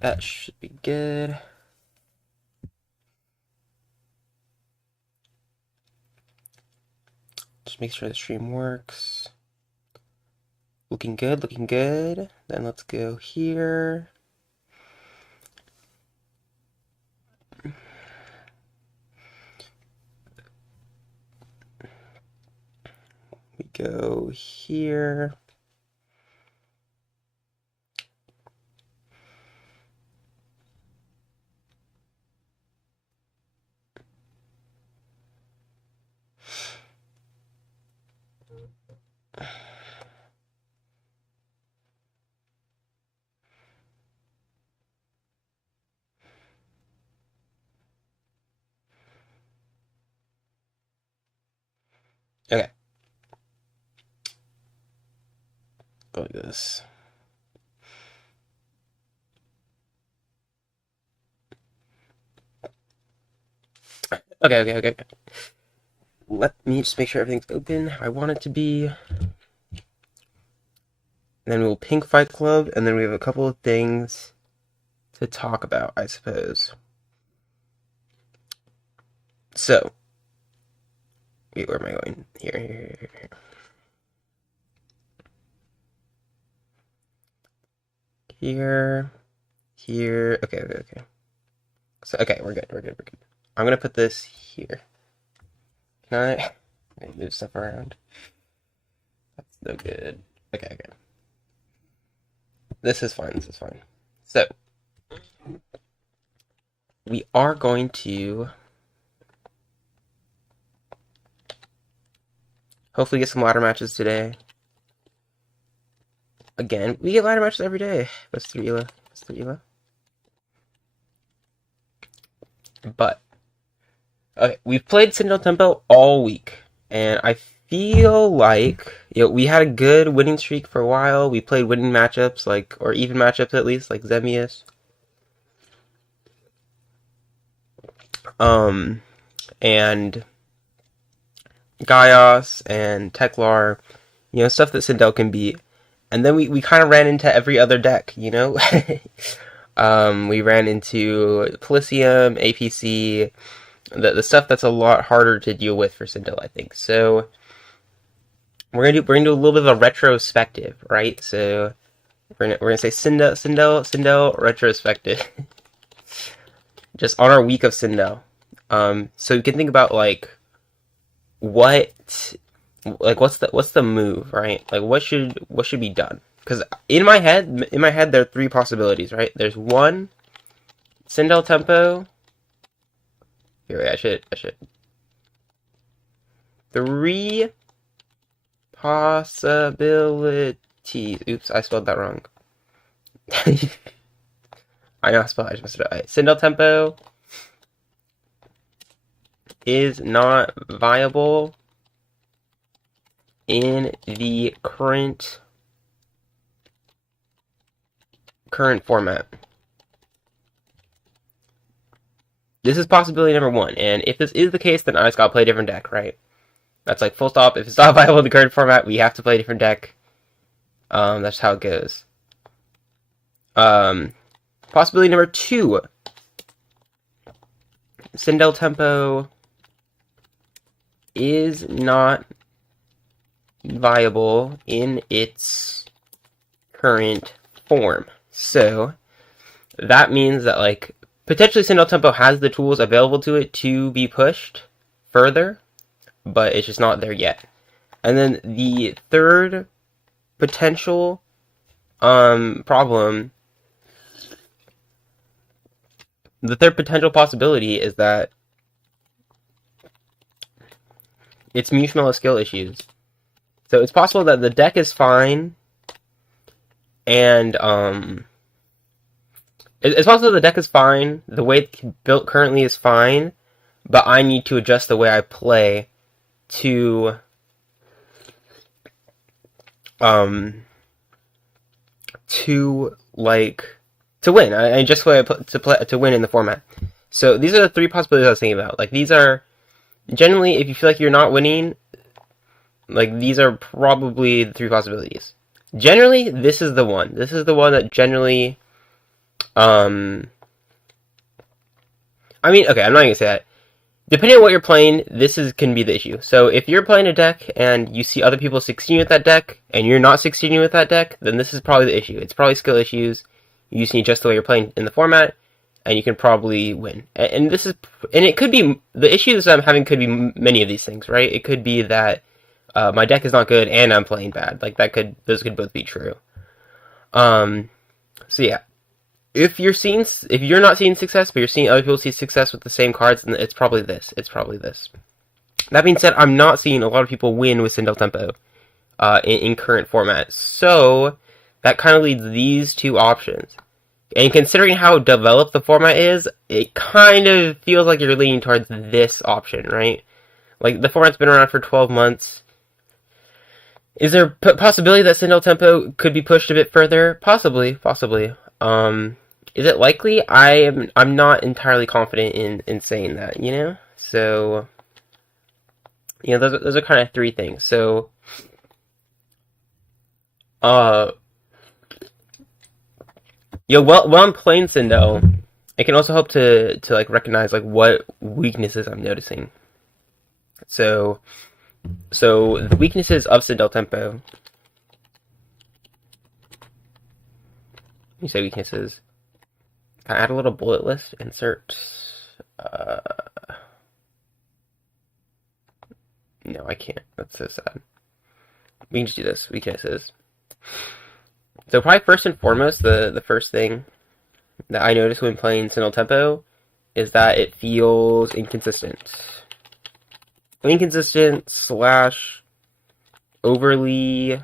That should be good. Just make sure the stream works. Looking good, looking good. Then let's go here. We go here. Okay. Go like this. Okay. Let me just make sure everything's open how I want it to be. And then we'll pink Fight Club, and then we have a couple of things to talk about, I suppose. So, wait, where am I going? Here. Here. Okay. So, okay, we're good. I'm gonna put this here. Can I move stuff around? That's no good. Okay. This is fine. So, we are going to hopefully get some ladder matches today. Again, we get ladder matches every day. Best 3 ELO. But, okay, we've played Citadel Tempo all week, and I feel like, we had a good winning streak for a while. We played winning matchups, or even matchups at least, like Zemius. And Gaios and Teklar, stuff that Sindel can beat. And then we kind of ran into every other deck, we ran into Polysium, APC, the stuff that's a lot harder to deal with for Sindel, I think. So we're gonna do a little bit of a retrospective, right? So we're gonna say Sindel retrospective, just on our week of Sindel. So you can think about what's the move, right? What should be done? Because in my head there are 3 possibilities, right? There's 1, Sindel Tempo. Here, wait, I should. 3 possibilities. Oops, I spelled that wrong. I know I just messed it up. Right. Sindel Tempo is not viable in the current format. This is possibility number 1, and if this is the case, then I just gotta play a different deck, right? That's full stop. If it's not viable in the current format, we have to play a different deck. That's how it goes. Possibility number 2. Sindel Tempo is not viable in its current form. So that means that potentially Sindel Tempo has the tools available to it to be pushed further, but it's just not there yet. And then the third potential problem, the third potential possibility is that it's Mushmallow skill issues. So it's possible that the deck is fine, and it's possible the deck is fine, the way it's built currently is fine, but I need to adjust the way I play to win. I adjust the way I play to win in the format. So these are the 3 possibilities I was thinking about. These are generally, if you feel like you're not winning, these are probably the 3 possibilities. Generally, this is the one. This is the one that generally Um, I mean, okay, I'm not gonna say that. Depending on what you're playing, can be the issue. So if you're playing a deck and you see other people succeeding with that deck and you're not succeeding with that deck, then this is probably the issue. It's probably skill issues. You just need just the way you're playing in the format, and you can probably win. And this is, and it could be the issues I'm having could be many of these things, right? It could be that my deck is not good and I'm playing bad. Like those could both be true. Um, so yeah, if you're not seeing success, but you're seeing other people see success with the same cards, then it's probably this. It's probably this. That being said, I'm not seeing a lot of people win with Sindel Tempo in current format. So that kind of leads these two options. And considering how developed the format is, it kind of feels like you're leaning towards this option, right? Like, the format's been around for 12 months. Is there a possibility that Sindel Tempo could be pushed a bit further? Possibly, possibly. Is it likely? I'm not entirely confident in saying that, you know? So, you know, those are kind of three things. So, while I'm playing Sindel, it can also help to like recognize like what weaknesses I'm noticing. So the weaknesses of Sindel Tempo. You say weaknesses. Can I add a little bullet list? Insert. No, I can't. That's so sad. We can just do this. Weaknesses. So probably first and foremost, the first thing that I notice when playing Sindel Tempo is that it feels inconsistent. Inconsistent slash overly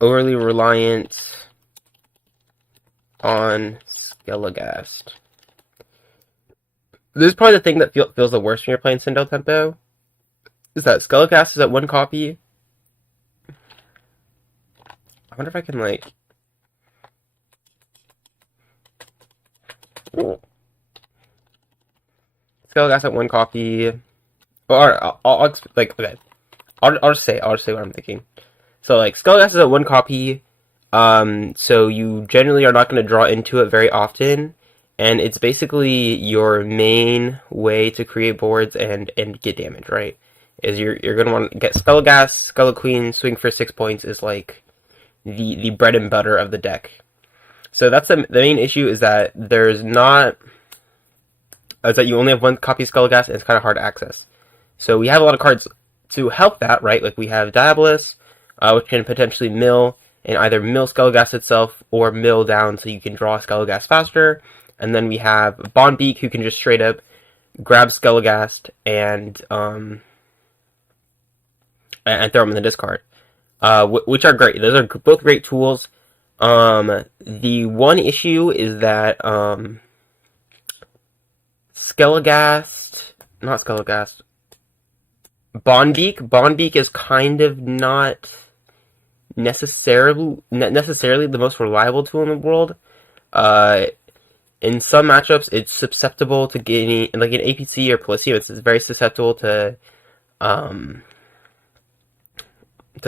reliant on Skelegast. This is probably the thing that feels the worst when you're playing Sindel Tempo. Is that Skelegast is at one copy. I wonder if I can like. Skelegast at one copy. Or I'll like okay. I'll just say what I'm thinking. So like Skelegast is at one copy. So you generally are not going to draw into it very often, and it's basically your main way to create boards and get damage, right? Is you're going to want to get Skelegast, Skelequeen, swing for 6 points is like the bread and butter of the deck. So that's the main issue is that you only have one copy of Skelegast and it's kind of hard to access. So we have a lot of cards to help that, right? Like we have Diabolus, which can potentially mill and either mill Skelegast itself or mill down so you can draw Skelegast faster. And then we have Bondbeak, who can just straight up grab Skelegast and throw them in the discard, which are great. Those are both great tools. The one issue is that Bondbeak is kind of not necessarily the most reliable tool in the world. In some matchups, it's susceptible to getting, like in APC or Polysium, it's very susceptible to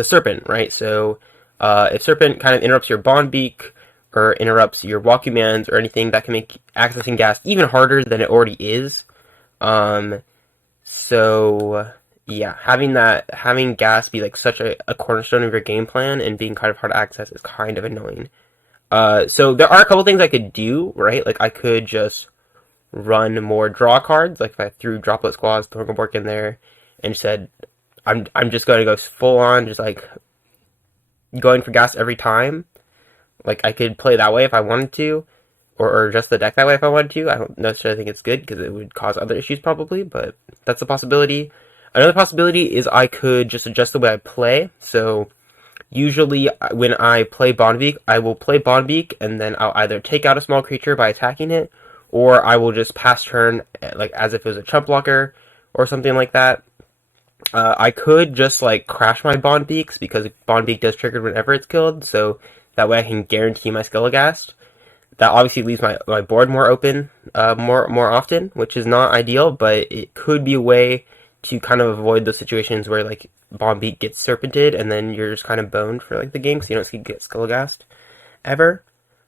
Serpent, right? So if Serpent kind of interrupts your Bondbeak or interrupts your Walkymans or anything, that can make accessing Ghast even harder than it already is. So yeah, having Ghast be like such a cornerstone of your game plan and being kind of hard to access is kind of annoying. So there are a couple things I could do, right? Like I could just run more draw cards, like if I threw Droplet Squaws, Thornbork in there, and said, I'm just going to go full on, just like going for Ghast every time. Like I could play that way if I wanted to, or just the deck that way if I wanted to. I don't necessarily think it's good because it would cause other issues probably, but that's a possibility. Another possibility is I could just adjust the way I play. So usually when I play Bondbeak, I will play Bondbeak and then I'll either take out a small creature by attacking it, or I will just pass turn like as if it was a chump blocker or something like that. I could just like crash my Bondbeaks because Bondbeak does trigger whenever it's killed, so that way I can guarantee my Skelegast. That obviously leaves my board more open more often, which is not ideal, but it could be a way to kind of avoid those situations where like Bondbeak gets serpented and then you're just kind of boned for like the game because you don't get Skelegast ever.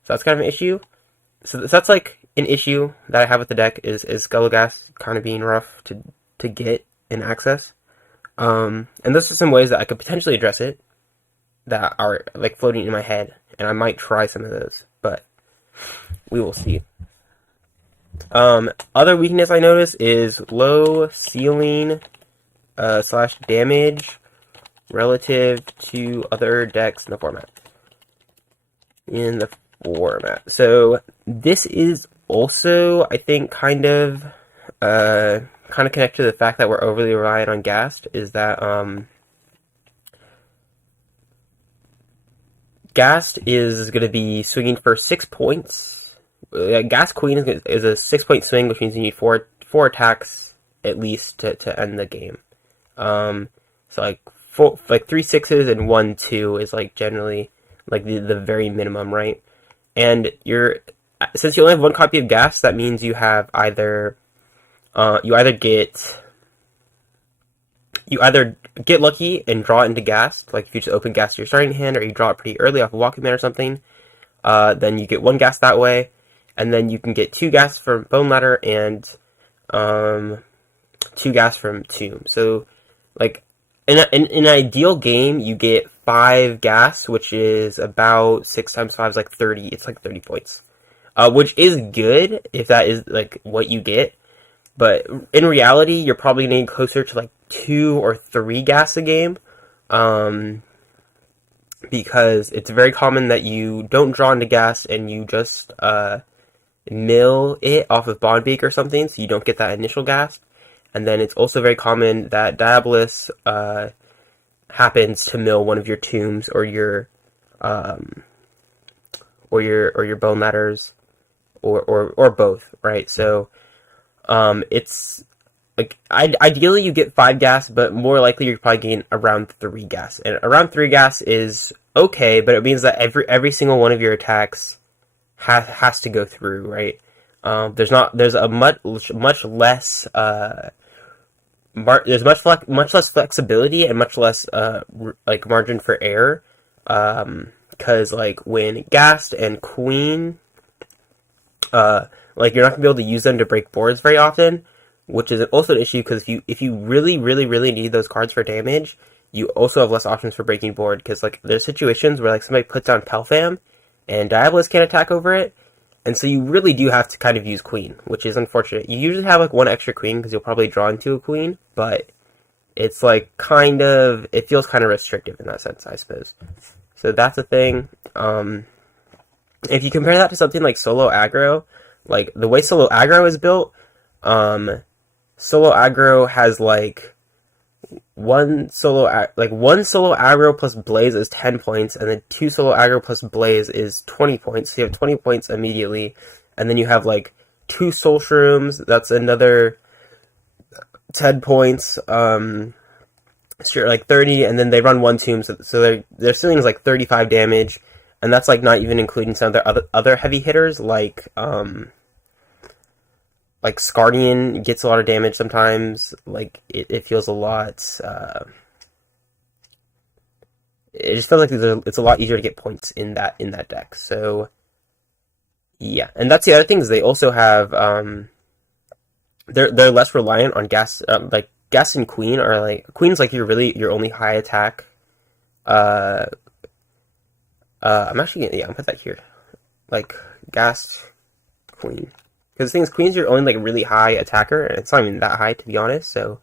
So that's kind of an issue. So that's like an issue that I have with the deck is Gas kind of being rough to get and access. And those are some ways that I could potentially address it that are like floating in my head, and I might try some of those, but we will see. Other weakness I notice is low ceiling slash damage relative to other decks in the format. So this is also, I think, kind of connected to the fact that we're overly reliant on Ghast, is that Ghast is going to be swinging for 6 points. Ghast Queen is a 6-point swing, which means you need four attacks at least to end the game. So like 3 6s and 1 2 is like generally like the very minimum, right? And since you only have one copy of Ghast, that means you have either get lucky and draw into Ghast, like if you just open Ghast to your starting hand, or you draw it pretty early off a Walking Man or something, then you get 1 Ghast that way, and then you can get 2 Ghast from Bone Ladder and 2 Ghast from Tomb. So, like, in an ideal game, you get 5 Ghast, which is about 6 times 5 is like 30. It's like 30 points, which is good if that is like what you get. But in reality, you're probably getting closer to like 2 or 3 Ghast a game, because it's very common that you don't draw into Ghast and you just mill it off of Bondbeak or something, so you don't get that initial Ghast. And then it's also very common that Diabolus happens to mill one of your Tombs or your Bone Ladders, or both, right? So it's like ideally you get 5 Ghast, but more likely you're probably getting around 3 Ghast. And around 3 Ghast is okay, but it means that every single one of your attacks has to go through, right? There's a much less much less flexibility and much less like margin for error, because like when Ghast and Queen, like you're not gonna be able to use them to break boards very often, which is also an issue because if you really need those cards for damage, you also have less options for breaking board, because like there's situations where like somebody puts down Pelfam and Diabolus can't attack over it, and so you really do have to kind of use Queen, which is unfortunate. You usually have like 1 extra Queen because you'll probably draw into a Queen, but it's like it feels kind of restrictive in that sense, I suppose. So that's a thing. If you compare that to something like solo aggro, like the way solo aggro is built, solo aggro has like one solo aggro plus Blaze is 10 points, and then 2 solo aggro plus Blaze is 20 points. So you have 20 points immediately, and then you have like 2 Soul Shrooms, that's another 10 points. Sure, like 30, and then they run 1 Tomb, so their ceiling is like 35 damage, and that's like not even including some of their other heavy hitters like Scardian gets a lot of damage sometimes. Like it feels a lot. It just feels like it's a lot easier to get points in that deck. So yeah, and that's the other thing, is they also have they're less reliant on Ghast. Like Ghast and Queen are like Queen's like your only high attack. I'm actually gonna put that here, like Ghast, Queen. Because the thing is, Queen's your only like really high attacker, and it's not even that high, to be honest. So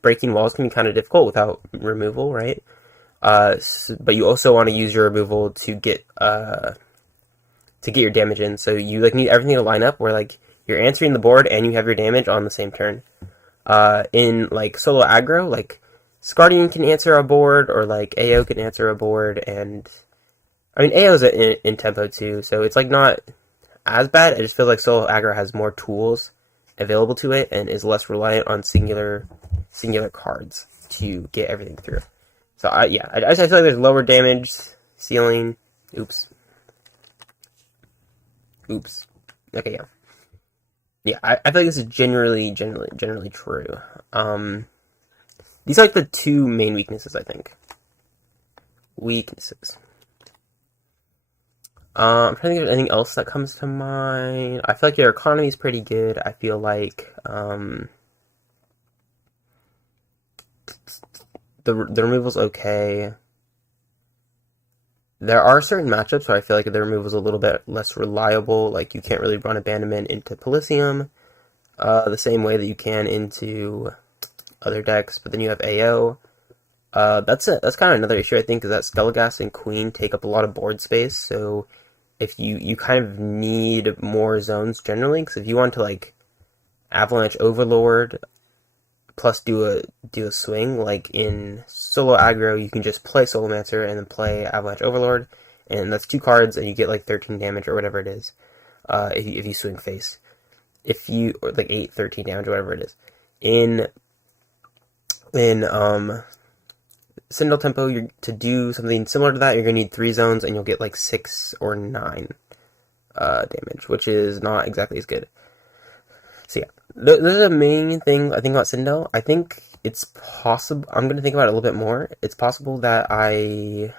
breaking walls can be kind of difficult without removal, right? But you also want to use your removal to get your damage in. So you like need everything to line up where like you're answering the board and you have your damage on the same turn. In like solo aggro, like Scardian can answer a board, or like AO can answer a board, and I mean AO's in tempo too, so it's like not as bad. I just feel like solo aggro has more tools available to it and is less reliant on singular cards to get everything through. So I feel like there's lower damage ceiling. Oops. Okay, yeah. I feel like this is generally true. These are like the 2 main weaknesses, I think. Weaknesses. I'm trying to think of anything else that comes to mind. I feel like your economy is pretty good. I feel like the removal's okay. There are certain matchups where I feel like the removal's a little bit less reliable. Like you can't really run Abandonment into Polysium the same way that you can into other decks. But then you have AO. That's kind of another issue I think is that Skelligast and Queen take up a lot of board space. So if you kind of need more zones generally, because if you want to like Avalanche Overlord plus do a swing like in solo aggro, you can just play Solomancer and then play Avalanche Overlord, and that's 2 cards and you get like 13 damage or whatever it is. If you swing face, if you or like 8, 13 damage or whatever it is. In Citadel Tempo, to do something similar to that, you're gonna need 3 zones and you'll get like 6 or 9 damage, which is not exactly as good. So yeah, this is the main thing I think about Citadel. I think it's possible. I'm gonna think about it a little bit more. It's possible that I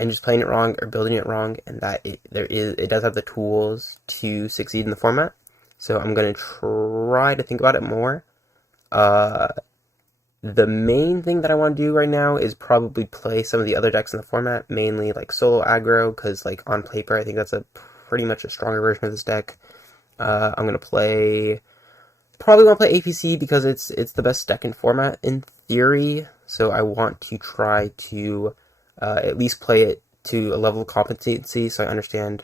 am just playing it wrong or building it wrong, and that it does have the tools to succeed in the format. So I'm gonna try to think about it more. The main thing that I want to do right now is probably play some of the other decks in the format, mainly like solo aggro, because like on paper I think that's a pretty much a stronger version of this deck. I'm gonna probably want to play APC because it's the best deck in format in theory. So I want to try to at least play it to a level of competency, so I understand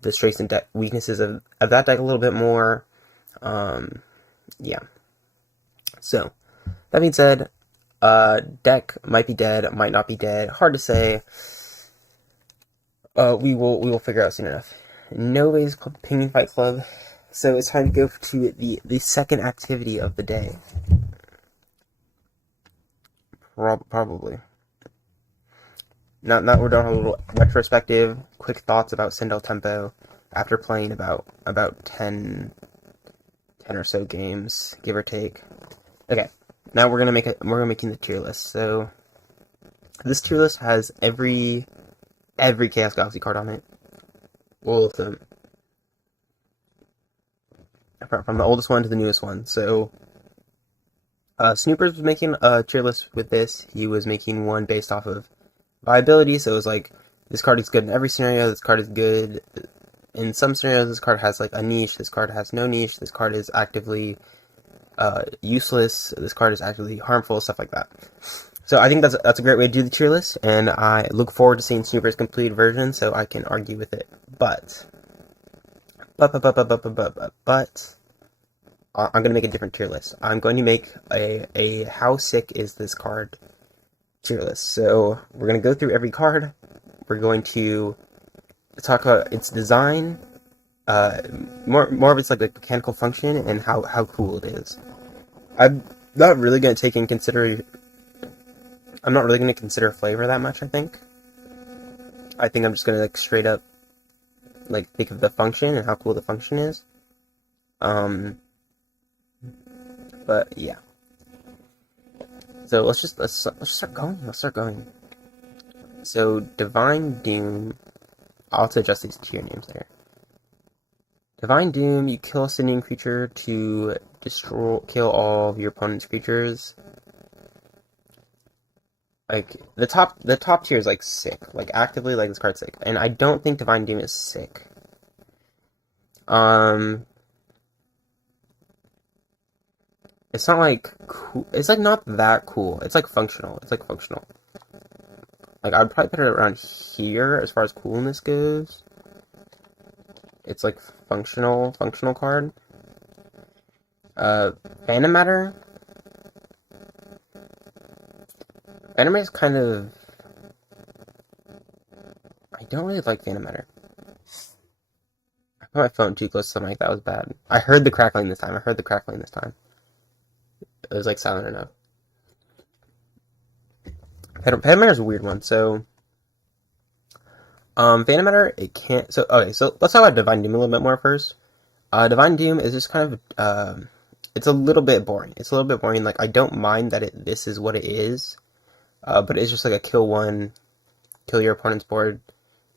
the strengths and weaknesses of that deck a little bit more. Yeah. So that being said, deck might be dead, might not be dead. Hard to say. We will figure out soon enough. Nobody's Penguin Fight Club. So it's time to go to the second activity of the day. Probably. Now we're done a little retrospective, quick thoughts about Citadel Tempo after playing about 10 or so games, give or take. Okay, now we're making the tier list. So this tier list has every Chaos Galaxy card on it. All of them. From the oldest one to the newest one. So Snoopers was making a tier list with this. He was making one based off of viability, so it was like, this card is good in every scenario, this card is good in some scenarios, this card has like a niche, this card has no niche, this card is actively useless, this card is actively harmful, stuff like that. So I think that's a great way to do the tier list, and I look forward to seeing Snoopers' completed version so I can argue with it. But I'm going to make a different tier list. I'm going to make a how sick is this card tier list. So we're going to go through every card. We're going to talk about its design, more of its like mechanical function and how cool it is. I'm not really going to consider flavor that much, I think. I think I'm just going to like straight up like think of the function and how cool the function is. But yeah. So let's start going. So Divine Doom, I'll have to adjust these tier names there. Divine Doom, you kill a sending creature to kill all of your opponent's creatures. Like the top tier is like sick. Like actively like this card's sick. And I don't think Divine Doom is sick. It's not like cool. It's like not that cool. It's like functional. Like I'd probably put it around here as far as coolness goes. It's like functional card. Phantom Matter. Phantom Matter is kind of. I don't really like Phantom Matter. I put my phone too close to something like that was bad. I heard the crackling this time. It was like silent enough. Phantom Matter is a weird one. So, Phantom Matter, it can't. So, okay, so let's talk about Divine Doom a little bit more first. Divine Doom is just kind of, it's a little bit boring. Like, I don't mind that this is what it is, but it's just like a kill one, kill your opponent's board.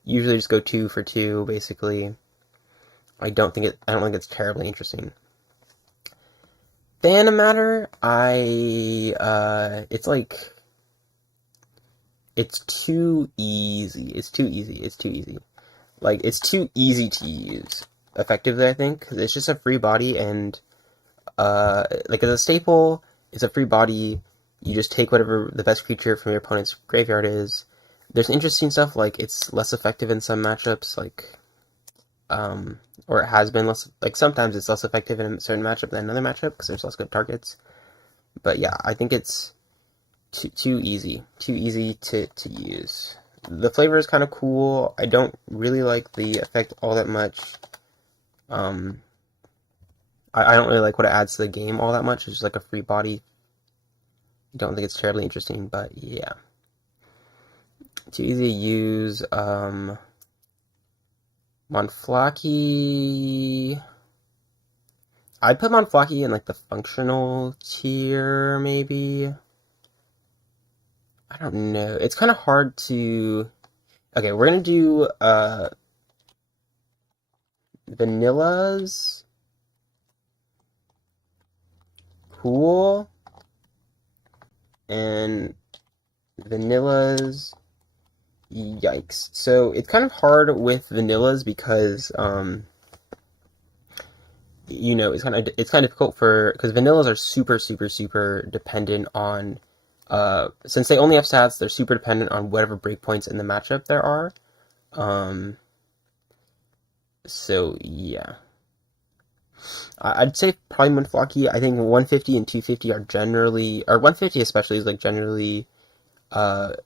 usually just go 2 for 2, basically. I don't think it's terribly interesting. Phantom Matter, it's too easy. It's too easy. It's too easy. Like, it's too easy to use effectively, I think, because it's just a free body, and, like, as a staple, it's a free body. You just take whatever the best creature from your opponent's graveyard is. There's interesting stuff, like, it's less effective in some matchups, like, or it has been less, like, sometimes it's less effective in a certain matchup than another matchup, because there's less good targets. But yeah, I think it's too easy to use. The flavor is kind of cool. I don't really like the effect all that much. I don't really like what it adds to the game all that much. It's just like a free body. I don't think it's terribly interesting, but yeah. Too easy to use. Monflaky. I'd put Monflaky in like the functional tier, maybe. I don't know. It's kind of hard to... Okay, we're gonna do vanillas. Cool. And vanillas. Yikes. So it's kind of hard with vanillas because you know, it's kind of difficult because vanillas are super dependent on since they only have stats, they're super dependent on whatever breakpoints in the matchup there are. So yeah, I'd say probably Monflaky. I think 150 and 250 are generally, or 150 especially, is like generally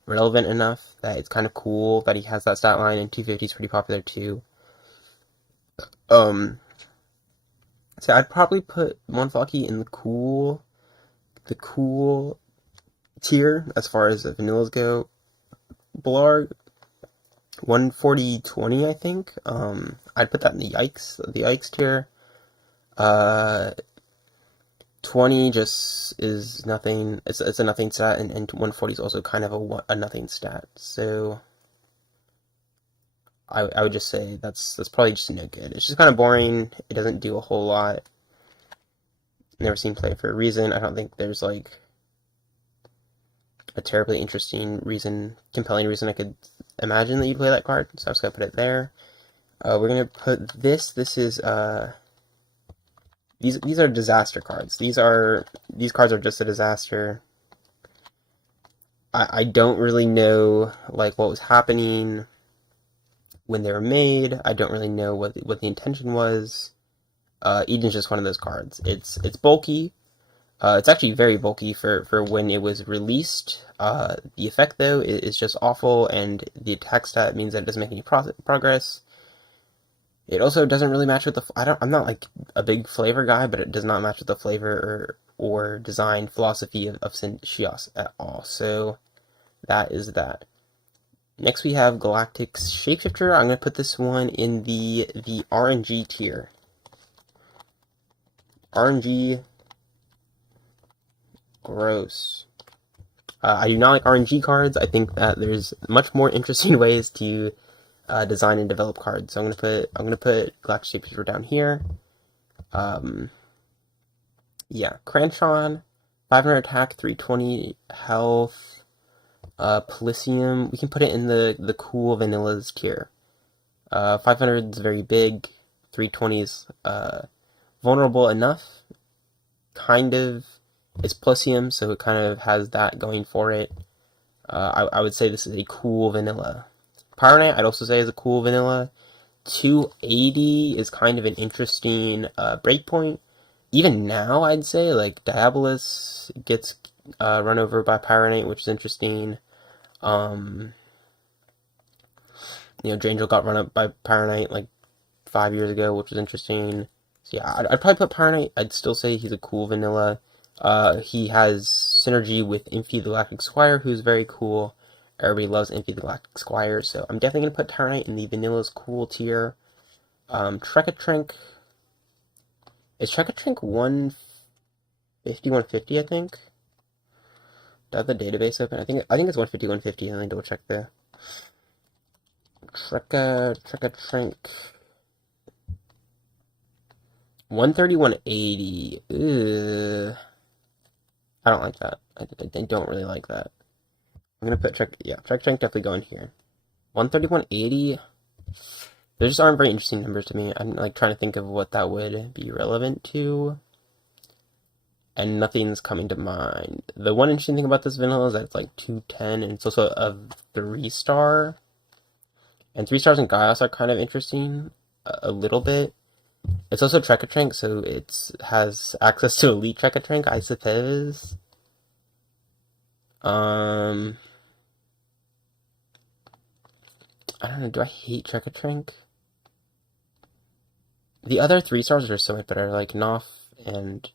relevant enough that it's kind of cool that he has that stat line, and 250 is pretty popular too. So I'd probably put Monflaky in the cool tier as far as the vanillas go. Blarg, 140-20, I think. I'd put that in the yikes tier. 20 just is nothing. It's a nothing stat, and 140 is also kind of a nothing stat. So I would just say that's probably just no good. It's just kind of boring. It doesn't do a whole lot. Never seen play for a reason. I don't think there's like a terribly interesting reason, compelling reason I could imagine that you'd play that card. So I'm just gonna put it there. We're gonna put this. This is these are disaster cards. These cards are just a disaster. I don't really know like what was happening when they were made. I don't really know what the intention was. Eden's just one of those cards. It's bulky. It's actually very bulky for when it was released. The effect though is just awful, and the attack stat means that it doesn't make any progress. It also doesn't really match with I'm not like a big flavor guy, but it does not match with the flavor or design philosophy of Shios at all. So that is that. Next we have Galactic's Shapeshifter. I'm going to put this one in the RNG tier. RNG, gross. I do not like RNG cards. I think that there's much more interesting ways to design and develop cards. So I'm gonna put Galactic Shapeshifter down here. Yeah, Cranchon, 500 attack, 320 health. Polysium, we can put it in the cool vanillas tier. 500 is very big. 320 is vulnerable enough. Kind of. It's Polysium, so it kind of has that going for it. I would say this is a cool vanilla. Power Knight, I'd also say is a cool vanilla. 280 is kind of an interesting breakpoint. Even now, I'd say, like, Diabolus gets run over by Power Knight, which is interesting. You know, Drangel got run up by Power Knight, like, 5 years ago, which was interesting. So yeah, I'd probably put Power Knight. I'd still say he's a cool vanilla. He has synergy with Imphi the Galactic Squire, who's very cool. Everybody loves Imphi the Galactic Squire, so I'm definitely going to put Power Knight in the vanilla's cool tier. Trecatrink. Is Trecatrink 150, I think? Do I have the database open? I think it's 150, 150. Let me double check there. Trink. 130, 180. Ugh. I don't like that. I don't really like that. I'm gonna put Trek definitely going here. 130, 180. Those just aren't very interesting numbers to me. I'm like trying to think of what that would be relevant to, and nothing's coming to mind. The one interesting thing about this vanilla is that it's like 210, and it's also a 3-star. And 3 stars in Gaios are kind of interesting, a little bit. It's also Trek-a-Trink, so it has access to Elite Trek-a-Trink, I suppose. I don't know, do I hate Trek-a-Trink? The other 3 stars are so much better, like Noff and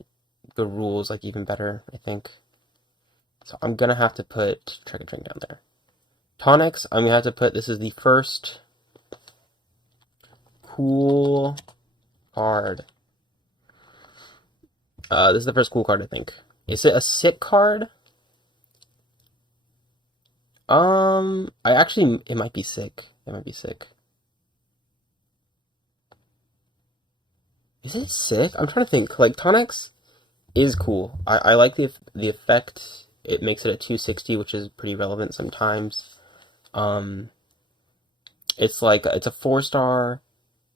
the rules, like even better, I think. So I'm gonna have to put Trek-a-Trink down there. Tonics, I'm gonna have to put, this is the first cool card. This is the first cool card, I think. Is it a sick card? It might be sick. It might be sick. Is it sick? I'm trying to think. Like, Tonics is cool. I like the effect. It makes it a 260, which is pretty relevant sometimes. It's like, it's a 4-star.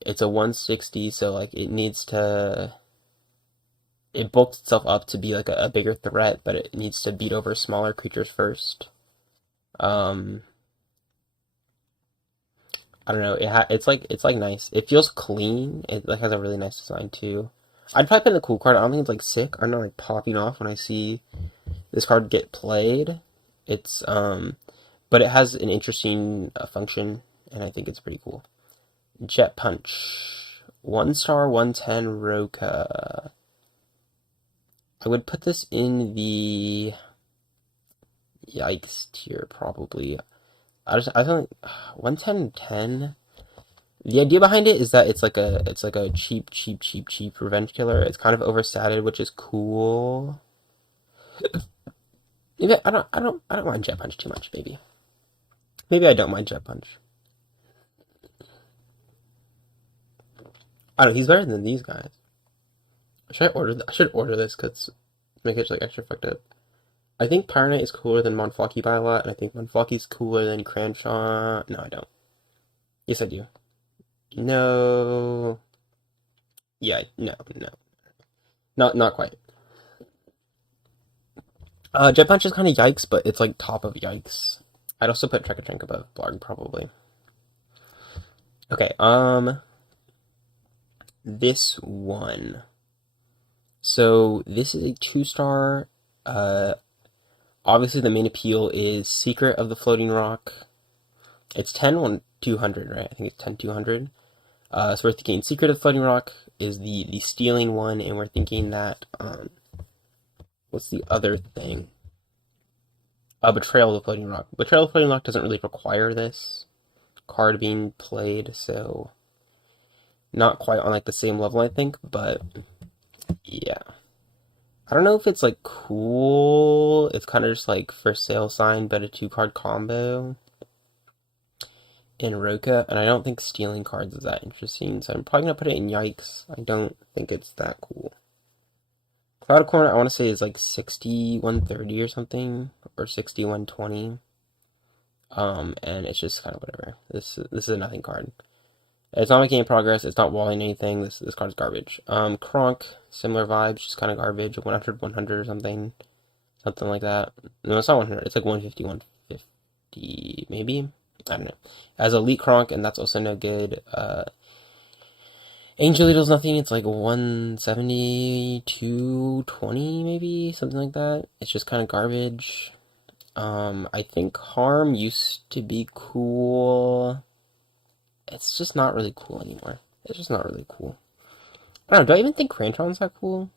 It's a 160, so like it needs to... It bulks itself up to be like a bigger threat, but it needs to beat over smaller creatures first. I don't know. It's like nice. It feels clean. It like has a really nice design too. I'd probably put in the cool card. I don't think it's like sick. I'm not like popping off when I see this card get played. It's but it has an interesting function, and I think it's pretty cool. Jet Punch, 1-star, 110 Roka. I would put this in the yikes tier probably. I think 110 10. The idea behind it is that it's like a cheap revenge killer. It's kind of oversatted, which is cool. Maybe I don't mind Jet Punch too much. Maybe I don't mind Jet Punch. I don't know. He's better than these guys. Should I should order this because make it like extra fucked up. I think Pyronite is cooler than Monflocky by a lot, and I think Monflocky's cooler than Cranshaw. No, I don't. Yes, I do. No. Yeah, no. Not quite. Jet Punch is kind of yikes, but it's like top of yikes. I'd also put Trek-a-Trink above Blarg, probably. Okay, this one. So, this is a 2-star. Obviously the main appeal is Secret of the Floating Rock. It's 10-200, right? I think it's 10-200. So we're thinking Secret of the Floating Rock is the stealing one, and we're thinking that, what's the other thing? Betrayal of the Floating Rock. Betrayal of the Floating Rock doesn't really require this card being played, so not quite on like the same level, I think, but yeah. I don't know if it's like cool. It's kind of just like for sale sign, but a 2-card combo in Roka, and I don't think stealing cards is that interesting, so I'm probably gonna put it in Yikes. I don't think it's that cool. Cloud Corner, I want to say is like 60-130 or something, or 60-120. And it's just kind of whatever. This is a nothing card. It's not making any progress. It's not walling anything. This card is garbage. Kronk, similar vibes, just kind of garbage. 100-100 or something like that. No, it's not 100. It's like 150-150 maybe. I don't know. It has Elite Kronk, and that's also no good. Angel Needle's nothing. It's like 170-220 maybe, something like that. It's just kind of garbage. I think Harm used to be cool. It's just not really cool anymore. It's just not really cool. I don't know, do I even think Crantron's that cool?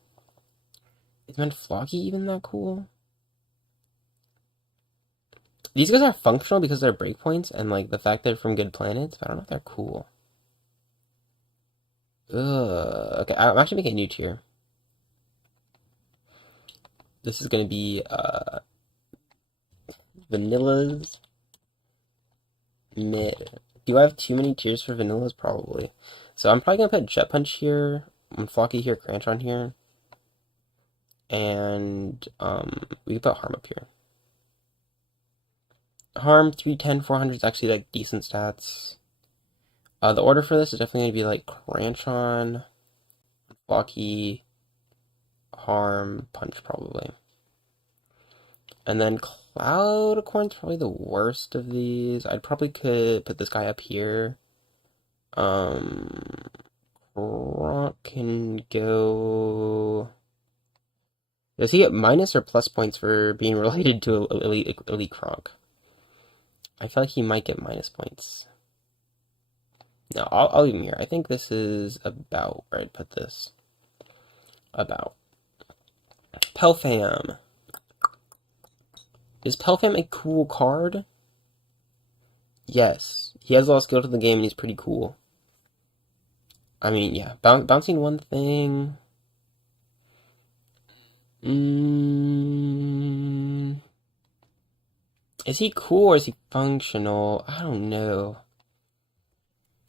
Is Flocky even that cool? These guys are functional because they're breakpoints, and like the fact they're from good planets, but I don't know if they're cool. Ugh. Okay, I'm actually making a new tier. This is gonna be Vanilla's mid. Do I have too many tiers for vanillas? Probably. So I'm probably gonna put Jet Punch here, Flocky here, Crantron here, and we can put Harm up here. Harm 310, 400 is actually like decent stats. The order for this is definitely gonna be like Crantron, Flocky, Harm, Punch probably. And then Cloudcorn's probably the worst of these. I'd probably could put this guy up here. Rock can go. Does he get minus or plus points for being related to Elite Kronk? I feel like he might get minus points. No, I'll leave him here. I think this is about where I'd put this. About. Pelfam. Is Pelfam a cool card? Yes. He has a lot of skill to the game and he's pretty cool. I mean, yeah. Bouncing one thing. Is he cool or is he functional? I don't know.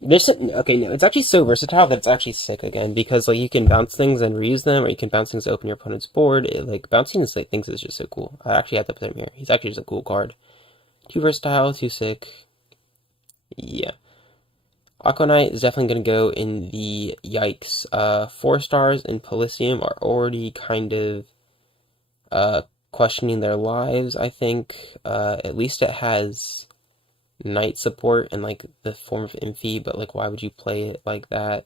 Okay, no, it's actually so versatile that it's actually sick again because like you can bounce things and reuse them, or you can bounce things to open your opponent's board. Like bouncing things is just so cool. I actually have to put him here. He's actually just a cool card. Too versatile, too sick. Yeah. Aquanite is definitely going to go in the yikes. 4 stars in Polysium are already kind of questioning their lives, I think. At least it has Knight support in like the form of Infi, but like why would you play it like that?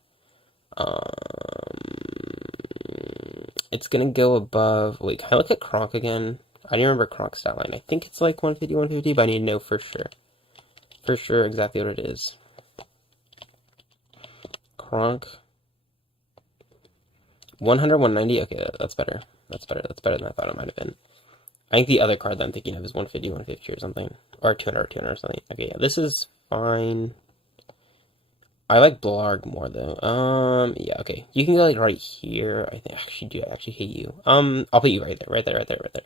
It's going to go above... Wait, can I look at Kronk again? I don't remember Kronk's stat line. I think it's like 150, 150, but I need to know for sure. For sure exactly what it is. Kronk. 100, 190? Okay, that's better. That's better. That's better than I thought it might have been. I think the other card that I'm thinking of is 150, 150 or something. Or 200, 200 or something. Okay, yeah, this is fine. I like Blarg more, though. Yeah, okay. You can go, like, right here. I think, actually, I actually hate you. I'll put you right there, right there, right there, right there.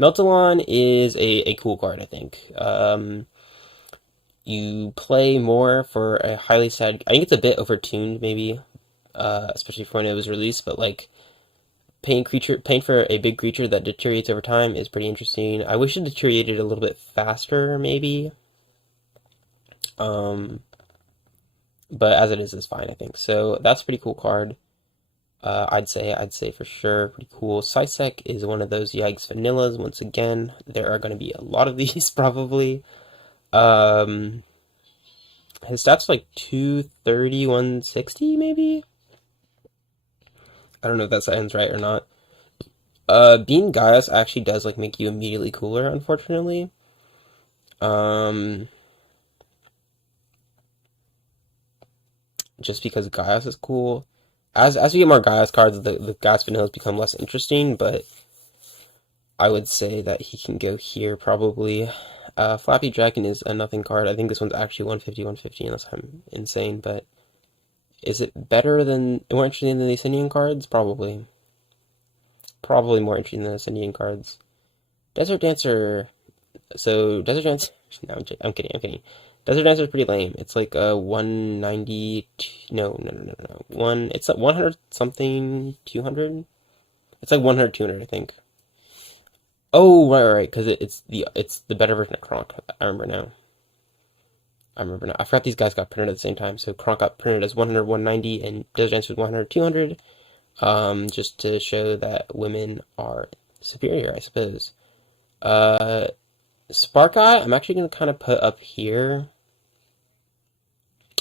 Meltalon is a cool card, I think. You play more for a highly sad... I think it's a bit overtuned, maybe. Especially for when it was released, but, like... Paying for a big creature that deteriorates over time is pretty interesting. I wish it deteriorated a little bit faster, maybe. But as it is fine, I think. So that's a pretty cool card. I'd say for sure, pretty cool. Sisek is one of those yikes vanillas. Once again, there are going to be a lot of these probably. His stats like 230, 160 maybe. I don't know if that sounds right or not. Being Gaius actually does like make you immediately cooler, unfortunately. Just because Gaius is cool. As we get more Gaius cards, the Gaius vanillas become less interesting, but I would say that he can go here probably. Flappy Dragon is a nothing card. I think this one's actually 150, 150 unless I'm insane, but is it better than, more interesting than the Ascendian cards? Probably. Probably more interesting than the Ascendian cards. Desert Dancer. So, Desert Dancer. No, I'm kidding. Desert Dancer is pretty lame. It's like a 190. No. It's like 100 something, 200? It's like 100, 200, I think. Oh, right. Because it's the better version of Kronk. I remember now. I forgot these guys got printed at the same time. So Kronk got printed as 100, 190, and Desert Dancer was 100, 200. Just to show that women are superior, I suppose. Spark Eye, I'm actually going to kind of put up here.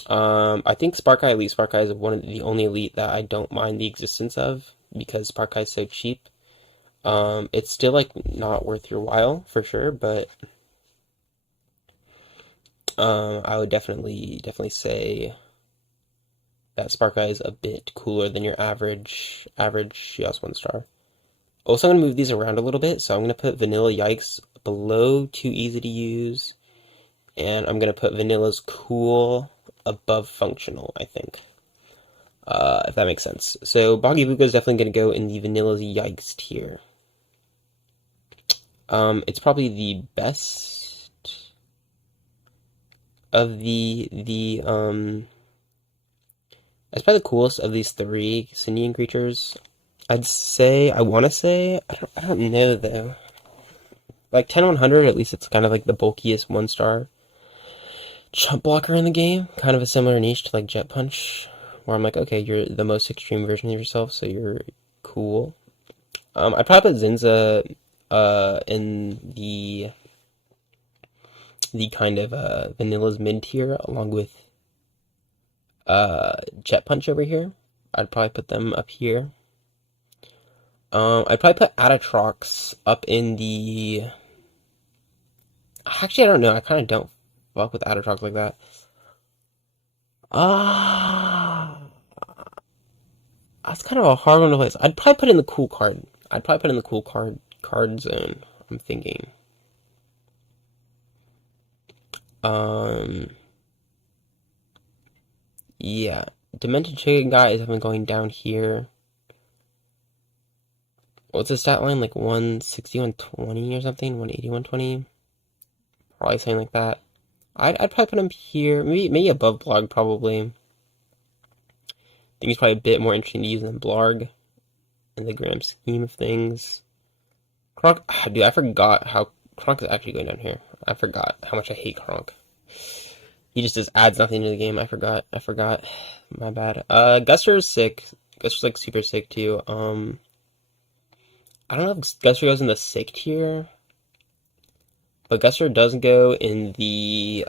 I think Elite Spark Eye is one of the only elite that I don't mind the existence of, because Spark Eye is so cheap. It's still, like, not worth your while, for sure, but... I would definitely say that Spark Eye is a bit cooler than your average Shios 1-star. Also, I'm going to move these around a little bit, so I'm going to put Vanilla Yikes below Too Easy to Use, and I'm going to put Vanilla's Cool above Functional, I think. If that makes sense. So, Boggy Buka is definitely going to go in the Vanilla's Yikes tier. It's probably the best... of the that's probably the coolest of these three Sindian creatures. I'd say, I want to say, I don't know though. Like 10-100, at least it's kind of like the bulkiest 1-star jump blocker in the game. Kind of a similar niche to like Jet Punch, where I'm like, okay, you're the most extreme version of yourself, so you're cool. I'd probably put Zinza in the kind of vanilla's mid tier, along with Jet Punch over here. I'd probably put them up here. I'd probably put Atatrox up in the... Actually, I don't know. I kind of don't fuck with Atatrox like that. Ah, that's kind of a hard one to place. I'd probably put in the cool card. I'd probably put in the cool card zone. I'm thinking. Yeah. Demented Chicken Guy is definitely going down here. What's the stat line? Like 160, 120 or something? 180, 120? Probably something like that. I'd probably put him here. Maybe above Blarg, probably. I think he's probably a bit more interesting to use than Blarg in the grand scheme of things. Kronk, dude, I forgot how Kronk is actually going down here. I forgot how much I hate Kronk. He just adds nothing to the game. I forgot. My bad. Guster is sick. Guster's like super sick too. I don't know if Guster goes in the sick tier, but Guster does go in the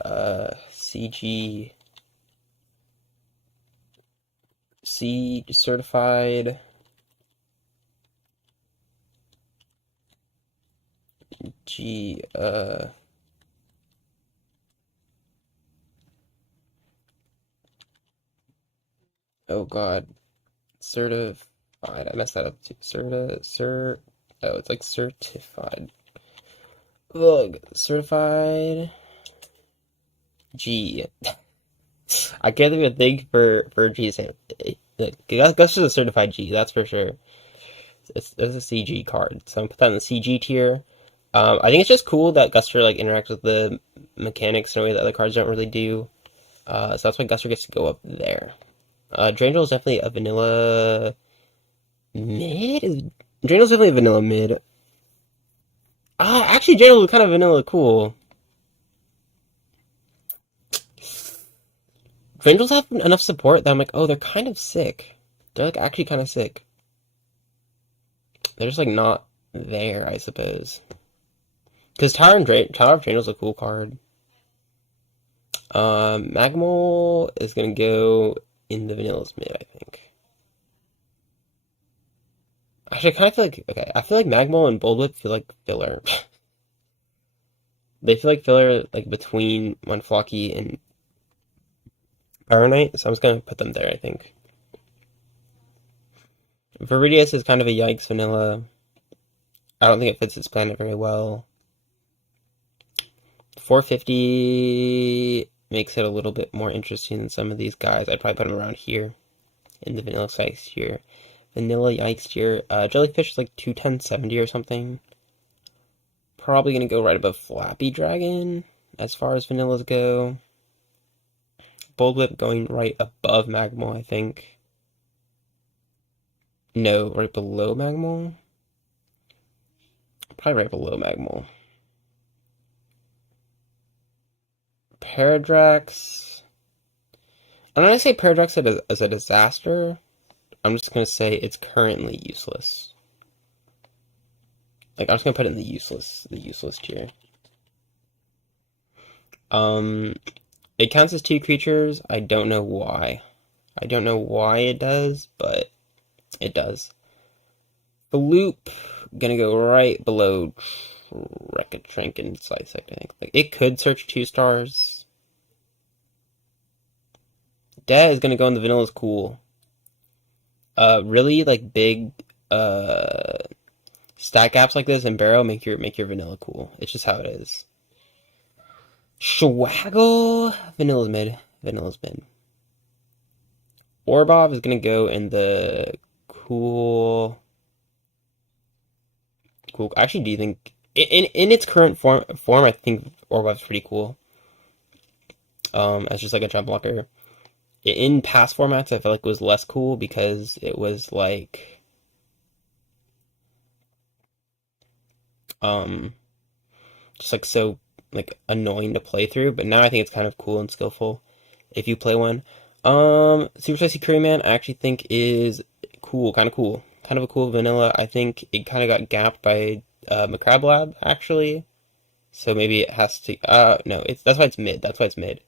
CG C certified G oh god, certified. I messed that up too. Oh, it's like certified. Ugh, certified G. I can't even think for G. Guster's a certified G, that's for sure. It's a CG card, so I'm put that in the CG tier. I think it's just cool that Guster like interacts with the mechanics in a way that other cards don't really do. So that's why Guster gets to go up there. Drangel is definitely a vanilla mid. Drangel's definitely a vanilla mid. Actually, Drangel is kind of vanilla cool. Drangels have enough support that I'm like, oh, they're kind of sick. They're like actually kind of sick. They're just like not there, I suppose. Because Tower of Drangel's a cool card. Magmol is gonna go in the vanilla's mid, I think. Actually, I kind of feel like, okay, I feel like Magmol and Bulblip feel like filler. They feel like filler, like, between Munflocky and Pyronite, so I'm just gonna put them there, I think. Viridius is kind of a yikes vanilla. I don't think it fits its planet very well. 450 makes it a little bit more interesting than some of these guys. I'd probably put them around here in the vanilla size tier. Vanilla yikes tier. Jellyfish is like 21070 or something. Probably gonna go right above Flappy Dragon as far as vanillas go. Bulblip going right above Magmol, I think. No, right below Magmol. Probably right below Magmol. Paradrax. I'm not gonna say Paradrax is a disaster. I'm just gonna say it's currently useless. Like, I'm just gonna put it in the useless tier. It counts as 2 creatures. I don't know why. I don't know why it does, but it does. The loop gonna go right below Trank and Slicect, I think. Like, it could search 2 stars. That is gonna go in the vanilla's cool. Really like big stat gaps like this in Barrow make your vanilla cool. It's just how it is. Schwaggle, vanilla's mid. Orbov is gonna go in the cool. Actually, do you think in its current form? I think Orbov's pretty cool. as just like a jump blocker. In past formats, I felt like it was less cool because it was like um just like so like annoying to play through. But now I think it's kind of cool and skillful if you play one. Super Spicy Curry Man I actually think is cool, kind of cool, kind of a cool vanilla. I think it kind of got gapped by McCrab Lab actually, so maybe it has to. No, it's that's why it's mid. That's why it's mid.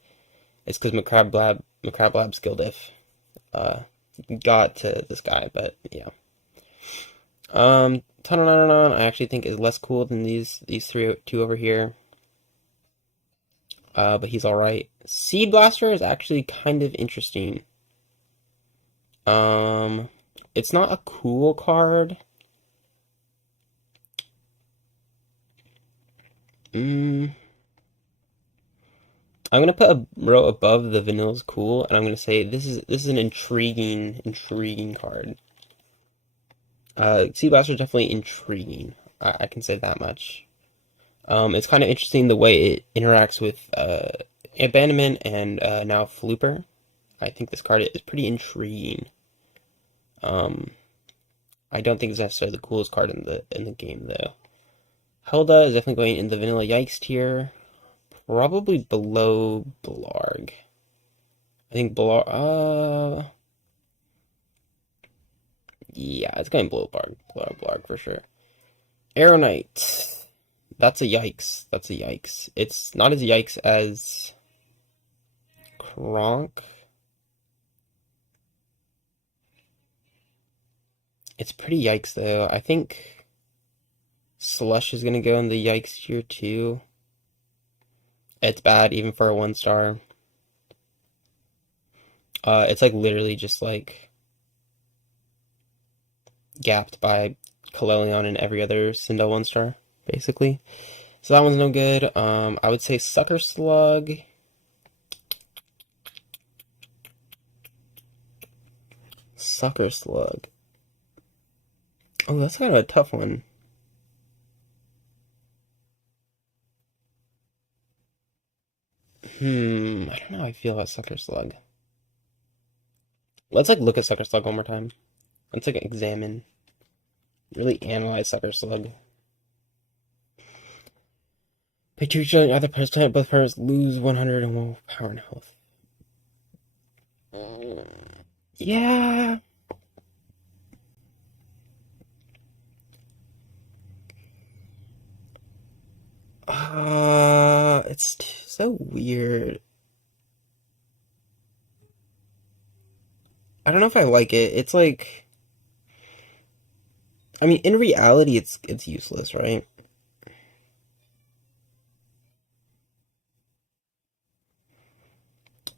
It's because McCrab Lab skill diff uh got to this guy, but yeah. Tanonanon I actually think is less cool than these two over here. But he's all right. Seed Blaster is actually kind of interesting. Um, it's not a cool card. Mm, I'm gonna put a row above the Vanilla's cool, and I'm gonna say this is an intriguing card. Seed Blaster is definitely intriguing. I can say that much. It's kind of interesting the way it interacts with Abandonment and now Flooper. I think this card is pretty intriguing. Um, I don't think it's necessarily the coolest card in the game though. Helda is definitely going in the Vanilla Yikes tier, probably below Blarg. I think Blarg. Yeah, it's going below Blarg for sure. Arrow Knight. That's a yikes. That's a yikes. It's not as yikes as Kronk. It's pretty yikes though. I think Slush is gonna go in the yikes tier too. It's bad even for a 1 star. It's like literally just like gapped by Kalelion and every other Sindel 1 star, basically. So that one's no good. I would say Sucker Slug. Sucker Slug. Oh, that's kind of a tough one. I don't know how I feel about Sucker Slug. Let's like look at Sucker Slug one more time. Let's like examine, really analyze Sucker Slug. Picture each other, other players type, both players lose 100 and 1 power and health. Yeah. It's so weird. I don't know if I like it. It's like, I mean, in reality, it's useless, right?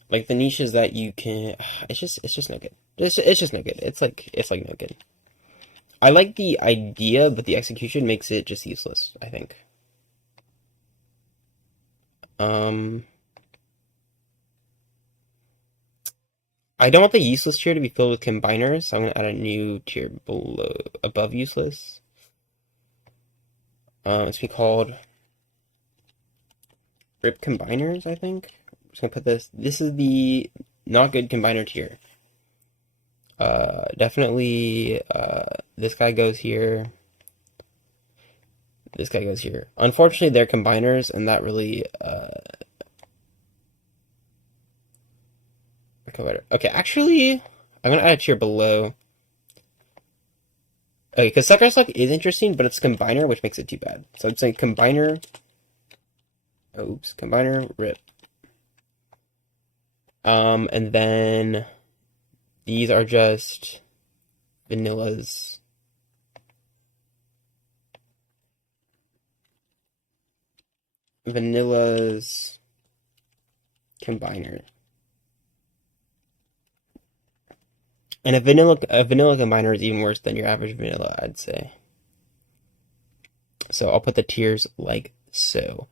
Like the niches that you can, it's just no good. It's just no good. It's like no good. I like the idea, but the execution makes it just useless, I think. Um, I don't want the useless tier to be filled with combiners, so I'm gonna add a new tier below, above useless. It's be called Rip Combiners, I think. I'm just gonna put this. This is the not good combiner tier. Definitely. This guy goes here. This guy goes here. Unfortunately, they're combiners, and that really Okay, actually, I'm gonna add a tier below. Okay, because Sucker Suck is interesting, but it's combiner, which makes it too bad. So I'm saying combiner. Oops, combiner rip. And then these are just vanillas. Vanillas combiner. And a vanilla combiner is even worse than your average vanilla, I'd say. So I'll put the tiers like so.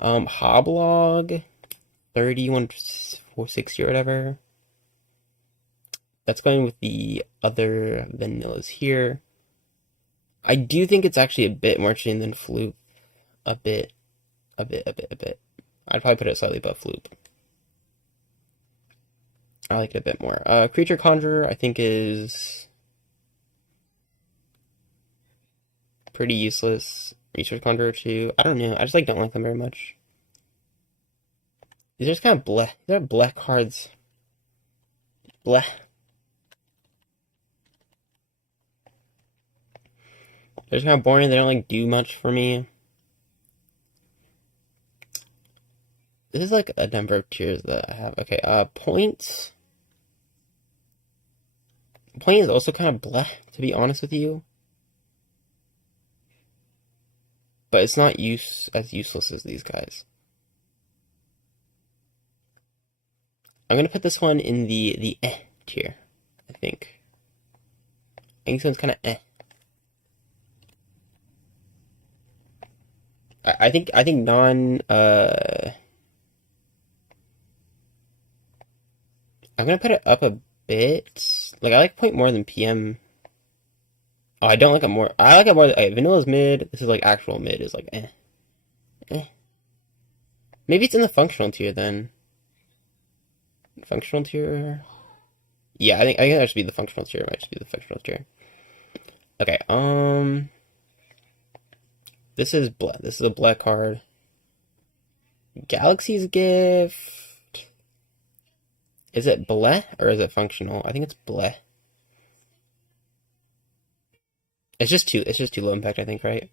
Hoblog 31,460 or whatever. That's going with the other vanillas here. I do think it's actually a bit more interesting than Floop. A bit. I'd probably put it slightly above Floop. I like it a bit more. Creature Conjurer, I think, is pretty useless. Research Conjurer too. I don't know. I just like don't like them very much. These are just kind of bleh. They're bleh cards. Bleh. They're just kind of boring. They don't like do much for me. This is like a number of tiers that I have. Okay, points. Point is also kind of bleh, to be honest with you. But it's not as useless as these guys. I'm gonna put this one in the tier, I think. I think this one's kind of I think non I'm gonna put it up a bit. Like I like point more than PM. Oh, I don't like it more. I like it more. Okay, Vanilla's mid. This is like actual mid. Is like eh. Maybe it's in the functional tier then. Functional tier. Yeah, I think that should be the functional tier. It might just be the functional tier. Okay. This is Bleh. This is a Bleh card. Galaxy's Gift. Is it Bleh or is it functional? I think it's Bleh. It's just too low impact, I think, right?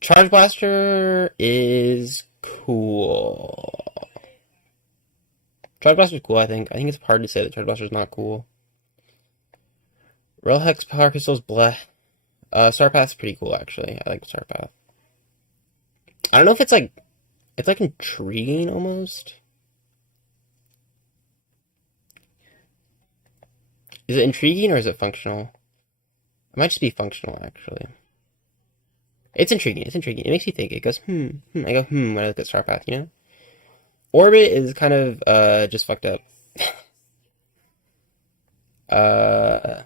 Charge Blaster is cool. Charge Blaster is cool, I think. I think it's hard to say that Charge Blaster is not cool. Real Hex Power Crystal's Bleh. Star Path's pretty cool, actually. I like Star Path. I don't know if it's like intriguing almost. Is it intriguing or is it functional? It might just be functional, actually. It's intriguing. It's intriguing. It makes you think. It goes, I go, when I look at Star Path, you know? Orbit is kind of, just fucked up. uh,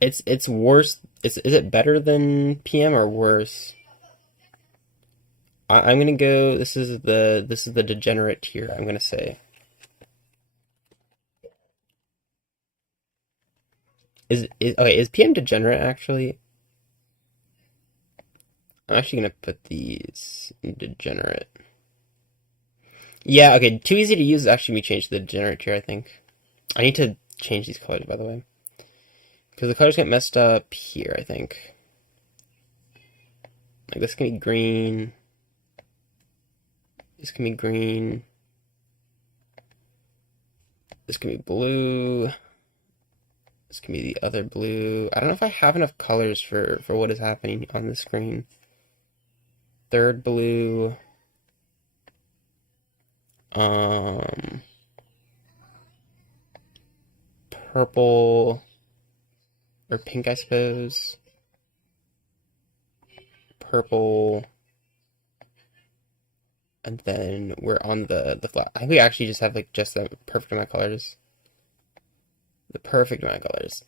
it's worse. Is it better than PM or worse? I'm gonna go, this is the degenerate tier, I'm gonna say. Is PM degenerate actually? I'm actually gonna put these in degenerate. Yeah, okay, too easy to use is actually be changed to the degenerate here, I think. I need to change these colors, by the way. Because the colors get messed up here, I think. Like, this can be green. This can be green. This can be blue. This can be the other blue. I don't know if I have enough colors for what is happening on the screen. Third blue. Purple or pink, I suppose. Purple, and then we're on the flat. I think we actually just have like just the perfect amount of colors. The perfect amount of colors.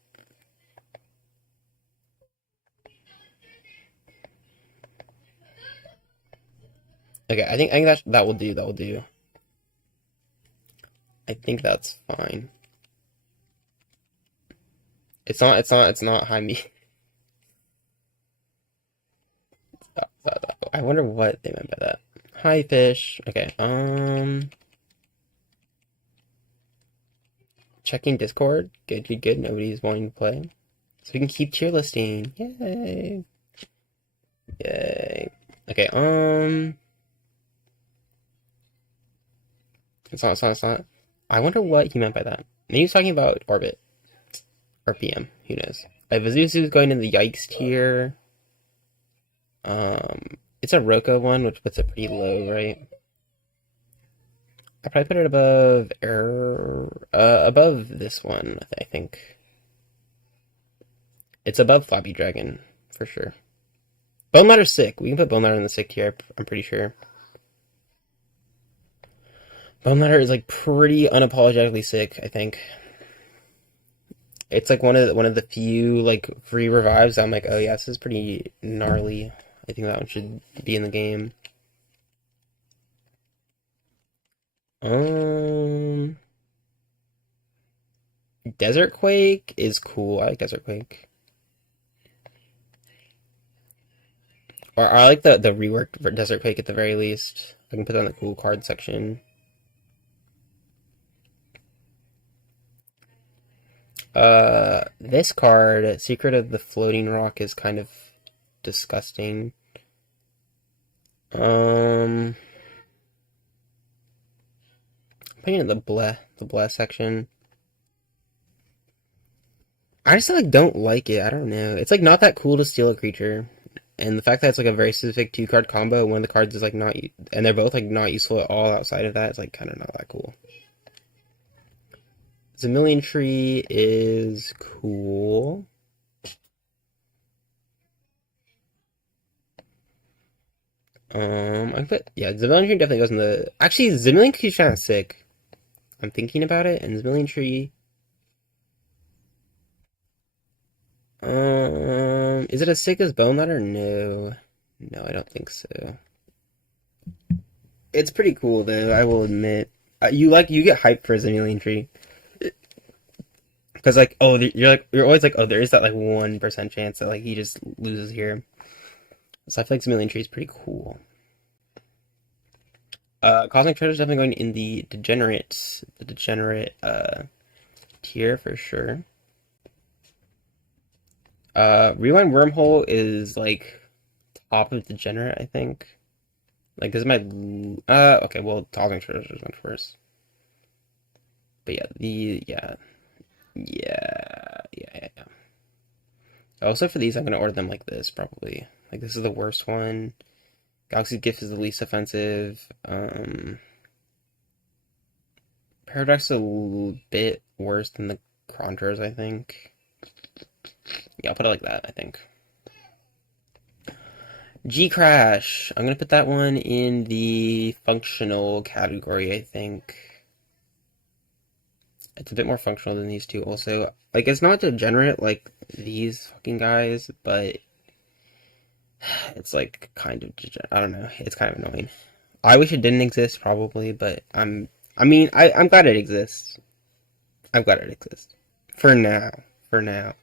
Okay, I think that will do. That will do. I think that's fine. It's not high me. I wonder what they meant by that. Hi fish. Okay. Checking Discord. Good, good, good. Nobody's wanting to play. So we can keep tier listing. Yay. Yay. Okay, it's not. I wonder what he meant by that. Maybe he's talking about Orbit. Or PM. Who knows? Vazuzu's going in the Yikes tier. It's a Roka one, which puts it pretty low, right? I probably put it above above this one, I think. It's above Floppy Dragon, for sure. Bone Matter's sick. We can put Bone Matter in the sick tier, I'm pretty sure. Bone Matter is like pretty unapologetically sick, I think. It's like one of the few like free revives I'm like, oh yeah, this is pretty gnarly. I think that one should be in the game. Um, Desert Quake is cool. I like Desert Quake. Or I like the reworked Desert Quake at the very least. I can put that in the cool card section. This card, Secret of the Floating Rock, is kind of disgusting. I'm putting it in the bleh section. I just like don't like it. I don't know. It's like not that cool to steal a creature, and the fact that it's like a very specific two card combo. One of the cards is like not, and they're both like not useful at all outside of that. It's like kind of not that cool. Zamillion Tree is cool. I put yeah, Zamillion Tree definitely goes in the. Actually, Zamillion Tree is kind of sick. I'm thinking about it, and Zamillion Tree. Is it as sick as Bone Ladder? No, no, I don't think so. It's pretty cool though. I will admit. You get hyped for Zamillion Tree because like you're always like, oh, there is that like 1% chance that like he just loses here. So I feel like Zamillion Tree is pretty cool. Cosmic Treasure is definitely going in the degenerate tier for sure. Rewind Wormhole is like top of degenerate, I think. Like this is my okay, well Cosmic Treasure went first. But yeah. Also for these I'm gonna order them like this probably. Like this is the worst one. Galaxy Gift is the least offensive. Paradox is a little bit worse than the Conjurers, I think. Yeah, I'll put it like that, I think. G-Crash. I'm gonna put that one in the functional category, I think. It's a bit more functional than these two also. Like, it's not degenerate like these fucking guys, but it's like kind of degenerate. I don't know. It's kind of annoying. I wish it didn't exist, probably, but I'm glad it exists. I'm glad it exists. For now. For now.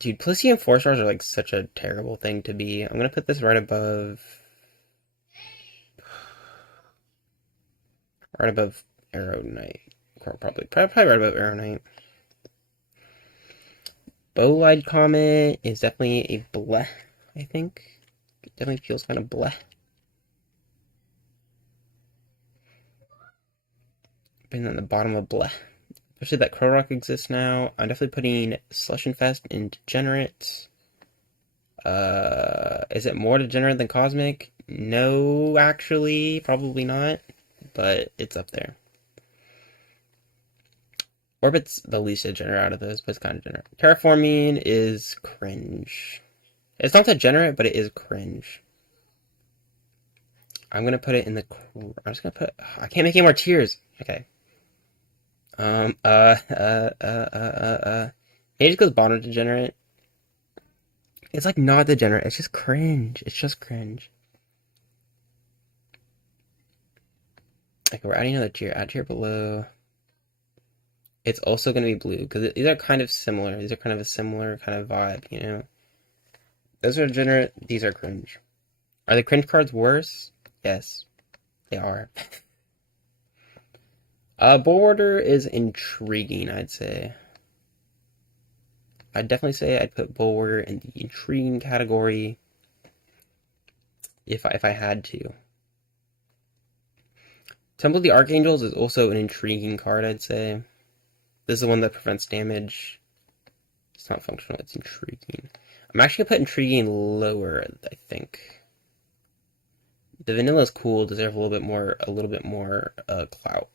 Dude, Palladium 4 stars are like such a terrible thing to be. I'm gonna put this right above Arrow Knight. Probably right above Arrow Knight. Bowlight Comet is definitely a bleh, I think. It definitely feels kind of bleh. Putting at the bottom of bleh. Especially that Crow Rock exists now. I'm definitely putting Slush Infest in Degenerate. Is it more degenerate than Cosmic? No, actually, probably not. But it's up there. Orbit's the least degenerate out of those, but it's kind of degenerate. Terraforming is cringe. It's not degenerate, but it is cringe. I'm gonna put it in the. I'm just gonna put. I can't make any more tiers. Okay. It just goes bottom degenerate. It's like not degenerate. It's just cringe. It's just cringe. Okay, we're adding another tier. Add tier below. It's also going to be blue because these are kind of similar. These are kind of a similar kind of vibe, you know? Those are degenerate. These are cringe. Are the cringe cards worse? Yes, they are. Bulwarder is intriguing, I'd say. I'd definitely say I'd put Bulwarder in the intriguing category if I had to. Temple of the Archangels is also an intriguing card, I'd say. This is the one that prevents damage. It's not functional, it's intriguing. I'm actually gonna put intriguing lower, I think. The vanilla is cool, deserve a little bit more clout.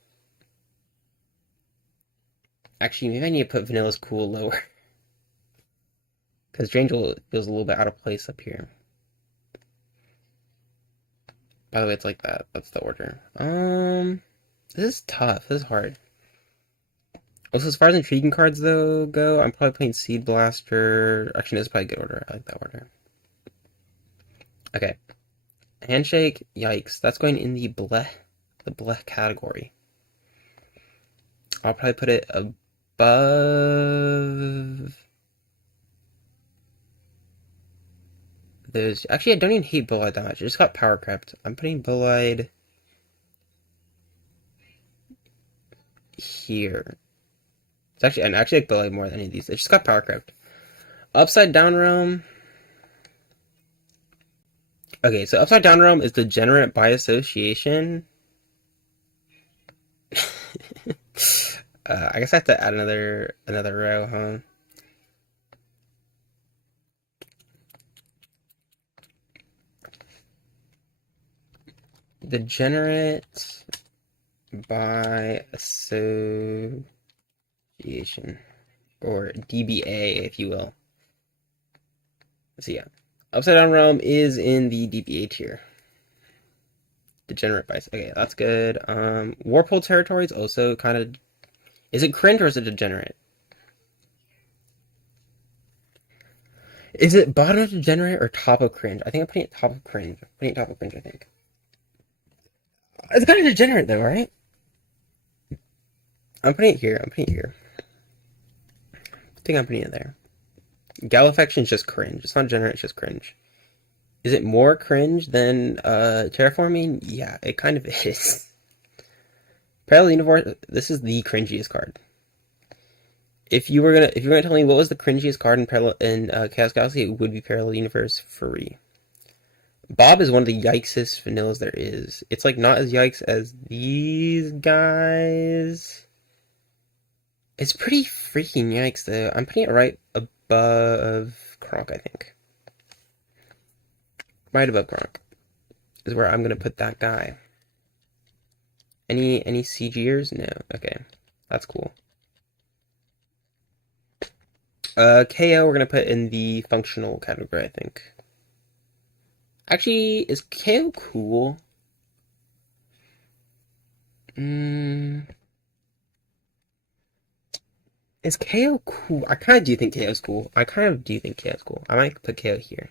Actually, maybe I need to put Vanilla's cool lower. Because Drangel feels a little bit out of place up here. By the way, it's like that. That's the order. This is tough. This is hard. Also, as far as intriguing cards though go, I'm probably playing Seed Blaster. Actually, no, it's probably a good order. I like that order. Okay. Handshake, yikes. That's going in the bleh category. I'll probably put it above those. Actually, I don't even hate Bolide that much. I just got power crept. I'm putting Bolide here. It's actually, and actually, I like Bolide more than any of these. It just got power crept. Upside Down Realm. Okay, so Upside Down Realm is degenerate by association. I guess I have to add another row, huh? Degenerate by association, or DBA, if you will. So yeah, Upside Down Realm is in the DBA tier. Degenerate by, okay, that's good. Warpole Territory is also kind of, is it cringe or is it degenerate? Is it bottom of degenerate or top of cringe? I think I'm putting it top of cringe. I'm putting it top of cringe, I think. It's kind of degenerate though, right? I'm putting it here. I'm putting it here. I think I'm putting it there. Galafection is just cringe. It's not degenerate, it's just cringe. Is it more cringe than Terraforming? Yeah, it kind of is. Parallel Universe, this is the cringiest card. If you were gonna tell me what was the cringiest card in Chaos Galaxy, it would be Parallel Universe Free. Bob is one of the yikesest vanillas there is. It's like not as yikes as these guys. It's pretty freaking yikes though. I'm putting it right above Kronk, I think. Right above Kronk is where I'm gonna put that guy. Any CGers? No. Okay, that's cool. KO we're gonna put in the functional category, I think. Actually, is KO cool? Is KO cool? I kind of do think KO's cool. I might put KO here.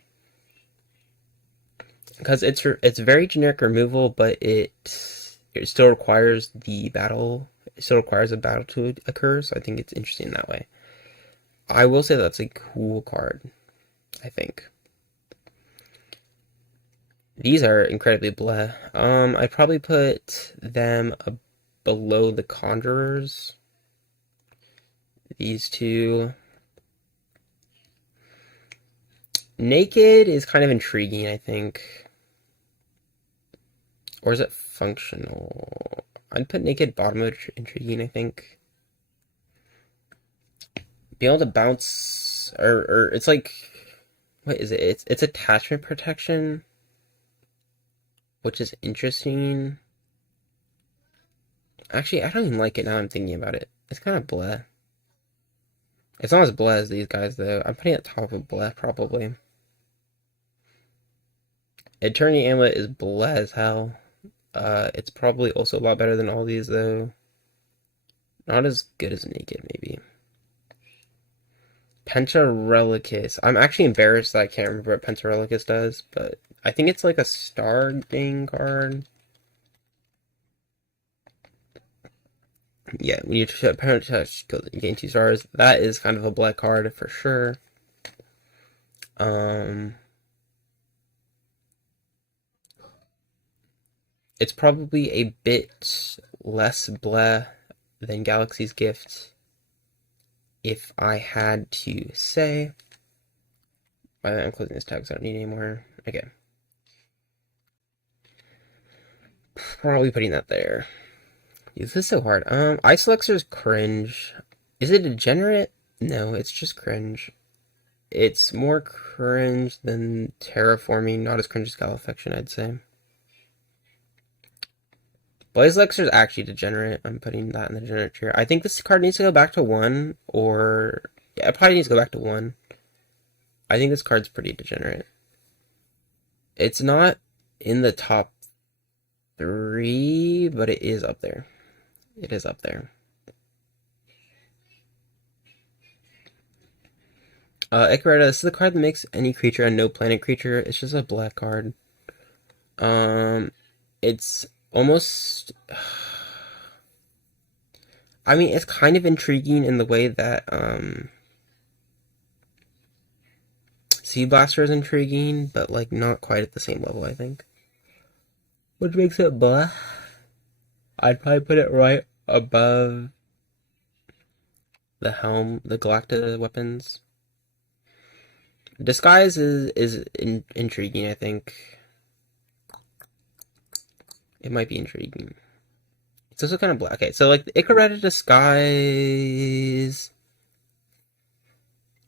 Because it's very generic removal, but it still requires the battle. It still requires a battle to occur, so I think it's interesting that way. I will say that's a cool card, I think. These are incredibly bleh. I probably put them below the Conjurers. These two. Naked is kind of intriguing, I think. Or is it functional? I'd put Naked bottom of intriguing, I think. Being able to bounce, or it's like, what is it? It's attachment protection, which is interesting. Actually, I don't even like it now I'm thinking about it. It's kind of bleh. It's not as bleh as these guys, though. I'm putting it top of bleh, probably. Eternity Amulet is bleh as hell. It's probably also a lot better than all these, though. Not as good as Naked, maybe. Pentarelicus. I'm actually embarrassed that I can't remember what Pentarelicus does, but I think it's like a starting card. Yeah, when you apparent touch, you gain 2 stars. That is kind of a black card for sure. It's probably a bit less bleh than Galaxy's Gift, if I had to say. By the way, I'm closing this tag because I don't need any more. Okay. Probably putting that there. This is so hard. Ice Elixir's cringe. Is it degenerate? No, it's just cringe. It's more cringe than Terraforming, not as cringe as Galafection, I'd say. Blaze Elixir is actually degenerate. I'm putting that in the degenerate tier. I think this card needs to go back to 1, or... Yeah, it probably needs to go back to 1. I think this card's pretty degenerate. It's not in the top 3, but it is up there. It is up there. Icaretta, this is the card that makes any creature a no planet creature. It's just a black card. Um, it's almost. I mean, it's kind of intriguing in the way that Sea Blaster is intriguing, but like not quite at the same level, I think. Which makes it blah. I'd probably put it right above the helm, the Galacta weapons. Disguise is intriguing, I think. It might be intriguing. It's also kind of black. Okay, so like the Icaretta Disguise.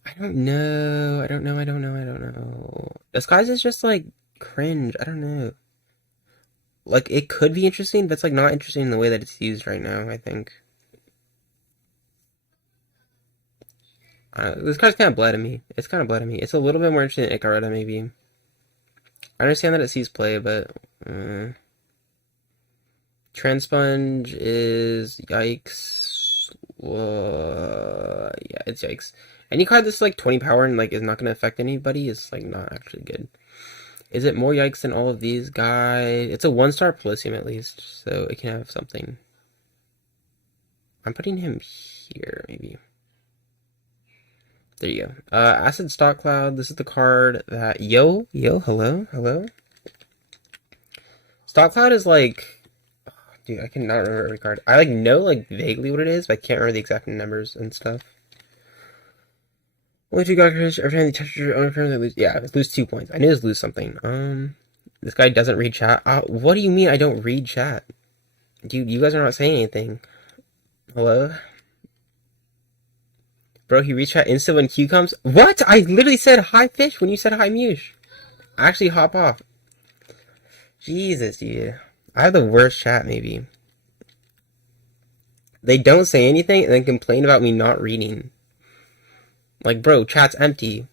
I don't know. I don't know. I don't know. I don't know. Disguise is just like cringe. I don't know. Like it could be interesting, but it's like not interesting in the way that it's used right now, I think. This card's kind of blah to me. It's kind of blah to me. It's a little bit more interesting than Icaretta, maybe. I understand that it sees play, but Transponge is yikes. Yeah, it's yikes. Any card that's like 20 power and like is not gonna affect anybody is like not actually good. Is it more yikes than all of these guys? It's a 1-star Polysium at least, so it can have something. I'm putting him here, maybe. There you go. Acid Stock Cloud. This is the card that hello. Stock Cloud is like, dude, I cannot remember every card. I like know like vaguely what it is, but I can't remember the exact numbers and stuff. Only 2 characters every time they touch your own friend, they lose. Yeah, lose 2 points. I knew it lose something. This guy doesn't read chat. What do you mean I don't read chat? Dude, you guys are not saying anything. Hello? Bro, he reached chat instant when Q comes. What? I literally said hi fish when you said hi Mush. I actually hop off. Jesus, dude. I have the worst chat, maybe. They don't say anything and then complain about me not reading. Like, bro, chat's empty.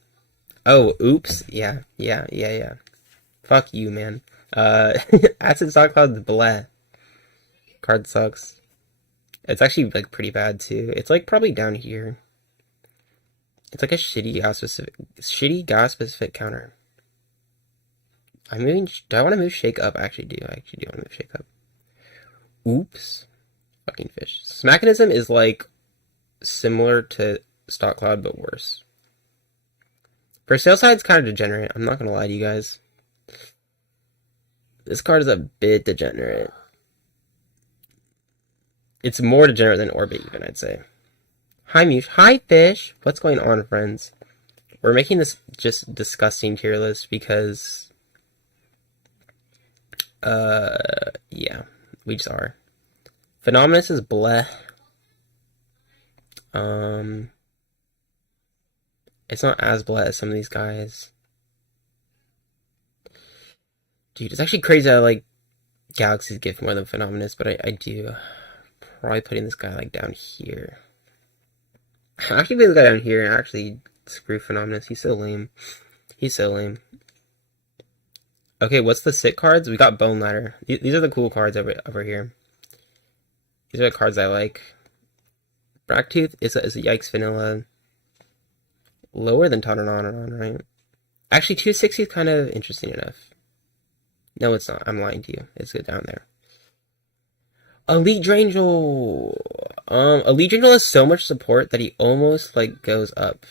Oh, oops. Yeah. Fuck you, man. Acid Stock Cloud blah. Card sucks. It's actually, like, pretty bad, too. It's, like, probably down here. It's like a shitty gas specific counter. I'm moving. Do I want to move Shake Up? I actually do want to move Shake Up. Oops. Fucking fish. Mechanism is like similar to Stock Cloud, but worse. For sale side, it's kind of degenerate. I'm not gonna lie to you guys. This card is a bit degenerate. It's more degenerate than Orbit, even, I'd say. Hi, Mush. Hi, Fish. What's going on, friends? We're making this just disgusting tier list because, yeah, we just are. Phenomenus is bleh. It's not as bleh as some of these guys. Dude, it's actually crazy that I like Galaxy's Gift more than Phenomenus, but I do. Probably putting this guy like down here. I'm actually putting this guy down here and actually screw Phenomenus. He's so lame. Okay, what's the sit cards? We got Bone Ladder. These are the cool cards over here. These are the cards I like. Bracktooth is a Yikes Vanilla. Lower than Tauntauron, right? Actually, 260 is kind of interesting enough. No, it's not. I'm lying to you. It's good down there. Elite Drangel. Elite Drangel has so much support that he almost like goes up.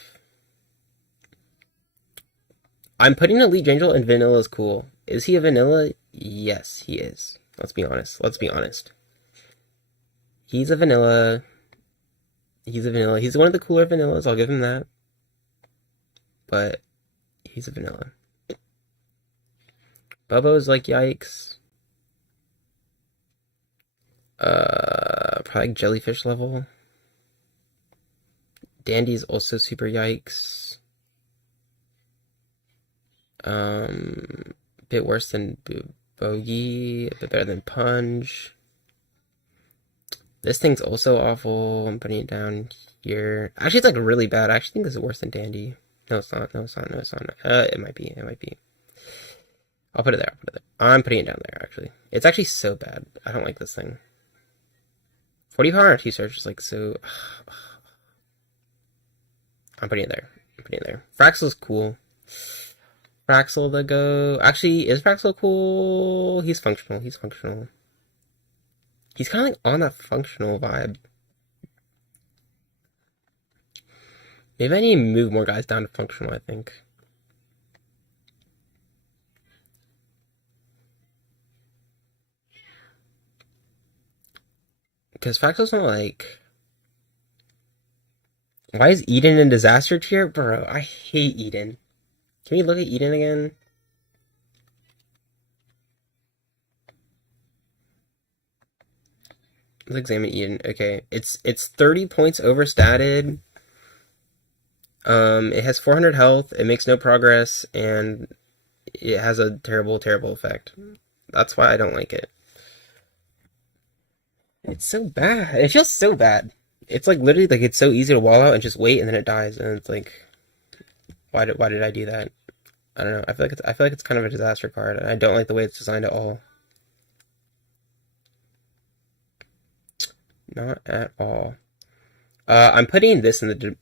I'm putting Elite Drangel in Vanilla is cool. Is he a Vanilla? Yes, he is. Let's be honest. He's a Vanilla. He's one of the cooler Vanillas. I'll give him that. But he's a Vanilla. Bubbo's like yikes. Probably like jellyfish level. Dandy's also super yikes. Bit worse than Bogey, a bit better than Punch. This thing's also awful. I'm putting it down here. Actually, it's like really bad. I actually think this is worse than Dandy. No, it's not. It might be. I'll put it there. I'm putting it down there, actually. It's actually so bad. I don't like this thing. 40 power RT search is like so... I'm putting it there. Fraxel's cool. Fraxel to go. Actually, is Fraxel cool? He's functional. He's functional. He's kind of like on that functional vibe. Maybe I need to move more guys down to functional, I think. Because Fraxel's not like... Why is Eden in disaster tier? Bro, I hate Eden. Can we look at Eden again? Let's examine Eden. Okay, it's 30 points overstated. It has 400 health. It makes no progress, and it has a terrible, terrible effect. That's why I don't like it. It's so bad. It feels so bad. It's like literally like it's so easy to wall out and just wait, and then it dies, and it's like, why did I do that? I don't know. I feel like it's kind of a disaster card, and I don't like the way it's designed at all. Not at all. I'm putting this in the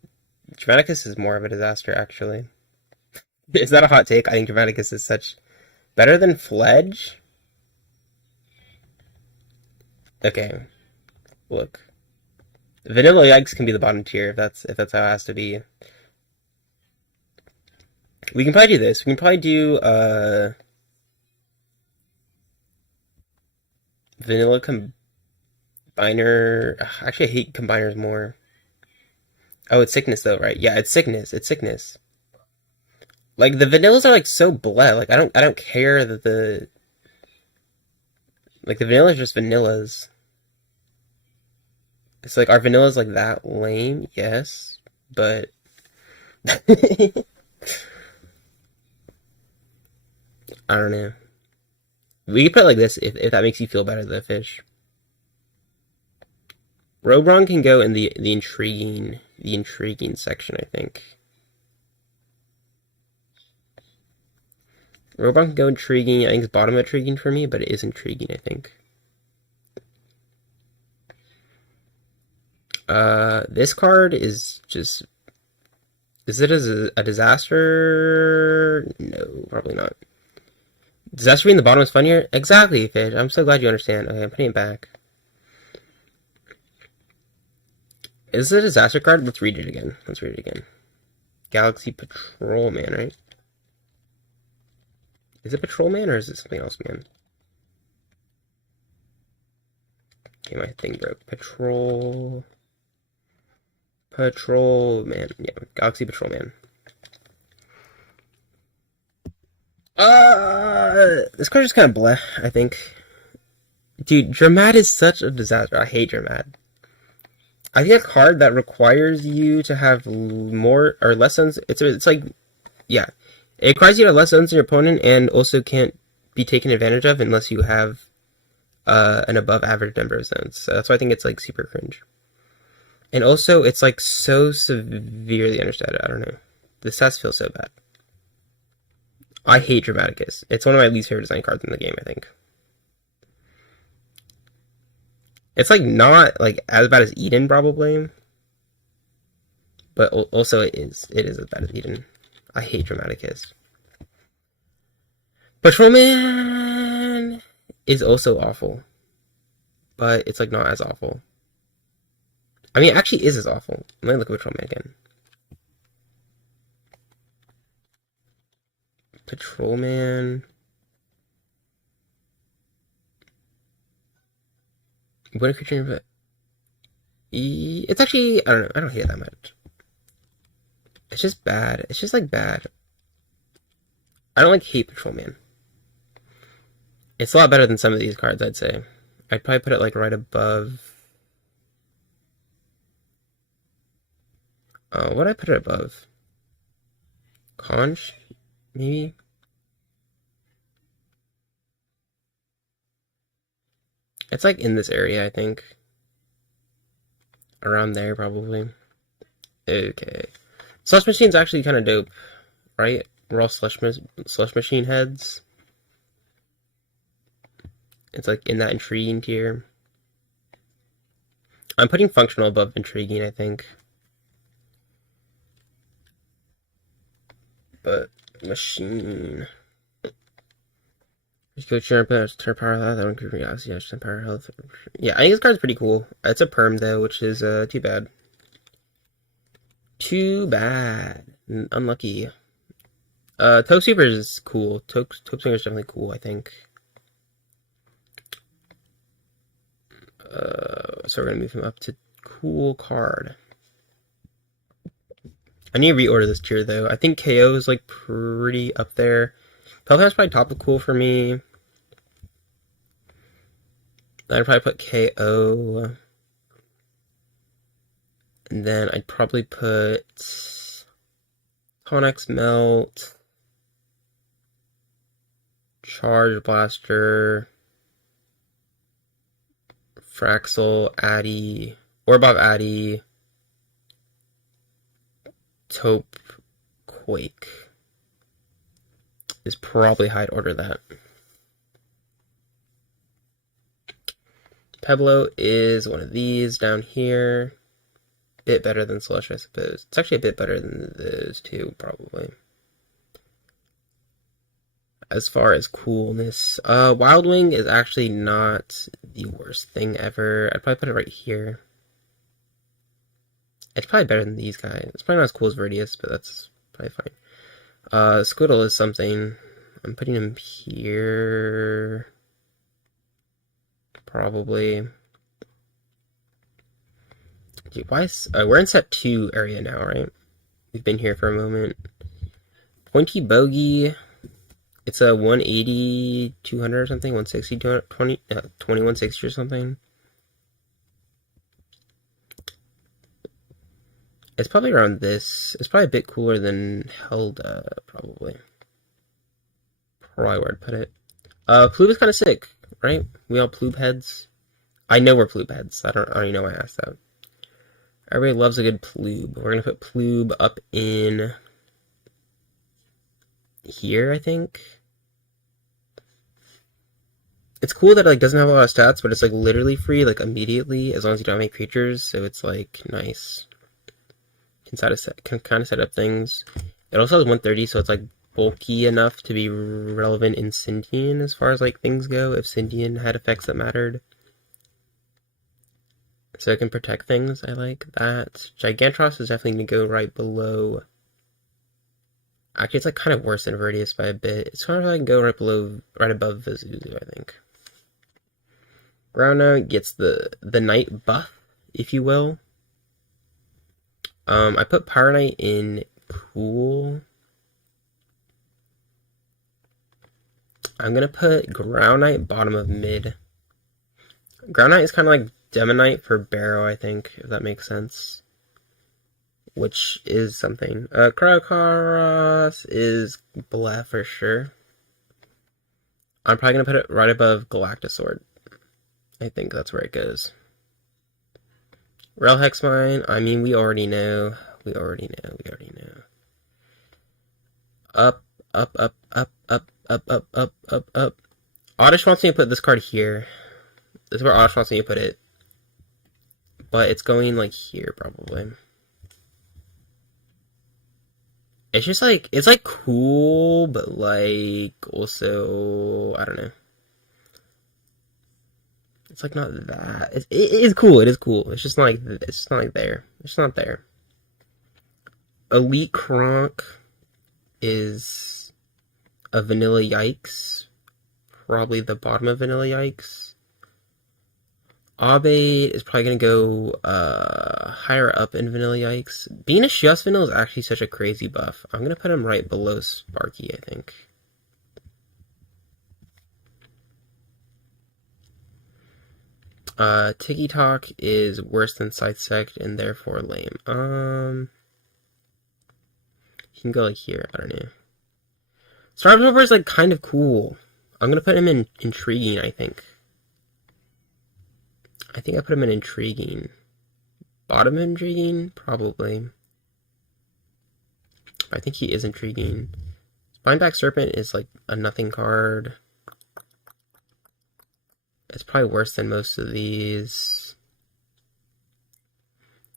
Dramaticus is more of a disaster, actually. Is that a hot take? I think Dramaticus is such better than Fledge. Okay, look. Vanilla Yikes can be the bottom tier if that's how it has to be. We can probably do this. We can probably do Vanilla Combiner. Actually, I hate Combiners more. Oh, it's Sickness though, right? Yeah, it's Sickness. It's Sickness. Like the vanillas are like so bleh. Like I don't care that the vanilla is just vanillas. It's like, are vanillas like that lame? Yes, but I don't know. We could put it like this if that makes you feel better, the fish. Robron can go in the intriguing section, I think. Robron can go intriguing. I think it's bottom intriguing for me, but it is intriguing, I think. This card is just... Is it a disaster? No, probably not. Disaster being the bottom is funnier? Exactly, Fish. I'm so glad you understand. Okay, I'm putting it back. Is it a disaster card? Let's read it again. Galaxy Patrolman, right? Is it Patrolman or is it something else, man? Okay, my thing broke. Patrolman. Yeah, Galaxy Patrolman. This card is kind of bleh, I think. Dude, Dramad is such a disaster. I hate Dramad. I think a card that requires you to have more or less zones. It's like, yeah, it requires you to have less zones than your opponent, and also can't be taken advantage of unless you have an above average number of zones. So that's why I think it's like super cringe. And also, it's like so severely understated. I don't know. The stats feel so bad. I hate Dramaticus. It's one of my least favorite design cards in the game, I think. It's like not like as bad as Eden, probably. But also it is as bad as Eden. I hate Dramaticus. Patrolman is also awful. But it's like not as awful. I mean, it actually is as awful. Let me look at Patrolman again. Patrolman. What a creature, but it's actually, I don't know. I don't hate it that much. It's just bad. It's just like bad. I don't like hate Patrolman. It's a lot better than some of these cards, I'd say. I'd probably put it like right above. What would I put it above? Conch, maybe. It's like in this area, I think. Around there, probably. Okay. Slush Machine's actually kind of dope, right? We're all Slush Machine heads. It's like in that intriguing tier. I'm putting functional above intriguing, I think. But Machine. Just go turn power health. I don't care Galaxy. Yeah, just power health. Yeah, I think this card's pretty cool. It's a perm though, which is too bad. Too bad. Unlucky. Toke Super is cool. Toke Super is definitely cool, I think. So we're gonna move him up to cool card. I need to reorder this tier though. I think KO is like pretty up there. Pelton's probably top of cool for me. I'd probably put KO. And then I'd probably put Onyx Melt, Charge Blaster, Fraxel, Addy, Orbob Addy, Taupe, Quake is probably how I'd order that. Peblo is one of these down here. Bit better than Slush, I suppose. It's actually a bit better than those two, probably. As far as coolness, Wild Wing is actually not the worst thing ever. I'd probably put it right here. It's probably better than these guys. It's probably not as cool as Verdius, but that's probably fine. Squirtle is something. I'm putting him here. Probably. Dude, why is, we're in set 2 area now, right? We've been here for a moment. Pointy Bogey. It's a 180, 200 or something. 160, 220, 2160 or something. It's probably around this. It's probably a bit cooler than Helda, probably. Probably where I'd put it. Plube is kind of sick, right? We all Plube heads. I know we're Plube heads. I don't even know why I asked that. Everybody loves a good Plube. We're gonna put Plube up in here, I think. It's cool that it like doesn't have a lot of stats, but it's like literally free, like immediately, as long as you don't make creatures. So it's like nice. Can kind of set up things. It also has 130, so it's like bulky enough to be relevant in Sintian as far as like things go. If Sintian had effects that mattered, so it can protect things. I like that. Gigantros is definitely gonna go right below. Actually, it's like kind of worse than Verdius by a bit. It's kind of like go right below, right above Vizuzu, I think. Groundnut gets the Knight buff, if you will. I put Power Knight in cool. I'm gonna put Ground Knight bottom of mid. Ground Knight is kind of like Demonite for Barrow, I think, if that makes sense. Which is something. Cryocaros is blah for sure. I'm probably gonna put it right above Galactusword. I think that's where it goes. Rel Hexmine, I mean, we already know. Up. Oddish wants me to put this card here. This is where Oddish wants me to put it. But it's going, like, here, probably. It's just, like, it's, like, cool, but, like, also, I don't know. It's like not that. It is cool. It is cool. It's just not like there. It's just not there. Elite Kronk is a Vanilla Yikes. Probably the bottom of Vanilla Yikes. Abe is probably gonna go higher up in Vanilla Yikes. Being a just Vanilla is actually such a crazy buff. I'm gonna put him right below Sparky, I think. Tiki Talk is worse than Scythesect and therefore lame. He can go like here, I don't know. Star Absorber is like kind of cool. I'm gonna put him in Intriguing, I think. I put him in Intriguing. Bottom Intriguing? Probably. I think he is Intriguing. Spineback Serpent is like a nothing card. It's probably worse than most of these.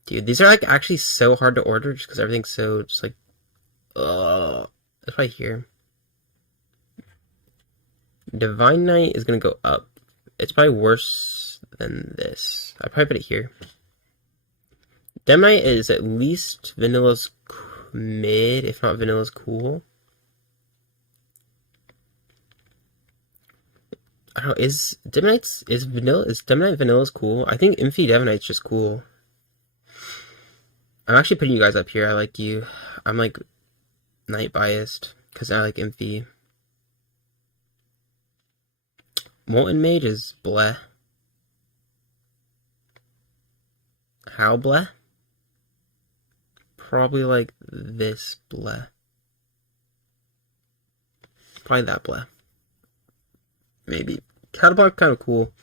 Dude, these are like actually so hard to order just because everything's so just like, It's probably here. Divine Knight is gonna go up. It's probably worse than this. I probably put it here. Dem Knight is at least Vanilla's mid, if not Vanilla's cool. I don't know, is Dem Knight Vanilla's cool? I think Infi Dem Knight's just cool. I'm actually putting you guys up here. I like you. I'm like Knight biased because I like Infi. Molten Mage is bleh. How bleh? Probably like this bleh. Probably that bleh. Maybe. Catablanc kind of cool.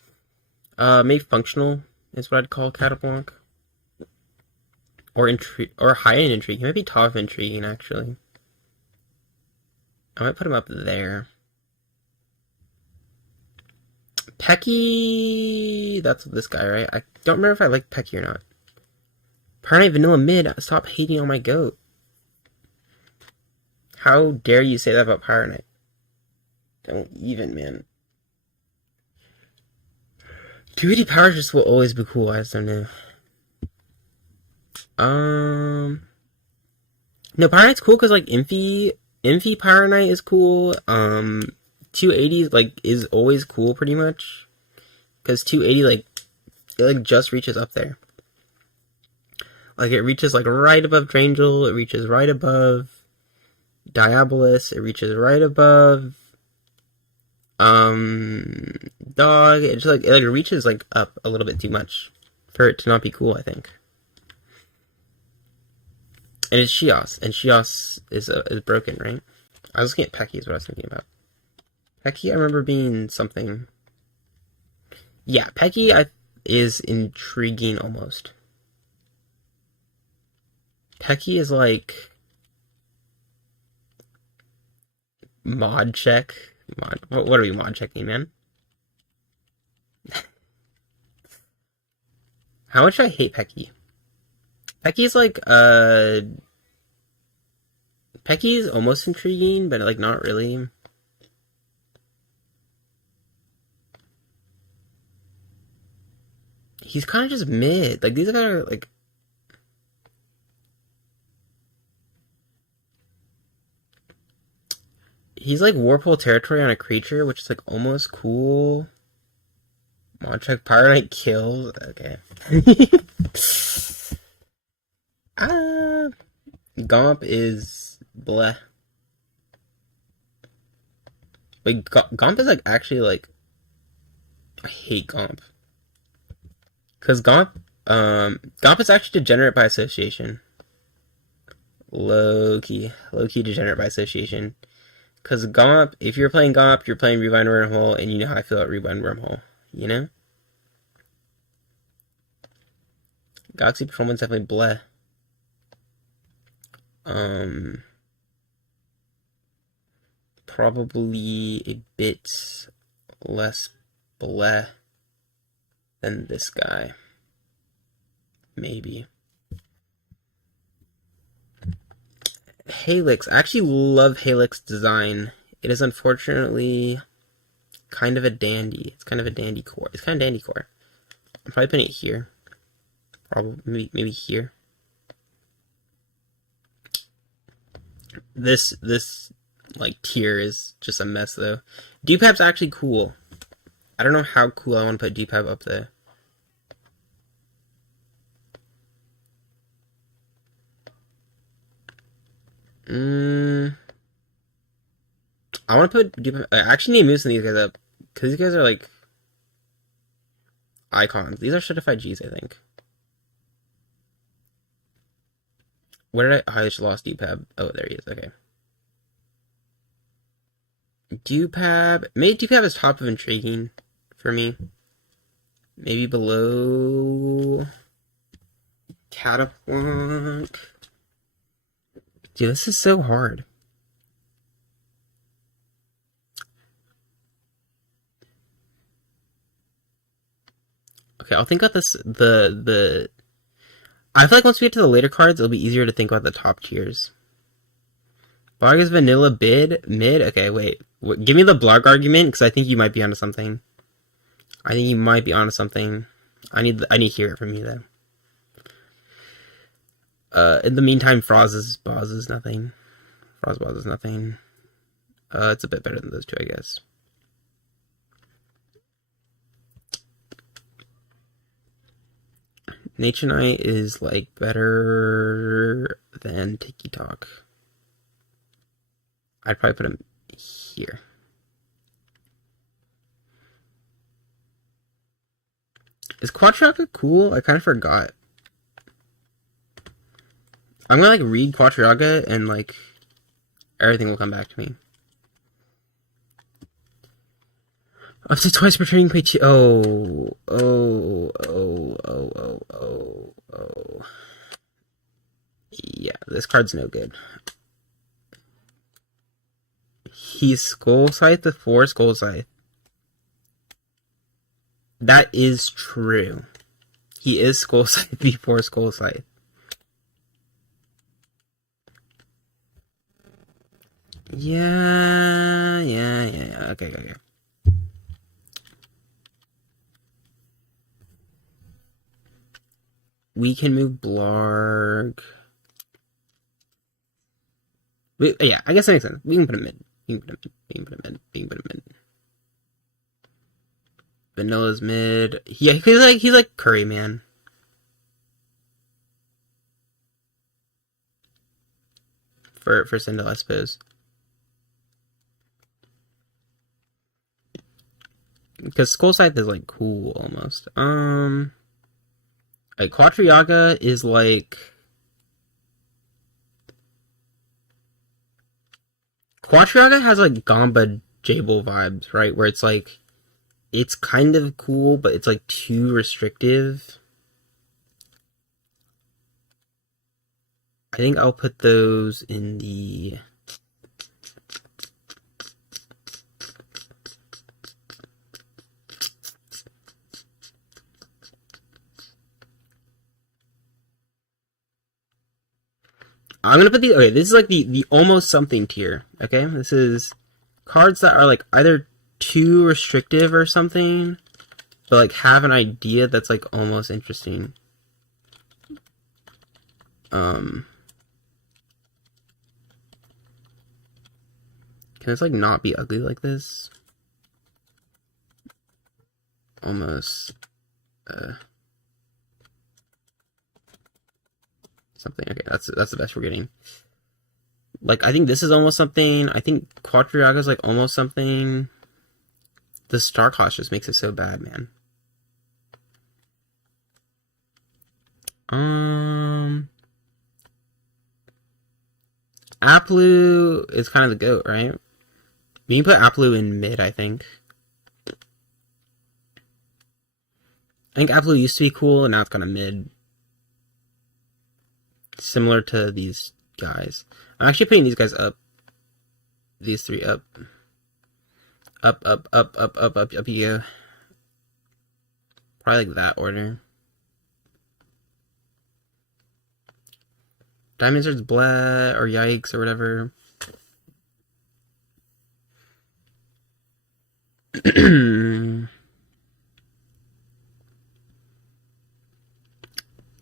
Maybe functional is what I'd call Catablanc. Or high-end intriguing. Maybe top intriguing, actually. I might put him up there. Pecky... That's this guy, right? I don't remember if I like Pecky or not. Power Knight Vanilla mid. Stop hating on my goat. How dare you say that about Power Knight? Don't even, man. 280 power just will always be cool. I just don't know. No, Power Knight's cool because like Infi Power Knight is cool. 280 like is always cool pretty much because 280 like it like just reaches up there. Like it reaches like right above Drangel. It reaches right above Diabolus. It reaches right above Dog. It just like it reaches like up a little bit too much for it to not be cool, I think. And it's Shios, and Shios is broken, right? I was looking at Pecky is what I was thinking about. Pecky, I remember being something. Yeah, Pecky is intriguing almost. Pecky is like mod check. What are we mod checking, man? How much I hate Pecky. Pecky's like Pecky's almost intriguing, but like not really. He's kind of just mid. Like these guys are like. He's like Warpole territory on a creature, which is like almost cool. Mod check Power Knight kills. Okay. Gomp is bleh. Like Gomp is like actually like I hate Gomp. Cause Gomp is actually degenerate by association. Low key degenerate by association. Cause Gomp, if you're playing Gomp, you're playing Rewind Wormhole, and you know how I feel about Rewind Wormhole, you know? Galaxy Performance definitely bleh. Probably a bit less bleh than this guy. Maybe. Helix. I actually love Helix design. It is unfortunately kind of a dandy. It's kind of a dandy core. It's kind of dandy core. I'm probably putting it here. Probably maybe here. This like tier is just a mess though. Dupab's actually cool. I don't know how cool I want to put Dupab up there. I want to put Dupab. I actually need to move some of these guys up because these guys are like icons. These are certified Gs, I think. Where did I just lost Dupab. Oh, there he is. Okay. Dupab. Maybe Dupab is top of intriguing for me. Maybe below Catapult. Dude, this is so hard. Okay, I'll think about this. I feel like once we get to the later cards, it'll be easier to think about the top tiers. Blog is vanilla mid? Okay, wait. Give me the blog argument, because I think you might be onto something. I think you might be onto something. I need to hear it from you, though. In the meantime, Boz is nothing. Boz is nothing. It's a bit better than those two, I guess. Nature Knight is, like, better than Tiki Talk. I'd probably put him here. Is Quatraga cool? I kind of forgot. I'm gonna, like, read Quatraga and, like, everything will come back to me. Up to twice per turning, pay two. Oh. Yeah, this card's no good. He's Skull Scythe before Skull Scythe. That is true. He is Skull Scythe before Skull Scythe. Yeah. Okay. We can move Blarg. Yeah, I guess that makes sense. We can put him mid. We can put him mid. Vanilla's mid. Yeah, he's like Curry, man. For Sindel, I suppose. Because Skull Scythe is like cool almost. Like Quatriaga is like Quatriaga has like Gamba Jable vibes, right? Where it's like it's kind of cool, but it's like too restrictive. I think I'll put those in the I'm gonna put the okay. This is like the almost something tier. Okay, this is cards that are like either too restrictive or something, but like have an idea that's like almost interesting. Can this like not be ugly like this? Almost. Something. Okay, that's the best we're getting. Like, I think this is almost something. I think Quatriaga is like almost something. The Star Cost just makes it so bad, man. Aplu is kind of the GOAT, right? We can put Aplu in mid, I think. I think Aplu used to be cool, and now it's kind of mid. Similar to these guys. I'm actually putting these guys up. These three up. Up you go. Probably like that order. Diamond Swords blah or yikes or whatever.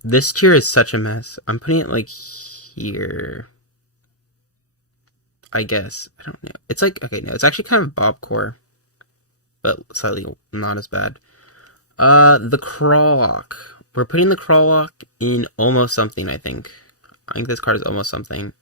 This tier is such a mess. I'm putting it like here. I guess. I don't know. It's like, okay, no, it's actually kind of Bobcore, but slightly not as bad. The Crawlock. We're putting the Crawlock in almost something, I think. I think this card is almost something.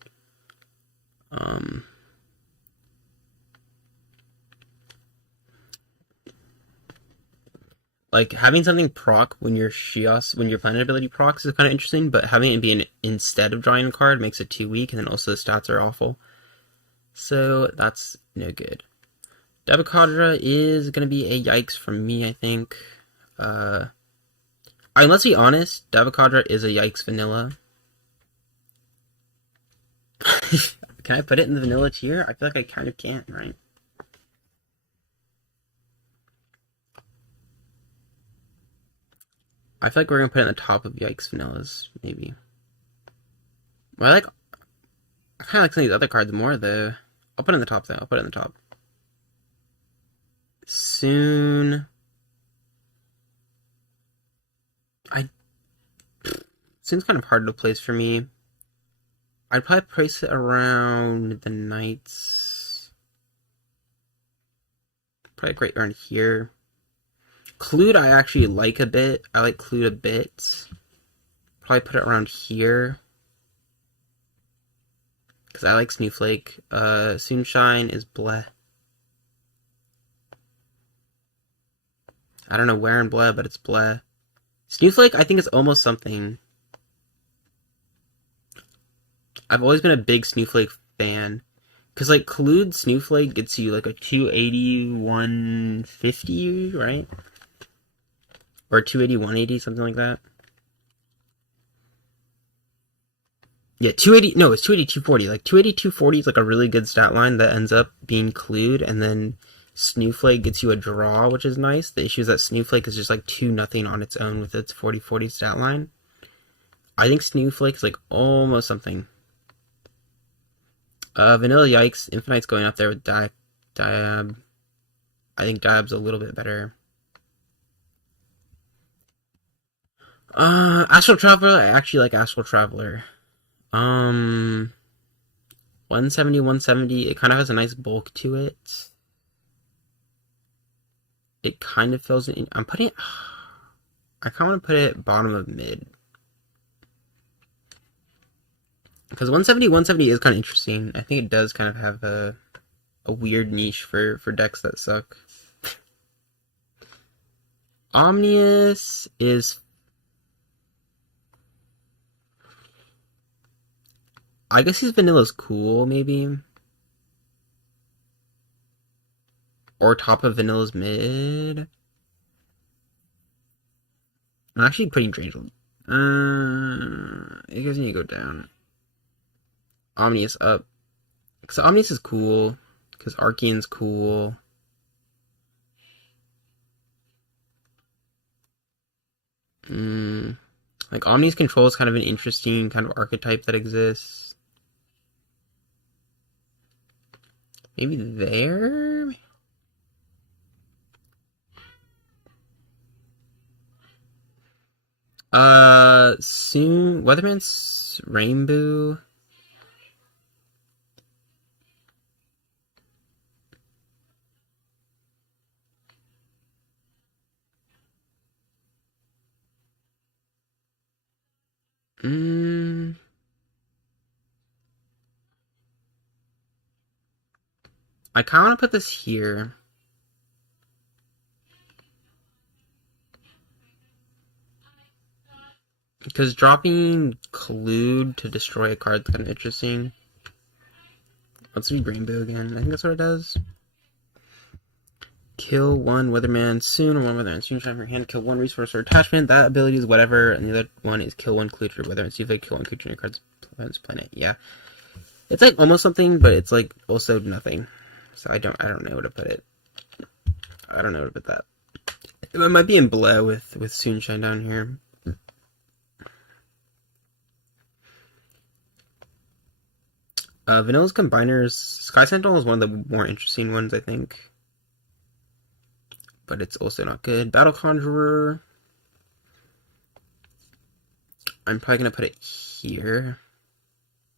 Like, having something proc when your planet ability procs is kind of interesting, but having it be instead of drawing a card makes it too weak, and then also the stats are awful. So, that's no good. Dabakadra is going to be a yikes for me, I think. Let's be honest, Dabakadra is a yikes vanilla. Can I put it in the vanilla tier? I feel like I kind of can't, right? I feel like we're gonna put it in the top of yikes vanillas, maybe. Well, I kind of like some of these other cards more, though. I'll put it in the top, though. I'll put it in the top. Soon. Soon's kind of hard to place for me. I'd probably place it around the Knights. Probably right around here. Clued I actually like a bit. I like Clued a bit. Probably put it around here. Because I like Snowflake. Soonshine is bleh. I don't know where in bleh, but it's bleh. Snowflake, I think, is almost something. I've always been a big Snowflake fan. Because, like, Clued Snowflake gets you, like, a 280, 150, right? Or 280, 180, something like that. Yeah, 280, no, it's 280, 240. Like, 280, 240 is, like, a really good stat line that ends up being Clued, and then Snowflake gets you a draw, which is nice. The issue is that Snowflake is just, like, 2-0 on its own with its 40-40 stat line. I think Snowflake is, like, almost something. Vanilla Yikes, Infinite's going up there with Diab. I think Diab's a little bit better. Astral Traveler, I actually like Astral Traveler. 170, 170, it kind of has a nice bulk to it. It kind of fills in. I kind of want to put it bottom of mid. Because 170, 170 is kind of interesting. I think it does kind of have a weird niche for decks that suck. Omnius is... I guess his vanilla's cool, maybe. Or top of vanilla's mid. I'm actually putting Drained. You guys need to go down. Omnius up. Because Omnius is cool. Because Archean's cool. Like, Omnius Control is kind of an interesting kind of archetype that exists. Maybe there? Soon, Weatherman's Rainbow. I kind of want to put this here. Because dropping Collude to destroy a card is kind of interesting. Let's read Rainbow again. I think that's what it does. Kill one Weatherman soon, or one Weatherman soon from your hand. Kill one resource or attachment. That ability is whatever, and the other one is kill one creature Weatherman. See if I kill one creature in your card's planet. Yeah, it's like almost something, but it's like also nothing. So I don't know where to put it. I don't know where to put that. It might be in below with Soonshine down here. Vanilla's Combiners. Sky Sentinel is one of the more interesting ones, I think. But it's also not good. Battle Conjurer. I'm probably going to put it here.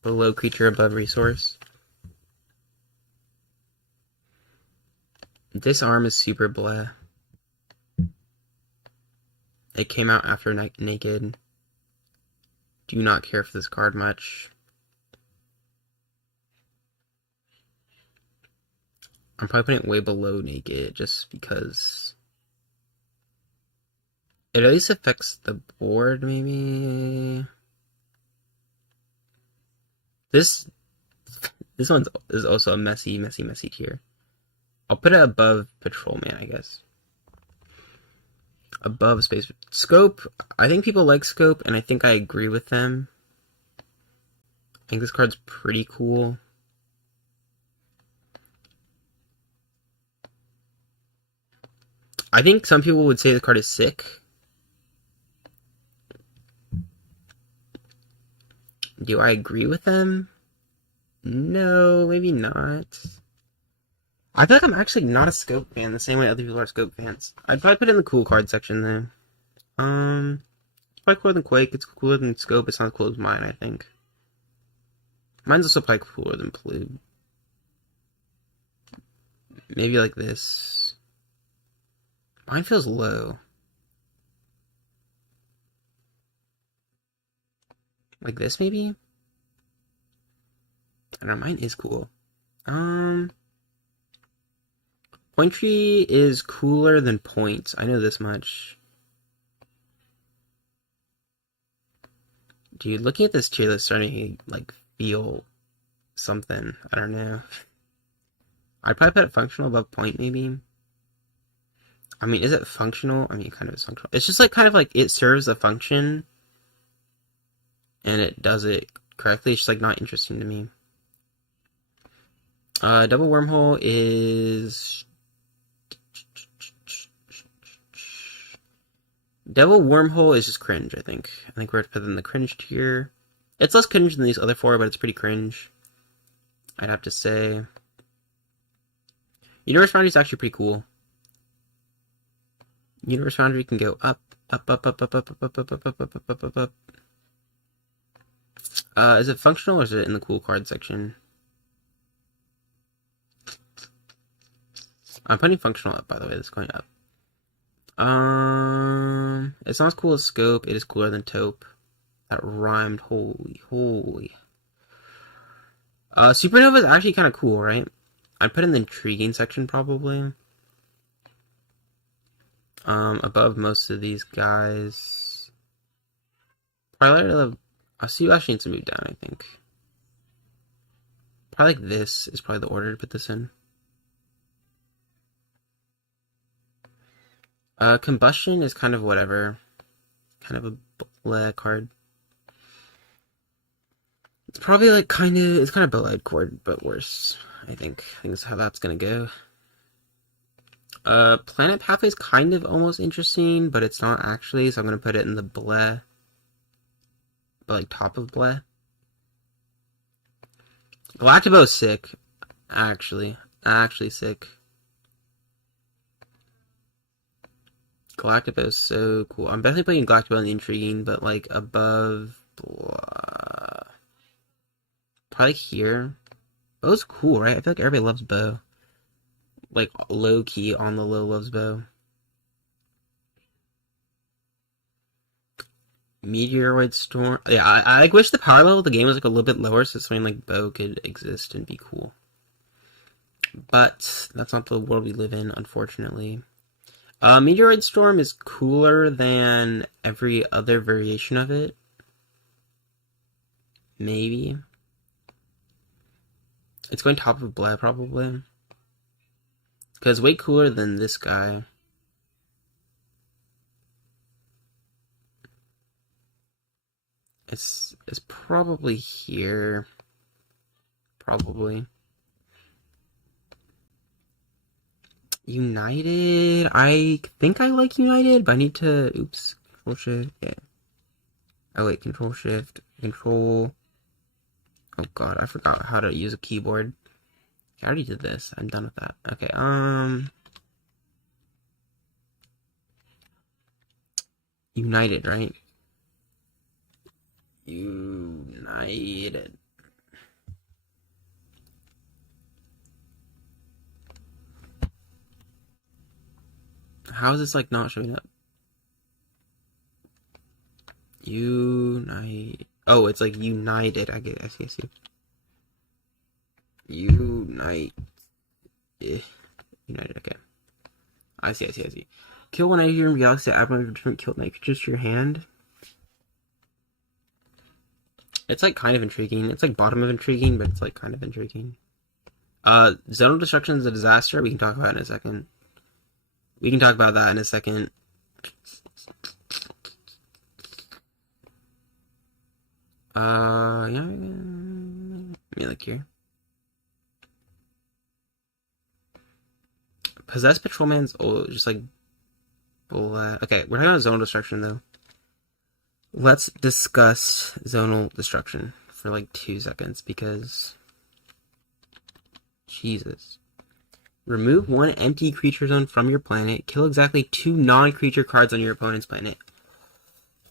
Below creature, above resource. Disarm is super bleh. It came out after Naked. Do not care for this card much. I'm probably putting it way below Naked just because it at least affects the board, maybe. This one is also a messy tier. I'll put it above Patrolman, I guess. Above Space Scope. I think people like Scope, and I think I agree with them. I think this card's pretty cool. I think some people would say the card is sick. Do I agree with them? No, maybe not. I feel like I'm actually not a scope fan the same way other people are scope fans. I'd probably put it in the cool card section though. It's probably cooler than Quake. It's cooler than Scope. It's not as cool as mine, I think. Mine's also probably cooler than Plube. Maybe like this. Mine feels low. Like this, maybe? I don't know, mine is cool. Point Tree is cooler than Points. I know this much. Dude, looking at this tier list starting to, like, feel something. I don't know. I'd probably put it functional above Point, maybe. I mean, is it functional? I mean, it kind of is functional. It's just, like, kind of like it serves a function, and it does it correctly. It's just, like, not interesting to me. Double Wormhole is... Double Wormhole is just cringe, I think. I think we're going to put it in the cringe tier. It's less cringe than these other four, but it's pretty cringe, I'd have to say. Universe Foundry is actually pretty cool. Universe Foundry can go up, up, up, up, up, up, up, up, up, up, up, up, up, up, up. Is it functional or is it in the cool card section? I'm putting functional up, by the way. That's going up. It's not as cool as Scope. It is cooler than Taupe. That rhymed. Holy. Supernova is actually kind of cool, right? I'd put in the intriguing section, probably. Above most of these guys. Probably I see you actually need to move down, I think. Probably like this is probably the order to put this in. Combustion is kind of whatever. Kind of a bleh card. It's probably like it's kind of Bellite chord, but worse, I think. I think that's how that's gonna go. Planet Path is kind of almost interesting, but it's not actually, so I'm gonna put it in the bleh. But like top of bleh. Galactibo is sick. Actually sick. Galactibo is so cool. I'm definitely putting Galactibo in the intriguing, but like above blah. Probably here. Bo's cool, right? I feel like everybody loves Bo. Like low key on the low loves Bo. Meteoroid Storm. Yeah, I like wish the power level of the game was like a little bit lower so something like Bo could exist and be cool. But that's not the world we live in, unfortunately. Meteoroid Storm is cooler than every other variation of it. Maybe. It's going top of Bleh, probably. Because way cooler than this guy. It's probably here. Probably. United. I think I like United, but I need to. Oops. Control Shift. Yeah. Oh wait. Control Shift. Control. Oh god, I forgot how to use a keyboard. I already did this. I'm done with that. Okay. United, right? United. How is this like not showing up? Unite. Oh, it's like United. I see. Unite. United. Okay. I see. Kill one enemy in Galaxy add one of your different killed nitrogens to your hand. It's like kind of intriguing. It's like bottom of intriguing, but it's like kind of intriguing. Zonal Destruction is a disaster. We can talk about it in a second. We can talk about that in a second. Yeah. Let me look here. Possessed Patrolman's just like... Okay, we're talking about Zonal Destruction, though. Let's discuss Zonal Destruction for like 2 seconds, because Jesus. Remove one empty creature zone from your planet. Kill exactly 2 non-creature cards on your opponent's planet.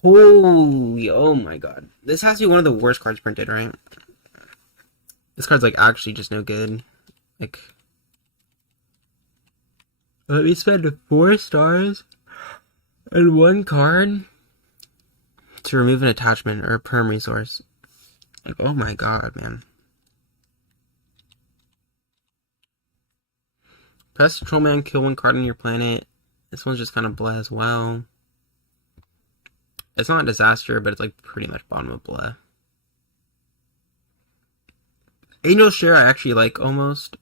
Holy, oh my god. This has to be one of the worst cards printed, right? This card's like actually just no good. Like, let me spend 4 stars and 1 card to remove an attachment or a perm resource. Like, oh my god, man. Press Control Man, kill 1 card on your planet. This one's just kind of blah as well. It's not a disaster, but it's like pretty much bottom of blah. Angel Share I actually like almost.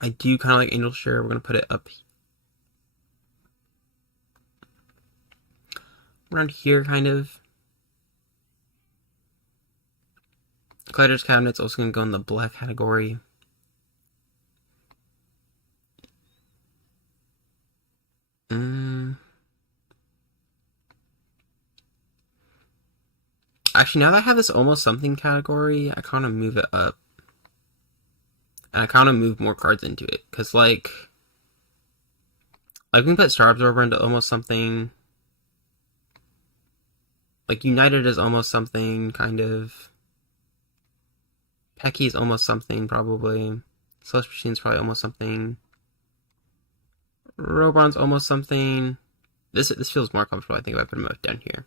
I do kind of like Angel Share. We're going to put it up around here, kind of. Collector's Cabinet's also going to go in the black category. Actually, now that I have this almost something category, I kind of move it up. And I kind of move more cards into it. Because, like we can put Star Absorber into almost something. Like, United is almost something, kind of. Pecky is almost something, probably. Celestial Machine's probably almost something. Robron's almost something. This feels more comfortable, I think, if I put them down here.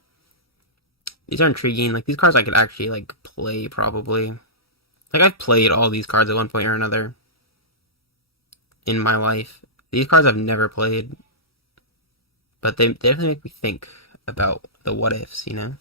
These are intriguing. Like, these cards I could actually, like, play, probably. Like, I've played all these cards at one point or another in my life. These cards I've never played. But they definitely make me think about the what-ifs, you know?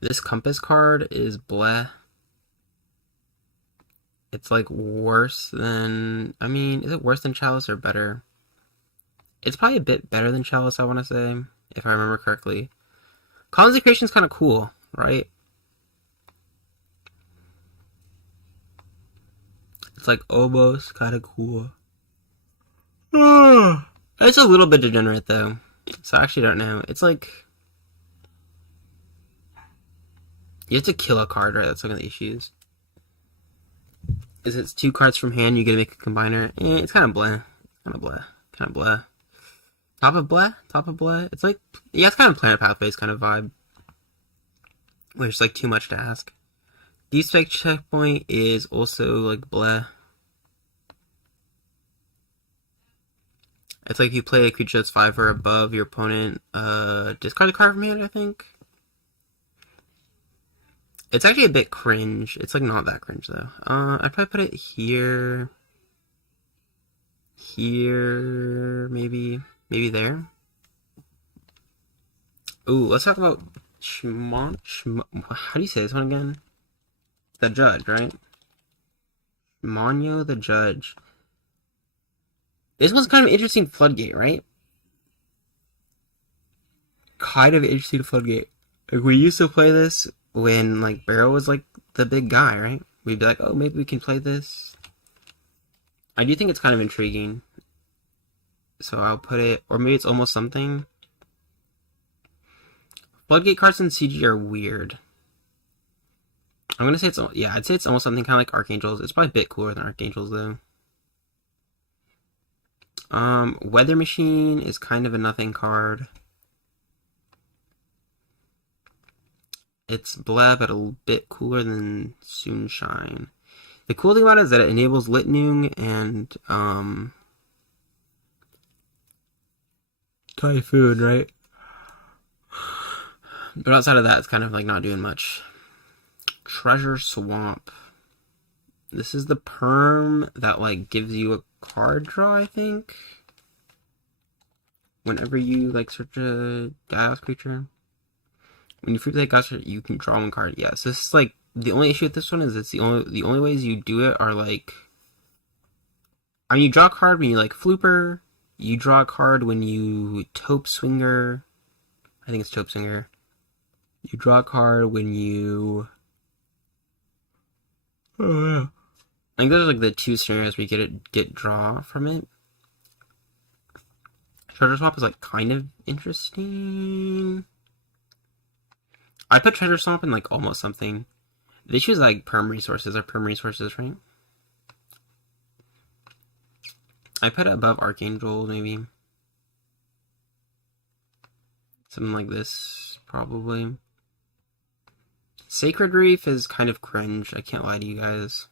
This Compass card is bleh. It's like worse than, I mean, is it worse than Chalice or better? It's probably a bit better than Chalice, I want to say, if I remember correctly. Consecration's kind of cool, right? It's like almost kind of cool. It's a little bit degenerate, though. So I actually don't know. It's like, you have to kill a card, right? That's one of the issues. Is it's 2 cards from hand, you get to make a combiner. It's kind of blah. Kind of blah. Top of blah? It's like, yeah, it's kind of Planet Pathways kind of vibe. Which is like too much to ask. Deep Spec Checkpoint is also like blah. It's like you play a creature that's 5 or above, your opponent discard a card from hand, I think. It's actually a bit cringe. It's like not that cringe though. I'd probably put it here. Here, maybe there. Ooh, let's talk about how do you say this one again? The Judge, right? Monyo the Judge. This one's kind of interesting floodgate, right? Kind of interesting floodgate. Like, we used to play this when, like, Barrow was, like, the big guy, right? We'd be like, oh, maybe we can play this. I do think it's kind of intriguing. So I'll put it, or maybe it's almost something. Floodgate cards in CG are weird. I'm gonna say it's, yeah, I'd say it's almost something kind of like Archangels. It's probably a bit cooler than Archangels, though. Weather Machine is kind of a nothing card. It's blah, but a bit cooler than Soonshine. The cool thing about it is that it enables Litnung and, Typhoon, right? But outside of that, it's kind of like not doing much. Treasure Swamp. This is the perm that like gives you a card draw, I think. Whenever you like search a Chaos creature. When you frequently Chaos, you can draw 1 card. Yeah, so this is like the only issue with this one is it's the only ways you do it are like, I mean, you draw a card when you like Flooper. You draw a card when you Taupe Swinger. I think it's Topsinger. You draw a card when you... Oh, yeah. I think those are like the two scenarios where you get draw from it. Treasure Swamp is like kind of interesting. I put Treasure Swamp in like almost something. The issue is like perm resources, right? I put it above Archangel, maybe. Something like this, probably. Sacred Reef is kind of cringe, I can't lie to you guys.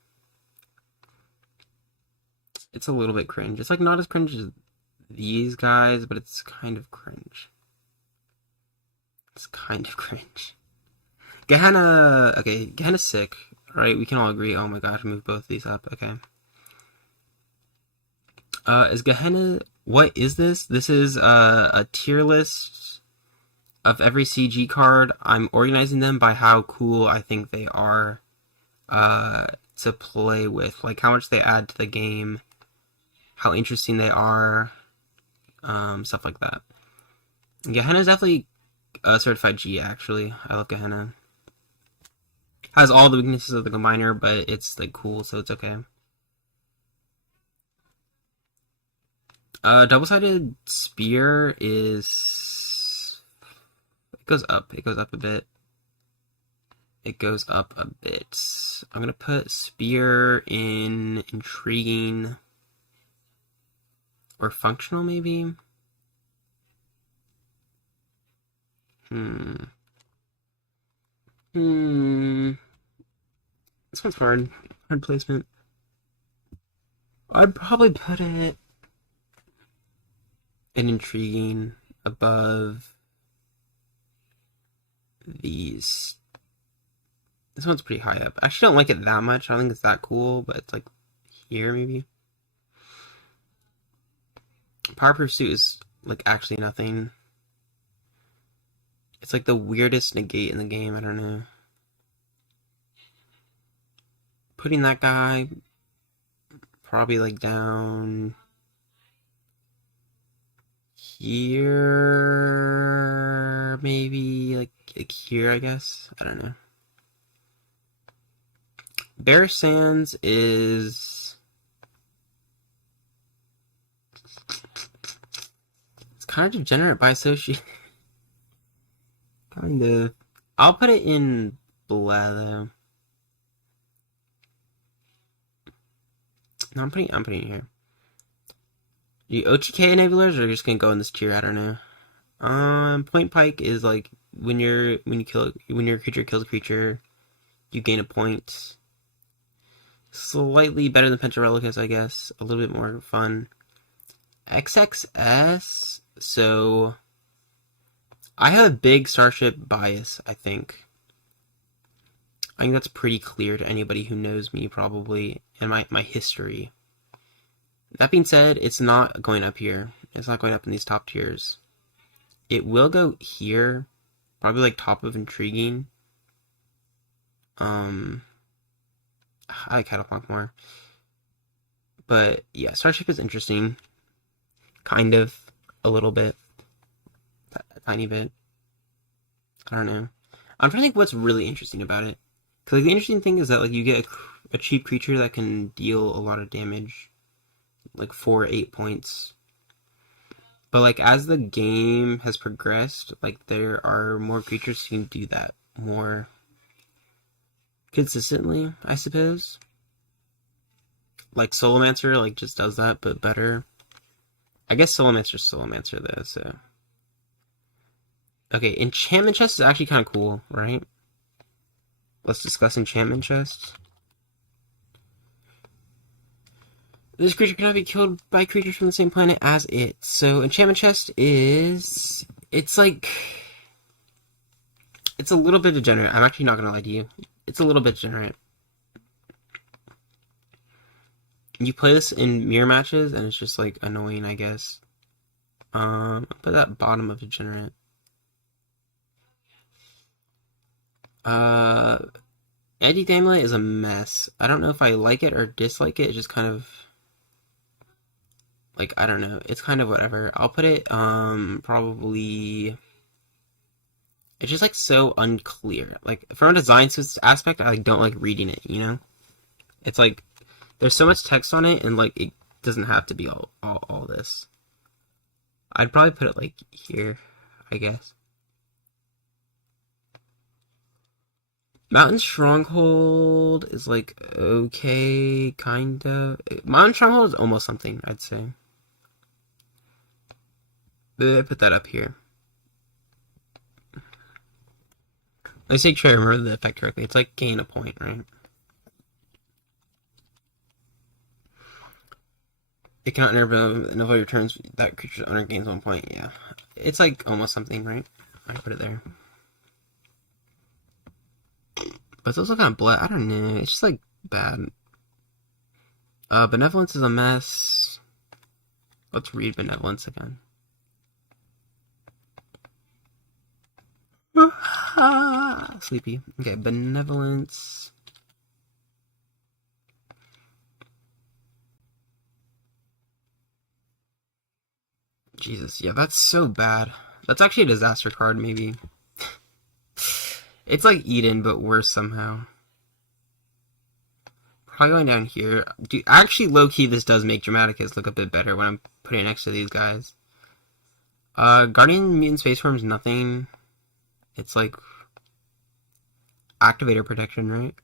It's a little bit cringe. It's like not as cringe as these guys, but it's kind of cringe. It's kind of cringe. Gehenna, okay, Gehenna's sick, right? We can all agree. Oh my gosh, move both these up, okay. Is Gehenna, what is this? This is a tier list of every CG card. I'm organizing them by how cool I think they are to play with, like how much they add to the game, how interesting they are, stuff like that. Gehenna is definitely a certified G, actually. I love Gehenna. Has all the weaknesses of the combiner, but it's like cool, so it's okay. Double-sided spear is... It goes up a bit. It goes up a bit. I'm gonna put spear in intriguing or functional, maybe. This one's hard. Hard placement. I'd probably put it in intriguing above these. This one's pretty high up. I actually don't like it that much. I don't think it's that cool, but it's like here maybe. Power Pursuit is like actually nothing. It's like the weirdest negate in the game. I don't know. Putting that guy probably like down here, maybe like here, I guess. I don't know. Bear Sands is... It's kind of degenerate by association. Kind of. I'll put it in blah, though. No, I'm putting it here. The OTK enablers are just gonna go in this tier, I don't know. Point Pike is like when your creature kills a creature, you gain a point. Slightly better than Pentarelicus, I guess. A little bit more fun. XXS, so I have a big Starship bias, I think. I think that's pretty clear to anybody who knows me, probably, and my history. That being said, it's not going up here. It's not going up in these top tiers. It will go here, probably like top of Intriguing. I like Catapult more. But yeah, Starship is interesting. Kind of. A little bit. A tiny bit. I don't know. I'm trying to think what's really interesting about it. Because like, the interesting thing is that like you get a cheap creature that can deal a lot of damage. Like 4-8 points. But like as the game has progressed, like there are more creatures who can do that more consistently, I suppose. Like Solomancer like just does that, but better. I guess Solomancer's Solomancer though, so. Okay, Enchantment Chest is actually kind of cool, right? Let's discuss Enchantment Chest. This creature cannot be killed by creatures from the same planet as it. So Enchantment Chest is... It's like... It's a little bit degenerate. I'm actually not going to lie to you. It's a little bit degenerate. You play this in mirror matches, and it's just, like, annoying, I guess. I'll put that bottom of degenerate. Eddie Daimler is a mess. I don't know if I like it or dislike it. It's just kind of... Like, I don't know. It's kind of whatever. I'll put it, probably... It's just like so unclear. Like from a design aspect, I don't like reading it. You know, it's like there's so much text on it, and like it doesn't have to be all this. I'd probably put it like here, I guess. Mountain Stronghold is like okay, kinda. Mountain Stronghold is almost something, I'd say. I put that up here. Let's make sure I remember the effect correctly. It's like gain a point, right? It cannot interrupt enough of your turns. That creature's owner gains 1 point. Yeah, it's like almost something, right? I put it there. But it's also kind of I don't know. It's just like bad. Benevolence is a mess. Let's read Benevolence again. Sleepy. Okay, Benevolence. Jesus, yeah, that's so bad. That's actually a disaster card, maybe. It's like Eden, but worse somehow. Probably going down here. Dude, actually, low-key, this does make Dramaticus look a bit better when I'm putting it next to these guys. Guardian Mutant Space Form's nothing. It's like Activator Protection, right?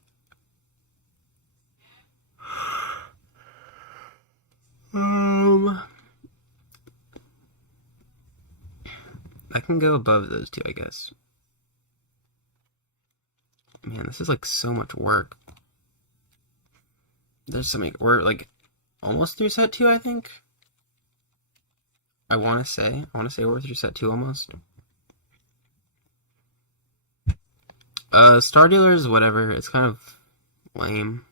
I can go above those two, I guess. Man, this is like so much work. There's something. We're like almost through set 2, I think. I want to say we're through set 2 almost. Star Dealers, whatever. It's kind of lame.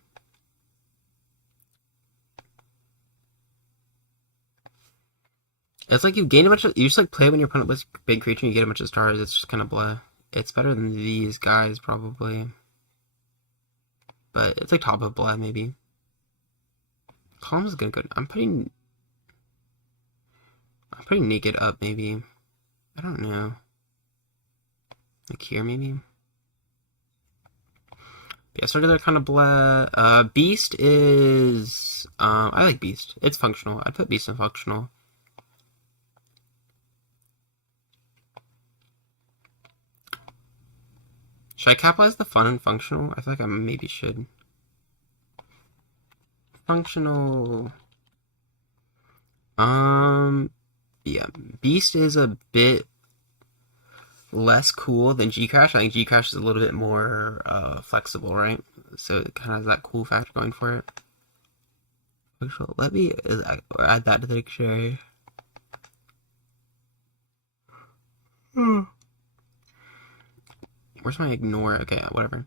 It's like you gain a bunch of. You just like play when your opponent plays big creature and you get a bunch of stars. It's just kind of blah. It's better than these guys, probably. But it's like top of blah, maybe. Column's good. I'm putting Naked up, maybe. I don't know. Like here, maybe. Yeah, so they're kind of blah. Beast is... I like Beast. It's functional. I'd put Beast in functional. Should I capitalize the fun and functional? I feel like I maybe should. Functional... Yeah. Beast is a bit less cool than G-Crash. I think G-Crash is a little bit more flexible, right? So it kind of has that cool factor going for it. Let me add that to the dictionary. Where's my ignore? Okay, whatever.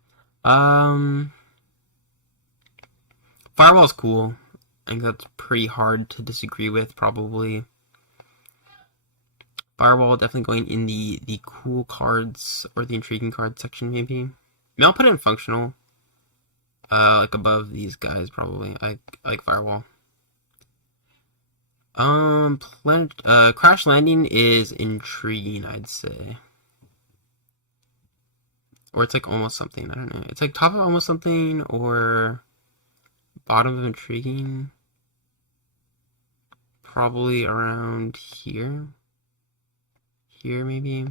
Firewall's cool. I think that's pretty hard to disagree with, probably. Firewall definitely going in the cool cards or the intriguing cards section, maybe. I'll put it in functional. Like above these guys, probably. I like Firewall. Crash Landing is intriguing, I'd say. Or it's like almost something, I don't know. It's like top of almost something or bottom of intriguing. Probably around here. Here, maybe.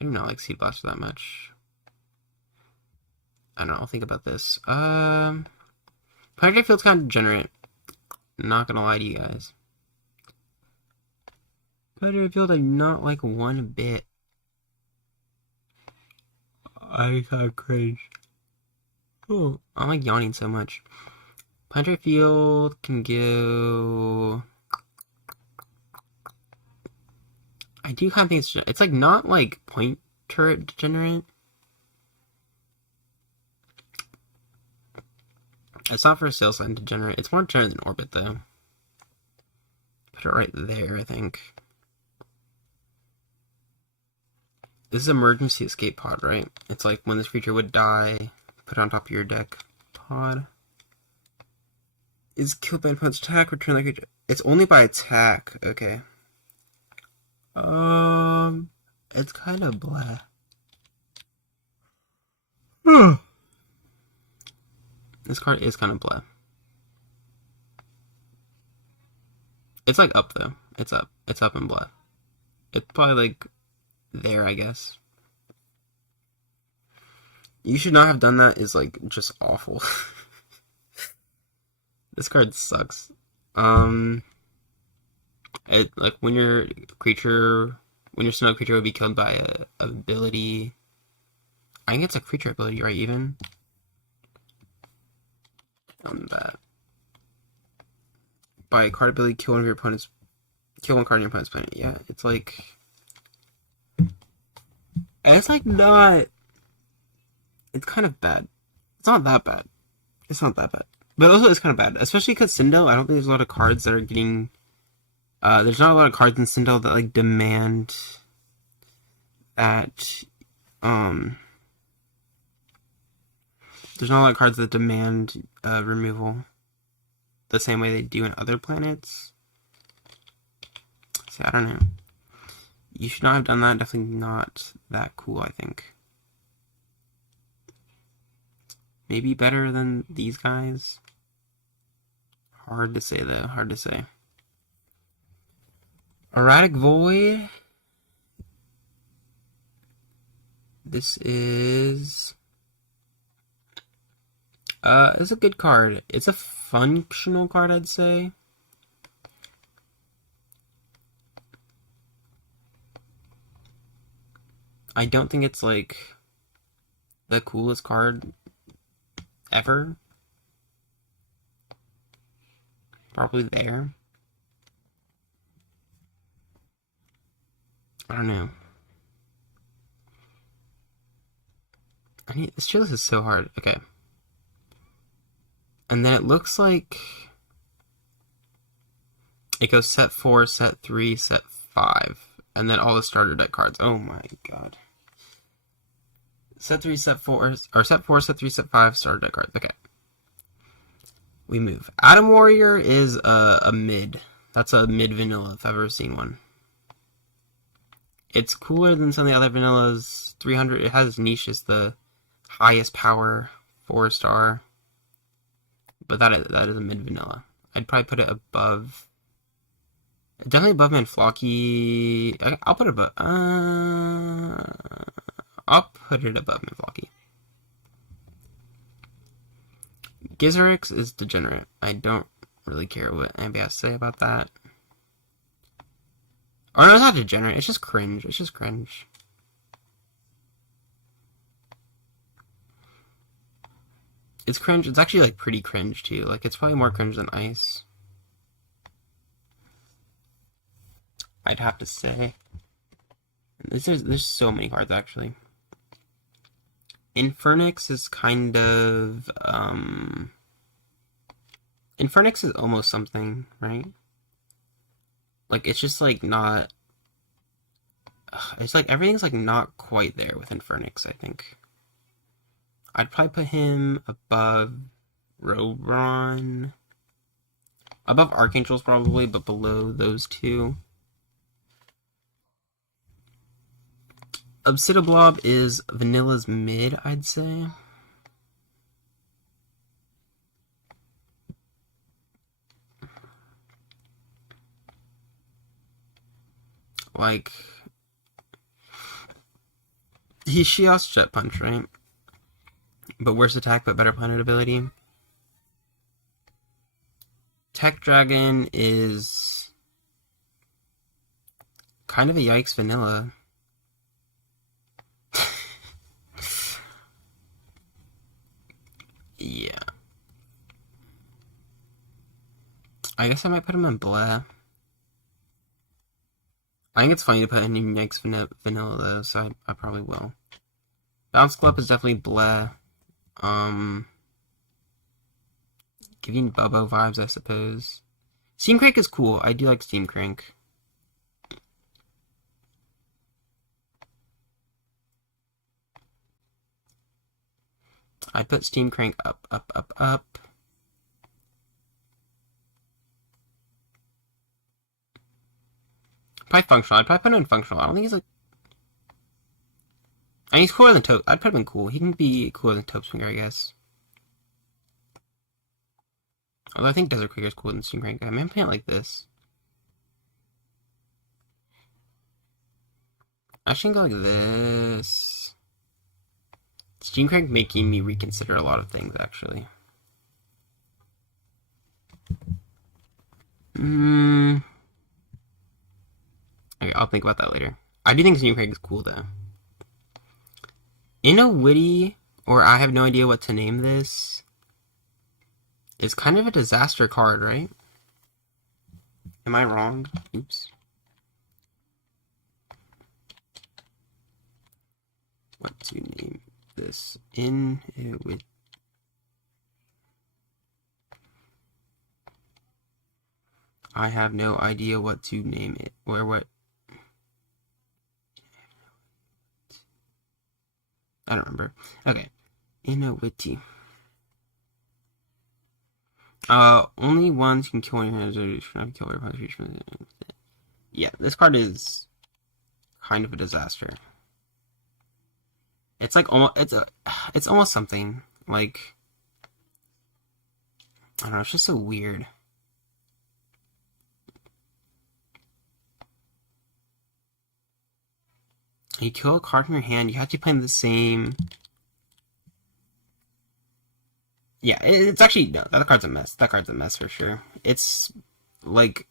I do not like Seed Blaster that much. I don't know, I'll think about this. Planetary Field's kind of degenerate. Not gonna lie to you guys. Planetary Field I do not like one bit. I got cringe. Oh, I'm like yawning so much. Planetary Field can go... I do kind of think it's like not like point turret degenerate. It's not for a sail sign degenerate. It's more degenerate than orbit though. Put it right there, I think. This is emergency escape pod, right? It's like when this creature would die, put it on top of your deck. Pod is killed by an opponent's attack. Return that creature. It's only by attack. Okay. It's kind of blah. This card is kind of blah. It's like up though. It's up. It's up in blah. It's probably like there, I guess. You should not have done that is like just awful. This card sucks. It like when your snow creature would be killed by a ability. I think it's a creature ability, right? Even that by a card ability, kill one card on your opponent's planet. Yeah, it's like, and it's like not. It's kind of bad. It's not that bad. It's not that bad. But also it's kind of bad. Especially because Sindel, I don't think there's a lot of cards that are getting... there's not a lot of cards in Sindel that, like, demand that... There's not a lot of cards that demand removal the same way they do in other planets. So, I don't know. You should not have done that. Definitely not that cool, I think. Maybe better than these guys. Hard to say, though. Hard to say. Erratic Void. This is... it's a good card. It's a functional card, I'd say. I don't think it's, like, the coolest card ever. Probably there. I don't know. This checklist is so hard. Okay. And then it looks like it goes set 4, set 3, set 5. And then all the starter deck cards. Oh my god. Set 3, set 4, or set 4, set 3, set 5, starter deck cards. Okay. We move. Atom Warrior is a mid. That's a mid vanilla if I've ever seen one. It's cooler than some of the other vanillas. 300, it has niche as the highest power 4-star. But that is a mid vanilla. I'd probably put it above. Definitely above Manflocky. I'll put it above. I'll put it above Manflocky. Gizzerix is degenerate. I don't really care what anybody has to say about that. Or no, it's not degenerate. It's just cringe. It's just cringe. It's cringe. It's actually like pretty cringe too. Like it's probably more cringe than Ice. I'd have to say. There's so many cards actually. Infernix is kind of Infernix is almost something, right? Like it's just like not. It's like everything's like not quite there with Infernix, I think. I'd probably put him above Robron. Above Archangels probably, but below those two. Obsidiblob is Vanilla's mid, I'd say. Like, she also Jet Punch, right? But worse attack, but better planet ability. Tech Dragon is kind of a yikes vanilla. Yeah. I guess I might put him in blah. I think it's funny to put in yikes vanilla though, so I probably will. Bounce Club is definitely blah. Giving Bubbo vibes, I suppose. Steam Crank is cool. I do like Steam Crank. I put Steam Crank up. Probably functional. I'd probably put him in functional. I don't think he's like. I mean, he's cooler than Tope. I'd put him in cool. He can be cooler than Tope Swinger, I guess. Although I think Desert Quaker is cooler than Steam Crank. I mean, I'm playing it like this. I should go like this. Steam Crank making me reconsider a lot of things, actually. Okay, I'll think about that later. I do think Steam Crank is cool, though. In a witty, or I have no idea what to name this, is kind of a disaster card, right? Am I wrong? Oops. What to name this? In a witty. I have no idea what to name it, or what. I don't remember. Okay. Inowitty. Only ones can kill one of your should not be killed by the Yeah, this card is kind of a disaster. It's like it's almost something. Like, I don't know, it's just so weird. You kill a card from your hand, you have to play the same. Yeah, it's actually, no, that card's a mess. That card's a mess for sure. It's, like,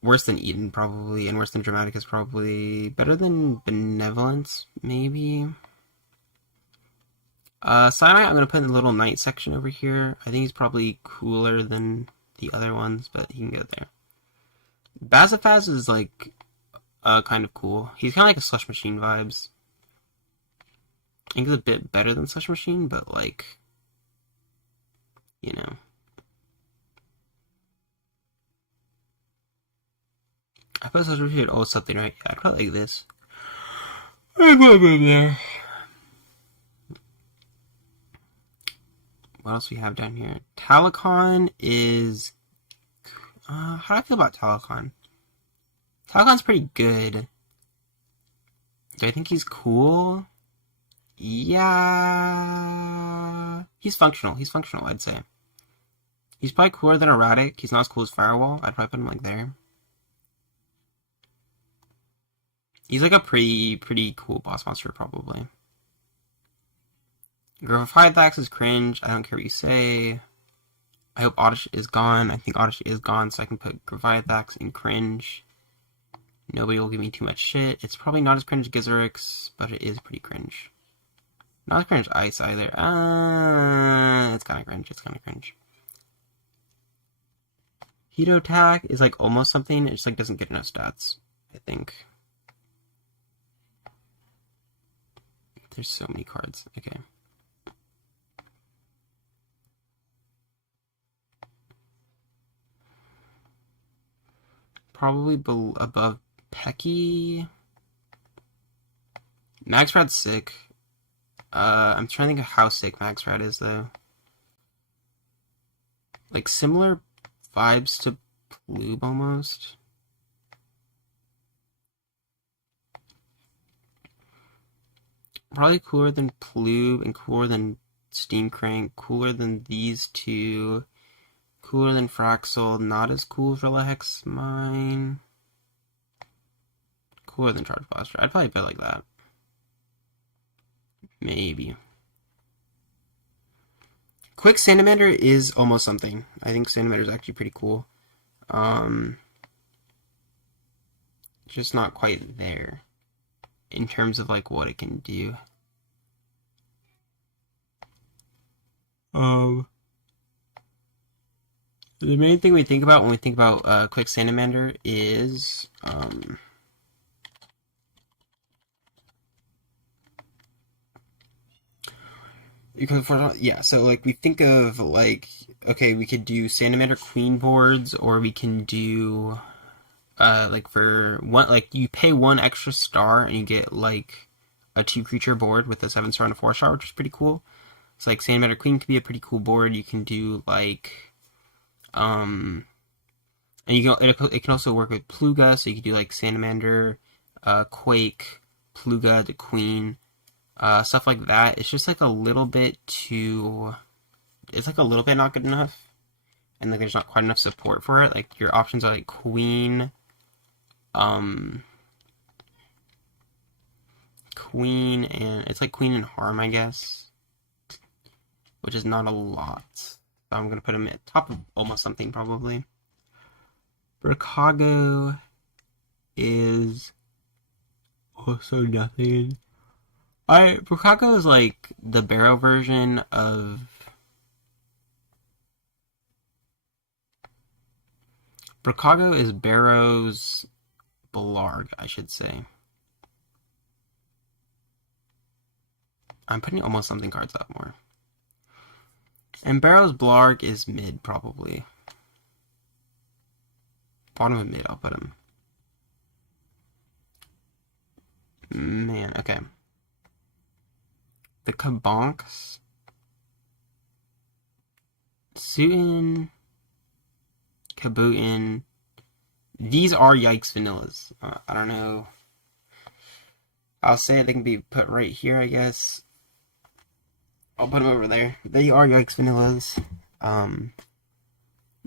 worse than Eden, probably, and worse than Dramaticus, probably. Better than Benevolence, maybe. Cyanide, I'm gonna put in the little knight section over here. I think he's probably cooler than the other ones, but he can go there. Bazafaz is, like, kind of cool. He's kind of like a Slush Machine vibes. I think he's a bit better than Slush Machine, but, like, you know. I put Slush Machine oh something, right? Yeah, I put it like this. There. What else we have down here? Talakon is... how do I feel about Talakon? Talakon's pretty good. Do I think he's cool? Yeah... He's functional. He's functional, I'd say. He's probably cooler than Erratic. He's not as cool as Firewall. I'd probably put him like there. He's like a pretty cool boss monster, probably. Gravified is cringe. I don't care what you say. I hope Oddish is gone. I think Oddish is gone, so I can put Gravified in cringe. Nobody will give me too much shit. It's probably not as cringe as Gizzerix, but it is pretty cringe. Not as cringe Ice either. It's kind of cringe. It's kind of cringe. Heat Attack is like almost something. It just like doesn't get enough stats, I think. There's so many cards. Okay. Probably above Pecky. Maxrad's sick. I'm trying to think of how sick Maxrad is, though. Like, similar vibes to Ploob, almost. Probably cooler than Ploob and cooler than Steam Crank, cooler than these two, cooler than Fraxel, not as cool for Lehex Mine. Cooler than Charge Blaster. I'd probably put it like that. Maybe. Quick Salamander is almost something. I think Salamander is actually pretty cool. Just not quite there in terms of like what it can do. The main thing we think about when we think about Quick Salamander is so like we think of like, okay, we could do Salamander Queen boards, or we can do like for one, like you pay 1 extra star and you get like a 2 creature board with a 7 star and a 4 star, which is pretty cool. So like Salamander Queen could be a pretty cool board. You can do like and it can also work with Pluga, so you can do like Salamander, Quake, Pluga to Queen, stuff like that. It's just like a little bit too. It's like a little bit not good enough, and like there's not quite enough support for it. Like your options are like queen, um, queen, and it's like queen and harm, I guess, which is not a lot. So I'm gonna put him at top of almost something probably. Chicago is also nothing. Chicago is like the Barrow version of. Chicago is Barrow's Blarg, I should say. I'm putting almost something cards up more. And Barrow's Blarg is mid, probably. Bottom of mid, I'll put him. Man, okay. The Kabonks. Suin. Kabutin. These are Yikes Vanillas. I don't know. I'll say they can be put right here, I guess. I'll put them over there. They are Yikes Vanillas.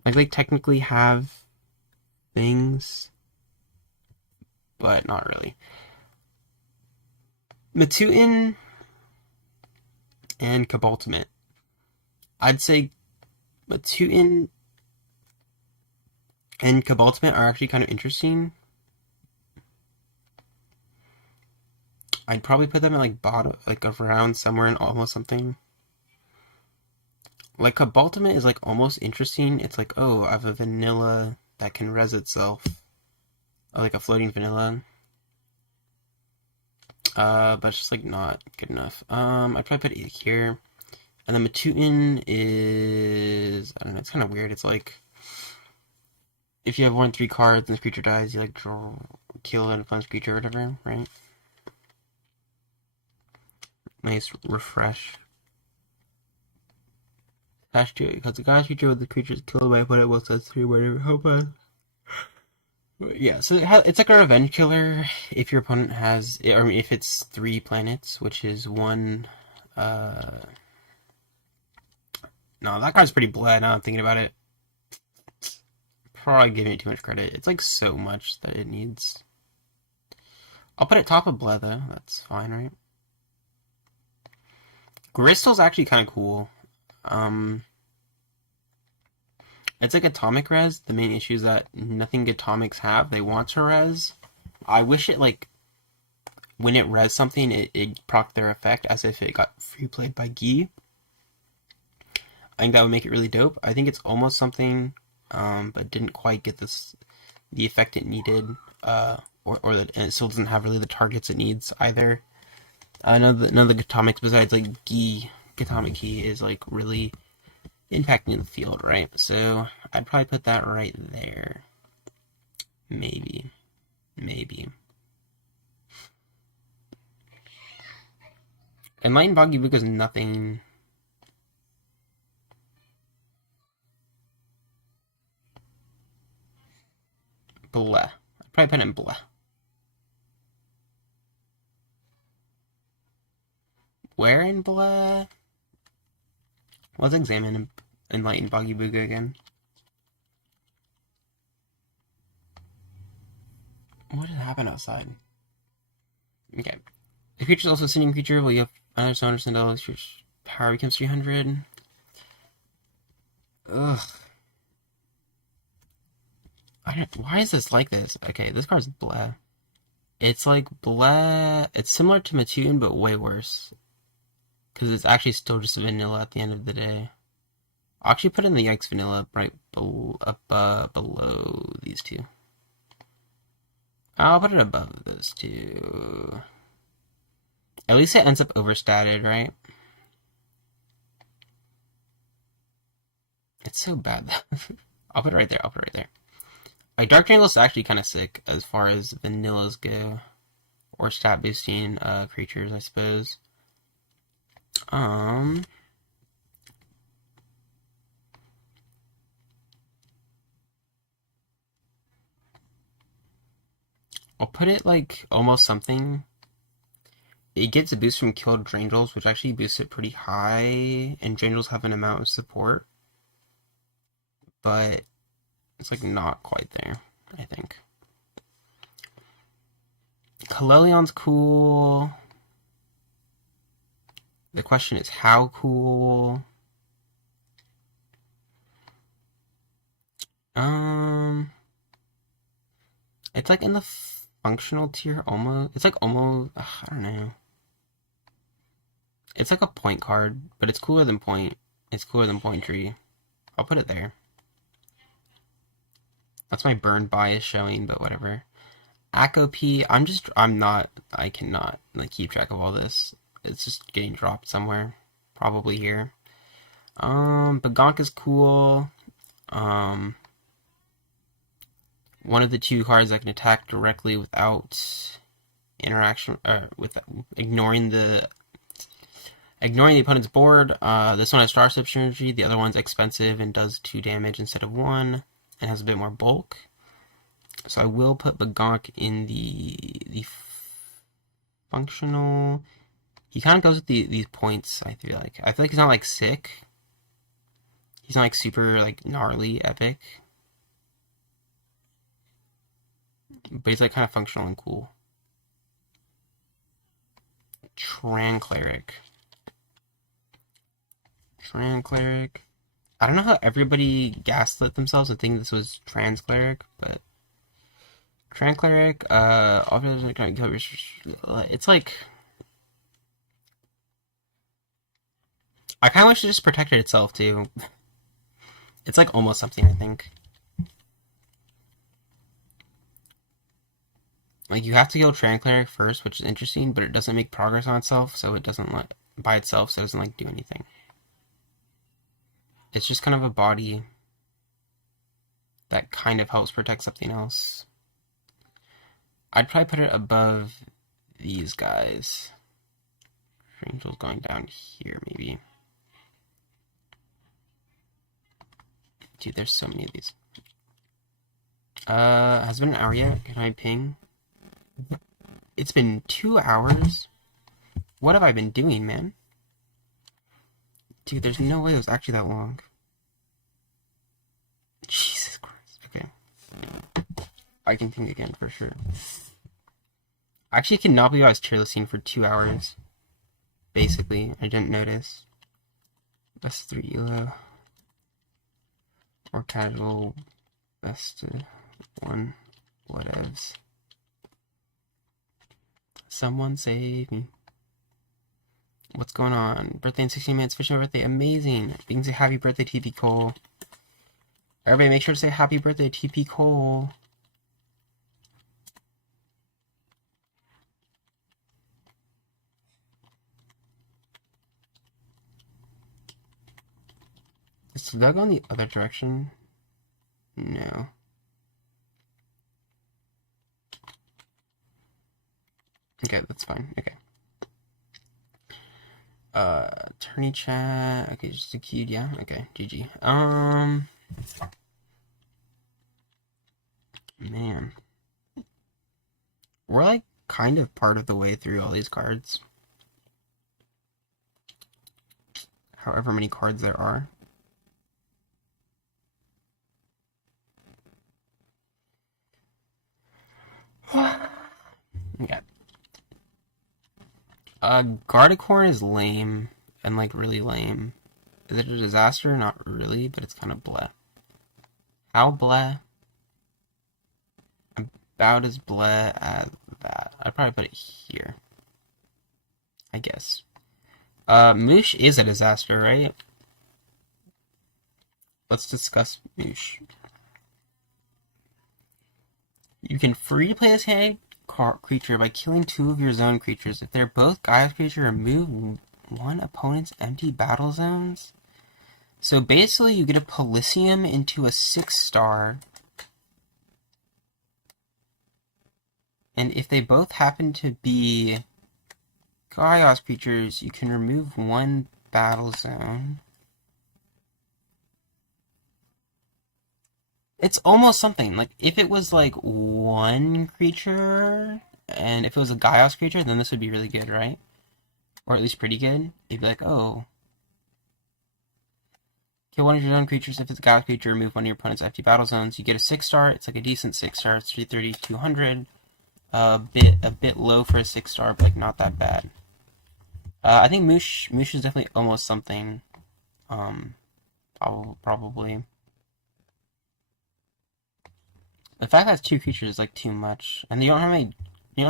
Like they technically have things, but not really. Matutin and Cabaltimate. I'd say Matutin and Cabaltimate are actually kind of interesting. I'd probably put them at like bottom, like around somewhere in almost something. Like Cabaltimate is like almost interesting. It's like, oh, I have a vanilla that can res itself, like a floating vanilla. But it's just like not good enough. I'd probably put it here. And then Matutin is, I don't know, it's kind of weird. It's like, if you have 1/3 cards and this creature dies, you like draw, kill an opponent's creature or whatever, right? Nice refresh. Dash 2, because the guy's creature with the creature is killed by opponent will set 3 whatever. Hope on. Yeah, so it's like a revenge killer if your opponent has, I mean, if it's 3 planets, which is 1. No, that card's pretty bled now I'm thinking about it. Probably giving it too much credit. It's like so much that it needs. I'll put it top of bled though, that's fine, right? Gristel's actually kind of cool. It's like atomic res. The main issue is that nothing atomics have. They want to res. I wish it like when it res something, it proc their effect as if it got free played by Guy. I think that would make it really dope. I think it's almost something, but didn't quite get the effect it needed, or that it still doesn't have really the targets it needs either. None of the atomics besides like Guy, atomic key is like really impacting the field, right? So I'd probably put that right there. Maybe. Enlightened Boggy Book is nothing. Bleh. I'd probably put it in bleh. Where in bleh? Let's examine Enlightened Boggy Booga again. What did happen outside? Okay. The creature is also a sending creature. Well, you have another Sonar Citadel. Your power becomes 300. Ugh. Why is this like this? Okay, this card's bleh. It's like bleh. It's similar to Matutin, but way worse. Because it's actually still just vanilla at the end of the day. I'll actually put in the Yikes Vanilla right below these two. I'll put it above those two. At least it ends up overstatted, right? It's so bad though. I'll put it right there. Like Dark Triangle is actually kind of sick as far as vanillas go, or stat boosting creatures, I suppose. I'll put it like almost something. it gets a boost from killed Drangels, which actually boosts it pretty high, and Drangels have an amount of support, but it's like not quite there, I think. Kalelion's cool. The question is how cool. It's like in the functional tier almost. It's like almost, I don't know. It's like a point card, but it's cooler than point. It's cooler than point tree. I'll put it there. That's my burn bias showing, but whatever. P. I cannot like keep track of all this. It's just getting dropped somewhere. Probably here. But Gonk is cool. One of the two cards that can attack directly without interaction, with ignoring the opponent's board. This one has Starship Synergy. The other one's expensive and does 2 damage instead of 1, and has a bit more bulk. So I will put Bagonk in the functional. He kind of goes with these points. I feel like he's not like sick. He's not like super like gnarly epic, but he's like kind of functional and cool. Tran Cleric. I don't know how everybody gaslit themselves and think this was Trans Cleric, but Tran Cleric, it's like, I kind of wish it just protected itself too. It's like almost something, I think. Like, you have to kill Tran Cleric first, which is interesting, but it doesn't make progress on itself, so it doesn't like by itself, so it doesn't like do anything. It's just kind of a body that kind of helps protect something else. I'd probably put it above these guys. Angel's going down here, maybe. Dude, there's so many of these. Has it been an hour yet? Can I ping? It's been 2 hours? What have I been doing, man? Dude, there's no way it was actually that long. Jesus Christ. Okay. I can ping again for sure. I actually cannot believe I was tier listing for 2 hours. Basically, I didn't notice. Best 3 ELO. Or casual. Best 1. Whatevs. Someone save me. What's going on? Birthday in 16 minutes. Fishing my birthday. Amazing. You can say happy birthday, TP Cole. Everybody make sure to say happy birthday, TP Cole. Is Slug on the other direction? No. Okay, that's fine. Okay. Attorney chat. Okay, just a queued, yeah. Okay, GG. Man. We're like kind of part of the way through all these cards. However many cards there are. Yeah. Gardecorn is lame, and like really lame. Is it a disaster? Not really, but it's kind of bleh. How bleh? About as bleh as that. I'd probably put it here. I guess. Moosh is a disaster, right? Let's discuss Moosh. You can free play this creature by killing 2 of your zone creatures. If they're both Gaia's creature, remove 1 opponent's empty battle zones. So basically, you get a Polysium into a 6-star. And if they both happen to be Gaia's creatures, you can remove 1 battle zone. It's almost something. Like, if it was, like, 1 creature, and if it was a Gaia's creature, then this would be really good, right? or at least pretty good, it'd be like, oh, kill one of your own creatures if it's a Galaxy creature, remove one of your opponent's empty battle zones. You get a 6-star. It's like a decent 6-star. It's 330, 200. A bit low for a 6-star, but like not that bad. I think Moosh is definitely almost something. Probably. The fact that it's 2 creatures is like too much, and you don't have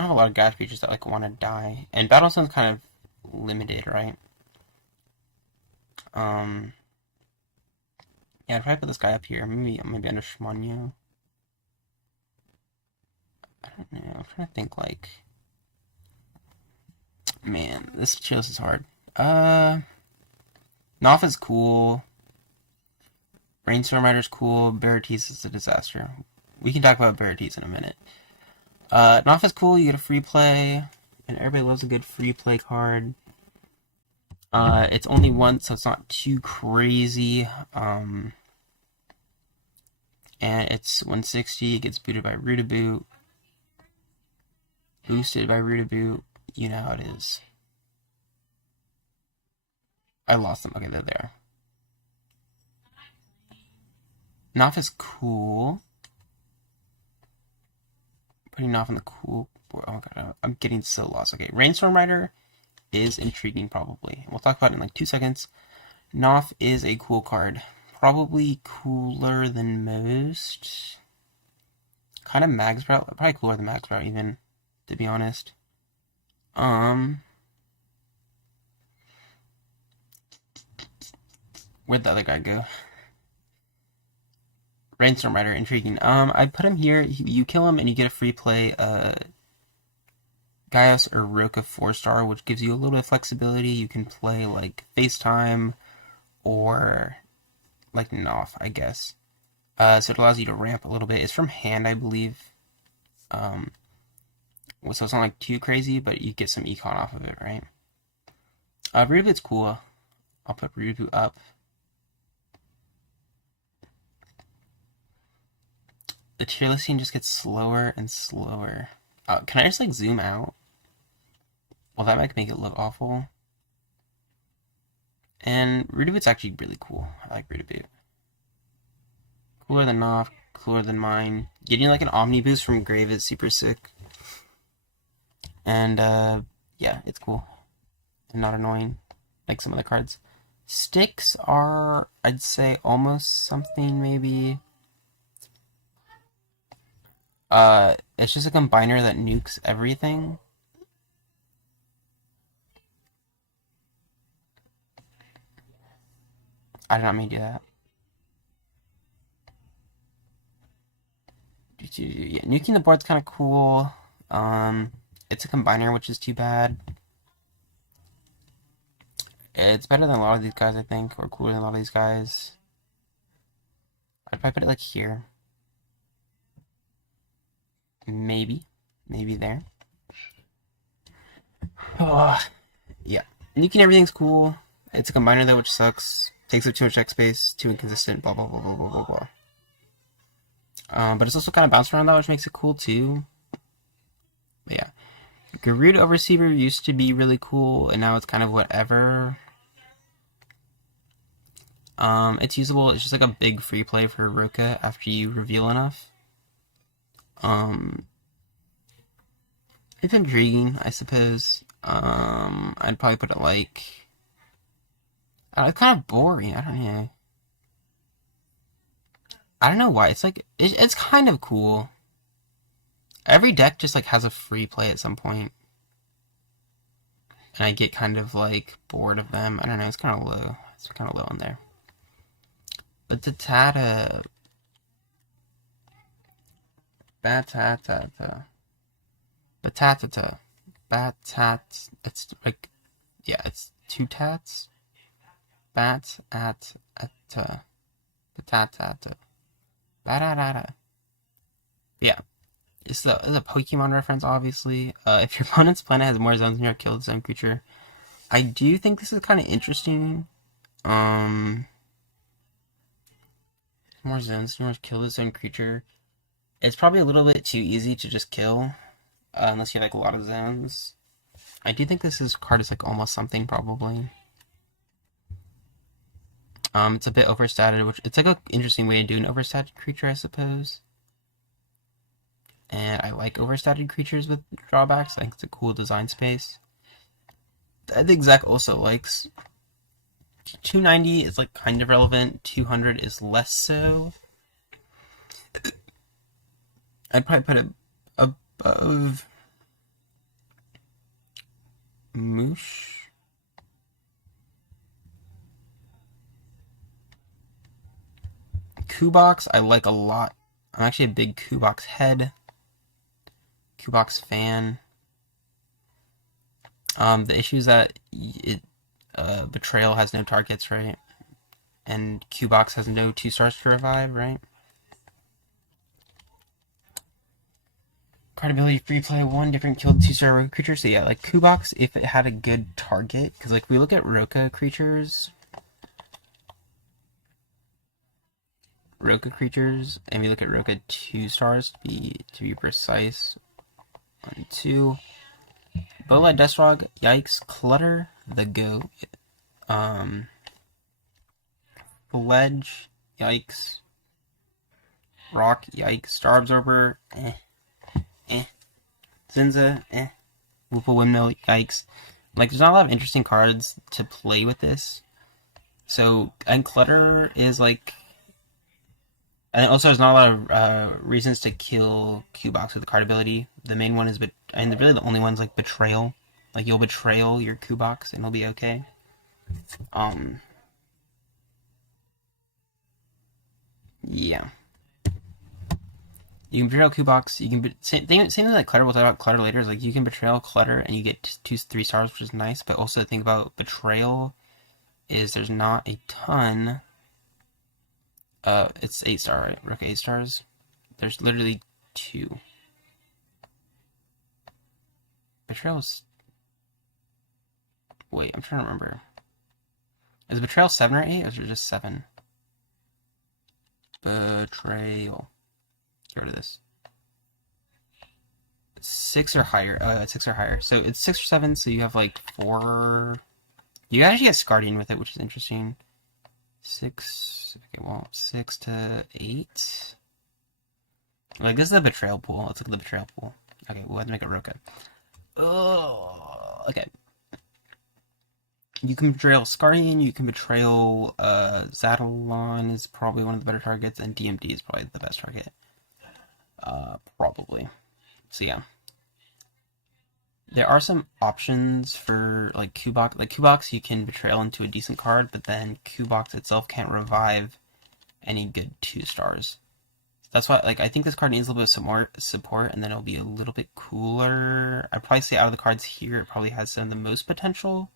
a lot of Galaxy creatures that like want to die, and battle zone's kind of limited, right? Yeah, I'd probably put this guy up here. Maybe under Shmonyo. I don't know. I'm trying to think like. Man, this is hard. Knopf is cool. Brainstorm Rider's cool. Baratiz is a disaster. We can talk about Baratiz in a minute. Knopf is cool. You get a free play, and everybody loves a good free play card. It's only once, so it's not too crazy. And it's 160. It gets booted by Rootaboot. Boosted by Rootaboot. You know how it is. I lost them. Okay, they're there. Knopf is cool. Putting Knopf in the cool board. Oh god, I'm getting so lost. Okay, Rainstorm Rider is intriguing, probably. We'll talk about it in like 2 seconds. Knopf is a cool card. Probably cooler than most. Kind of Mag Sprout. Probably cooler than Mag Sprout, even, to be honest. Where'd the other guy go? Rainstorm Rider, intriguing. I put him here. You kill him and you get a free play, Gaius or Roka 4-star, which gives you a little bit of flexibility. You can play, like, FaceTime or, like, Knopf, I guess. So it allows you to ramp a little bit. It's from hand, I believe. So it's not, like, too crazy, but you get some econ off of it, right? Rootaboot's cool. I'll put Rootaboot up. The tier listing just gets slower and slower. Can I just, like, zoom out? Well, that might make it look awful. And Rootaboot's actually really cool. I like Rootaboot. Cooler than Knopf, cooler than mine. Getting, like, an Omni boost from Grave is super sick. And, yeah, it's cool. And not annoying, like some other cards. Sticks are, I'd say, almost something, maybe. It's just a combiner that nukes everything. I did not mean to do that. Yeah, nuking the board's kind of cool. It's a combiner, which is too bad. It's better than a lot of these guys, I think, or cooler than a lot of these guys. I'd probably put it like here. Maybe there. Oh, yeah. Nuking everything's cool. It's a combiner though, which sucks. Takes up too much check space, too inconsistent, blah blah blah blah blah blah blah. But it's also kind of bounced around though, which makes it cool too. But yeah. Garuda Overseer used to be really cool, and now it's kind of whatever. It's usable. It's just like a big free play for Roka after you reveal enough. It's intriguing, I suppose. I'd probably put it like. It's kind of boring. I don't know. I don't know why. It's like it's kind of cool. Every deck just like has a free play at some point, and I get kind of like bored of them. I don't know. It's kind of low. It's kind of low in there. But the Batata. It's like, yeah, it's 2 tats. Batata. Yeah. It's a Pokemon reference, obviously. If your opponent's planet has more zones than your kill the same creature. I do think this is kind of interesting. More zones, more kill the same creature. It's probably a little bit too easy to just kill, unless you have like a lot of zones. I do think card is like almost something probably. It's a bit overstated, which it's like an interesting way to do an overstated creature, I suppose. And I like overstated creatures with drawbacks. I think it's a cool design space. I think Zach also likes 290 is like kind of relevant. 200 is less so. I'd probably put it above Moosh. Kubox, I like a lot. I'm actually a big Kubox head. Kubox fan. The issue is that Betrayal has no targets, right? And Kubox has no 2 stars to revive, right? Card ability, free play, 1 different killed 2-star Roka creature. So yeah, like Kubox, if it had a good target, because like we look at Roka creatures, and we look at Roka 2-stars to be precise. 1, 2. Bola Destrog, yikes. Clutter, the goat. Ledge, yikes. Rock, yikes. Star Absorber, Zinza, Whoople Windmill, yikes. Like, there's not a lot of interesting cards to play with this. So, and Clutter is like. And also, there's not a lot of reasons to kill Kubox with the card ability. The main one is, and really the only one's like Betrayal. Like, you'll betrayal your Kubox and it'll be okay. Yeah. You can betrayal Kubox. You can same thing like Clutter. We'll talk about Clutter later. Is like you can betrayal Clutter and you get 3 stars, which is nice. But also the thing about betrayal is there's not a ton. It's 8-star, right? Rook 8 stars. There's literally 2. Betrayal is. Wait, I'm trying to remember. Is Betrayal 7 or 8, or is it just 7? Betrayal. Get rid of this. 6 or higher. 6 or higher. So it's 6 or 7, so you have like 4. You actually get Scardian with it, which is interesting. 6. Okay, well, 6 to 8. Like, this is the Betrayal pool. Let's look at the Betrayal pool. Okay, we'll have to make a Roka. Oh, okay. You can betrayal Scardian, you can betrayal Zadalon is probably one of the better targets, and DMD is probably the best target. Probably. So yeah. There are some options for like Kubox. Like Kubox you can betrayal into a decent card, but then Kubox itself can't revive any good 2 stars. That's why like I think this card needs a little bit of support, and then it'll be a little bit cooler. I'd probably say out of the cards here, it probably has some of the most potential.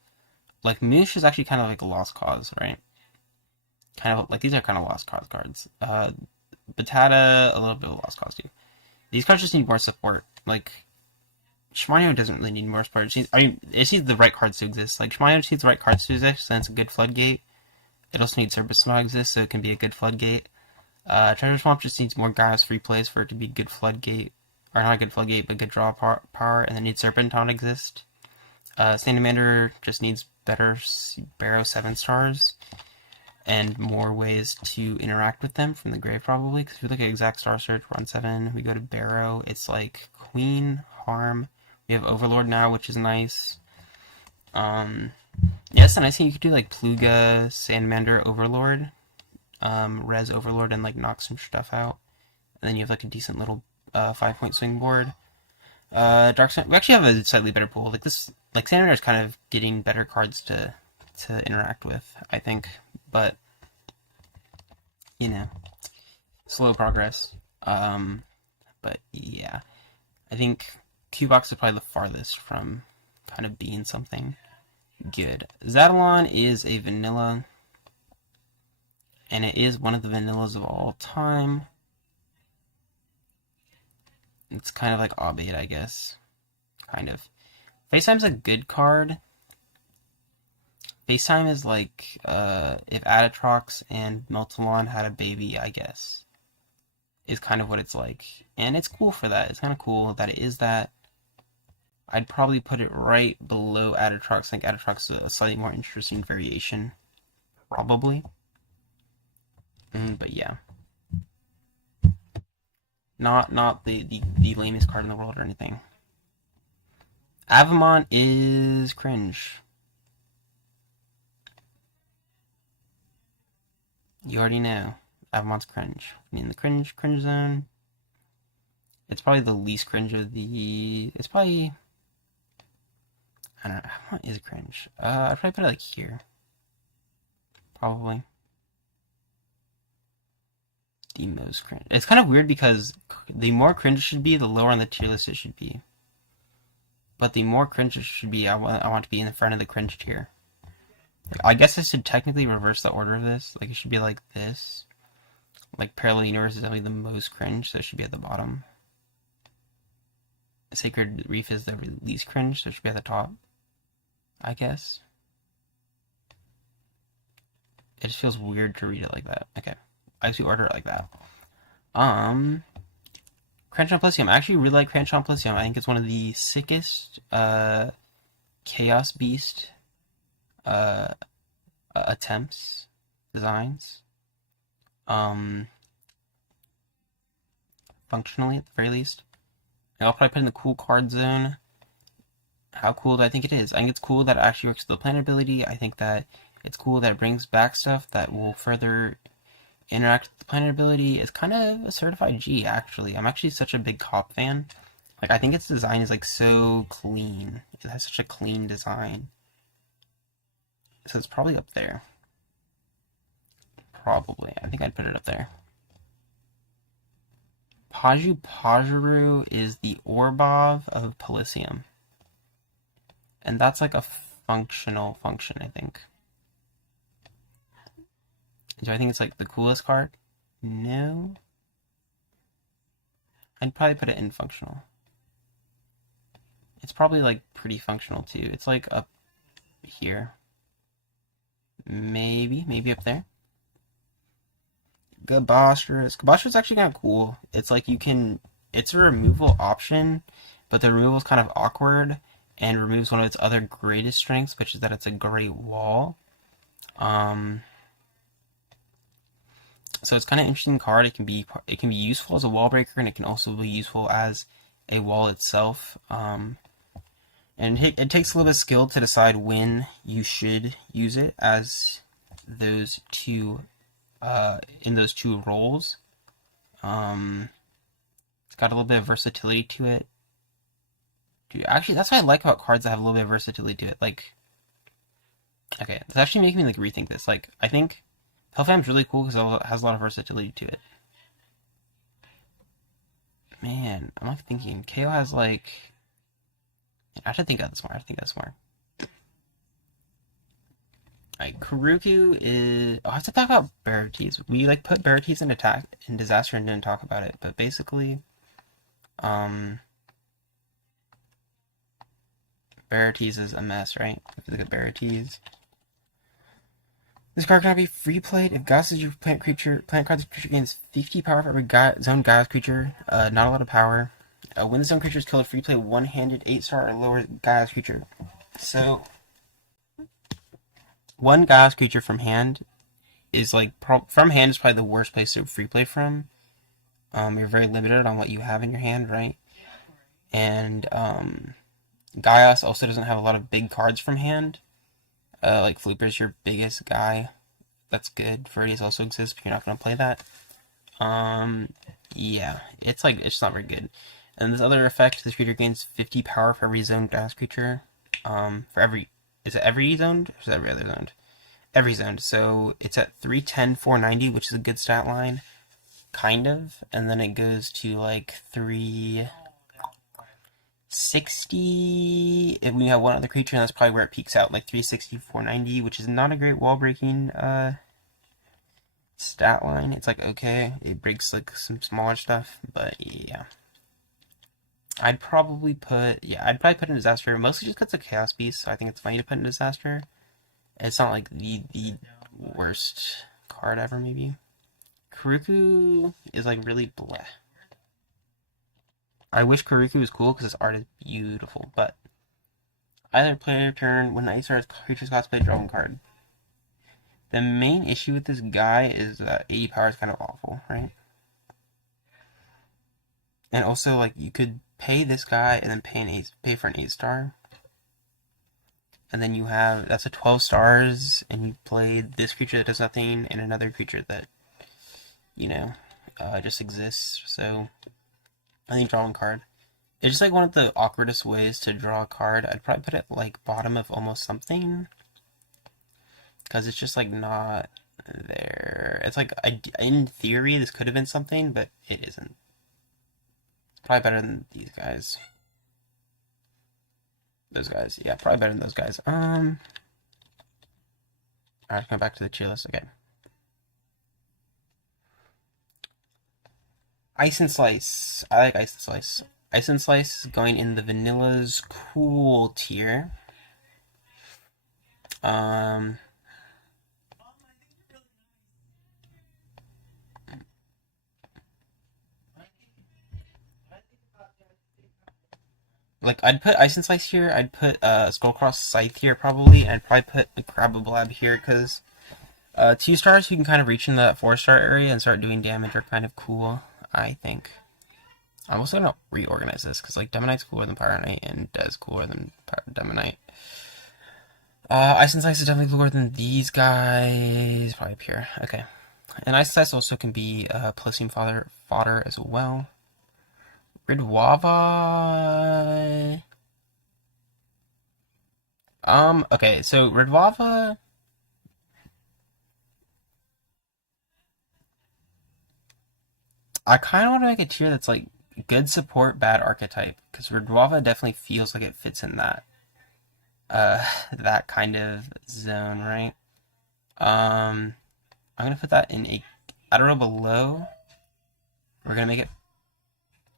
Like Moosh is actually kind of like a lost cause, right? Kind of like these are kind of lost cause cards. Batata, a little bit of a lost cause too. These cards just need more support. Like Shmayo doesn't really need more support. It needs the right cards to exist. Like Shmayo just needs the right cards to exist, and it's a good floodgate. It also needs Service to not exist, so it can be a good floodgate. Treasure Swamp just needs more Gaia's free plays for it to be good floodgate. Or not a good floodgate, but good draw power, and then needs Serpent to not exist. Salamander just needs better Barrow 7 stars and more ways to interact with them from the grave, probably. Because if we look at Exact Star Search, run 7, we go to Barrow, it's like Queen, Harm. We have Overlord now, which is nice. Yeah, it's a nice thing. You could do like Pluga, Salamander, Overlord, Res Overlord, and like knock some stuff out. And then you have like a decent little 5-point swing board. Dark Sun, we actually have a slightly better pool. Like this, like Salamander is kind of getting better cards to interact with, I think. But you know, slow progress. But yeah, I think Kubox is probably the farthest from kind of being something good. Zadalon is a vanilla, and it is one of the vanillas of all time. It's kind of like Obate, I guess. Kind of. FaceTime's a good card. FaceTime is like if Adatrox and Meltalon had a baby, I guess. Is kind of what it's like. And it's cool for that. It's kind of cool that it is that. I'd probably put it right below Adatrox. I think Adatrox is a slightly more interesting variation. Probably. But yeah. Not the lamest card in the world or anything. Avamon is cringe. You already know. Avamon's cringe. In the cringe zone. It's probably the least cringe of the... It's probably... I don't know. Avamon is cringe. I'd probably put it like here. Probably. The most cringe. It's kind of weird because the more cringe it should be, the lower on the tier list it should be. But the more cringe it should be, I want to be in the front of the cringe tier. I guess I should technically reverse the order of this. Like, it should be like this. Like, Parallel Universe is definitely the most cringe, so it should be at the bottom. Sacred Reef is the least cringe, so it should be at the top. I guess. It just feels weird to read it like that. Okay. I actually order it like that. Crenshaw Plesium. I actually really like Crenshaw Plesium. I think it's one of the sickest Chaos Beast attempts, designs. Functionally, at the very least. I'll probably put it in the cool card zone. How cool do I think it is? I think it's cool that it actually works with the planar ability. I think that it's cool that it brings back stuff that will further interact with the planar ability. It's kind of a certified G, actually. I'm actually such a big Cop fan. Like, I think its design is, like, so clean. It has such a clean design. So it's probably up there. Probably. I think I'd put it up there. Pajuru is the Orbov of Pelisium. And that's like a functional function, I think. Do I think it's like the coolest card? No. I'd probably put it in functional. It's probably like pretty functional too. It's like up here. Maybe up there. Gabosterus. Gabosterus is actually kind of cool. It's like you can... It's a removal option, but the removal is kind of awkward and removes one of its other greatest strengths, which is that it's a great wall. So it's kind of an interesting card. It can be useful as a wall breaker, and it can also be useful as a wall itself. And it takes a little bit of skill to decide when you should use it as those two in those two roles. It's got a little bit of versatility to it. Dude, actually, that's what I like about cards that have a little bit of versatility to it. Like, okay, it's actually making me like rethink this. Like, I think Hellfam's really cool because it has a lot of versatility to it. Man, I'm like thinking KO has like... I should think of this more. Alright, Karuku is... Oh, I have to talk about Baraties. We like put Baraties in attack in disaster and didn't talk about it, but basically, Baraties is a mess, right? If you look at Baraties, this card cannot be free played if Gauss is your plant card's creature gains 50 power for every zone Gauss creature. Not a lot of power. When the zone creature is killed, free play one-handed 8-star or lower Gauss creature. So, one Gauss creature from hand is like from hand is probably the worst place to free play from. You're very limited on what you have in your hand, right? And Gaius also doesn't have a lot of big cards from hand. Like Flooper's your biggest guy. That's good. Verdes also exists, but you're not gonna play that. Yeah, it's not very good. And this other effect, this creature gains 50 power for every zoned Gaius creature. Is it every zoned? Or is it every other zoned? Every zoned. So it's at 310, 490, which is a good stat line. Kind of. And then it goes to like 360 if we have one other creature, and that's probably where it peaks out, like 360, 490, which is not a great wall breaking stat line. It's like okay, it breaks like some smaller stuff, but yeah. I'd probably put in Disaster, mostly just because it's a Chaos Beast, so I think it's funny to put in Disaster. It's not like the worst card ever, maybe. Karuku is like really bleh. I wish Kuriku was cool because his art is beautiful, but either player turn when ice starts creatures cosplay draw one card. The main issue with this guy is that 80 power is kind of awful, right? And also, like, you could pay this guy and then pay for an 8-star. And then you have, that's a 12 stars, and you played this creature that does nothing, and another creature that, you know, just exists. So, I think draw one card. It's just like one of the awkwardest ways to draw a card. I'd probably put it like bottom of almost something. Because it's just like not there. It's like, in theory, this could have been something, but it isn't. It's probably better than these guys. Those guys, yeah, probably better than those guys. Alright, come back to the tier list. Okay. Ice and Slice. I like Ice and Slice. Ice and Slice is going in the Vanilla's cool tier. Like, I'd put Ice and Slice here, I'd put Skullcross Scythe here probably, and I'd probably put Crabablab here, because 2 stars who can kind of reach in that 4-star area and start doing damage are kind of cool, I think. I'm also going to reorganize this, because like Demonite's cooler than Pyro Knight, and De's cooler than Demonite. Ice and Slice is definitely cooler than these guys, probably up here. Okay. And Ice and Slice also can be Palladium fodder as well. Redwava. Okay, so Redwava. I kind of want to make a tier that's like good support, bad archetype, because Redwava definitely feels like it fits in that, that kind of zone, right? I'm gonna put that in a, I don't know, below. We're gonna make it,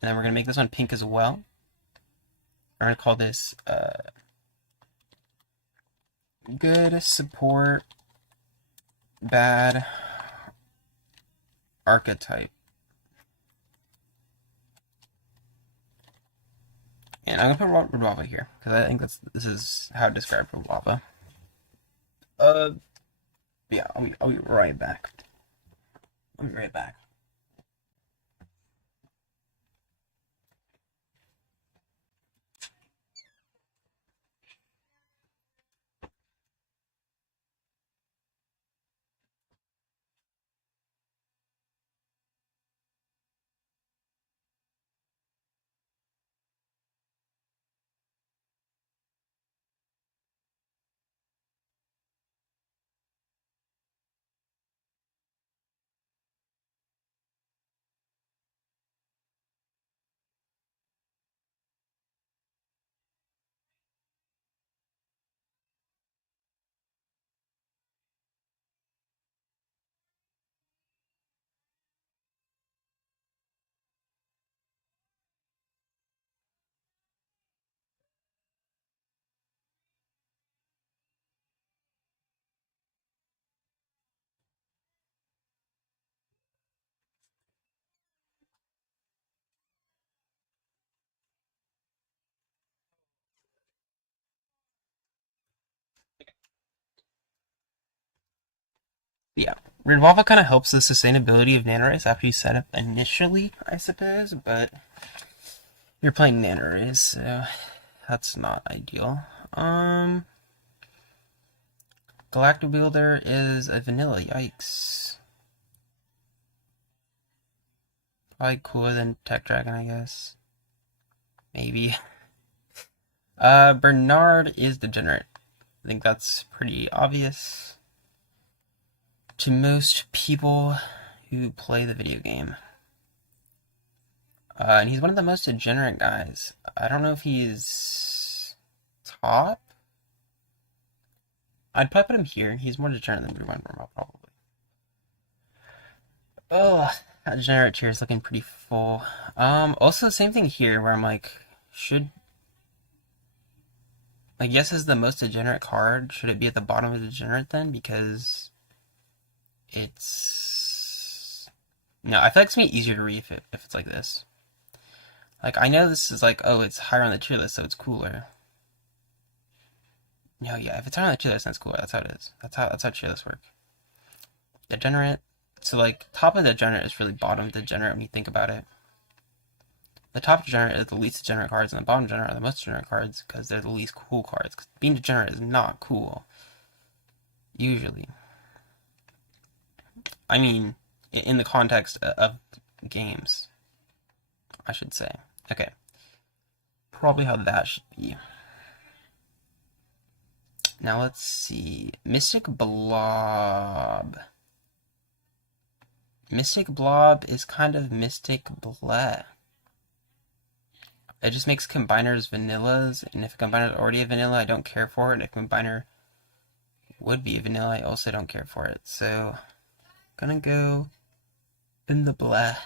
and then we're gonna make this one pink as well. We're gonna call this good support, bad archetype. And I'm gonna put Redwava here because I think this is how to describe Redwava. Yeah, I'll be right back. I'll be right back. Yeah, Redwava kind of helps the sustainability of Nanorice after you set up initially, I suppose, but you're playing Nanorice, so that's not ideal. Galactic Wielder is a vanilla, yikes. Probably cooler than Tech Dragon, I guess. Maybe. Bernard is degenerate. I think that's pretty obvious to most people who play the video game. And he's one of the most degenerate guys. I don't know if he's top. I'd probably put him here. He's more degenerate than Rewind Burma, probably. Oh, that degenerate tier is looking pretty full. Also, same thing here, where I'm like, should... Like, yes, is the most degenerate card. Should it be at the bottom of the degenerate then? Because it's... No, I feel like it's going to be easier to read if it's like this. Like, I know this is like, oh, it's higher on the tier list, so it's cooler. No, yeah, if it's higher on the tier list, then it's cooler. That's how it is. That's how tier lists work. Degenerate. So, like, top of degenerate is really bottom degenerate when you think about it. The top degenerate is the least degenerate cards, and the bottom degenerate are the most degenerate cards because they're the least cool cards. Because being degenerate is not cool, usually. I mean, in the context of games, I should say. Okay. Probably how that should be. Now let's see. Mystic Blob. Mystic Blob is kind of Mystic Bleh. It just makes combiners vanillas, and if a combiner is already a vanilla, I don't care for it. If a combiner would be a vanilla, I also don't care for it. So, gonna go in the bleh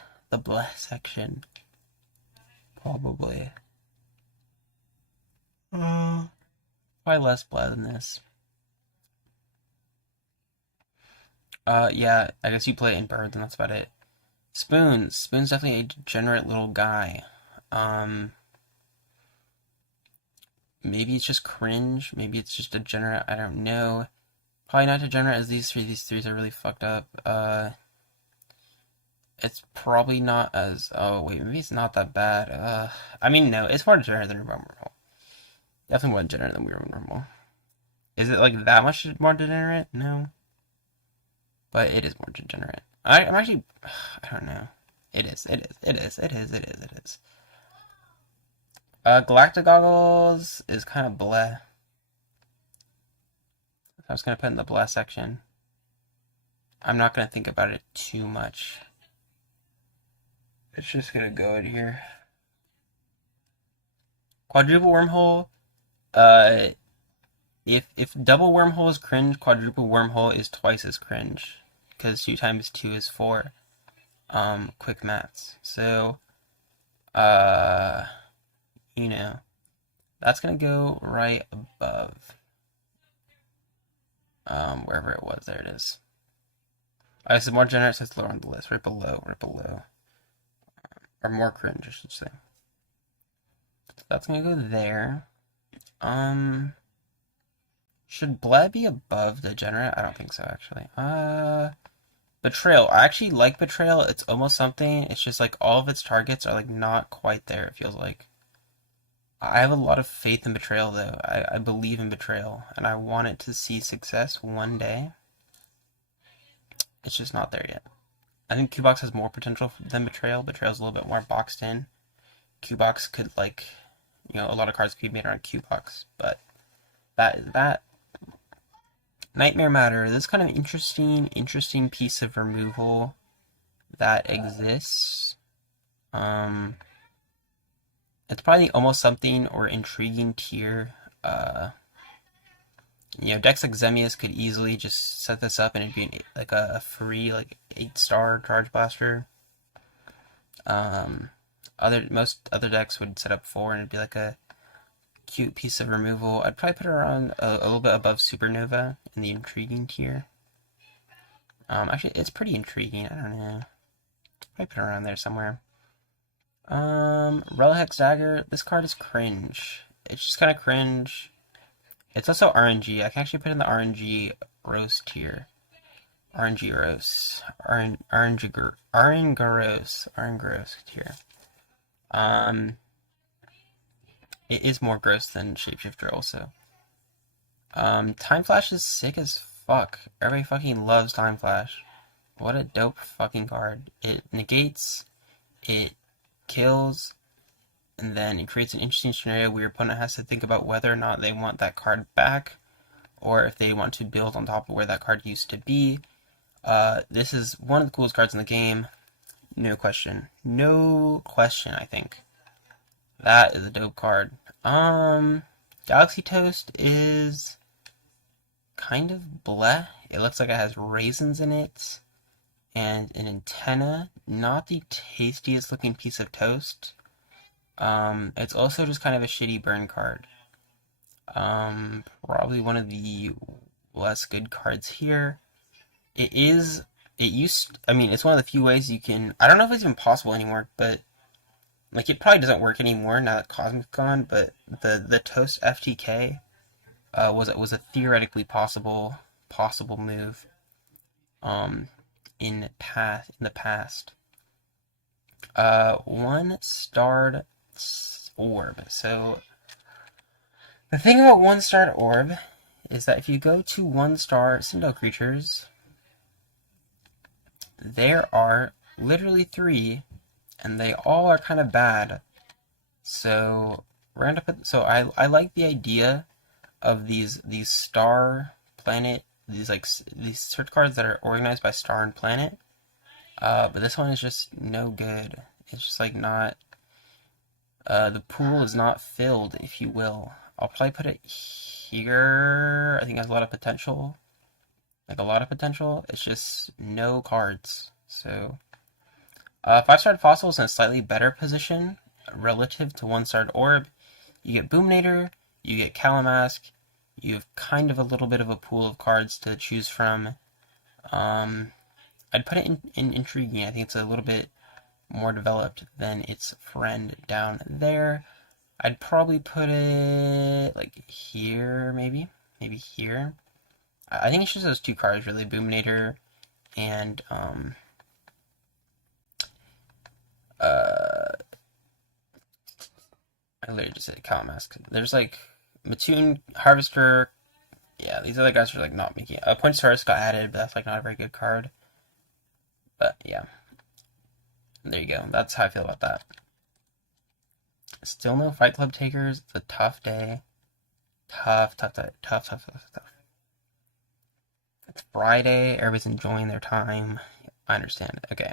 section. Probably. Probably less bleh than this. Yeah, I guess you play it in birds, and that's about it. Spoons. Spoon's definitely a degenerate little guy. Maybe it's just cringe. Maybe it's just degenerate. I don't know. Probably not degenerate as these three. These threes are really fucked up. It's probably not as... Oh, wait, maybe it's not that bad. I mean, no, it's more degenerate than Wormhole. Definitely more degenerate than Wormhole. Is it, like, that much more degenerate? No. But it is more degenerate. I'm actually... I don't know. It is. Galactic Goggles is kind of bleh. I was going to put in the bleh section. I'm not going to think about it too much. It's just going to go in here. Quadruple Wormhole. If double Wormhole is cringe, quadruple Wormhole is twice as cringe. Because 2 times 2 is 4. Quick maths. So, you know, that's going to go right above. Wherever it was, there it is. I said more degenerate, so it's lower on the list. Right below. Or more cringe, I should say. So that's gonna go there. Should bleh be above degenerate? I don't think so, actually. Betrayal. I actually like Betrayal. It's almost something. It's just like all of its targets are like not quite there, it feels like. I have a lot of faith in Betrayal, though. I believe in Betrayal, and I want it to see success one day. It's just not there yet. I think Q-Box has more potential than Betrayal. Betrayal's a little bit more boxed in. Q-Box could, like, you know, a lot of cards could be made around Q-Box, but that is that. Nightmare Matter. This kind of interesting piece of removal that exists. It's probably almost something or intriguing tier. You know, decks like Zemius could easily just set this up and it'd be like a free, like, 8-star Charge Blaster. Most other decks would set up 4 and it'd be like a cute piece of removal. I'd probably put it around a little bit above Supernova in the intriguing tier. Actually, it's pretty intriguing. I don't know. Probably put it around there somewhere. Relihex Dagger. This card is cringe. It's just kind of cringe. It's also RNG. I can actually put in the RNG roast tier. RNG roast. RNG gross tier. It is more gross than Shapeshifter also. Time Flash is sick as fuck. Everybody fucking loves Time Flash. What a dope fucking card. It negates, it kills, and then it creates an interesting scenario where your opponent has to think about whether or not they want that card back, or if they want to build on top of where that card used to be. This is one of the coolest cards in the game. No question. No question, I think. That is a dope card. Galaxy Toast is kind of bleh. It looks like it has raisins in it and an antenna. Not the tastiest looking piece of toast. It's also just kind of a shitty burn card. Probably one of the less good cards here. It's one of the few ways you can, I don't know if it's even possible anymore, but Like it probably doesn't work anymore now that Cosmic's gone, but the Toast FTK was a theoretically possible move in the past. One starred orb. So the thing about one starred orb is that if you go to one star Cindel creatures, there are literally three, and they all are kind of bad. So I like the idea of these star planet these search cards that are organized by star and planet. But this one is just no good. It's just like not. The pool is not filled, if you will. I'll probably put it here. I think it has a lot of potential. Like a lot of potential. It's just no cards. So, 5-starred Fossil is in a slightly better position relative to 1-starred Orb. You get Boomnator, you get Calamask, you have kind of a little bit of a pool of cards to choose from. I'd put it in Intriguing. I think it's a little bit more developed than its friend down there. I'd probably put it like here, maybe here. I think it's just those two cards really, Boomnator and I literally just said Calamask. There's like Mattoon, Harvester. Yeah, these other guys are like not making it. Punch Source got added, but that's like not a very good card. But yeah, there you go. That's how I feel about that. Still no Fight Club takers. It's a tough day. Tough. It's Friday. Everybody's enjoying their time. I understand. Okay.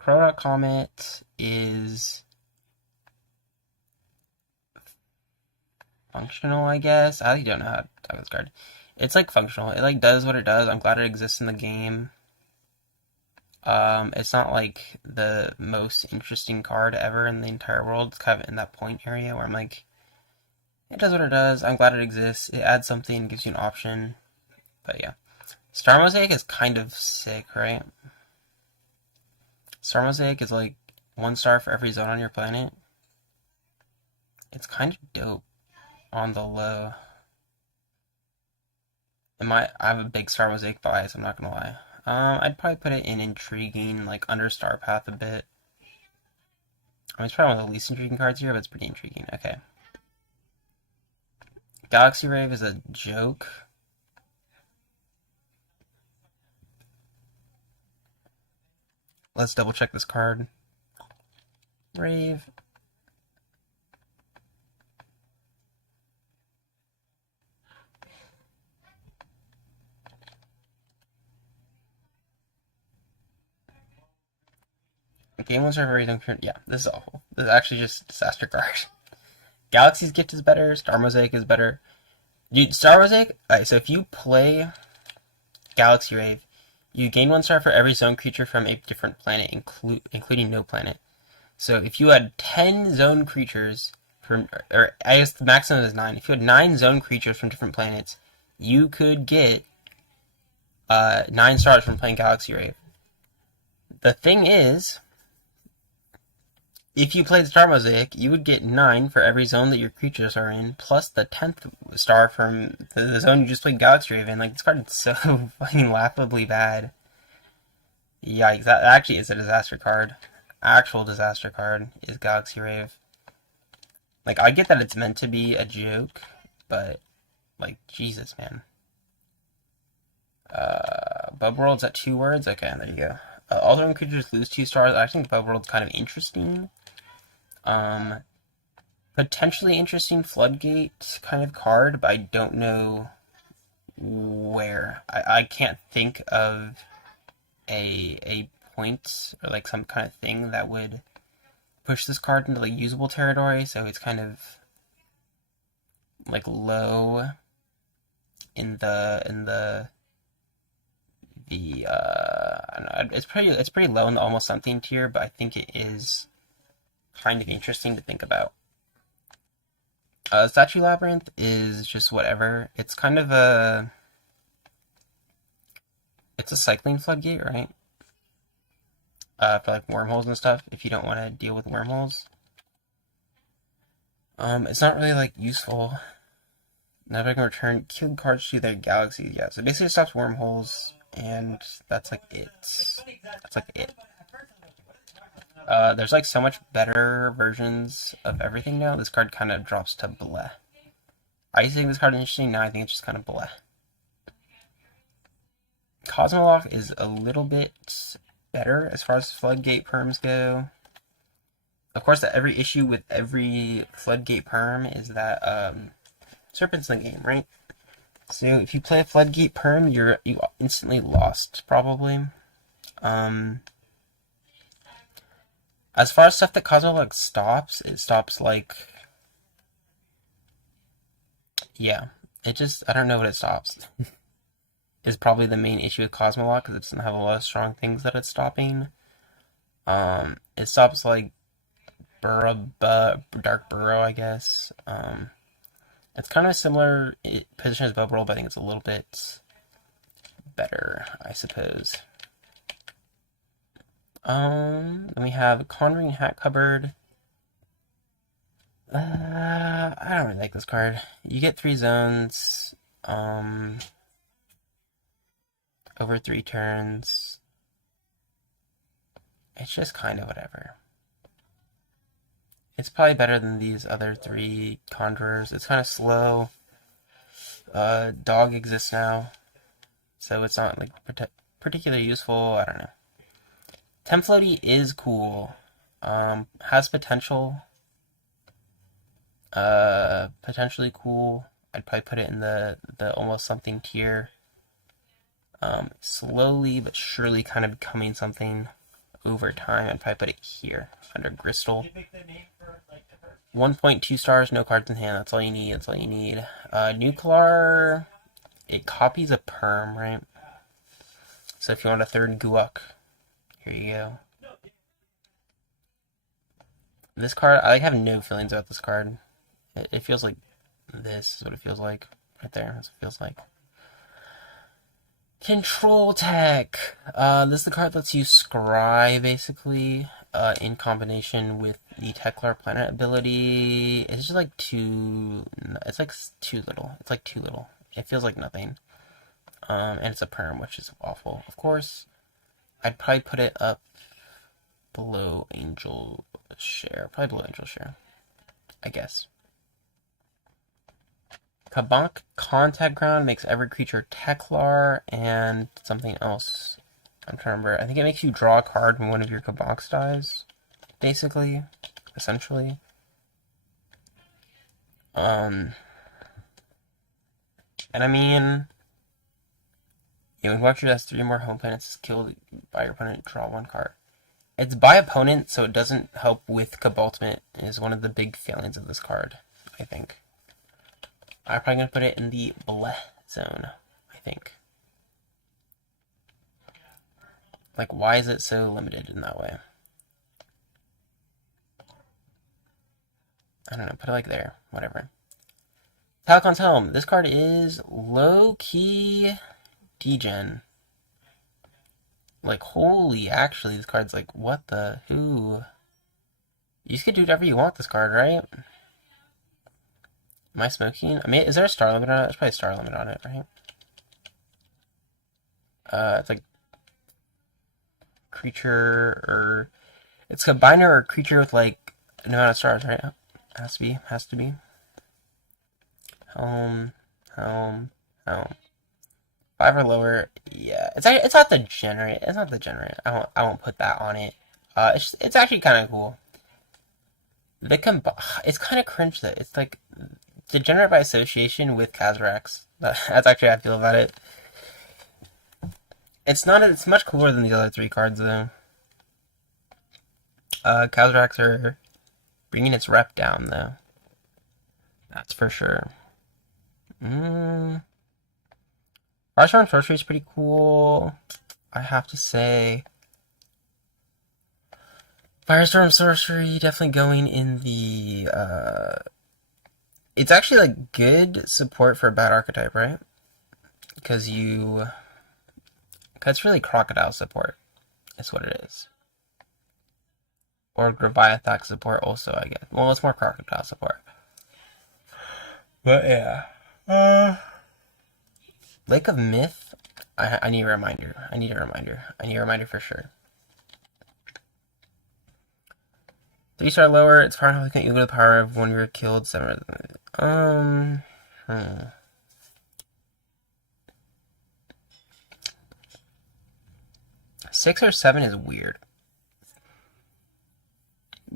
Crota Comet is functional, I guess. I don't know how to talk about this card. It's like functional. It like does what it does. I'm glad it exists in the game. It's not like the most interesting card ever in the entire world. It's kind of in that point area where I'm like, it does what it does. I'm glad it exists. It adds something, gives you an option. But yeah. Star Mosaic is kind of sick, right? Star Mosaic is like 1 star for every zone on your planet. It's kind of dope on the low. I have a big Star Mosaic bias, I'm not gonna lie. I'd probably put it in Intriguing, like under Star Path a bit. I mean, it's probably one of the least intriguing cards here, but it's pretty intriguing. Okay. Galaxy Rave is a joke. Let's double check this card. Rave. Game ones are very different. Yeah, this is awful. This is actually just a disaster card. Galaxy's Gift is better. Star Mosaic is better. Dude, Star Mosaic. Alright, so if you play Galaxy Rave, you gain 1 star for every zone creature from a different planet, including no planet. So if you had 10 zone creatures from, or I guess the maximum is 9. If you had 9 zone creatures from different planets, you could get 9 stars from playing Galaxy Rave. The thing is, if you played Star Mosaic, you would get 9 for every zone that your creatures are in, plus the 10th star from the zone you just played Galaxy Rave in. Like, this card is so fucking laughably bad. Yikes, that actually is a disaster card. Actual disaster card is Galaxy Rave. Like, I get that it's meant to be a joke, but, like, Jesus, man. Bub World's at 2 words? Okay, there you go. Altering creatures lose 2 stars. I think Bub World's kind of interesting. Potentially interesting Floodgate kind of card, but I don't know where. I can't think of a point or like some kind of thing that would push this card into like usable territory, so it's kind of like low in the I don't know, it's pretty low in the almost something tier, but I think it is kind of interesting to think about. Statue Labyrinth is just whatever. It's kind of it's a cycling floodgate, right? for like wormholes and stuff, if you don't want to deal with wormholes. It's not really like useful. Now I can return killed cards to their galaxies. Yeah, so basically it stops wormholes, and that's like it. That's like it. There's like so much better versions of everything now. This card kind of drops to bleh. I used to think this card was interesting, now I think it's just kind of bleh. Cosmolock is a little bit better as far as Floodgate perms go. Of course, every issue with every Floodgate perm is that Serpent's in the game, right? So if you play a Floodgate perm, you instantly lost, probably. As far as stuff that Cosmolock stops, it stops like... Yeah, it just, I don't know what it stops. Is probably the main issue with Cosmolock, because it doesn't have a lot of strong things that it's stopping. It stops like Dark Burrow, I guess. It's kind of a similar position as Bubble Roll, but I think it's a little bit better, I suppose. Then we have Conjuring Hat Cupboard. I don't really like this card. You get 3 zones, over 3 turns. It's just kind of whatever. It's probably better than these other 3 Conjurers. It's kind of slow. Dog exists now, so it's not like particularly useful. I don't know. Temfloaty is cool. Has potential. Potentially cool. I'd probably put it in the almost something tier. Slowly but surely kind of becoming something over time. I'd probably put it here under Gristle. 1.2 stars, no cards in hand. That's all you need. That's all you need. Nuclear, it copies a perm, right? So if you want a 3rd Guok, here you go. This card, I have no feelings about this card. It feels like this is what it feels like. Right there, that's what it feels like. Control Tech! This is the card that lets you scry, basically, in combination with the Teklar Planet ability. It's just like too... It's like too little. It's like too little. It feels like nothing. And it's a perm, which is awful. Of course, I'd probably put it up below Angel Share. Probably below Angel Share, I guess. Kabak Contact Ground makes every creature Teklar and something else. I'm trying to remember. I think it makes you draw a card from one of your Kabak dies, basically, essentially. And I mean, when Watcher has 3 more home planets, is killed by your opponent, draw 1 card. It's by opponent, so it doesn't help with Cabaltment, is one of the big failings of this card, I think. I'm probably going to put it in the bleh zone, I think. Like, why is it so limited in that way? I don't know, put it like there, whatever. Talcon's Helm. This card is low-key degen. Like, holy, actually, this card's like, what the, who? You just can do whatever you want this card, right? Am I smoking? I mean, is there a star limit on it? There's probably a star limit on it, right? It's like creature, or it's a binder or creature with like no amount of stars, right? Has to be. Helm. 5 or lower. Yeah, it's not the generate. It's not the generate. I won't put that on it. It's actually kind of cool. It's kind of cringe though. It's like degenerate by association with Kazrax. That's actually how I feel about it. It's much cooler than the other 3 cards though. Kazrax are bringing its rep down though. That's for sure. Firestorm Sorcery is pretty cool, I have to say. Firestorm Sorcery definitely going in the, it's actually like good support for a bad archetype, right? Because it's really Crocodile support, is what it is. Or Graviathak support also, I guess. Well, it's more Crocodile support. But yeah. Lake of Myth. I need a reminder. I need a reminder. I need a reminder for sure. 3-star lower, it's far enough equal to the power of when you're killed. 7. Hmm. 6 or 7 is weird.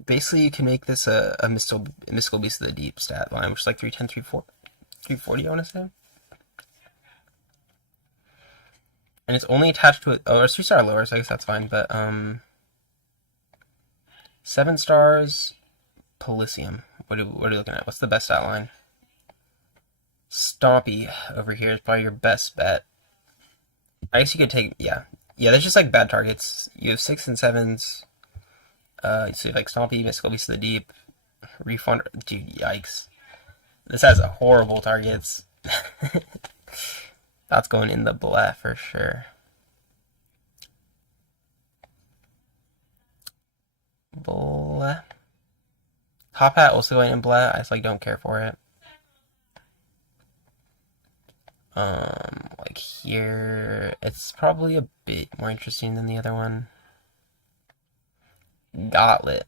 Basically, you can make this a mystical beast of the deep stat line, which is like 310, 340, I want to say. And it's only attached to it. Oh, it's 3-star lower, so I guess that's fine. But 7 stars, Polysium. What are you looking at? What's the best stat line? Stompy over here is probably your best bet. I guess you could take, yeah. Yeah, there's just like bad targets. You have 6 and 7s. So you have like Stompy, Mystical Beast of the Deep, Refund. Dude, yikes. This has horrible targets. That's going in the bleh for sure. Bleh. Top Hat also going in bleh. I just like don't care for it. Like here, it's probably a bit more interesting than the other one. Gauntlet.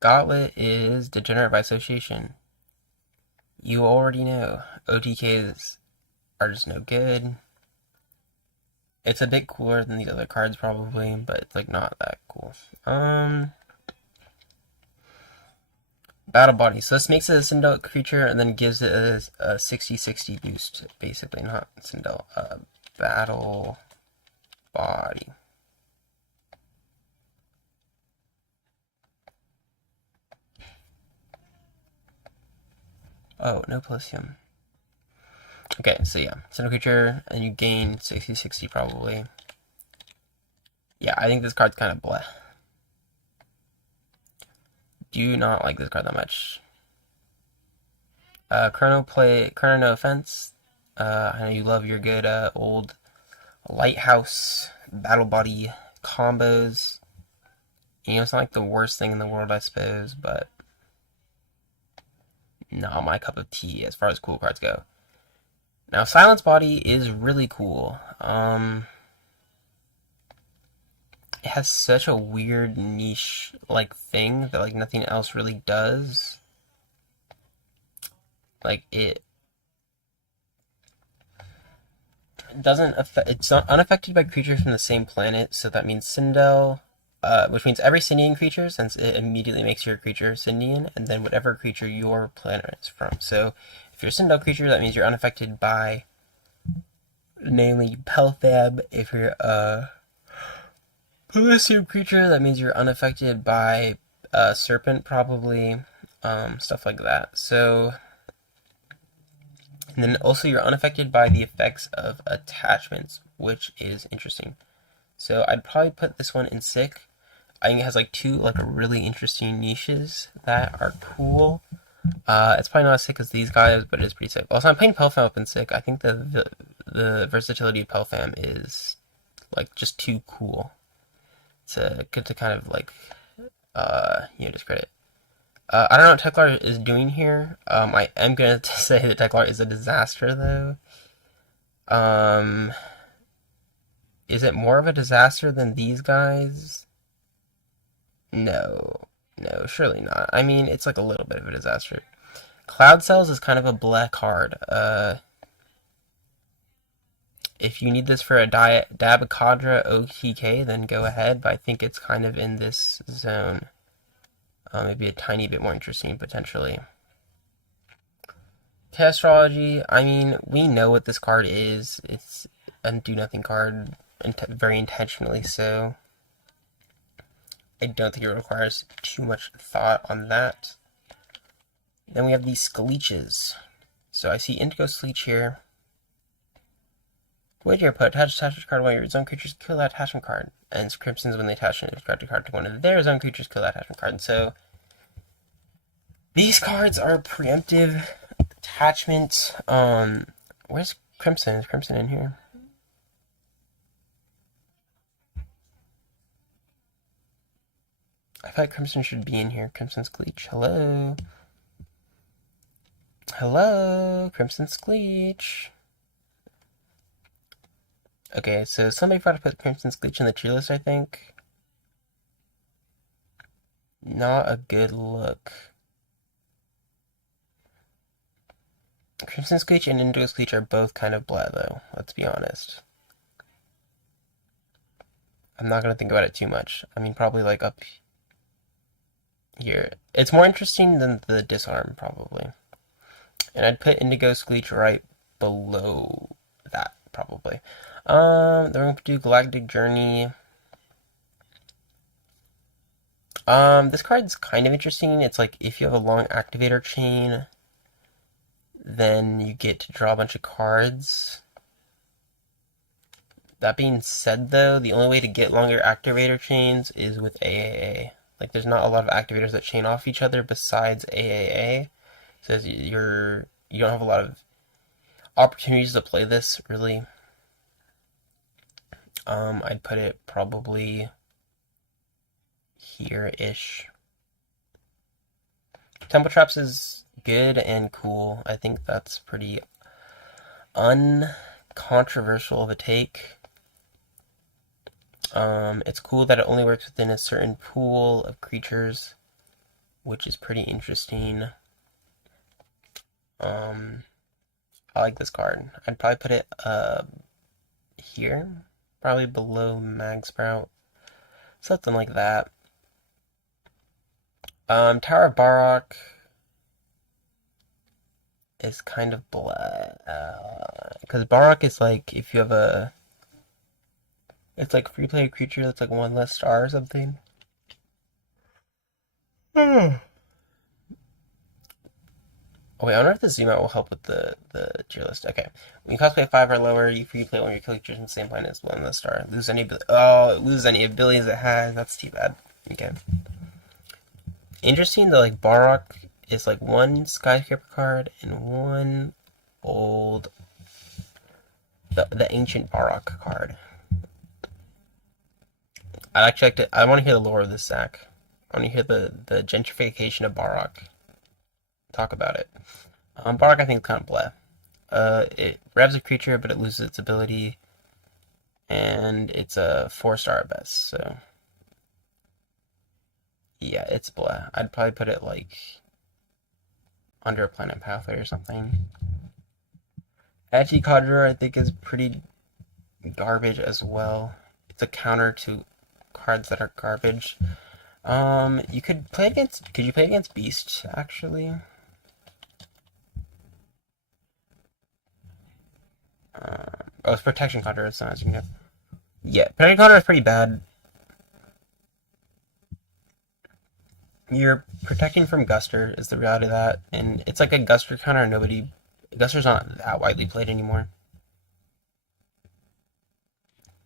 Gauntlet is Degenerate by Association. You already know. OTKs are just no good. It's a bit cooler than these other cards probably, but it's like not that cool. Battle Body. So this makes it a Sindel creature and then gives it a 60-60 boost, basically. Not Sindel. Battle Body. Oh, no Polysium. Okay, so yeah. Sindel creature, and you gain 60-60 probably. Yeah, I think this card's kind of bleh. Do not like this card that much. Chrono, no offense. I know you love your good old Lighthouse Battle Body combos. You know, it's not like the worst thing in the world, I suppose, but not my cup of tea as far as cool cards go. Now, Silence Body is really cool. It has such a weird niche like thing that like nothing else really does. Like it doesn't affect. It's not unaffected by creatures from the same planet, so that means Sindel, which means every Sindian creature, since it immediately makes your creature Sindian, and then whatever creature your planet is from. So if you're a Sindel creature, that means you're unaffected by, namely Pelthab. If you're a Polysium creature, that means you're unaffected by Serpent, probably, stuff like that. So, and then also you're unaffected by the effects of attachments, which is interesting. So I'd probably put this one in sick. I think it has like two like really interesting niches that are cool. It's probably not as sick as these guys, but it's pretty sick. Also, I'm playing Pelfam up in sick. I think the versatility of Pelfam is like just too cool to good to kind of like discredit. I don't know what Teklar is doing here. I am gonna say that Teklar is a disaster though. Is it more of a disaster than these guys? No, surely not. I mean, it's like a little bit of a disaster. Cloud Cells is kind of a black card. If you need this for a Dabakadra OTK, then go ahead, but I think it's kind of in this zone. Maybe a tiny bit more interesting, potentially. Astrology, I mean, we know what this card is. It's a do-nothing card, very intentionally so. I don't think it requires too much thought on that. Then we have these Skeleeches. So I see Indigo Skeleech here. Would you put attached card one of your zone creatures, kill that attachment card. And Crimson's when they attach an attached card to one of their zone creatures, kill that attachment card. And so these cards are preemptive attachment. Where's Crimson? Is Crimson in here? I thought Crimson should be in here. Crimson Scleech. Hello. Hello, Crimson Scleech. Okay, so somebody forgot to put Crimson Scleech in the tier list, I think. Not a good look. Crimson Scleech and Indigo Scleech are both kind of blah, though. Let's be honest. I'm not going to think about it too much. I mean, probably like up here. It's more interesting than the Disarm, probably. And I'd put Indigo Scleech right below that, probably. Then we're going to do Galactic Journey. This card's kind of interesting. It's like if you have a long activator chain, then you get to draw a bunch of cards. That being said, though, the only way to get longer activator chains is with AAA. Like, there's not a lot of activators that chain off each other besides AAA. So you don't have a lot of opportunities to play this, really. I'd put it probably here-ish. Temple Traps is good and cool. I think that's pretty uncontroversial of a take. It's cool that it only works within a certain pool of creatures, which is pretty interesting. I like this card. I'd probably put it here, probably below Mag Sprout, something like that. Tower of Barrock is kind of blah, because Barrock is like if you have a, it's like free play creature that's like one less star or something. Oh wait, I wonder if the zoom out will help with the tier list. Okay. When you cosplay 5 or lower, you free play one of your creatures in the same planet as one star. Lose any abilities it has. That's too bad. Okay. Interesting that like Barrock is like one skyscraper card and one old the ancient Barrock card. I actually like to, I want to hear the lore of this sack. I want to hear the gentrification of Barrock. Talk about it. Barrock I think is kind of blah. It revs a creature, but it loses its ability, and it's a 4-star at best. So yeah, it's blah. I'd probably put it like under a Planet Pathway or something. Edgy Conjurer I think is pretty garbage as well. It's a counter to cards that are garbage. You could play against. Could you play against Beast actually? Oh, it's Protection Conjurer. It's not as you know. Yeah, Protection Conjurer is pretty bad. You're protecting from Guster is the reality of that, and it's like a Guster counter. Guster's not that widely played anymore.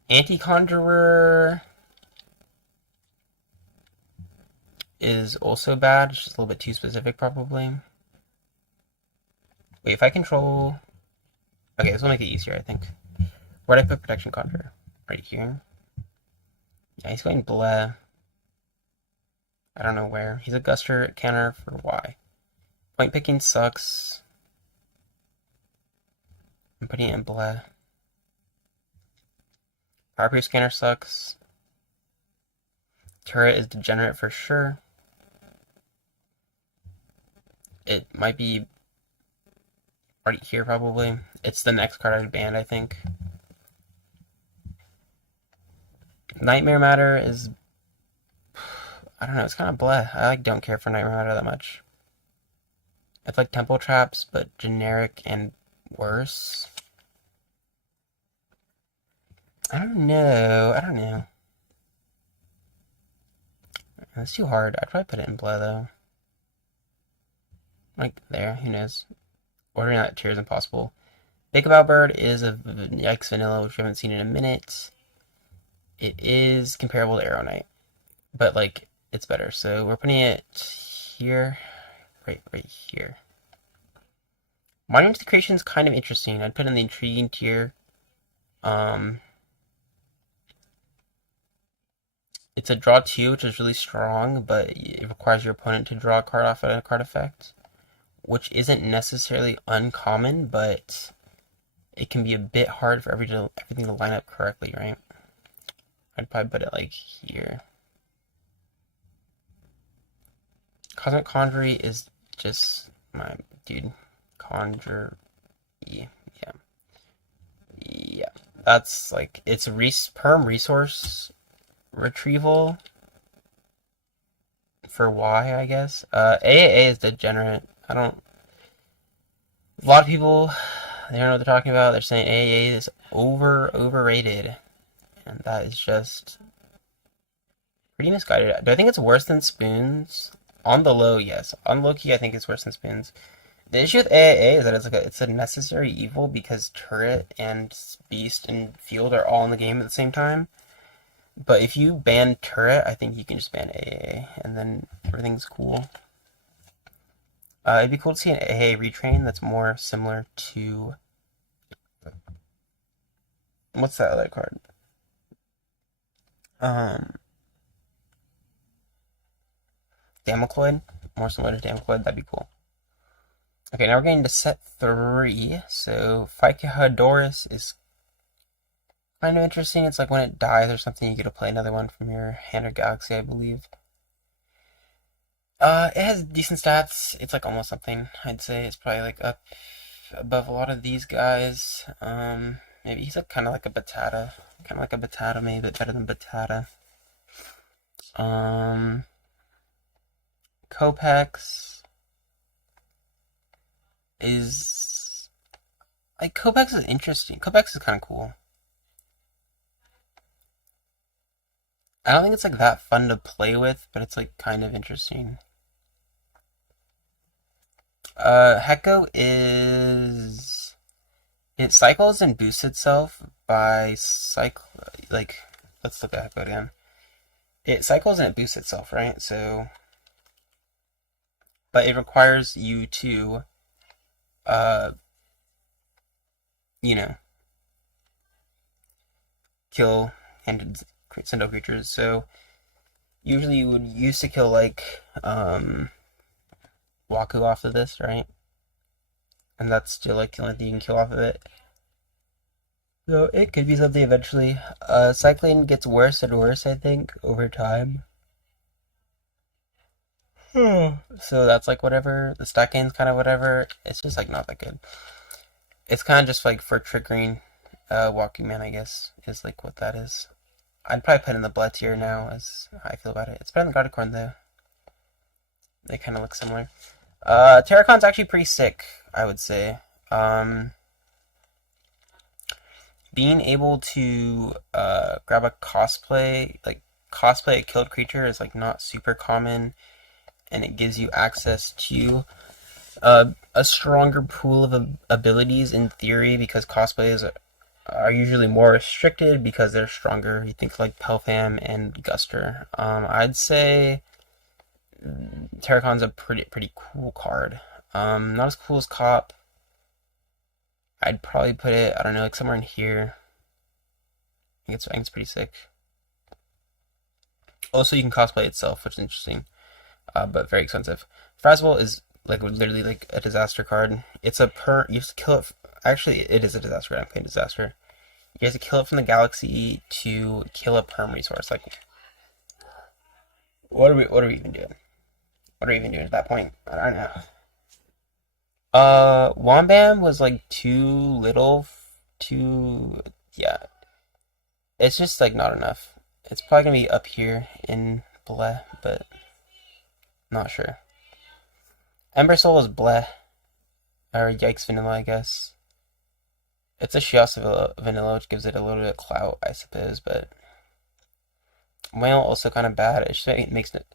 Anti-Conjurer is also bad. It's just a little bit too specific, probably. Wait, if I control... Okay, this will make it easier, I think. Where'd I put Protection Conjurer? Right here. Yeah, he's going blah. I don't know where. He's a Guster counter for Y. Point picking sucks. I'm putting it in blah. Power Scanner sucks. Turret is degenerate for sure. It might be right here probably. It's the next card I'd ban, I think. Nightmare Matter is... I don't know, it's kind of blah. I don't care for Nightmare Matter that much. It's like Temple Traps, but generic and worse. I don't know. That's too hard. I'd probably put it in blah, though. Like, there, who knows. Ordering that tier is impossible. Big Bird is a Yikes Vanilla, which we haven't seen in a minute. It is comparable to Arrow Knight, but, like, it's better. So we're putting it here, right here. Monument to Creation is kind of interesting. I'd put it in the intriguing tier. It's a draw 2, which is really strong, but it requires your opponent to draw a card off a card effect, which isn't necessarily uncommon, but it can be a bit hard for everything to line up correctly, right? I'd probably put it like here. Cosmic Conjury is just my dude. Conjure. Yeah. Yeah. That's like, it's a perm resource retrieval for Y, I guess. AAA is degenerate. I don't. A lot of people, they don't know what they're talking about. They're saying AAA is overrated. And that is just pretty misguided. Do I think it's worse than Spoons? On the low, yes. On low key, I think it's worse than Spoons. The issue with AAA is that it's a necessary evil because Turret and Beast and Field are all in the game at the same time. But if you ban Turret, I think you can just ban AA, and then everything's cool. It'd be cool to see an AA retrain that's more similar to... What's that other card? Damocloid? More similar to Damocloid, that'd be cool. Okay, now we're getting to set 3. So, Phycahedorus is kind of interesting. It's like when it dies or something, you get to play another one from your hand or Galaxy, I believe. It has decent stats. It's like almost something, I'd say. It's probably like up above a lot of these guys. Maybe he's like kind of like a Batata. Kind of like a Batata, maybe, but better than Batata. Copex is... Like, Copex is interesting. Copex is kind of cool. I don't think it's like that fun to play with, but it's like kind of interesting. Hecko is... It cycles and boosts itself by like, let's look at Hecko again. It cycles and it boosts itself, right? So, but it requires you to, you know, kill and send out creatures. So, usually you would used to kill like, Waku off of this, right? And that's still like the only thing you can kill off of it. So it could be something eventually. Cycling gets worse and worse, I think, over time. So that's like whatever. The stack gain's kind of whatever. It's just like not that good. It's kind of just like for triggering Walking Man, I guess, is like what that is. I'd probably put in the blood tier now as how I feel about it. It's better than Gardecorn though. They kind of look similar. Terracon's actually pretty sick, I would say. Being able to grab a cosplay a killed creature is like not super common, and it gives you access to a stronger pool of abilities in theory, because cosplays are usually more restricted because they're stronger. You think like Pelfam and Guster. I'd say Terracon's a pretty cool card. Not as cool as Cop. I'd probably put it, I don't know, like somewhere in here. I think it's pretty sick. Also, you can cosplay itself, which is interesting, but very expensive. Fraswell is like literally like a disaster card. It's a you have to kill it. Actually, it is a disaster card. I'm playing disaster. You have to kill it from the Galaxy to kill a perm resource. Like, what are we even doing? What are we even doing at that point? I don't know. Wambam was like too little, yeah. It's just like not enough. It's probably gonna be up here in bleh, but not sure. Ember Soul is bleh, or yikes vanilla, I guess. It's a Shios vanilla, which gives it a little bit of clout, I suppose, but Whale also kind of bad. It just makes it.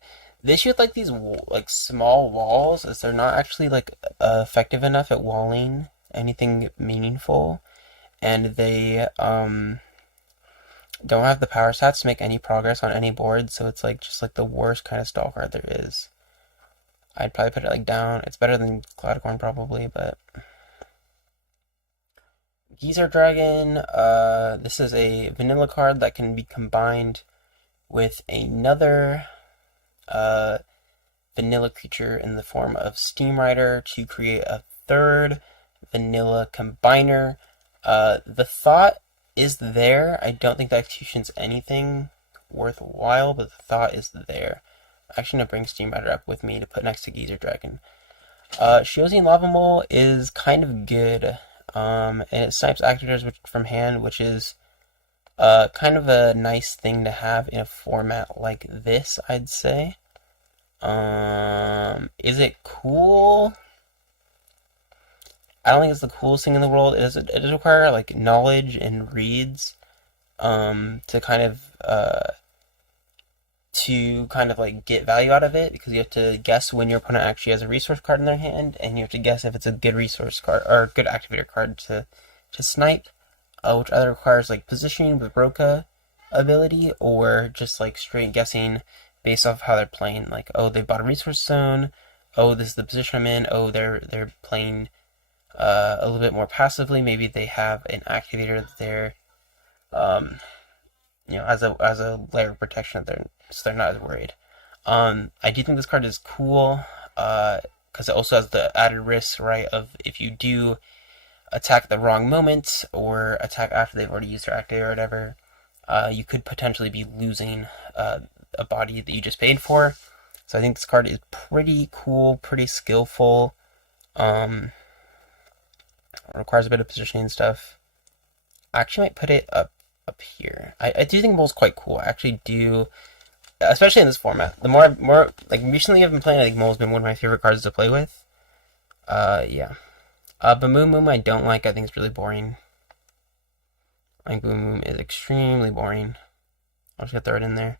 The issue with like these like small walls is they're not actually like effective enough at walling anything meaningful, and they don't have the power stats to make any progress on any board. So it's like just like the worst kind of stall card there is. I'd probably put it like down. It's better than Cloudcorn probably, but Geezer Dragon. This is a vanilla card that can be combined with another vanilla creature in the form of Steam Rider to create a third vanilla combiner. The thought is there. I don't think the execution's anything worthwhile, but the thought is there. I'm actually going to bring Steam Rider up with me to put next to Geezer Dragon. Shiozine Lava Mole is kind of good, and it snipes activators from hand, which is kind of a nice thing to have in a format like this, I'd say. Is it cool? I don't think it's the coolest thing in the world. It does require like knowledge and reads, to kind of like get value out of it, because you have to guess when your opponent actually has a resource card in their hand, and you have to guess if it's a good resource card or a good activator card to snipe, which either requires like positioning with Roka ability, or just like straight guessing based off how they're playing. Like, oh, they bought a resource zone. Oh, this is the position I'm in. Oh, they're playing a little bit more passively. Maybe they have an activator that they're as a layer of protection, so they're not as worried. I do think this card is cool, because it also has the added risk, right, of if you do attack at the wrong moment, or attack after they've already used their activator or whatever, you could potentially be losing a body that you just paid for. So I think this card is pretty cool, pretty skillful. Requires a bit of positioning and stuff. I actually might put it up here. I do think Mole's quite cool. I actually do, especially in this format. The more like recently I've been playing, I think Mole's been one of my favorite cards to play with. Yeah. Boom Boom I don't like. I think it's really boring. I think Boom Boom is extremely boring. I'll just throw it in there.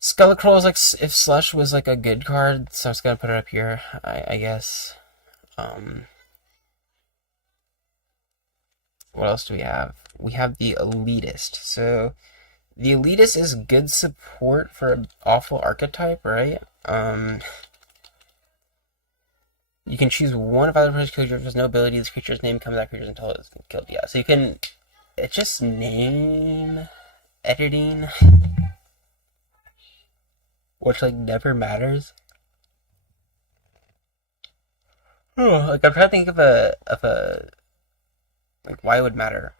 Skelecrow is like if Slush was like a good card, so I'm just gonna put it up here, I guess. What else do we have? We have the Elitist. So the Elitist is good support for an awful archetype, right? You can choose one of either creature with no ability. This creature's name becomes that creature's until it's killed. Yeah, so you can. It's just name editing, which like never matters. Like I'm trying to think of a like why it would matter.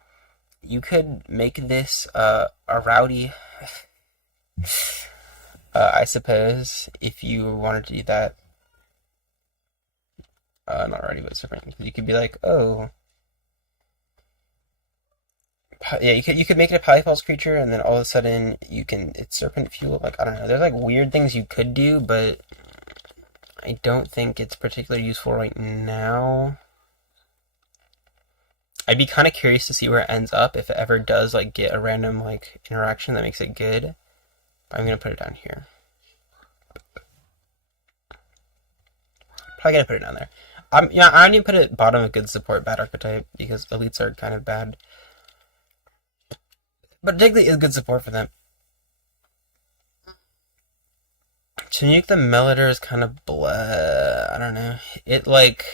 You could make this a rowdy, I suppose, if you wanted to do that. Not rowdy, but different. You could be like, oh, yeah. You could make it a Polypulse creature, and then all of a sudden it's Serpent Fuel. Like I don't know. There's like weird things you could do, but I don't think it's particularly useful right now. I'd be kind of curious to see where it ends up if it ever does like get a random like interaction that makes it good. But I'm gonna put it down here. Probably gonna put it down there. Yeah, I don't even put it bottom of good support bad archetype because elites are kind of bad. But Digley is good support for them. Chinook the Meliter is kind of blah. I don't know. It like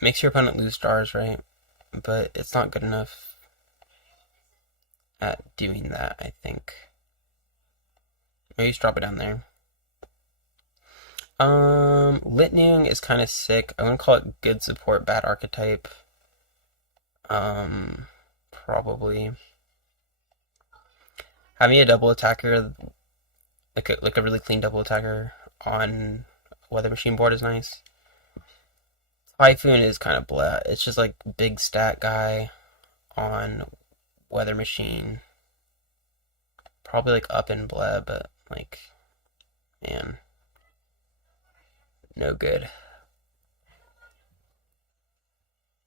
makes your opponent lose stars, right? But it's not good enough at doing that, I think. Maybe just drop it down there. Litnoong is kind of sick. I'm gonna call it good support, bad archetype. Probably. Having a double attacker, like a really clean double attacker on Weather Machine board is nice. Typhoon is kind of blah. It's just like big stat guy on Weather Machine. Probably like up in blah, but like, man, no good.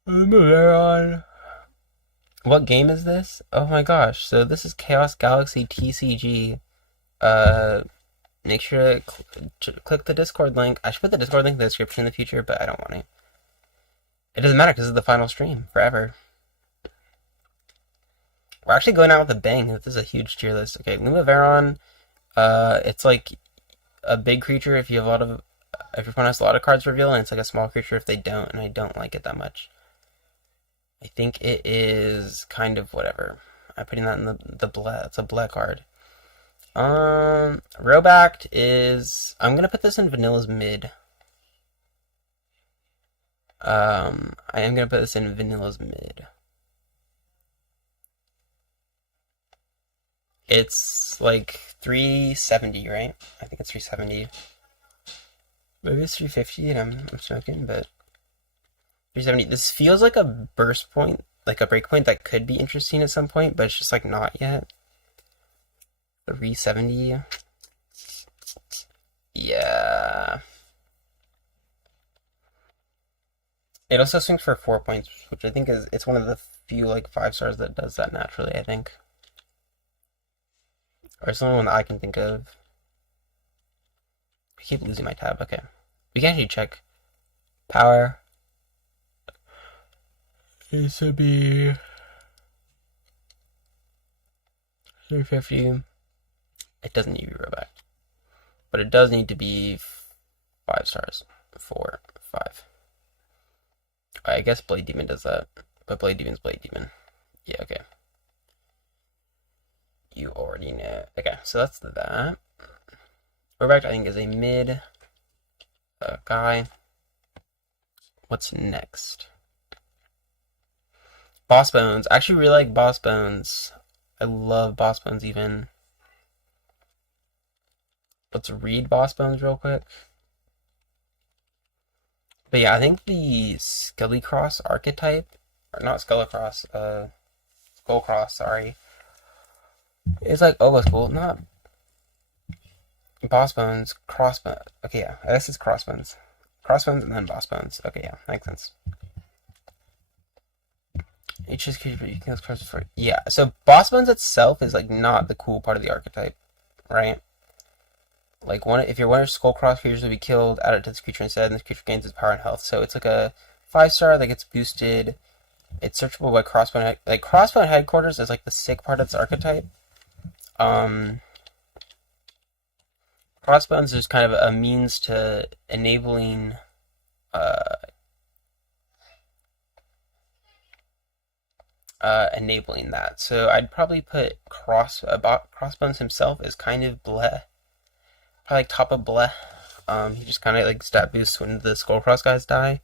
Moving on. What game is this? Oh my gosh! So this is Chaos Galaxy TCG. Make sure to click the Discord link. I should put the Discord link in the description in the future, but I don't want it. It doesn't matter because it's the final stream forever. We're actually going out with a bang. This is a huge tier list. Okay, Luma Veron. It's like a big creature if you have if your opponent has a lot of cards reveal, and it's like a small creature if they don't, and I don't like it that much. I think it is kind of whatever. I'm putting that in the black. It's a black card. Robact is. I'm gonna put this in Vanilla's mid. I am gonna put this in Vanilla's mid. It's like 370, right? I think it's 370. Maybe it's 350 and I'm smoking, but 370. This feels like a burst point, like a break point that could be interesting at some point, but it's just like not yet. 370. Yeah. It also swings for 4 points, which I think it's one of the few like 5 stars that does that naturally, I think. Or it's the only one that I can think of. I keep losing my tab. Okay. We can actually check power. It should be 350. It doesn't need to be Roback. But it does need to be 5 stars. 4, 5. I guess Blade Demon does that. But Blade Demon's Blade Demon. Yeah, okay. You already know. Okay, so that's that. Roback, I think, is a mid guy. What's next? Boss Bones. I actually really like Boss Bones. I love Boss Bones even. Let's read Boss Bones real quick. But yeah, I think the Skellycross archetype, or not Skellycross, Skullcross, sorry, is like almost cool. Not Boss Bones, Crossbones. Okay, yeah, this is Crossbones. Crossbones and then Boss Bones. Okay, yeah, makes sense. It's just you can express for yeah. So Boss Bones itself is like not the cool part of the archetype, right? Like if you're one of Skullcross creatures will be killed, add it to this creature instead, and this creature gains its power and health. So it's like a 5-star that gets boosted. It's searchable by Crossbone. Like Crossbone Headquarters is like the sick part of its archetype. Crossbones is kind of a means to enabling enabling that. So I'd probably put Crossbones himself is kind of bleh. Probably like top of bleh. He just kind of like stat boosts when the Skullcross guys die.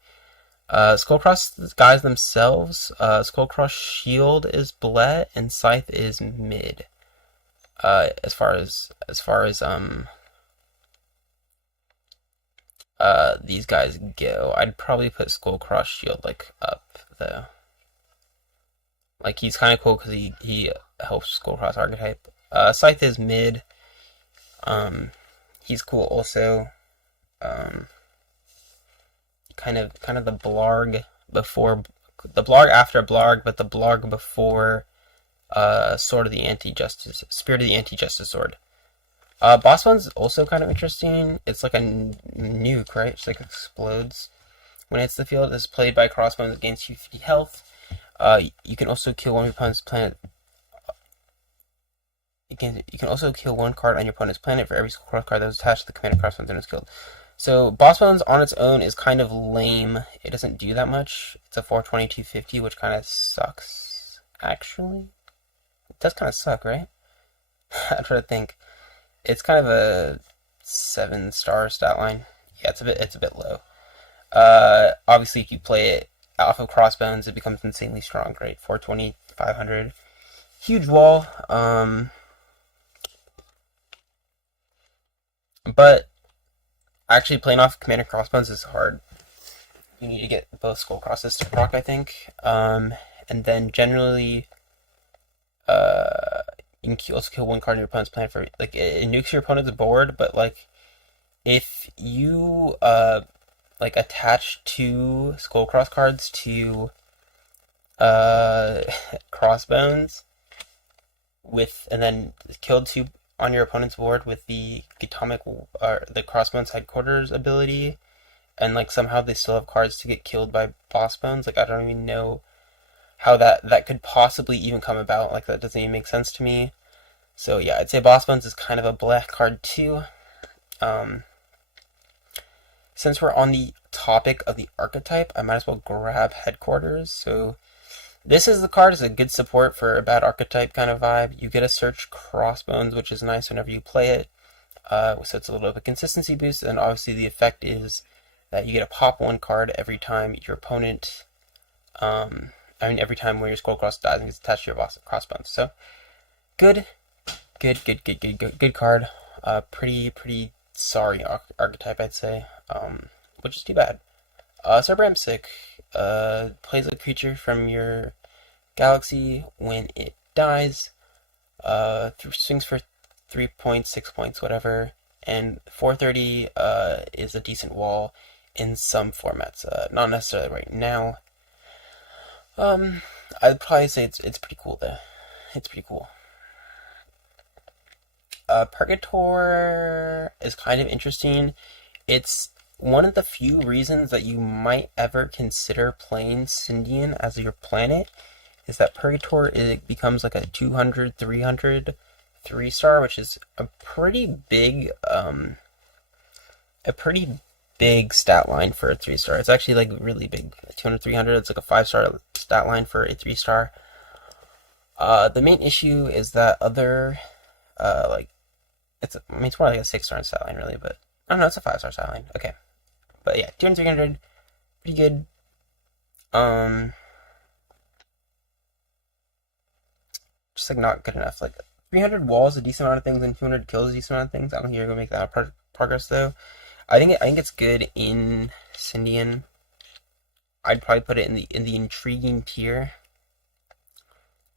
Skullcross guys themselves, Skullcross Shield is bleh and Scythe is mid. As far as these guys go, I'd probably put Skullcross Shield like up though. Like he's kind of cool because he helps Skullcross archetype. Scythe is mid. He's cool also. Kind of the Blarg before the Blarg after Blarg, but the Blarg before Sword of the Anti-Justice, Spirit of the Anti-Justice Sword. Boss One's also kind of interesting. It's like a nuke, right? It like explodes when it hits the field. It's played by Crossbones against 250 health. You can also kill one of your opponent's planet. You can also kill one card on your opponent's planet for every Skullcross card that was attached to the command of Crossbones and is killed. So Boss Bones on its own is kind of lame. It doesn't do that much. It's a 42250, which kind of sucks. Actually, it does kind of suck, right? I'm trying to think. It's kind of a 7-star stat line. Yeah, it's a bit low. Obviously, if you play it off of Crossbones, it becomes insanely strong, right? 420, 500, huge wall. But actually playing off Commander Crossbones is hard. You need to get both Skullcrosses to proc, I think. And then generally, you can also kill one card in your opponent's planet for like it nukes your opponent's board. But like, if you like attach 2 Skullcross cards to Crossbones and then killed 2 on your opponent's board with the the Crossbones Headquarters ability, and like somehow they still have cards to get killed by Boss Bones. Like I don't even know how that could possibly even come about. Like that doesn't even make sense to me. So yeah, I'd say Boss Bones is kind of a black card too. Since we're on the topic of the archetype, I might as well grab Headquarters. So This is the card is a good support for a bad archetype kind of vibe. You get a search Crossbones, which is nice whenever you play it. So it's a little bit of a consistency boost, and obviously the effect is that you get a pop one card every time your opponent, every time when your Skullcross dies and gets attached to your Crossbones. So good card. Pretty sorry archetype, I'd say, which is too bad. Cerebram Sick plays a creature from your Galaxy. When it dies, swings for 3 points, 6 points, whatever, and 430 is a decent wall in some formats. Not necessarily right now. I'd probably say it's pretty cool though. It's pretty cool. Purgator is kind of interesting. It's one of the few reasons that you might ever consider playing Syndion as your planet is that Purgator becomes like a 200, 300 3-star, which is a pretty big stat line for a 3-star. It's actually like really big. 200, 300. It's like a 5-star stat line for a 3-star. The main issue is that other it's more like a 6-star stat line really, but I don't know. It's a 5-star stat line. Okay, but yeah, 200, 300, pretty good. Just like not good enough. Like 300 walls is a decent amount of things, and 200 kills is a decent amount of things. I don't think you're gonna make that progress though. I think it's good in Syndion. I'd probably put it in the intriguing tier.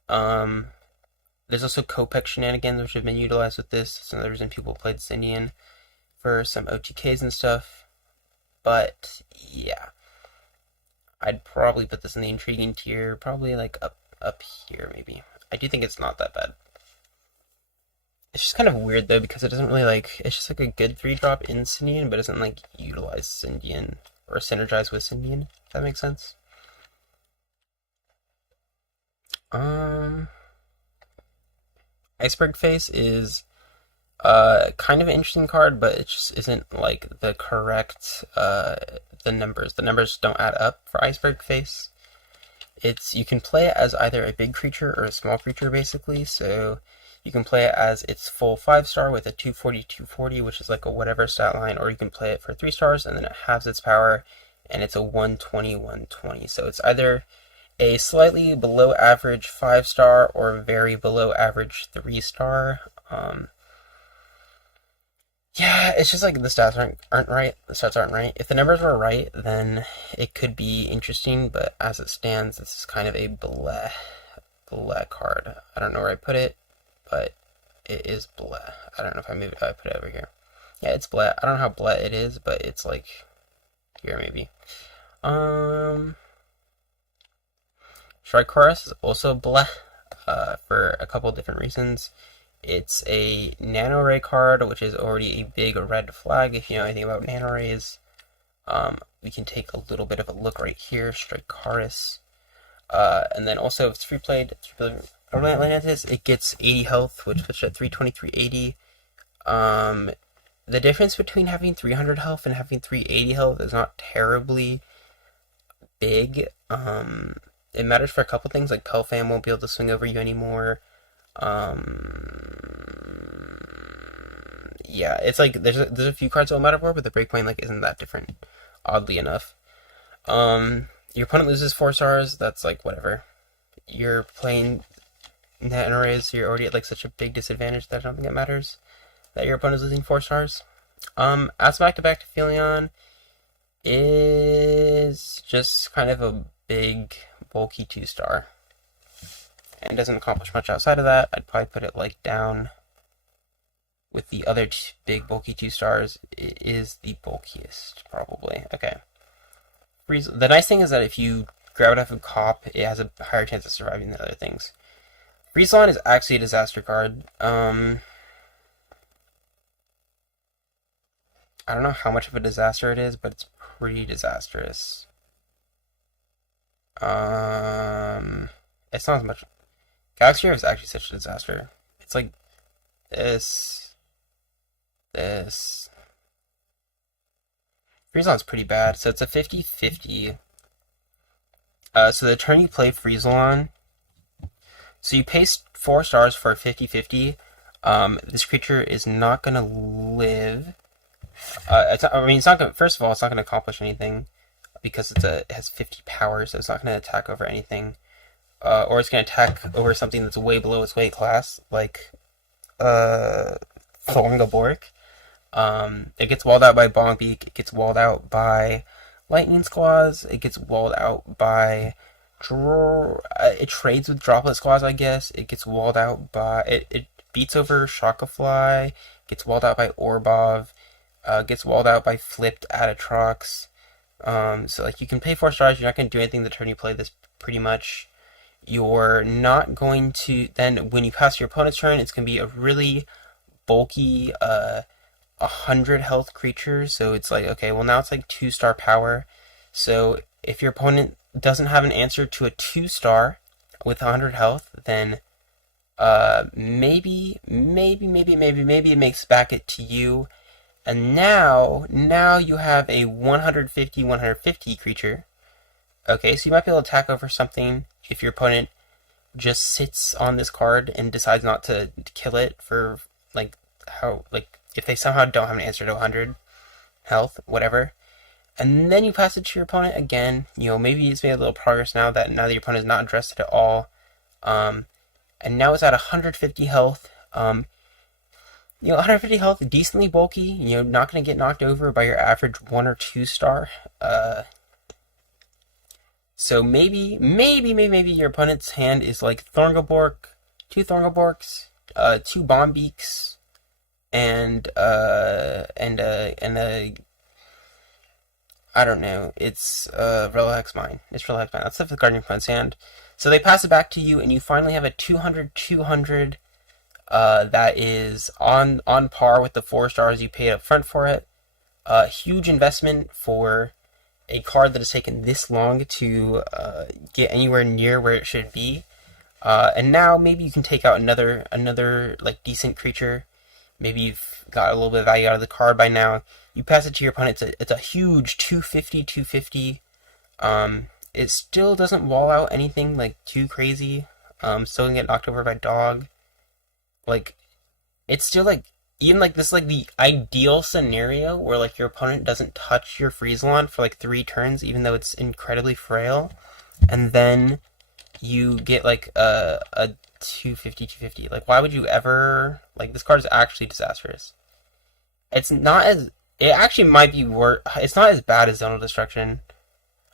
There's also Kopek shenanigans which have been utilized with this. It's another reason people played Syndion for some OTKs and stuff. But yeah, I'd probably put this in the intriguing tier, probably like up here maybe. I do think it's not that bad. It's just kind of weird though because it doesn't really it's just like a good 3-drop in Syndion, but doesn't like utilize Syndion or synergize with Syndion. If that makes sense. Iceberg Face is kind of an interesting card, but it just isn't like the correct the numbers. The numbers don't add up for Iceberg Face. You can play it as either a big creature or a small creature basically. So you can play it as its full 5-star with a 240, which is like a whatever stat line, or you can play it for 3 stars and then it halves its power and it's a 120. So it's either a slightly below average 5-star or very below average 3-star. Yeah, it's just like the stats aren't right. The stats aren't right. If the numbers were right, then it could be interesting, but as it stands, this is kind of a bleh card. I don't know where I put it, but it is bleh. I don't know if I put it over here. Yeah, it's bleh. I don't know how bleh it is, but it's like here maybe. Strike is also bleh for a couple different reasons. It's a Nano Ray card, which is already a big red flag. If you know anything about Nano Rays, we can take a little bit of a look right here. Strike and then also if it's free played, it gets 80 health, which puts it at 323.80. The difference between having 300 health and having 380 health is not terribly big. It matters for a couple things, like Pelfam won't be able to swing over you anymore. Yeah, it's like there's a few cards that will matter for, but the breakpoint isn't that different, oddly enough. Your opponent loses 4 stars, that's like whatever. You're playing Nano Rays, so you're already at such a big disadvantage that I don't think it matters that your opponent is losing 4 stars. As back to Philion is just kind of a big bulky 2-star. And doesn't accomplish much outside of that. I'd probably put it down with the other big bulky 2-stars. It is the bulkiest, probably. Okay. The nice thing is that if you grab it off of Cop, it has a higher chance of surviving than other things. Freezelon is actually a disaster card. I don't know how much of a disaster it is, but it's pretty disastrous. It's not as much. Galaxy is actually such a disaster. It's like this. Freezon's pretty bad, so it's a 50-50. So the turn you play Friezalon, so you pay 4 stars for a 50/50. This creature is not gonna live. I mean, it's not gonna. First of all, it's not gonna accomplish anything because it has 50 power, so it's not gonna attack over anything. Or it's gonna attack over something that's way below its weight class, like Thorngabork. It gets walled out by Bombbeak. It gets walled out by Lightning Squaws. It gets walled out by it trades with Droplet Squaws, I guess. It gets walled out by it beats over Shockafly. Gets walled out by Orbov. Gets walled out by Flipped Atatrox. So like you can pay 4 stars. You're not going to do anything the turn you play this. Pretty much, you're not going to. Then when you pass your opponent's turn, it's going to be a really bulky 100 health creature, so it's like, okay, well now it's like 2-star power. So if your opponent doesn't have an answer to a 2-star with 100 health, then maybe it makes back it to you. And now you have a 150 creature. Okay, so you might be able to attack over something if your opponent just sits on this card and decides not to kill it for like if they somehow don't have an answer to 100 health, whatever. And then you pass it to your opponent again. Maybe it's made a little progress now that your opponent is not addressed at all. And now it's at 150 health. 150 health, decently bulky. Not going to get knocked over by your average 1 or 2-star. So maybe your opponent's hand is like Thorngabork, 2 Thorngaborks, 2 Bombbeaks, and I don't know. It's Relax Mine. It's Relax Mine. That's the Guardian Opponent's hand. So they pass it back to you, and you finally have a 200 that is on par with the 4 stars you paid up front for it. Huge investment for a card that has taken this long to get anywhere near where it should be. And now maybe you can take out another like decent creature. Maybe you've got a little bit of value out of the card by now. You pass it to your opponent. It's a huge 250. It still doesn't wall out anything like too crazy. Still can get knocked over by dog. Like, it's still like, even like this is like the ideal scenario where like your opponent doesn't touch your Friezalon for like 3 turns, even though it's incredibly frail. And then you get like a 250. Like, why would you ever, like, this card is actually disastrous. It actually might be worse. It's not as bad as Zonal Destruction.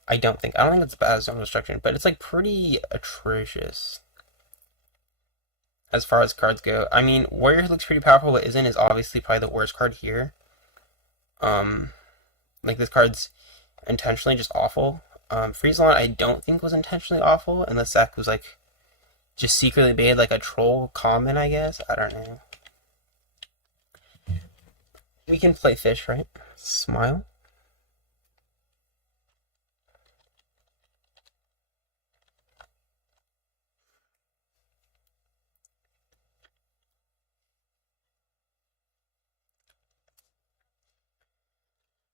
I don't think it's as bad as Zonal Destruction, but it's like pretty atrocious as far as cards go. I mean, Warrior looks pretty powerful, but isn't is obviously probably the worst card here. Like, this card's intentionally just awful. Friezalon I don't think was intentionally awful, unless Zach was like just secretly made like a troll common, I guess. I don't know. We can play fish, right? Smile.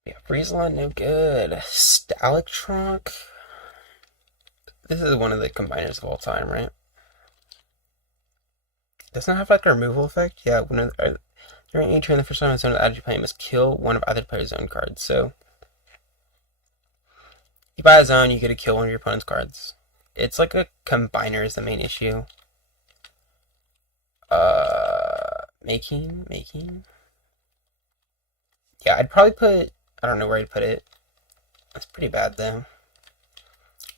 Yeah, Friezalon, no good. Stalictronk. This is one of the combiners of all time, right? Doesn't it have like a removal effect? Yeah, during each turn, the first time zone of the adjective player must kill one of either player's own cards. So, you buy a zone, you get to kill one of your opponent's cards. It's like a combiner is the main issue. Making. Yeah, I'd probably put, I don't know where I'd put it. That's pretty bad though.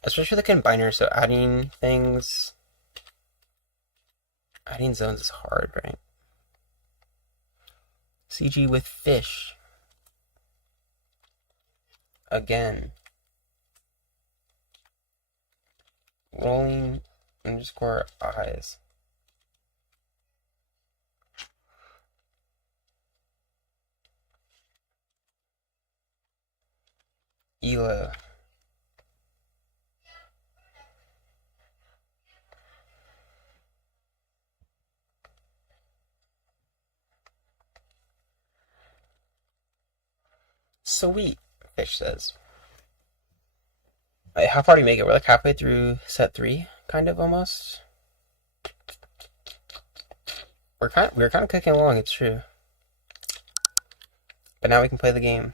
Especially the combiner, so adding zones is hard, right? CG with fish. Again. Rolling _ eyes. ELO. Sweet, Fish says. Wait, how far do we make it? We're like halfway through set 3, kind of almost. We're kind of cooking along. It's true. But now we can play the game.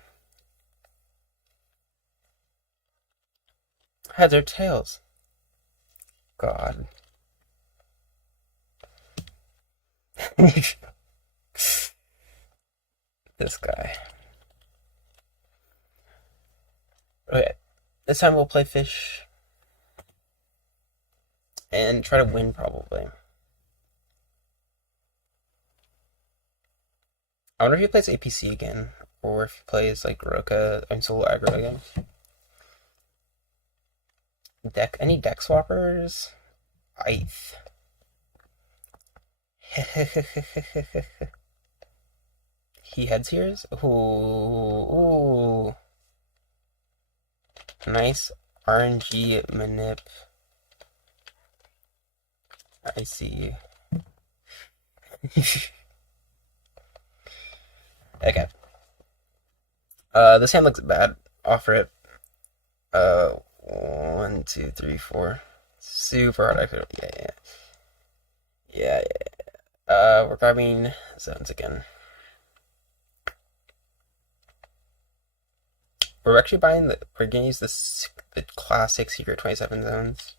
Heads or tails? God. This guy. Okay. This time we'll play fish. And try to win, probably. I wonder if he plays APC again. Or if he plays, like, Roka and solo aggro again. Any deck swappers? Ith. He heads here? Ooh. Nice RNG manip. I see. Okay. This hand looks bad. Offer it. 1, 2, 3, 4. Super hard. Actually. Yeah. We're grabbing zones again. We're actually buying we're gonna use the classic secret 27 zones.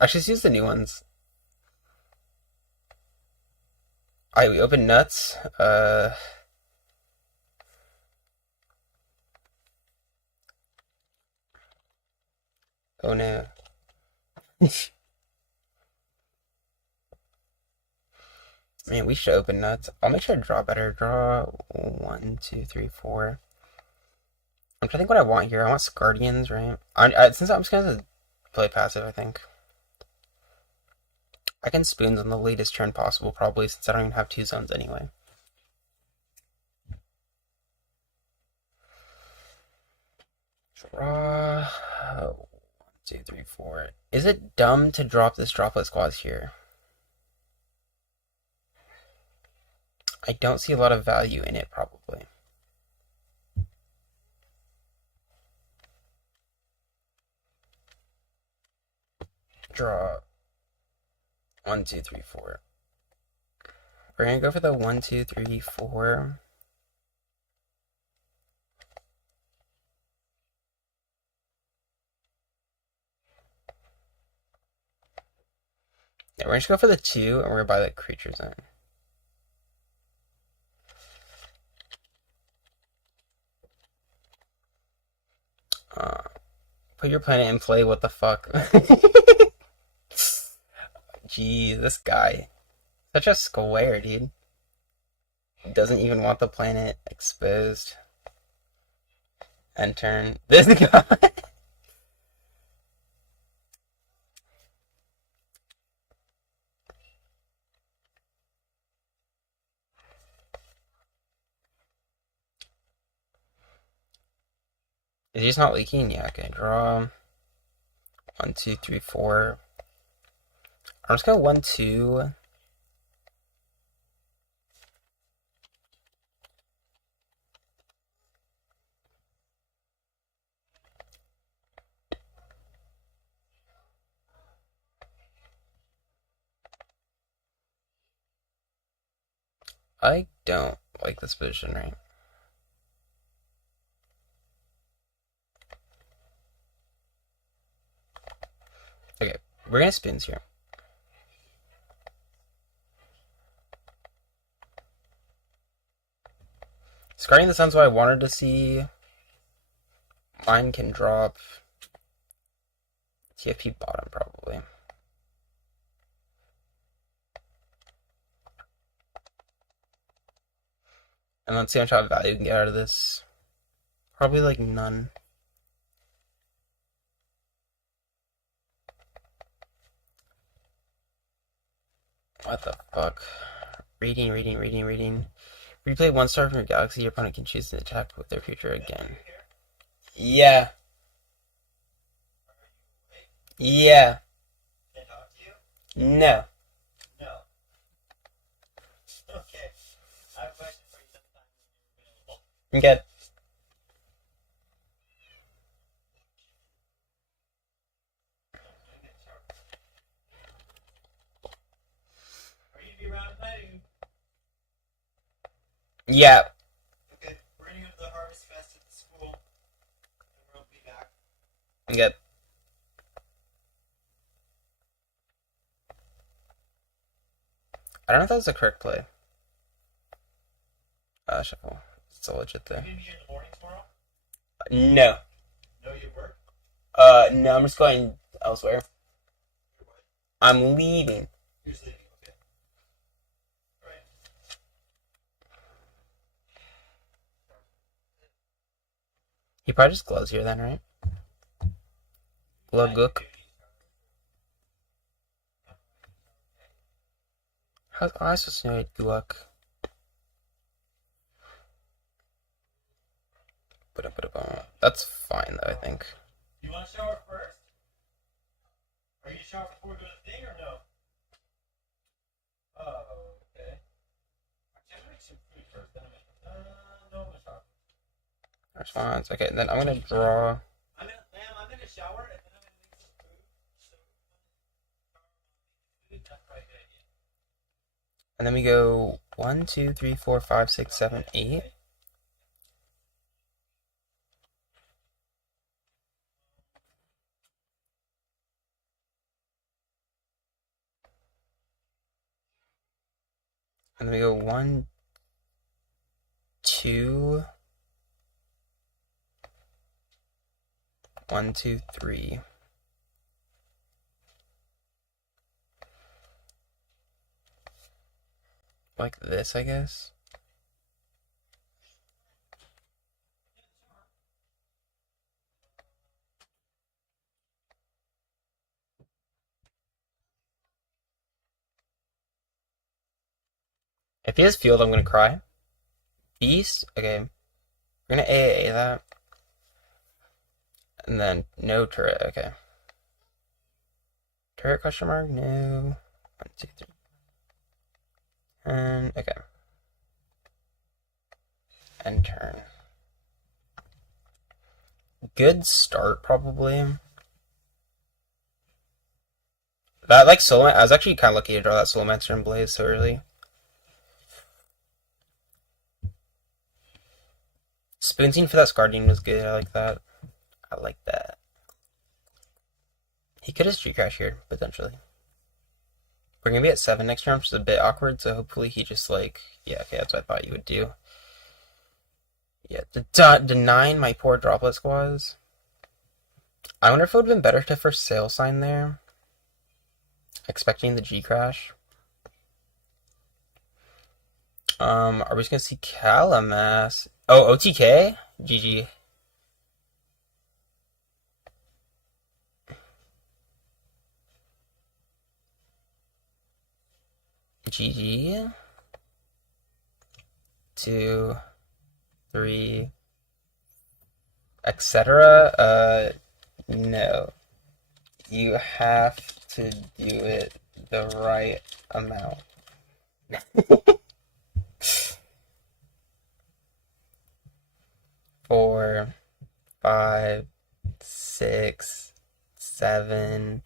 Actually, let's use the new ones. Alright, we open nuts. Oh no. Man, we should open nuts. I'll make sure to draw better. Draw 1, 2, 3, 4. I'm trying to think what I want here. I want Guardians, right? Since I'm just gonna play passive, I think. I can spoons on the latest turn possible, probably, since I don't even have 2 zones anyway. Draw 1, 2, 3, 4. Is it dumb to drop this droplet squads here? I don't see a lot of value in it, probably. Draw 1, 2, 3, 4. We're gonna go for the 1, 2, 3, 4. Yeah, we're just gonna go for the 2, and we're gonna buy the creature zone. Put your planet in play, what the fuck? Jeez, this guy. Such a square, dude. Doesn't even want the planet exposed. End turn. This guy. Is he just not leaking? Yeah, okay. Draw 1, 2, 3, 4. I'm just gonna 1, 2. I don't like this position, right? Okay, we're gonna spins here. Guardian the Sun's what I wanted to see. Mine can drop TFP bottom, probably. And let's see how much value we can get out of this. Probably like none. What the fuck? Reading. Replay 1 star from your Galaxy. Your opponent can choose to attack with their future again. Yeah. Yeah. No. Okay. Yeah. Okay, we're gonna go to the Harvest Fest at the school, and we'll be back. Yep. I don't know if that was the correct play. Shuffle. It's a legit Are you there. gonna be here in the morning tomorrow? No. No, you work. No, I'm just going elsewhere. You're what? I'm leaving. You're sleeping. Okay. Right. He probably just gloves here then, right? Glove gook. How's I supposed to know it? Gluck. That's fine though, I think. You want to shower first? Are you gonna shower before we go to the thing or no? Oh, okay. Actually, I'm gonna make some food first. Then I'm gonna. No, I'm gonna shower. Response. Okay, then I'm gonna draw. I'm gonna shower and then I'm gonna make some food. So, that's probably a good idea. And then we go 1, 2, 3, 4, 5, 6, 7, 8. And then we go 1, 2, 1, 2, 3. Like this, I guess. If he has field, I'm gonna cry. Beast? Okay. We're gonna AAA that. And then no turret, okay. Turret question mark? No. 1, 2, 3. And okay. And turn. Good start, probably. That, like, Soul Man, I was actually kind of lucky to draw that Soul Mancer and Blaze so early. Spoonting for that Scardian was good, I like that. I like that. He could have Street Crash here, potentially. We're gonna be at 7 next round, which is a bit awkward, so hopefully he just, like, yeah, okay, that's what I thought you would do. Yeah, denying my poor Droplet Squaws. I wonder if it would have been better to first Sail Sign there. Expecting the G Crash. Are we just gonna see Calamass? Oh, OTK? GG. GG. 2, 3, etc. No. You have to do it the right amount. 4, 5, 6, 7,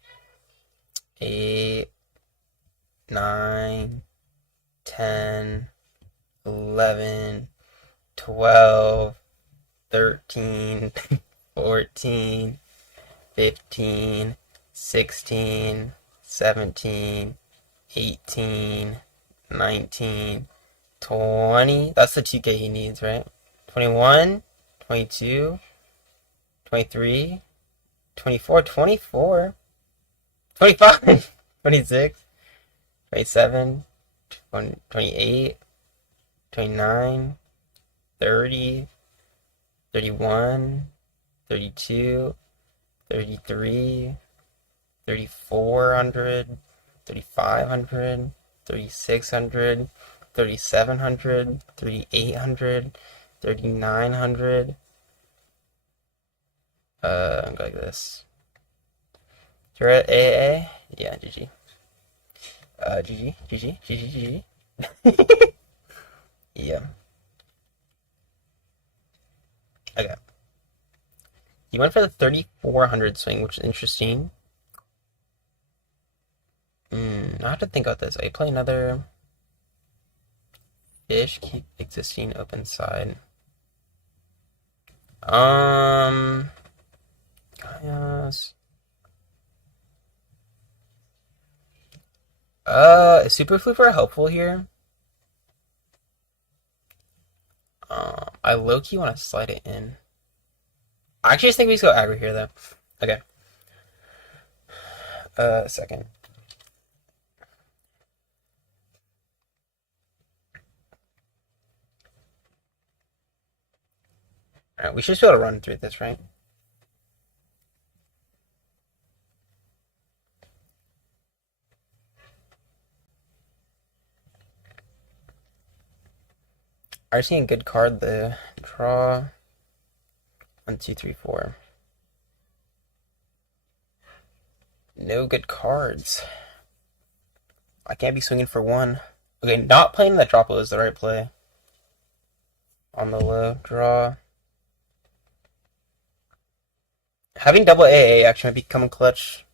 8, 9, 10, 11, 12, 13, 14, 15, 16, 17, 18, 19, 20. That's the 2K he needs, right? 21, 22, 23, 24, 24, 25, 26, 27, 28, 29, 30, 31, 32, 33, 3400, 3500, 3600, 3700, 3800, 3900. I'm going like this. You're at AAA? Yeah, GG. GG, GG, GG, GG. Yeah. Okay. You went for the 3400 swing, which is interesting. I have to think about this. I play another Ish, keep existing open side. Um, Chaos. Is Super Flooper helpful here? I low-key want to slide it in. I actually just think we just go aggro here, though. Okay. A second. Alright, we should just be able to run through this, right? I just need a good card, the draw. 1, 2, 3, 4. No good cards. I can't be swinging for one. Okay, not playing that drop is the right play. On the low, draw. Having double AA actually might become clutch.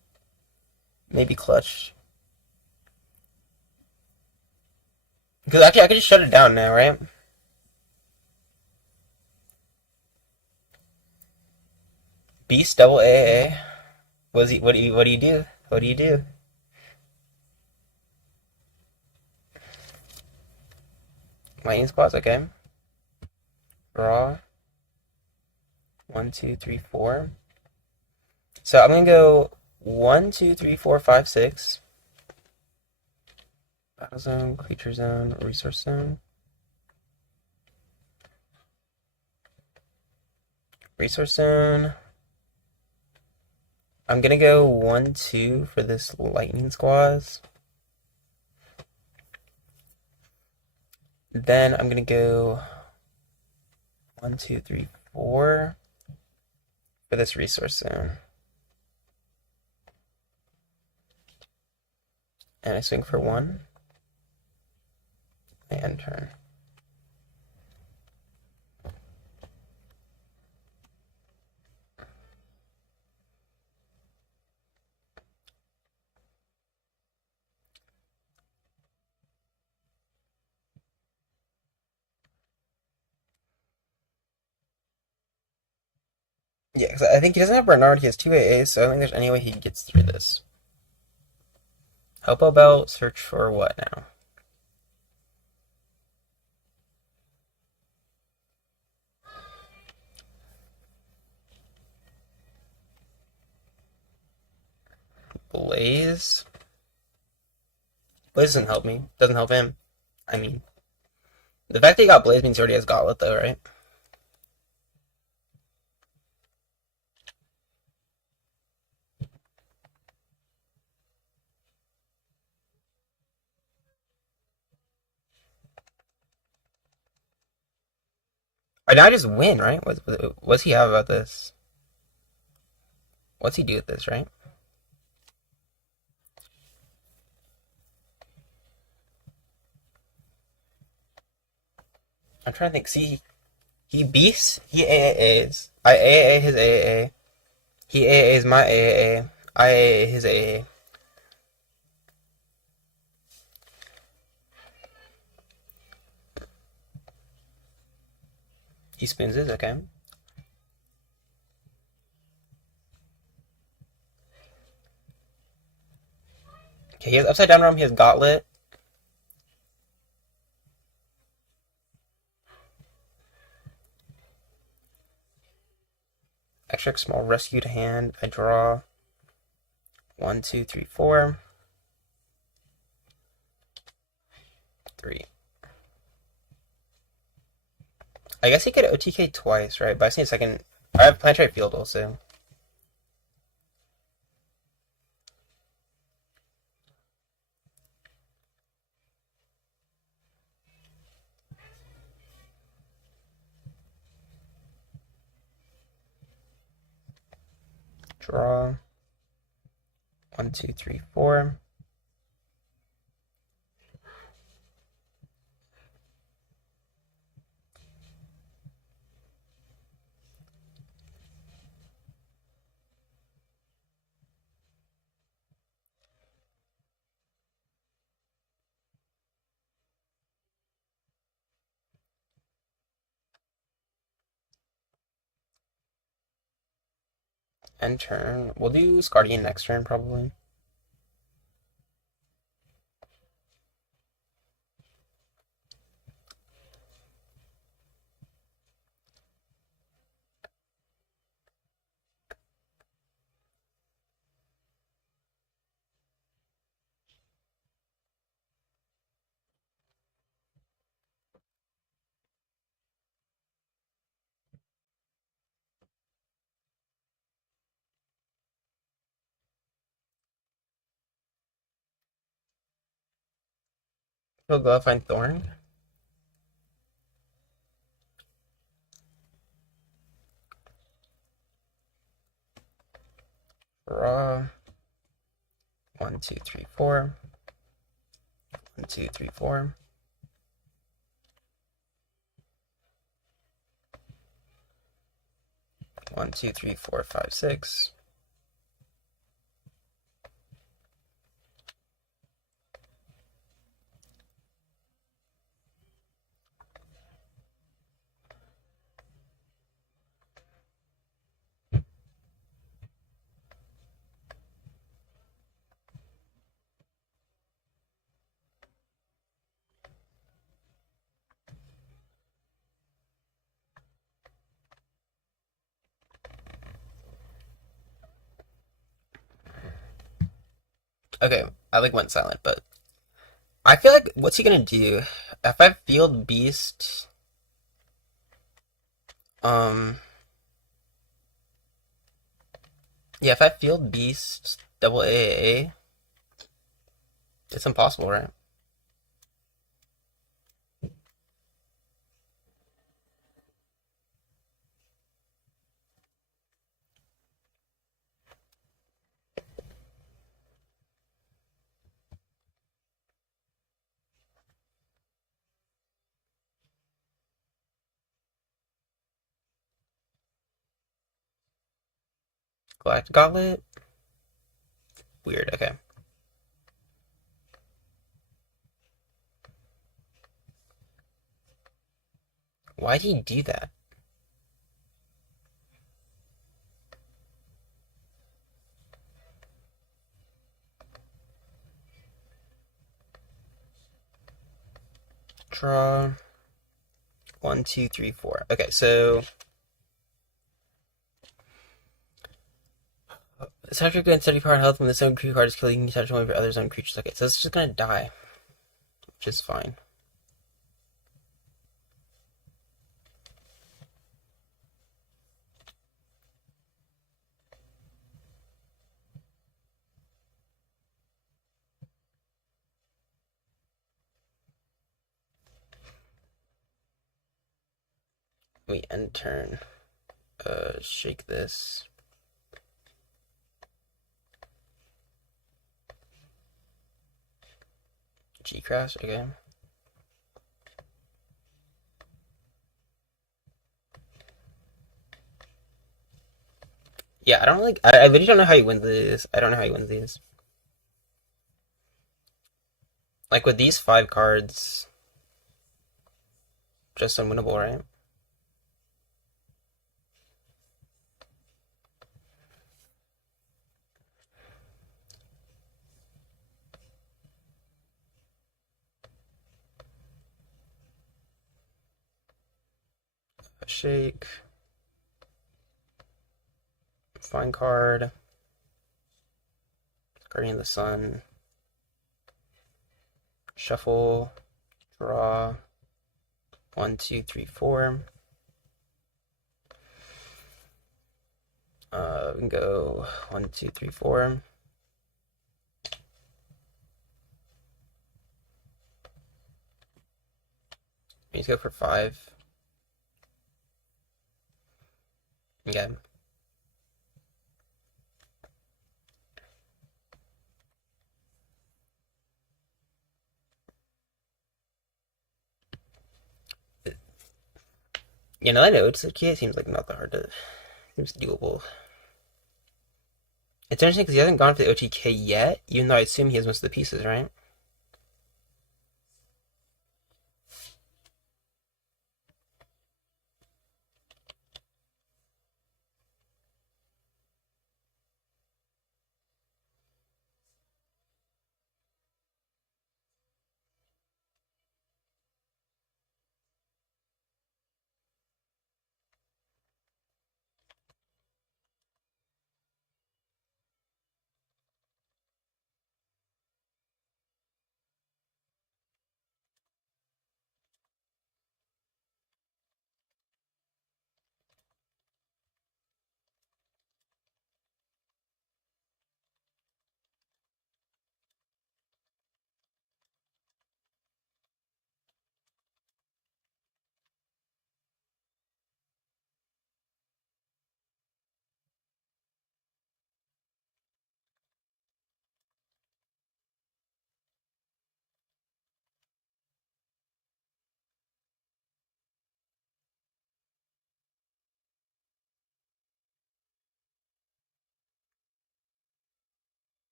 Maybe clutch. Because actually I could just shut it down now, right? Beast double AA. What do you do? What do you do? Lightning squats, okay. Draw. 1, 2, 3, 4. So I'm gonna go 1, 2, 3, 4, 5, 6. Battle zone, creature zone, resource zone. Resource zone. I'm gonna go 1, 2 for this lightning squaws. Then I'm gonna go 1, 2, 3, 4 for this resource zone. And I swing for 1. I end turn. Yeah, because I think he doesn't have Bernard. He has 2 AAs, so I don't think there's any way he gets through this. Help about search for what now? Blaze? Blaze doesn't help me. Doesn't help him. I mean, the fact that he got Blaze means he already has Gauntlet, though, right? Or now I just win, right? What's he have about this? What's he do with this, right? I'm trying to think. See, he beasts, he AAAs. I AAA his AAA. He AAAs my AAA. I AAA his AAA. He spins it, okay. Okay, he has Upside Down Realm, he has Gauntlet. Extra small rescue to hand. I draw 1, 2, 3, 4. 3. I guess he could OTK twice, right? But I just need a second. I have Planetary Field also. Draw 1, 2, 3, 4. End turn. We'll do Guardian next turn, probably. We'll go find Thorn. Draw. 1, 2, 3, 4. 1, 2, 3, 4. One, two, three, four, five, six. Okay, I like went silent, but I feel like what's he gonna do? If I field beast, um, yeah, if I field beast double AAA, it's impossible, right? Galactic Gauntlet. Weird. Okay. Why'd he do that? Draw. 1, 2, 3, 4. Okay, so this after good 70% health when the zone creature card is killed, you can touch one of your other zone creatures. Okay, so it's just gonna die, which is fine. We end turn. Shake this. G crash again. Yeah, I don't like. I literally don't know how he wins these. I don't know how he wins these. Like with these 5 cards, just unwinnable, right? Shake. Find card. Guardian of the Sun. Shuffle. Draw. 1, 2, 3, 4. We can go 1, 2, 3, 4. We need to go for 5. Okay. You know, I know it's okay. It seems like not that hard to. Seems doable. It's interesting because he hasn't gone for the OTK yet, even though I assume he has most of the pieces, right?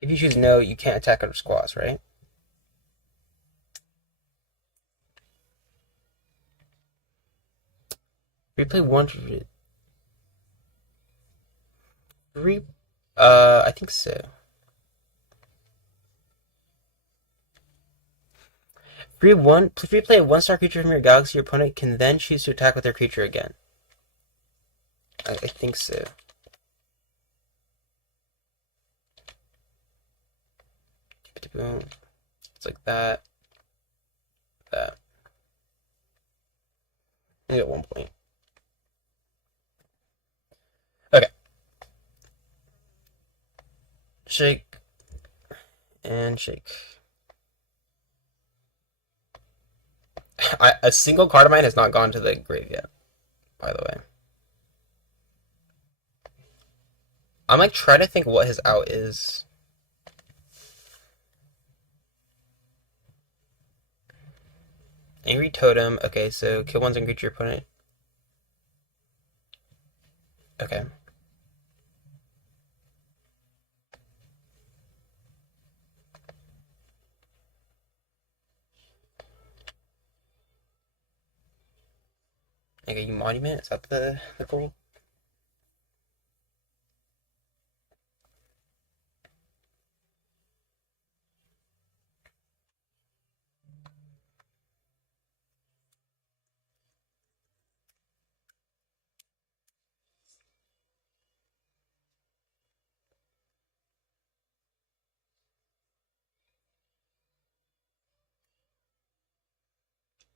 If you choose no, you can't attack under squaws, right? Replay one. Re. I think so. Replay a one-star creature from your galaxy. Your opponent can then choose to attack with their creature again. I think so. It's like that. That. I get 1 point. Okay. Shake. And shake. A single card of mine has not gone to the grave yet, by the way. I'm like trying to think what his out is. Angry Totem. Okay, so kill one's and creature your opponent. Okay. Okay, you monument? Is that the goal?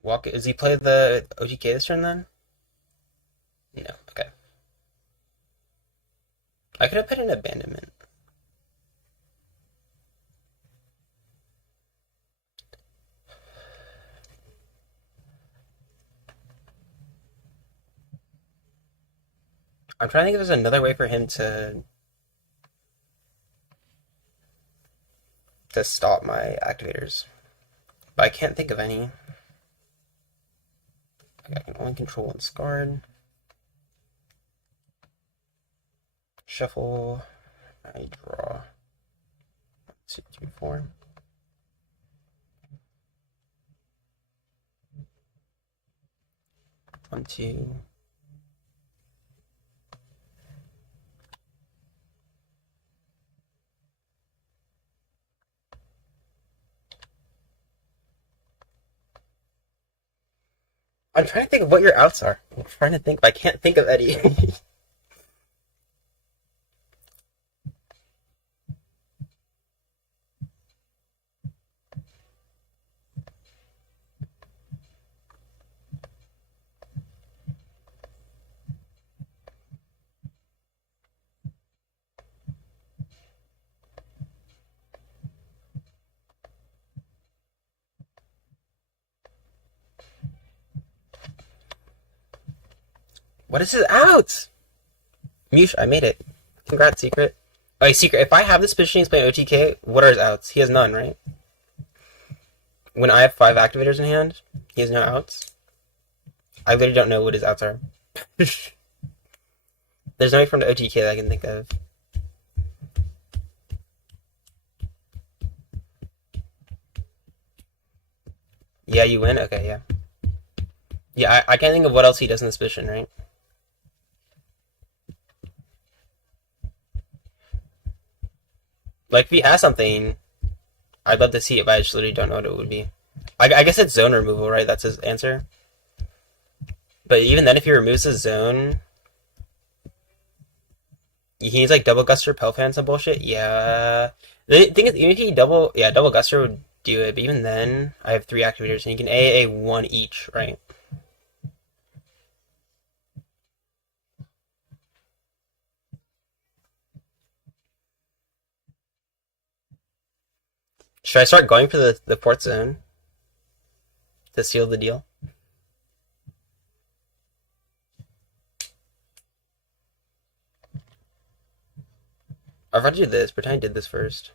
Walk. Does he play the OTK this turn then? No. Okay. I could have put an abandonment. I'm trying to think if there's another way for him to stop my activators, but I can't think of any. Okay, I can only control one card. Shuffle. I draw. 1, 2, 3, 4. One, two. I'm trying to think of what your outs are. I'm trying to think, but I can't think of any. What is his outs? Mush, I made it. Congrats, Secret. Oh, hey, Secret, if I have this position he's playing OTK, what are his outs? He has none, right? When I have 5 activators in hand, he has no outs. I literally don't know what his outs are. There's nothing from the OTK that I can think of. Yeah, you win? Okay, yeah. Yeah, I can't think of what else he does in this position, right? Like, if he has something, I'd love to see it, but I just literally don't know what it would be. I guess it's zone removal, right? That's his answer. But even then, if he removes his zone, he needs like double guster, Pelfan, some bullshit. Yeah. The thing is, even if he double guster would do it. But even then, I have 3 activators, and you can AA 1 each, right? Should I start going for the port zone to seal the deal? I've already did this. Pretend I did this first.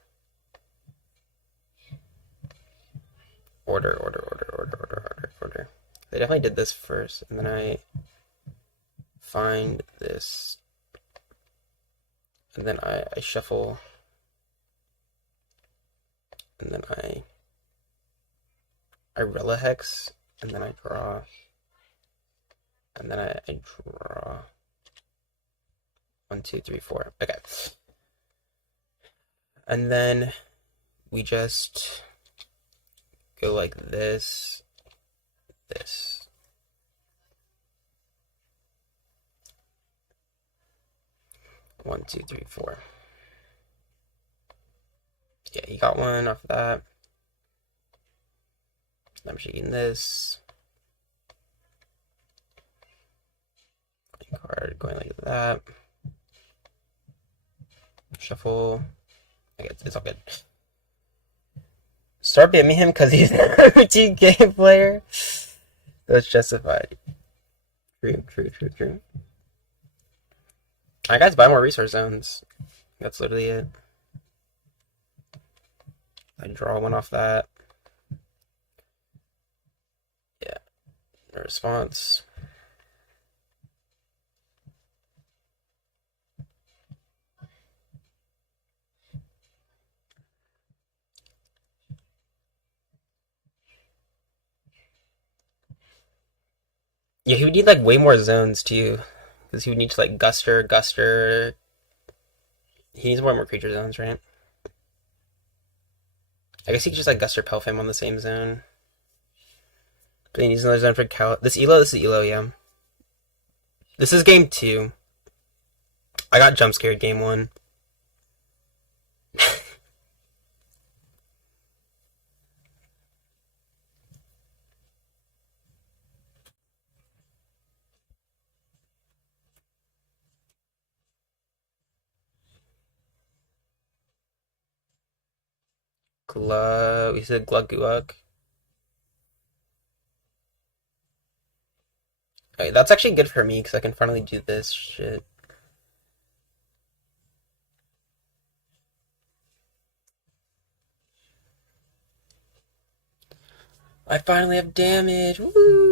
Order. They definitely did this first, and then I find this, and then I shuffle and then I Relihex, and then I draw, and then I draw 1, 2, 3, 4. Okay. And then we just go like this, this. One, two, three, four. Yeah, you got one off of that. I'm shaking this. Card going like that. Shuffle. Okay, it's all good. Start bamming him because he's a routine game player. That's justified. True. I guys buy more resource zones. That's literally it. I draw one off that. Yeah. No response. Yeah, he would need like way more zones too. Because he would need to like Guster. He needs more creature zones, right? I guess he could just like Guster Pelfam on the same zone. But he needs another zone for Cal. This is Elo, yeah. This is game 2. I got jump scared game 1. We said Glugguak. Okay, that's actually good for me because I can finally do this shit. I finally have damage. Woo, woo.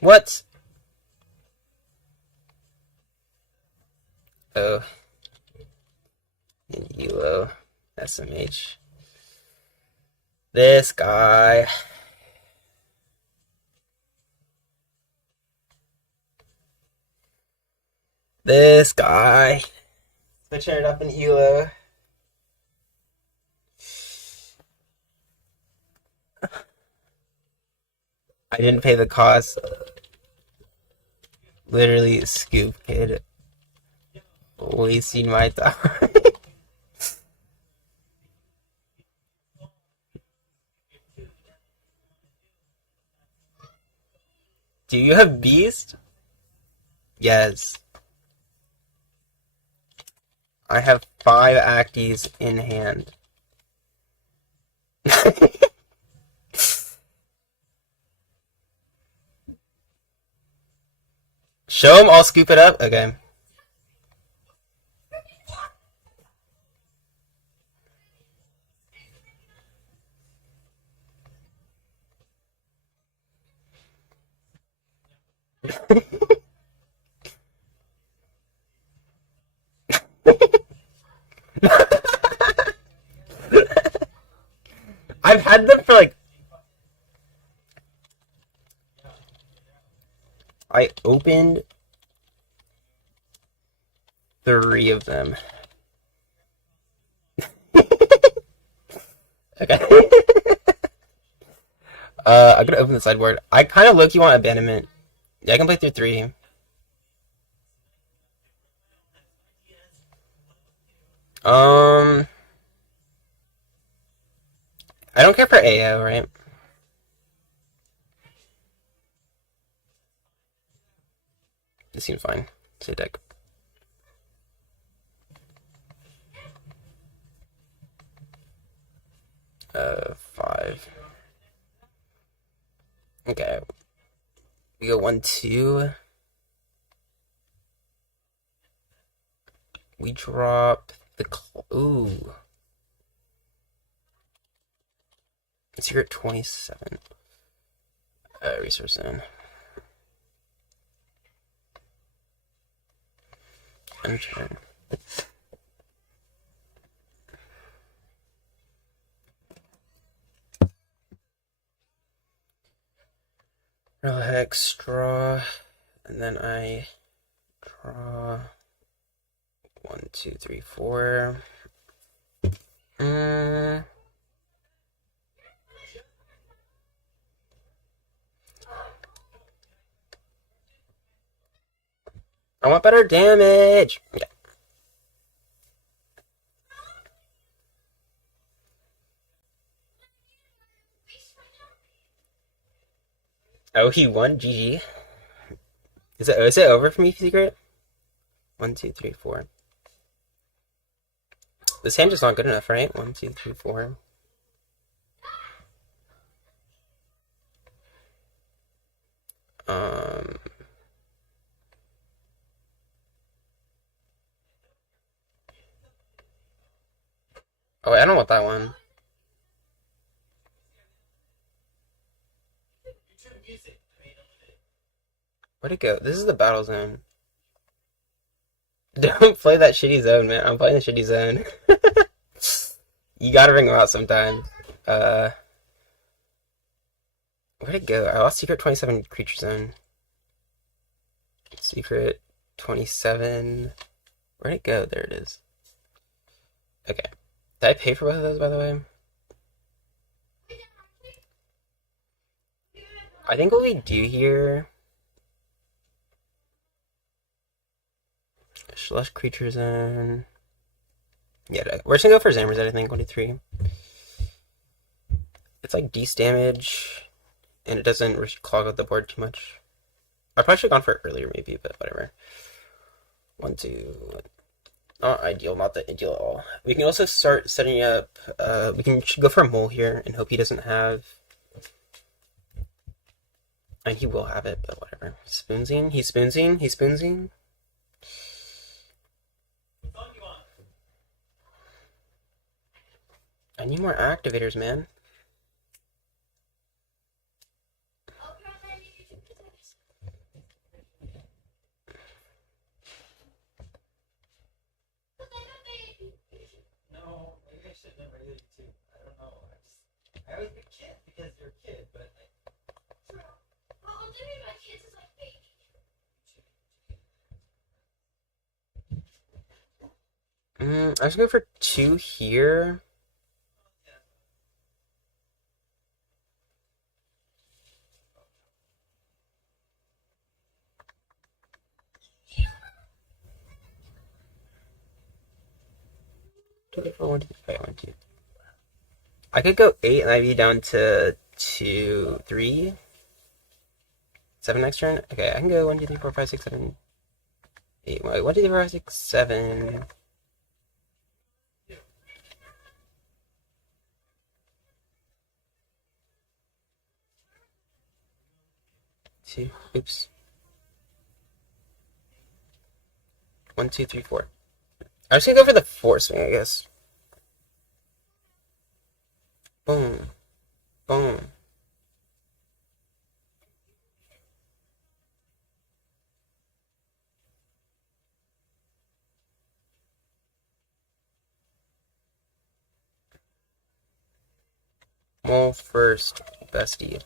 What? Oh, an Elo, SMH. This guy. This guy. Switching it up in Elo. I didn't pay the cost. Literally, Scoop Kid. Wasting my time. Do you have Beast? Yes. I have 5 Acties in hand. Show him, I'll scoop it up. Okay. I've had them for like. I opened 3 of them. Okay. I'm gonna open the sideboard. I kind of low-key want abandonment. Yeah, I can play through 3. Um, I don't care for AO, right? This seems fine. Say deck. Uh, 5. Okay. We go 1, 2. We drop the ooh. It's here at 27. Resource zone. End turn. Real hex, draw, and then I draw 1, 2, 3, 4. I want better damage. Okay. Oh, he won. GG. Is it over for me, Secret? 1, 2, 3, 4. This hand is not good enough, right? 1, 2, 3, 4. Oh, wait, I don't want that one. Where'd it go? This is the battle zone. Don't play that shitty zone, man. I'm playing the shitty zone. You gotta bring them out sometime. Where'd it go? I lost Secret 27 Creature Zone. Secret 27. Where'd it go? There it is. Okay. Did I pay for both of those, by the way? I think what we do here... Slush Creature Zone... Yeah, we're just gonna go for Zamazet, I think. 23. It's like Deast damage, and it doesn't clog up the board too much. I probably should have gone for it earlier, maybe, but whatever. 1, 2. Not ideal, not that ideal at all. We can also start setting up. We can go for a mole here and hope he doesn't have. And he will have it, but whatever. Spoonsing? He's spoonsing? He's spoonsing? I need more activators, man. No, maybe I should never really too. I don't know. I always pick kid because you're a kid, but like. True. Well, maybe my kids is like baby. I was going for 2 here. I could go 8 and I'd be down to 2, 3. 7 next turn? Okay, I can go 1, 2, 3, 4, 5, 6, 7, 8. Wait, 1, 2, 3, 4, 5, 6, 7. 2. Oops. 1, 2, 3, 4. I'm just gonna go for the 4 swing, I guess. Boom. Boom. Mole first, bestie.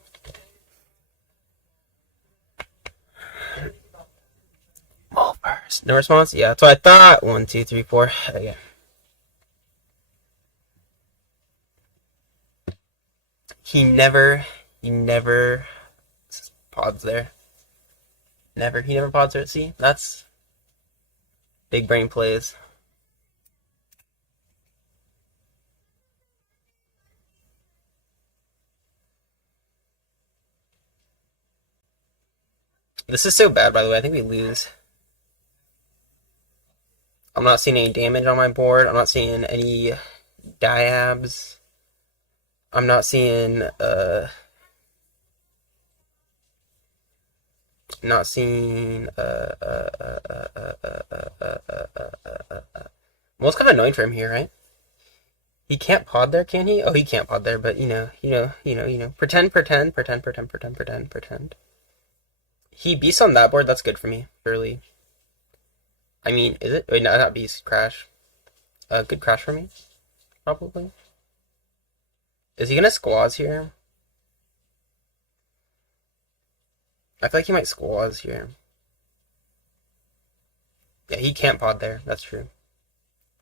Mole first. No response? Yeah, that's what I thought. 1, 2, 3, 4. Okay. He never pods there. He never pods there. See, that's big brain plays. This is so bad, by the way. I think we lose. I'm not seeing any damage on my board. I'm not seeing any diabs. I'm not seeing not seeing well, it's kind of annoying for him here, right? He can't pod there, can he? Oh, he can't pod there, but you know. Pretend. He beasts on that board, that's good for me, surely. I mean, is it? Wait, no, not beast crash. Good crash for me, probably. Is he gonna squaws here? I feel like he might squaws here. Yeah, he can't pod there. That's true.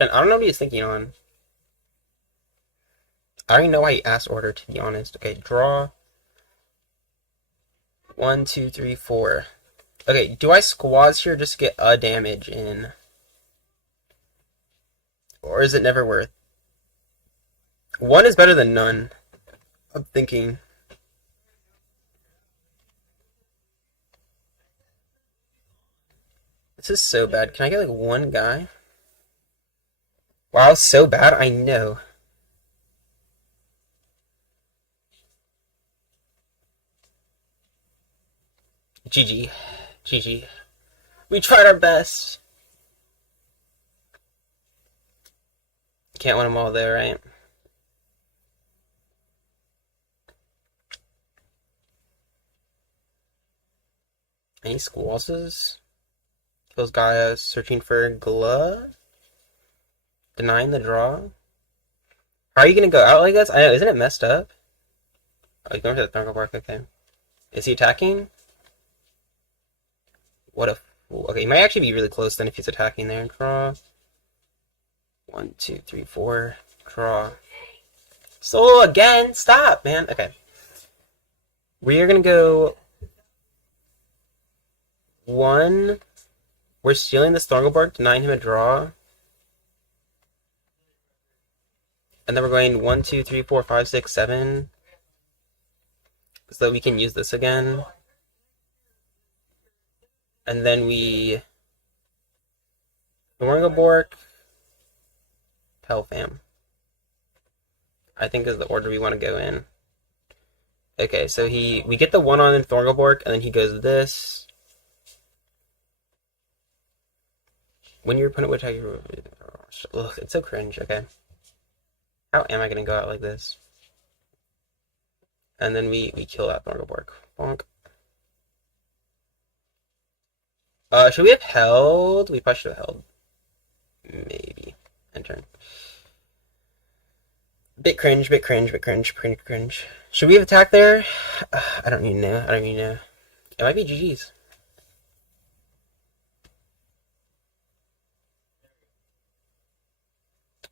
And I don't know what he's thinking on. I don't even know why he asked order, to be honest. Okay, draw. 1, 2, 3, 4. Okay, do I squaws here just to get a damage in? Or is it never worth? One is better than none. I'm thinking. This is so bad. Can I get like one guy? Wow, so bad? I know. GG. GG. We tried our best. Can't win them all though, right? Any squasses? Those guys searching for Gla? Denying the draw? How are you gonna go out like this? I know, isn't it messed up? Oh, he's going to the Thunderbolt Bark, okay. Is he attacking? What a fool. Okay, he might actually be really close then if he's attacking there. Draw. 1, 2, 3, 4. Draw. Soul again! Stop, man! Okay. We are gonna go 1. We're stealing the Stronglebark, denying him a draw. And then we're going 1, 2, 3, 4, 5, 6, 7. So that we can use this again. And then we Stronglebark, Pelfam. I think is the order we want to go in. Okay, so we get the 1 on in Thorgelborg, and then he goes this. When your opponent would attack you... Ugh, it's so cringe, okay. How am I going to go out like this? And then we kill that Thorgelborg. Bonk. Should we have held? We probably should have held. Maybe. End turn. Bit cringe, bit cringe, bit cringe, cringe, cringe. Should we have attacked there? I don't even know. I don't even know. It might be GG's.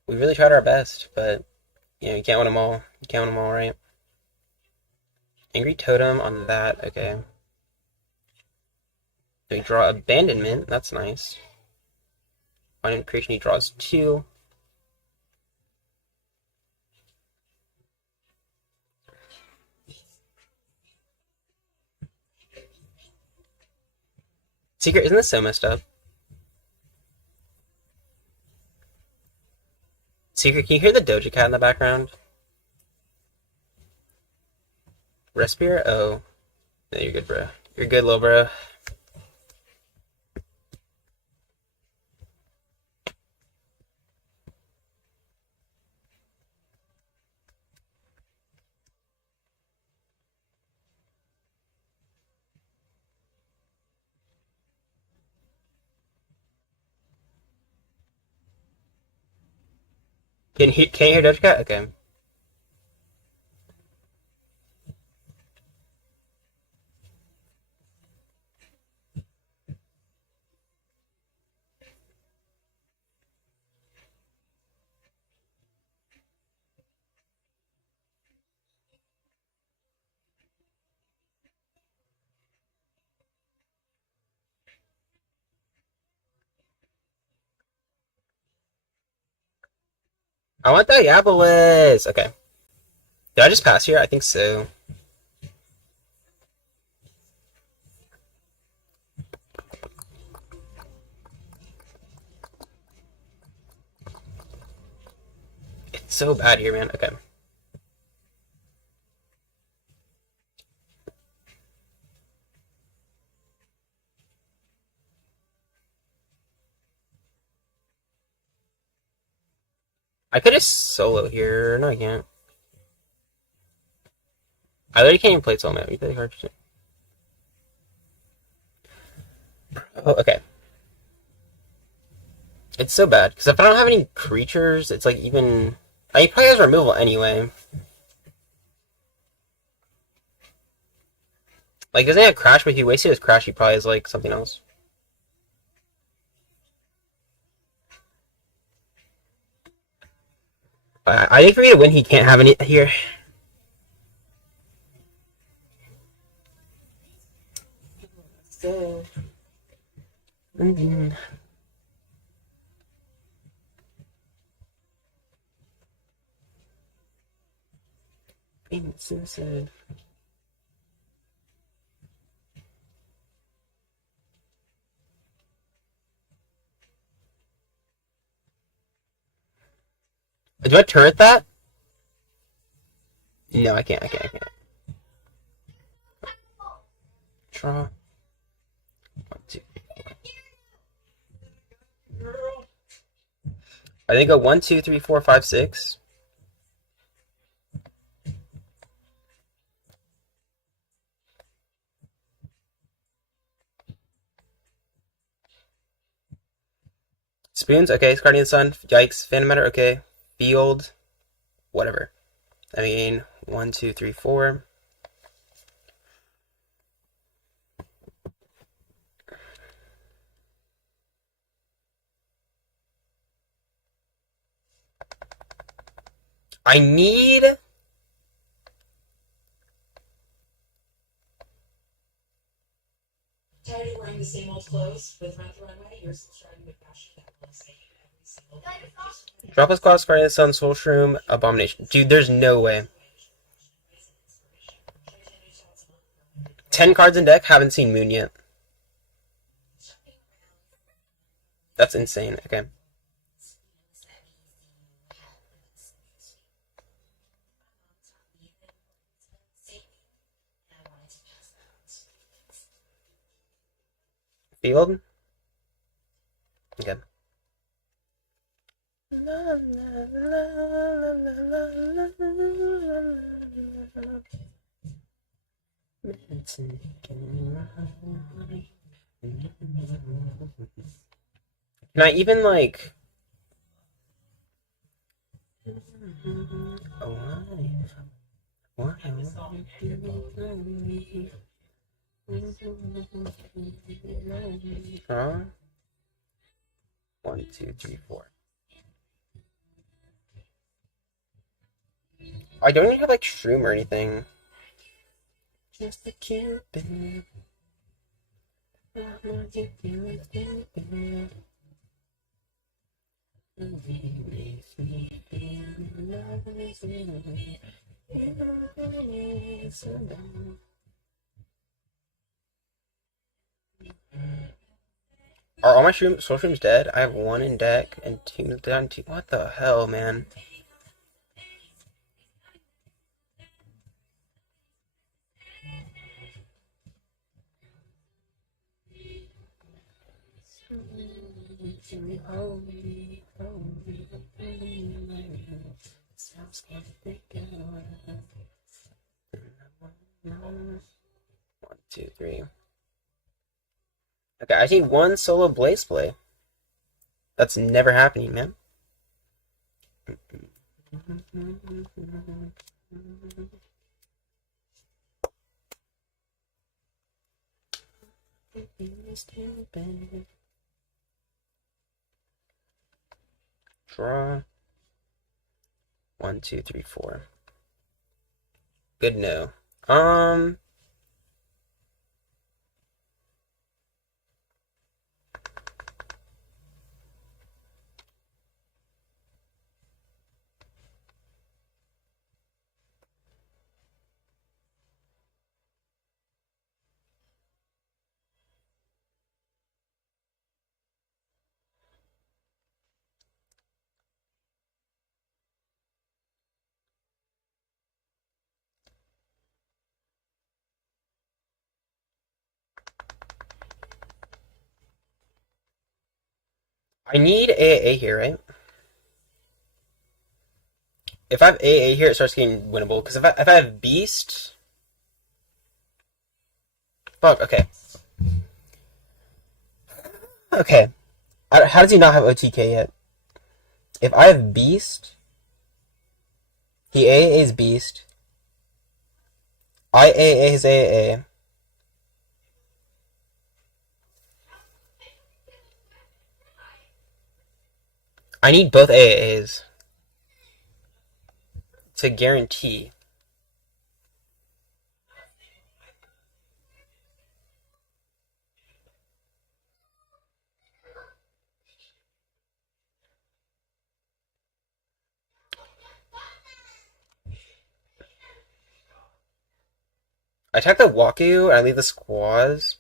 We really tried our best, but you know, you can't win them all. You can't win them all, right? Angry Totem on that, okay. So we draw Abandonment, that's nice. On creation, he draws 2. Secret, isn't this so messed up? Secret, can you hear the Doja Cat in the background? Respire? Oh. No, you're good, bro. You're good, little bro. Can you hear Doja Cat? Okay. I want Diabolus! Okay. Did I just pass here? I think so. It's so bad here, man. Okay. I could just solo here. No, I can't. I literally can't even play solo, man. It'd be really hard to... Oh, okay. It's so bad because if I don't have any creatures, it's like even. I mean, he probably has removal anyway. Like, doesn't he have Crash? But if he wasted his Crash, he probably has like something else. I think for me to win, he can't have any here. So. Mm-hmm. Suicide. Do I turret that? No, I can't. I can't. Draw. 1, 2. I think go 1, 2, 3, 4, 5, 6. Spoons, okay. Guardian Sun, yikes. Phantom Matter, okay. Field, whatever. I mean, 1, 2, 3, 4. I need. Tired of wearing the same old clothes with Rent the Runway? You're subscribing with fashion that will save every single day. Dropless Claws, Guardian Sun, Soul Shroom, Abomination. Dude, there's no way. 10 cards in deck, haven't seen Moon yet. That's insane. Okay. Field? Okay. Can I even like? Huh? 1, 2, 3, 4. I don't even have like Shroom or anything. Just a Cupid. Are all my soul shrooms dead? I have 1 in deck and 2 down. 2. What the hell, man? One, 2, 3. Okay, I need 1 solo Blaze play. That's never happening, man. Draw. 1, 2, 3, 4. Good no. I need AA here, right? If I have AA here, it starts getting winnable. Because if I have Beast... Fuck, okay. Okay. How does he not have OTK yet? If I have Beast, he AA's Beast. I AA his AAA. I need both AAs to guarantee. I attack the Waku and I leave the Squaws.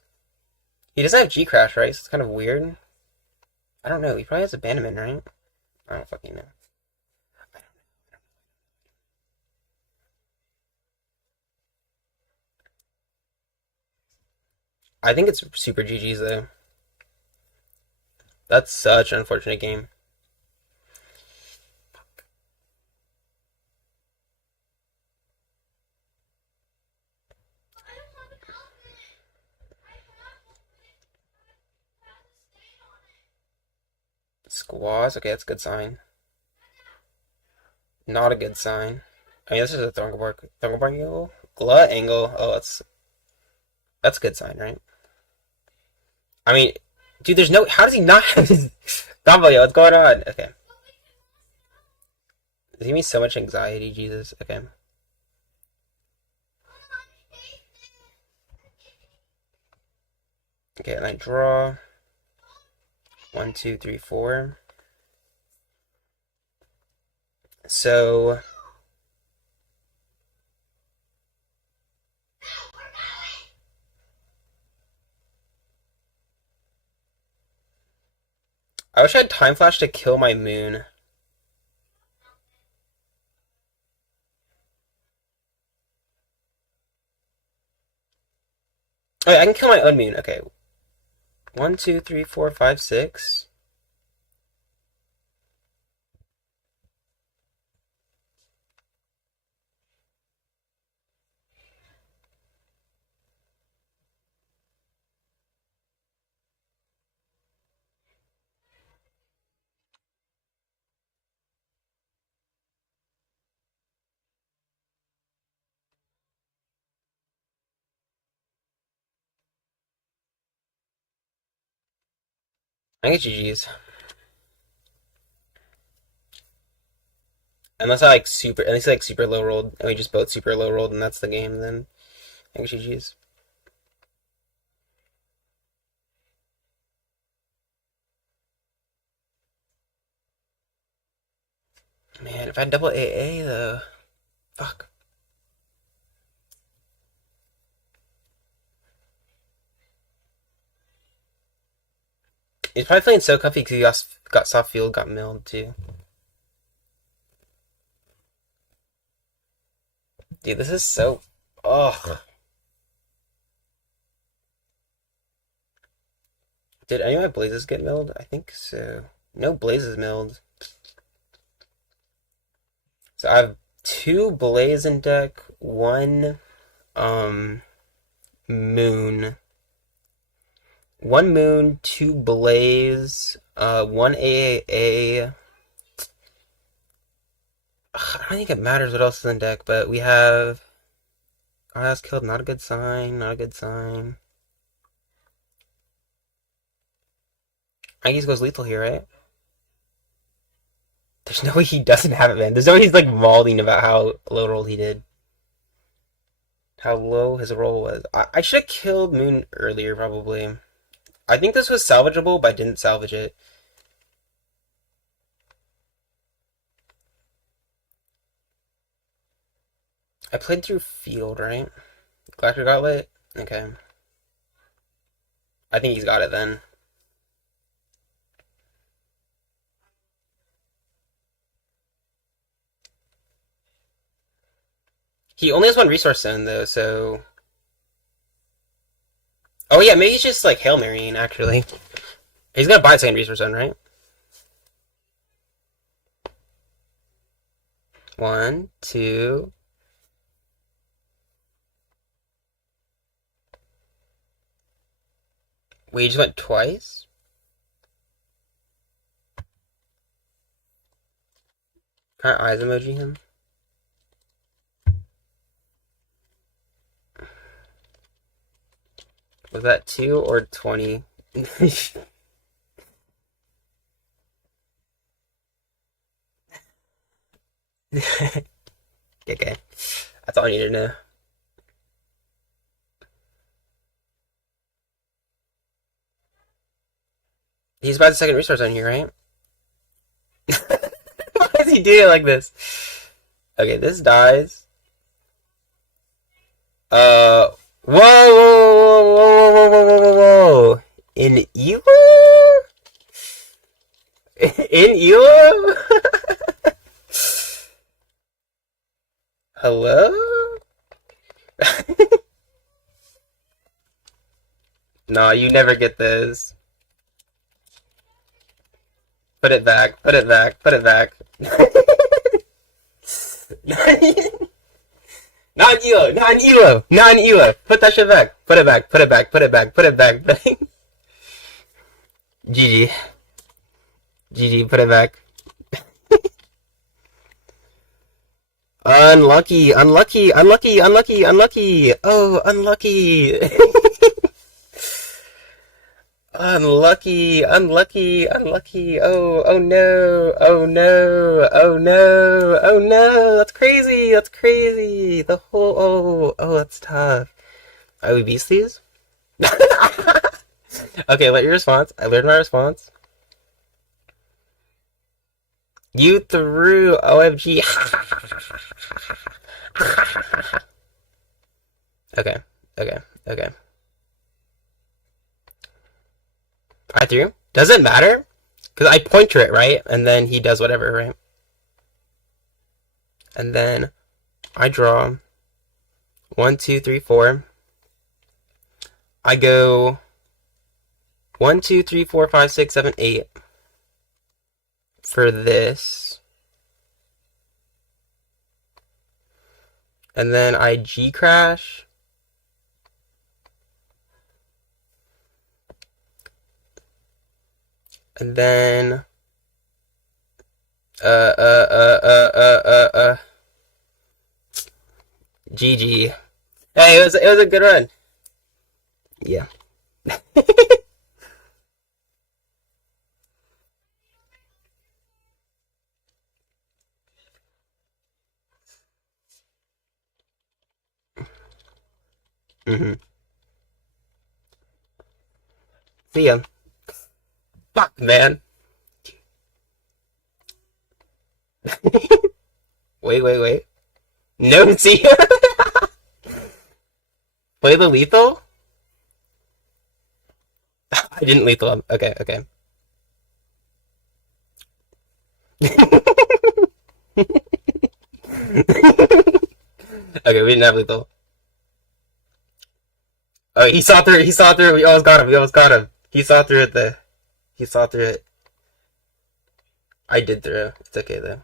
He doesn't have G Crash, right? So it's kind of weird. I don't know. He probably has Abandonment, right? I don't fucking know. I think it's super GG's though. That's such an unfortunate game. Squaws? Okay, that's a good sign. Not a good sign. I mean, this is a Thunderbark angle? Glut angle. Oh, that's a good sign, right? I mean, dude, there's no. How does he not have his Dumbledore? What's going on? Okay. It's giving me so much anxiety, Jesus. Okay. Okay, and I draw. 1, 2, 3, 4. So. I wish I had Time Flash to kill my moon. Oh, I can kill my own moon. Okay. 1, 2, 3, 4, 5, 6. I get GG's. Unless I like super low rolled, and we just both super low rolled, and that's the game, then I get GG's. Man, if I had double AA though. Fuck. He's probably playing so comfy because he got soft field, got milled too. Dude, this is so. Ugh. Did any of my blazes get milled? I think so. No blazes milled. So I have 2 blaze in deck, 1 moon. 1 moon, 2 blaze, 1 AAA. I don't think it matters what else is in deck, but we have. Oh, that's killed. Not a good sign. Not a good sign. I guess he goes lethal here, right? There's no way he doesn't have it, man. There's no way he's like mauling about how low roll he did. How low his roll was. I should have killed Moon earlier, probably. I think this was salvageable, but I didn't salvage it. I played through field, right? Galactic Gauntlet? Okay. I think he's got it then. He only has 1 resource zone, though, so. Oh, yeah, maybe he's just like Hail Marrying, actually. He's gonna buy a second resource zone, right? 1, 2. We just went twice? Can I eyes emoji him? Was that 2 or 20? Okay. That's all I need to know. He's about the second resource on here, right? Why is he doing it like this? Okay, this dies. Whoa, whoa, whoa, whoa, whoa, whoa, whoa, whoa. In ELO? In ELO? Hello? Nah, you never get this. Put it back, put it back, put it back. Not ELO, not ELO, not ELO. Put that shit back. Put it back, put it back, put it back, put it back. GG. GG, put it back. Unlucky, unlucky, unlucky, unlucky, unlucky. Oh, unlucky. Unlucky, unlucky, unlucky. Oh, oh no, oh no, oh no, oh no. That's crazy, that's crazy. The whole, oh, that's tough. I would beast these? Okay, let your response. I learned my response. You threw OMG. Okay, okay, okay. I threw. Does it matter? Because I pointer it, right? And then he does whatever, right? And then I draw 1, 2, 3, 4. I go 1, 2, 3, 4, 5, 6, 7, 8 for this. And then I G crash. And then GG. Hey, it was a good run. Yeah. See ya. Fuck, man. Wait. No, see ya. Play the lethal? I didn't lethal him. Okay. Okay, we didn't have lethal. Oh, he saw through it. We almost got him. He saw through it. I did through. It's okay, though.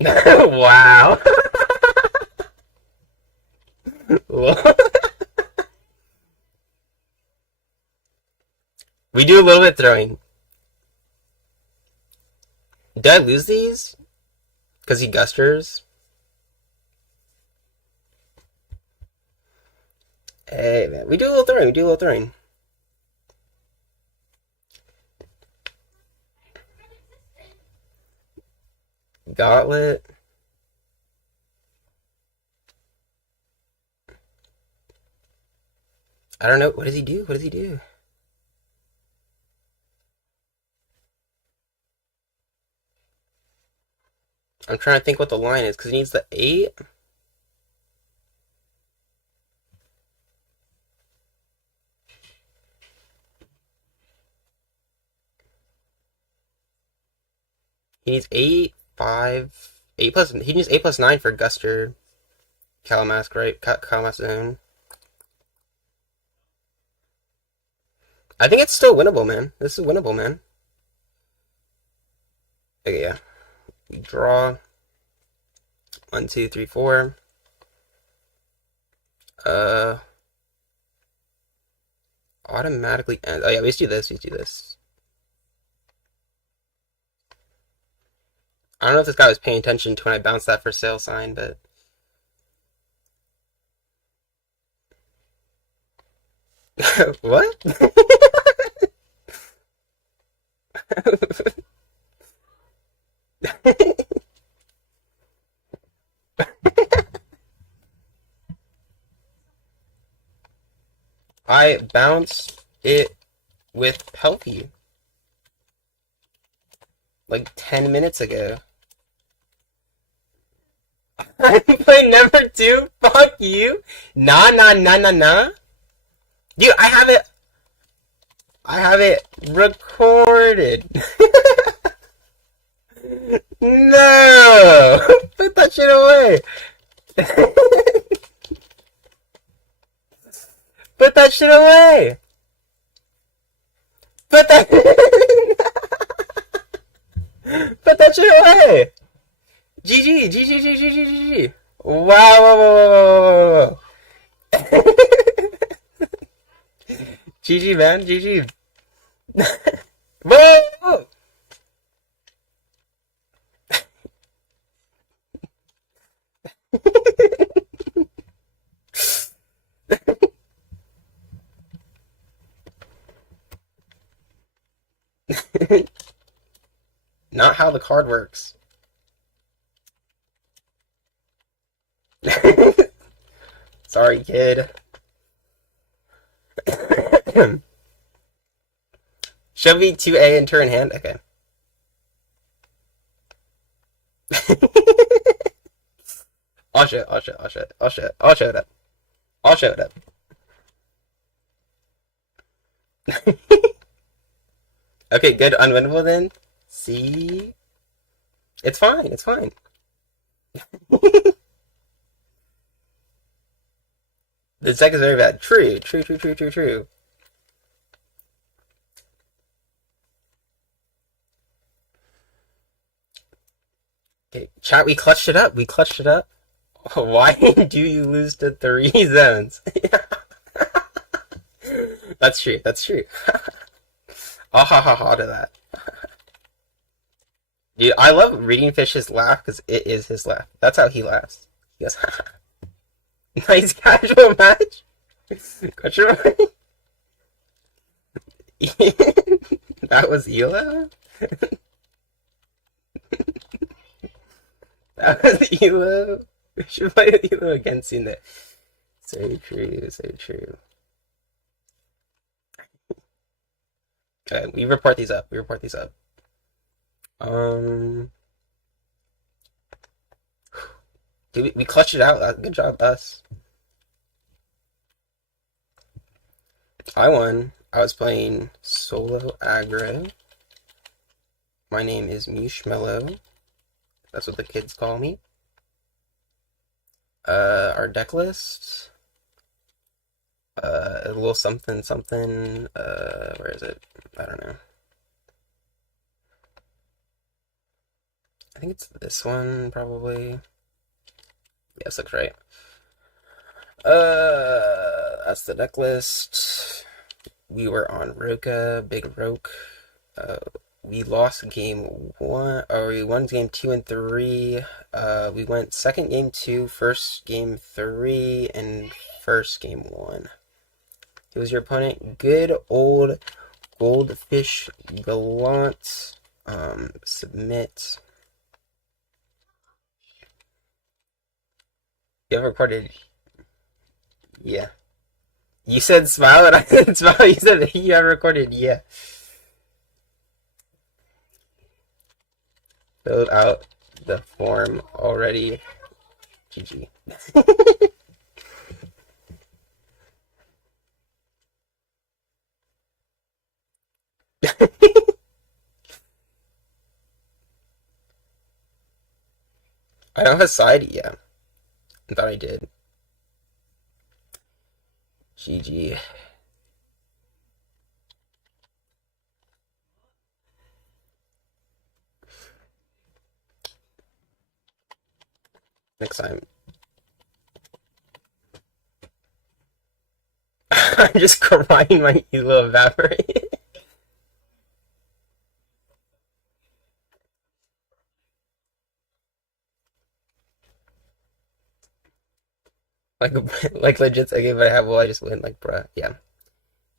Wow. We do a little bit throwing. Did I lose these? Because he gusters? Hey, man. We do a little throwing. Gauntlet. I don't know. What does he do? I'm trying to think what the line is, because he needs the 8. He needs 8, 5, 8 plus, he needs 8 plus 9 for Guster. Calamask, right? Calamask zone. I think it's still winnable, man. This is winnable, man. Okay, yeah. We draw 1, 2, 3, 4. automatically ends. Oh yeah, we just do this. We just do this. I don't know if this guy was paying attention to when I bounced that for sale sign, but what? I bounced it with Pelpy like 10 minutes ago. I play number two? Fuck you. Nah, nah, nah, nah, nah. Dude, I have it recorded. No! Put that shit away. Put that shit away. Put that Put that shit away. GG, GG, GG, GG. Wow, whoa, whoa, whoa, whoa, whoa. GG, man, GG. Whoa, whoa. Not how the card works. Sorry, kid. Should be 2A and turn hand? Okay. I'll show it, I'll show it, I'll show it, I'll show it, I'll show it up. I'll show it up. Okay, good. Unwinnable then. See? It's fine, it's fine. The deck is very bad. True, true, true, true, true, true. Okay, chat, we clutched it up. We clutched it up. Why do you lose to 3 zones? That's true, that's true. Ah ha ha ha to that. Dude, I love reading Fish's laugh because it is his laugh. That's how he laughs. He goes, nice casual match. Question mark? That was ELO? That was ELO? We should play ELO again soon there. So true, so true. Okay, we report these up. We report these up. Dude, we clutched it out. Good job, us. I won. I was playing solo aggro. My name is Mushmello. That's what the kids call me. Our deck list. A little something, something. Where is it? I don't know. I think it's this one, probably. Yes, looks right. That's the deck list. We were on Roka, Big Roke. We lost game 1, or we won game 2 and 3. We went second game 2, first game 3, and first game 1. Who was your opponent? Good old Goldfish Gallant. Submit. You ever recorded? Yeah. You said smile and I said smile. You said you ever recorded? Yeah. Filled out the form already. GG. I don't have a side yet. I thought I did. GG. Next time. I'm just crying my elo evaporate. like like legit okay, but I have well I just win like bruh. Yeah.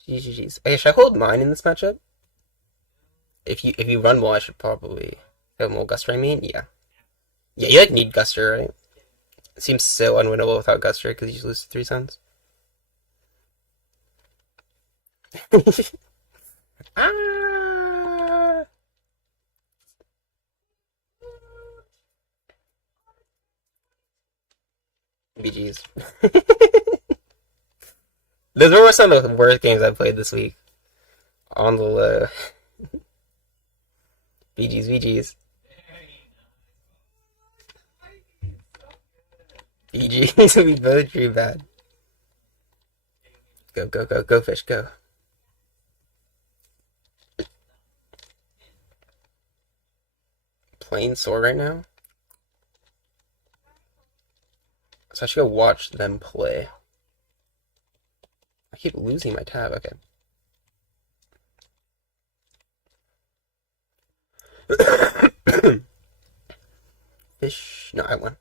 GG's. Okay, should I hold mine in this matchup? If you run well I should probably have more Guster, I mean? Yeah. Yeah, you like need Guster, right? It seems so unwinnable without Guster because you just lose to 3 suns. ah! BG's. Those were some of the worst games I played this week. On the low. BG's, BG's. BG's, we both drew bad. Go, go, go, go, fish, go. Playing sword right now? So I should go watch them play. I keep losing my tab, okay. Fish. No, I won.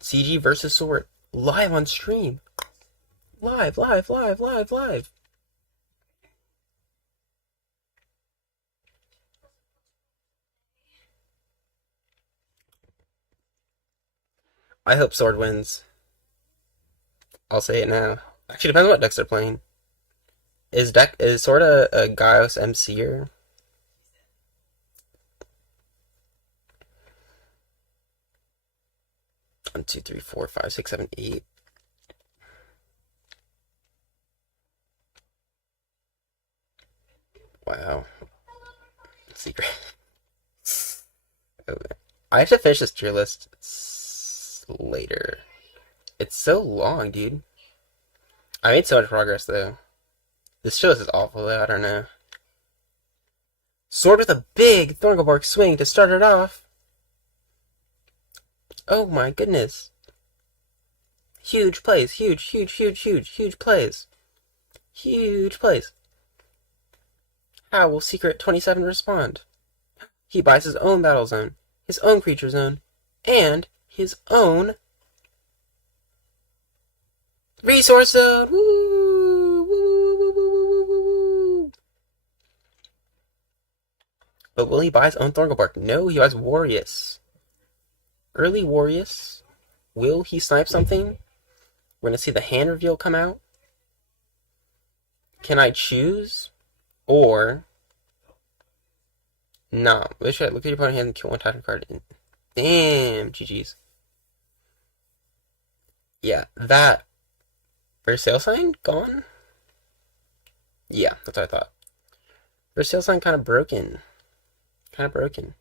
CG versus Sword. Live on stream. Live, live, live, live, live. I hope Sword wins. I'll say it now. Actually, depends on what decks they're playing. Is Sword a Gaios MCer? 1, 2, 3, 4, 5, 6, 7, 8. Wow. Secret. Okay. I have to finish this tier list later. It's so long, dude. I made so much progress, though. This show is awful, though. I don't know. Sword with a big Thornglebark swing to start it off. Oh my goodness. Huge plays. Huge, huge, huge, huge, huge plays. Huge plays. How will Secret 27 respond? He buys his own battle zone, his own creature zone, and his own resource zone. Woo! Woo! Woo! Woo! Woo! Woo! But will he buy his own Thornglebark? No, he buys Warriors. Early Warriors. Will he snipe something? We're going to see the hand reveal come out. Can I choose? Or... Nah. Look at your opponent's hand and kill one Titan card. Damn. GG's. Yeah, that... First sale sign? Gone? Yeah, that's what I thought. First sale sign kind of broken. Kind of broken.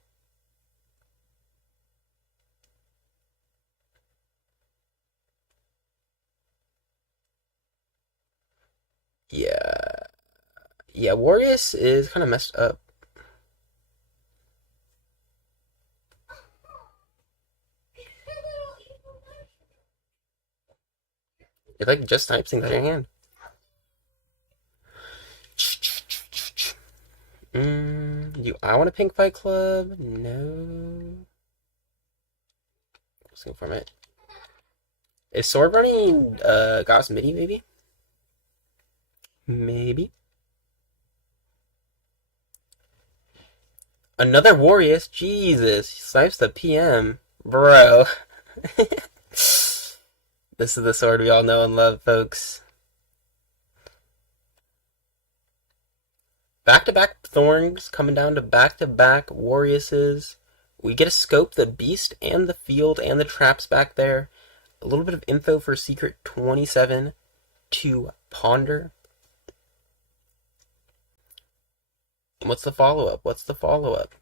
Yeah. Yeah, Warriors is kind of messed up. It like just snipes things out of your hand. I want a pink fight club? No. Let's go for it. Is Sword running Gauss Midi maybe? Maybe. Another Warriors? Jesus. He snipes the PM. Bro. This is the Sword we all know and love, folks. Back-to-back Thorns coming down to back-to-back Warriors. We get to scope the Beast and the Field and the traps back there. A little bit of info for Secret 27 to ponder. What's the follow-up? What's the follow-up?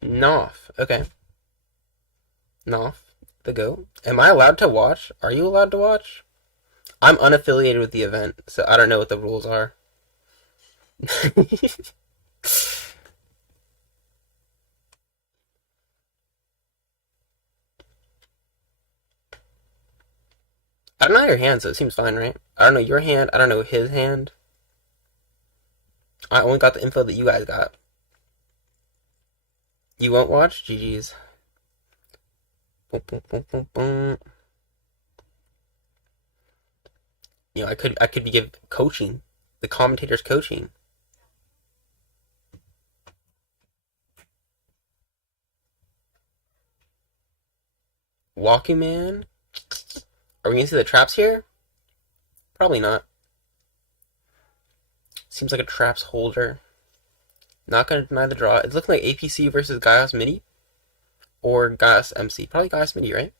Noff. Okay. Noff. The GOAT. Am I allowed to watch? Are you allowed to watch? I'm unaffiliated with the event, so I don't know what the rules are. I don't know your hand, so it seems fine, right? I don't know your hand. I don't know his hand. I only got the info that you guys got. You won't watch? GG's. Boom, boom, boom, boom, boom. You know, I could be give coaching, the commentators coaching. Walking Man. Are we gonna see the traps here? Probably not. Seems like a traps holder. Not gonna deny the draw. It's looking like APC versus Gaios Midi or Gaios MC. Probably Gaios Midi, right?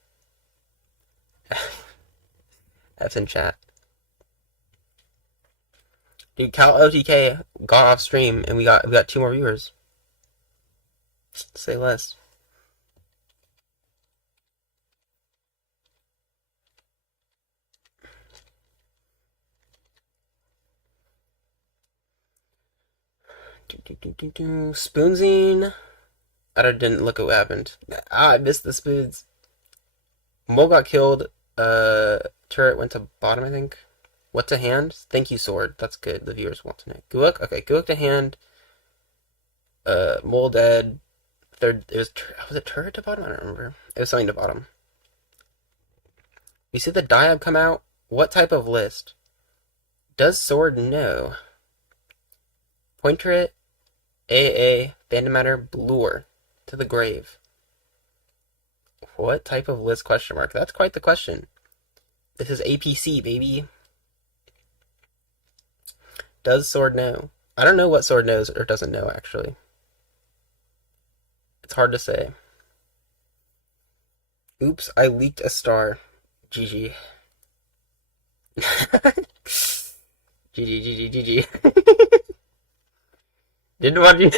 F's in chat. Dude, Cal OTK got off stream and we got 2 more viewers. Say less. Spoonsing. I didn't look at what happened. I missed the spoons. Mo got killed. Turret went to bottom, I think. What to hand? Thank you, sword. That's good. The viewers want to know. Guuk? Okay, Guuk to hand. Mole dead. Third, was it turret to bottom? I don't remember. It was something to bottom. You see the diab come out? What type of list? Does sword know? Point turret, AA, Phantom Matter, Blur, to the grave. What type of list? Question mark. That's quite the question. This is APC, baby. Does sword know? I don't know what sword knows or doesn't know, actually. It's hard to say. Oops, I leaked a star. GG. GG, GG, GG. Didn't want you.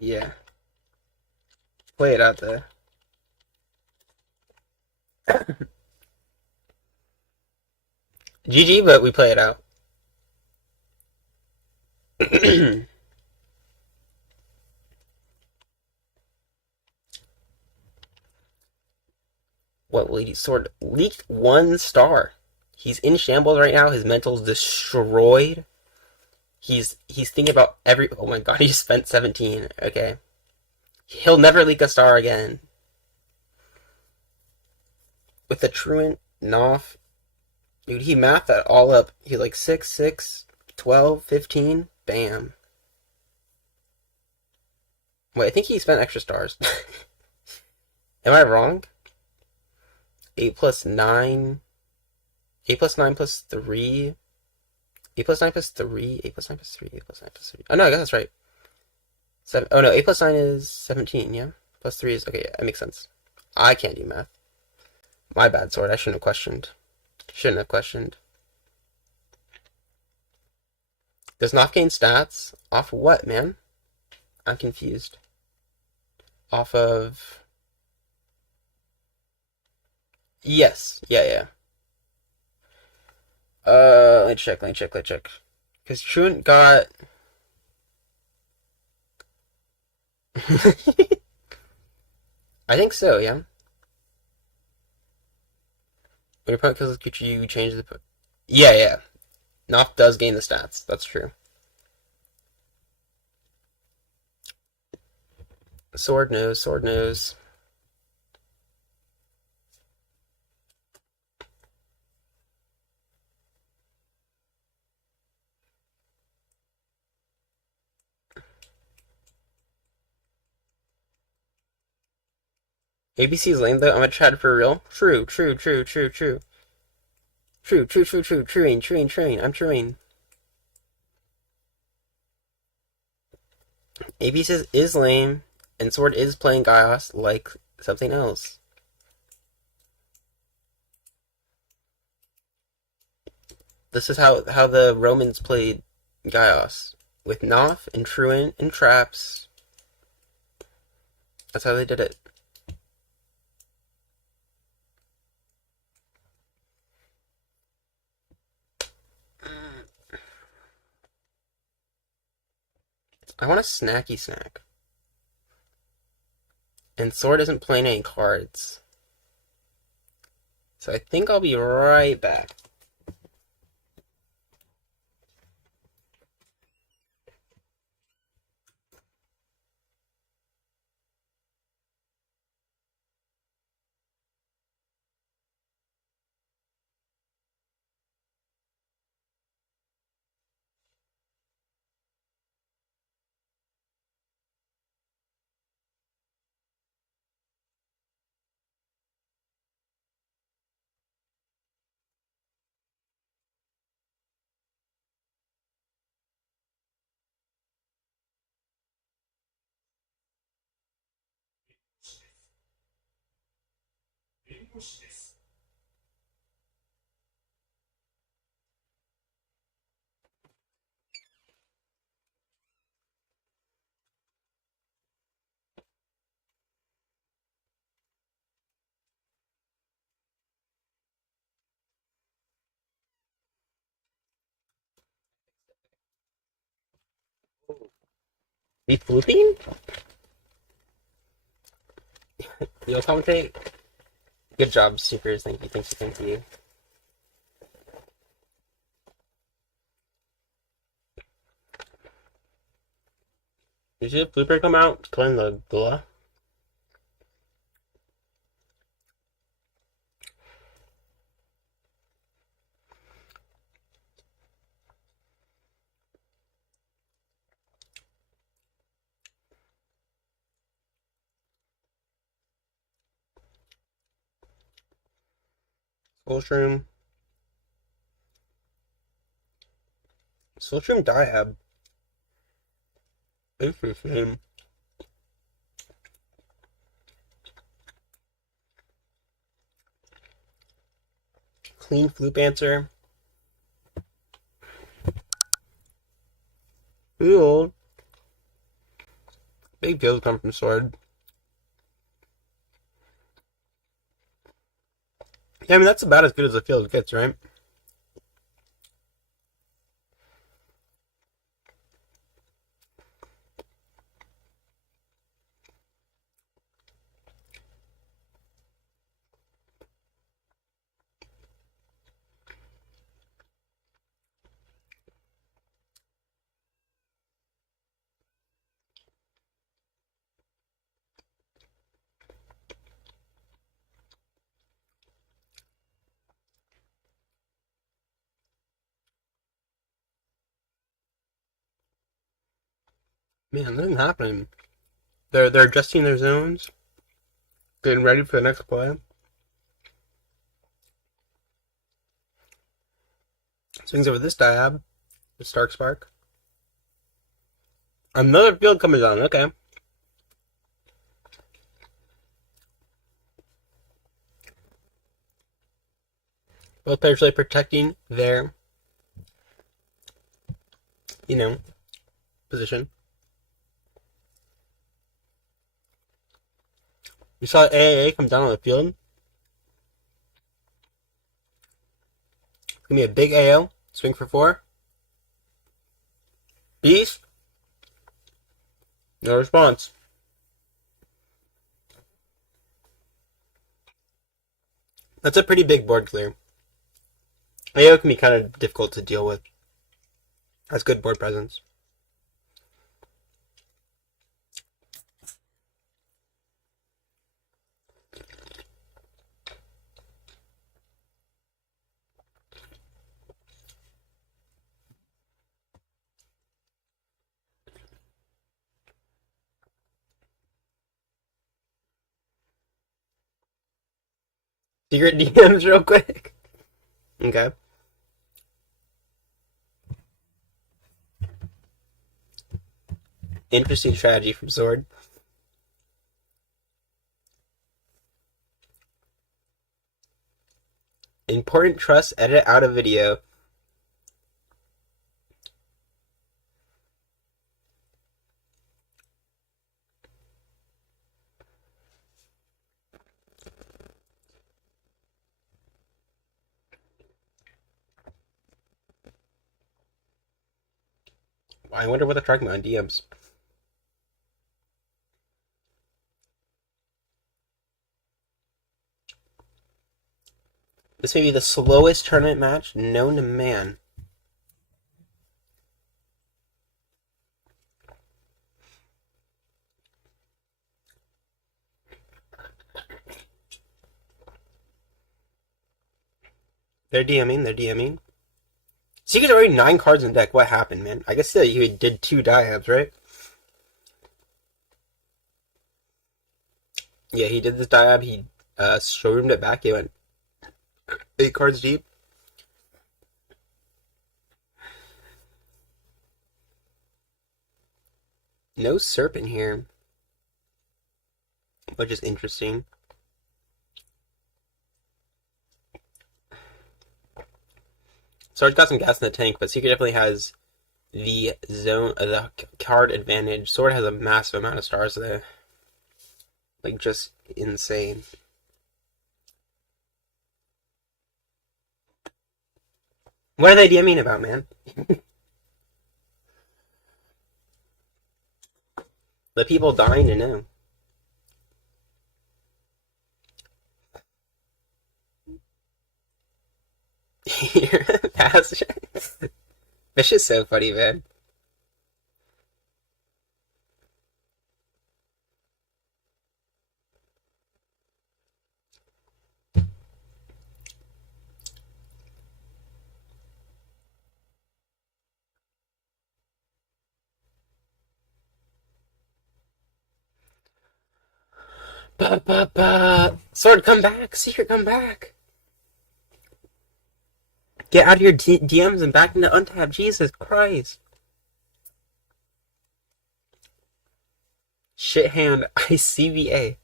Yeah. Play it out there. GG, but we play it out. What lady sword leaked 1 star. He's in shambles right now. His mental's destroyed. He's thinking about every. Oh my god, he just spent 17. Okay, he'll never leak a star again. With the truant Noff, dude, he mathed that all up. He's like 6, 6, 12, 15. Bam. Wait, I think he spent extra stars. Am I wrong? 8 plus 9. 8 plus 9 plus 3. 8 plus 9 plus 3. 8 plus 9 plus 3. 8 plus 9 plus 3. Oh no, I guess that's right. 7. Oh no, 8 plus 9 is 17, yeah? Plus 3 is. Okay, yeah, that makes sense. I can't do math. My bad, sword. I shouldn't have questioned. Shouldn't have questioned. Does Noff gain stats? Off what, man? I'm confused. Off of. Yes. Yeah. Let me check. Because Truant got. I think so, yeah. When your opponent kills a creature, you change the. Yeah. Noff does gain the stats. That's true. Sword knows. ABC's lame though. I'm a Chad for real. True. Truing. I'm truing. ABC is lame, and Sword is playing Gaios like something else. This is how the Romans played Gaios. With Noff and Truant and Traps. That's how they did it. want a snacky snack. And Sword isn't playing any cards. So I think I'll be right back. Be flooping? You'll commentate? Good job, Seekers. Thank you, thank you, thank you. Did you see the flooper come out playing the Gula? Soulstream. Soulstream Diab. Interesting. Clean Floop answer. Cool. Big deals come from Sword. Yeah, I mean, that's about as good as the field gets, right? Man, this isn't happening. They're adjusting their zones, getting ready for the next play. Swings over this Diab, the Stark Spark. Another field coming down, okay. Both players really protecting their, position. You saw AAA come down on the field. Give me a big AO. Swing for 4. Beast. No response. That's a pretty big board clear. AO can be kind of difficult to deal with. Has good board presence. Secret DMs real quick. Okay. Interesting strategy from Sword. Important trust, edit out of video. I wonder what they're talking about in DMs. This may be the slowest tournament match known to man. They're DMing, they're DMing. Secret's already 9 cards in deck. What happened, man? I guess that you did 2 diabs, right? Yeah, he did this diab. He showroomed it back. He went 8 cards deep. No Serpent here, which is interesting. Sarge got some gas in the tank, but Secret definitely has the zone, the card advantage. Sword has a massive amount of stars there, like just insane. What are they DMing about, man? The people dying to know. Pass. This is so funny, man. Sword, come back! Secret, come back! Get out of your DMs and back into Untap. Jesus Christ. Shithand ICVA.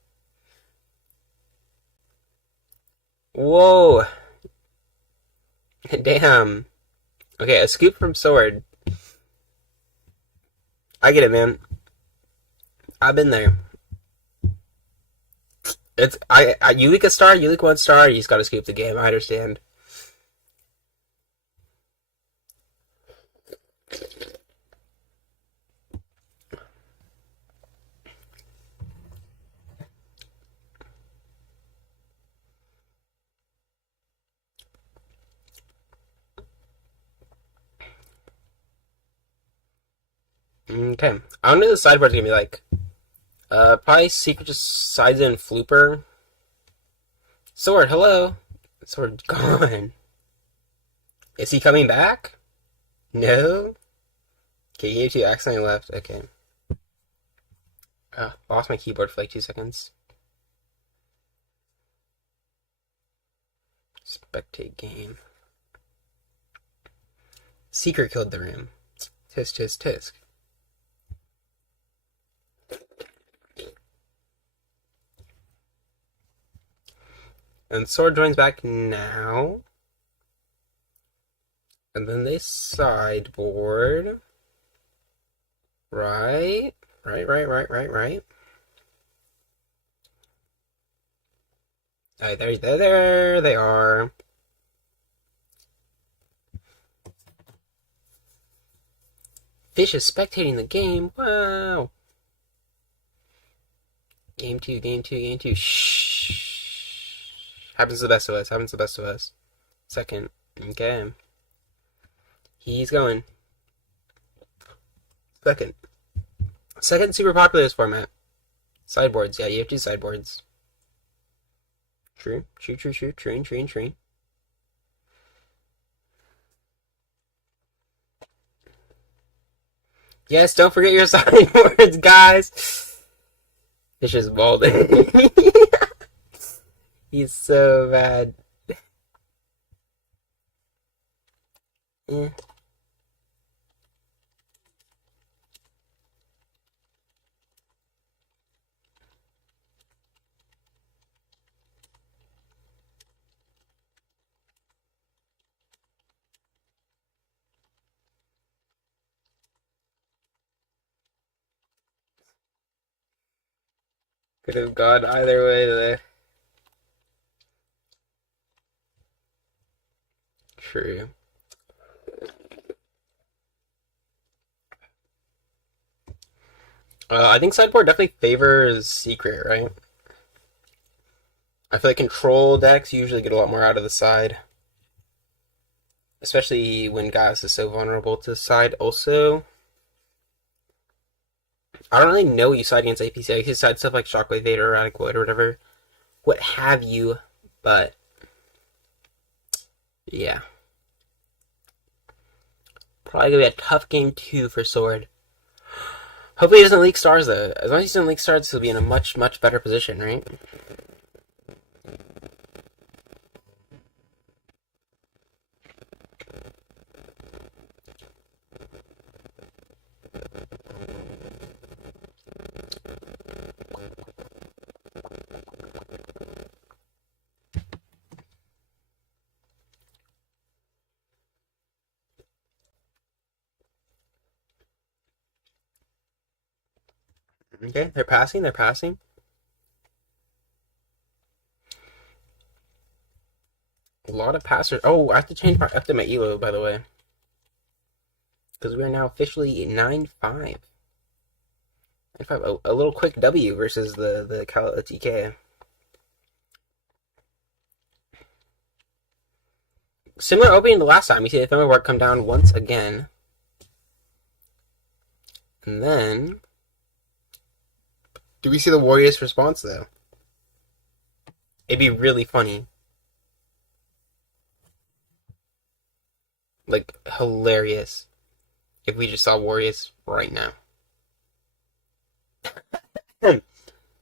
Whoa. Damn. Okay, a scoop from Sword. I get it, man. I've been there. You leak a star, you leak 1 star, you just gotta scoop the game. I understand. Okay. I wonder the sideboard's gonna be like. Probably Secret just sides in Flooper. Sword, hello. Sword gone. Is he coming back? No? Okay, you 2 accidentally left. Okay. Lost my keyboard for like 2 seconds. Spectate game. Secret killed the room. Tisk, tisk, tisk. And Sword joins back now. And then they sideboard. Right. Alright, there they are. Fish is spectating the game. Wow. Game 2. Shh. Happens to the best of us. Second. Okay. He's going. Second super popular this format. Sideboards. Yeah, you have 2 sideboards. True. Train. Yes, don't forget your sideboards, guys. Fish is balding. He's so bad. Yeah. Could have gone either way there. True. I think sideboard definitely favors Secret, right? I feel like control decks usually get a lot more out of the side, especially when Gauss is so vulnerable to the side. Also, I don't really know what you side against APC. I guess you side stuff like Shockwave Vader, Erratic Void, or whatever, what have you. But yeah, probably gonna be a tough game 2 for Sword. Hopefully he doesn't leak stars though. As long as he doesn't leak stars, he'll be in a much, much better position, right? Okay, they're passing, they're passing. A lot of passers. Oh, I have to change my up to my ELO, by the way. Because we are now officially 9-5. 9-5. A little quick W versus the Cal TK. Similar opening to last time. We see the thermal work come down once again. And then... do we see the Warriors' response, though? It'd be really funny. Like, hilarious. If we just saw Warriors right now.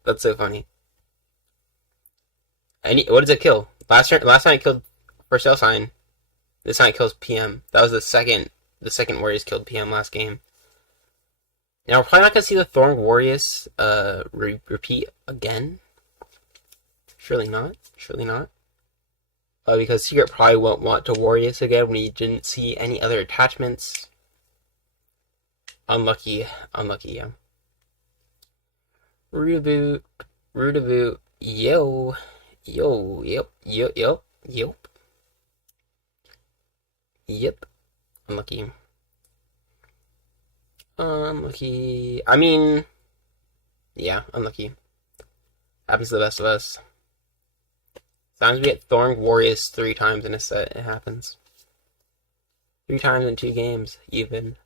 That's so funny. What does it kill? Last time it killed first L sign. This time it kills PM. That was the second Warriors killed PM last game. Now we're probably not gonna see the Thorn Warriors repeat again. Surely not. Surely not. Because Secret probably won't want to Warriors again when he didn't see any other attachments. Unlucky, yeah. Reboot, yo, yep, unlucky. Unlucky, I mean, yeah, unlucky. Happens to the best of us. Sometimes we get Thorn Warriors 3 times in a set, it happens. 3 times in 2 games, even.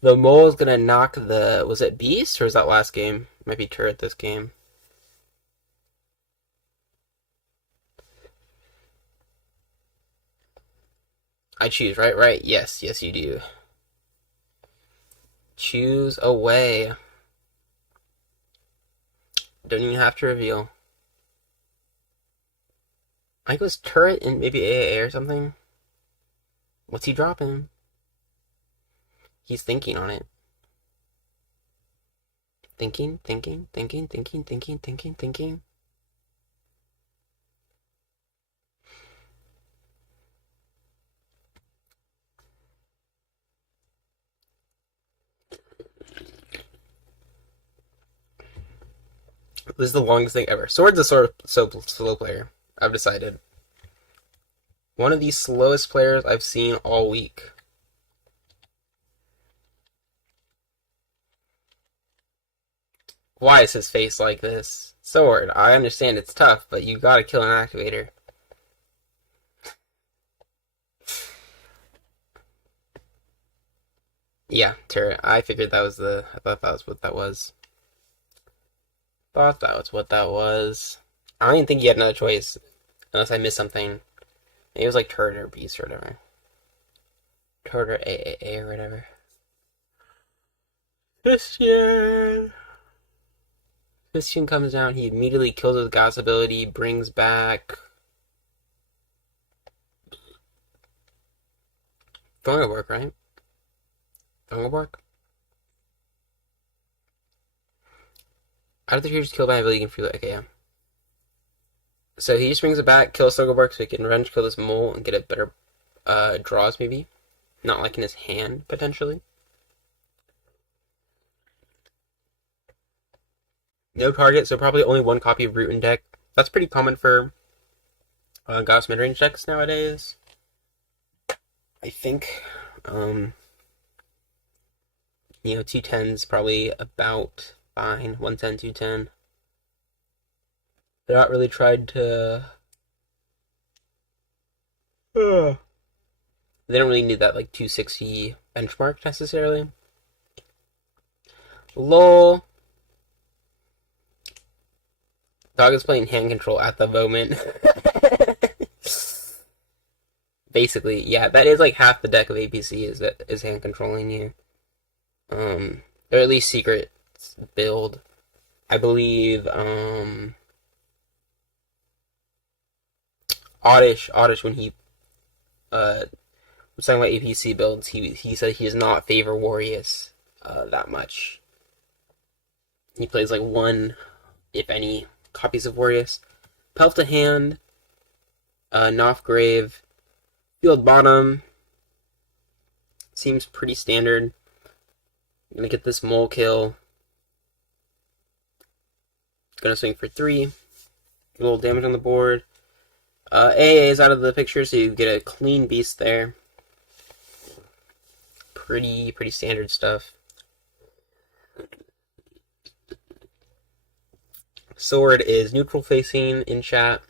The mole's gonna knock the... was it Beast, or was that last game? Might be Turret this game. I choose, right? Right. Yes, you do. Choose away. Don't even have to reveal. I think it was Turret and maybe AAA or something. What's he dropping? He's thinking on it. Thinking. This is the longest thing ever. Sword's a slow player, I've decided. One of the slowest players I've seen all week. Why is his face like this? Sword, I understand it's tough, but you gotta kill an activator. Yeah, Turret. I figured that was I thought that was what that was. Thought that was what that was. I don't even think you had another choice. Unless I missed something. Maybe it was like Turret or Beast or whatever. Turret or AAA or whatever. Christian comes down, he immediately kills his Gauss ability, brings back... Thunderwork, right? Thunderwork? Out of the creatures killed by ability, you can feel it. Okay, yeah. So he just brings it back, kills Thunderwork so he can revenge kill this mole and get a better draws, maybe. Not like in his hand, potentially. No target, so probably only 1 copy of Root in deck. That's pretty common for Gauss midrange decks nowadays. I think. 210's probably about fine. 110, 210. They're not really trying to. They don't really need that like 260 benchmark necessarily. Lol. Dog is playing hand control at the moment. Basically, yeah, that is like half the deck of APC is hand controlling you. Or at least secret build. I believe Oddish when he was talking about APC builds, he said he does not favor Warriors that much. He plays like one, if any, copies of Warriors. Pelf to hand, Noff Grave, Field Bottom. Seems pretty standard. I'm gonna get this mole kill. Gonna swing for 3. Get a little damage on the board. AA is out of the picture, so you get a clean beast there. Pretty standard stuff. Sword is neutral facing in chat.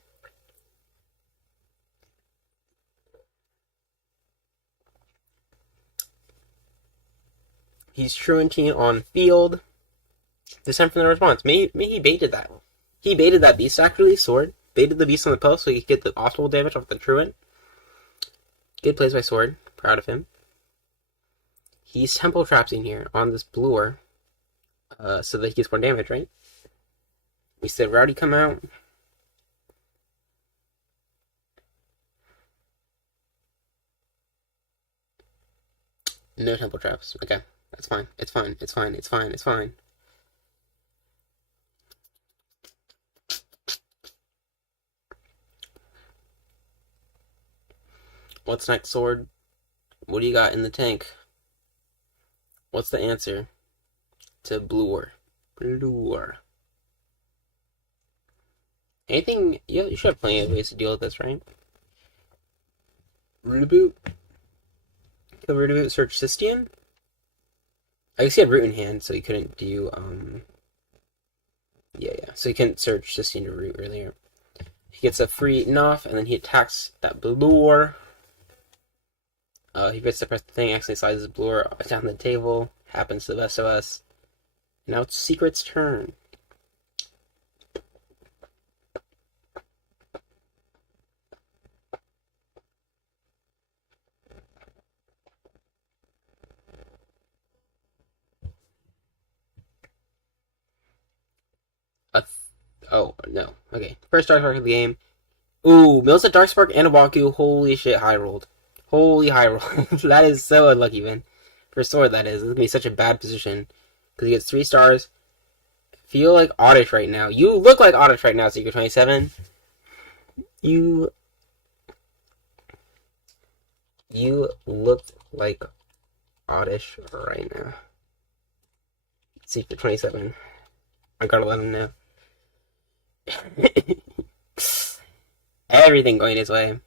He's truanting on field. This time from the response. Maybe he baited that. He baited that beast actually, Sword. Baited the beast on the post so he could get the optimal damage off the truant. Good plays by Sword. Proud of him. He's tempo trapping here on this bluer. So that he gets more damage, right? We said Rowdy come out. No tempo traps. Okay. That's fine. It's fine. It's fine. It's fine. It's fine. What's next, Sword? What do you got in the tank? What's the answer to bluer? Bluer. Anything? You should have plenty of ways to deal with this, right? Reboot. Kill Reboot. Search Sistian. I guess he had Root in hand, so he couldn't do yeah. So he couldn't search Sistian to Root earlier. He gets a free Noff, and then he attacks that bluer. He gets to press the thing, accidentally slides his bluer down the table. Happens to the best of us. Now it's Secret's turn. Oh, no. Okay. First Darkspark of the game. Ooh, Mills at Darkspark and a Waku. Holy shit, high rolled. Holy high roll. That is so unlucky, man. For Sword, that is. It's going to be such a bad position. Because he gets 3 stars. Feel like Oddish right now. You look like Oddish right now, Secret 27. You look like Oddish right now. Secret 27. I gotta let him know. Everything going his way.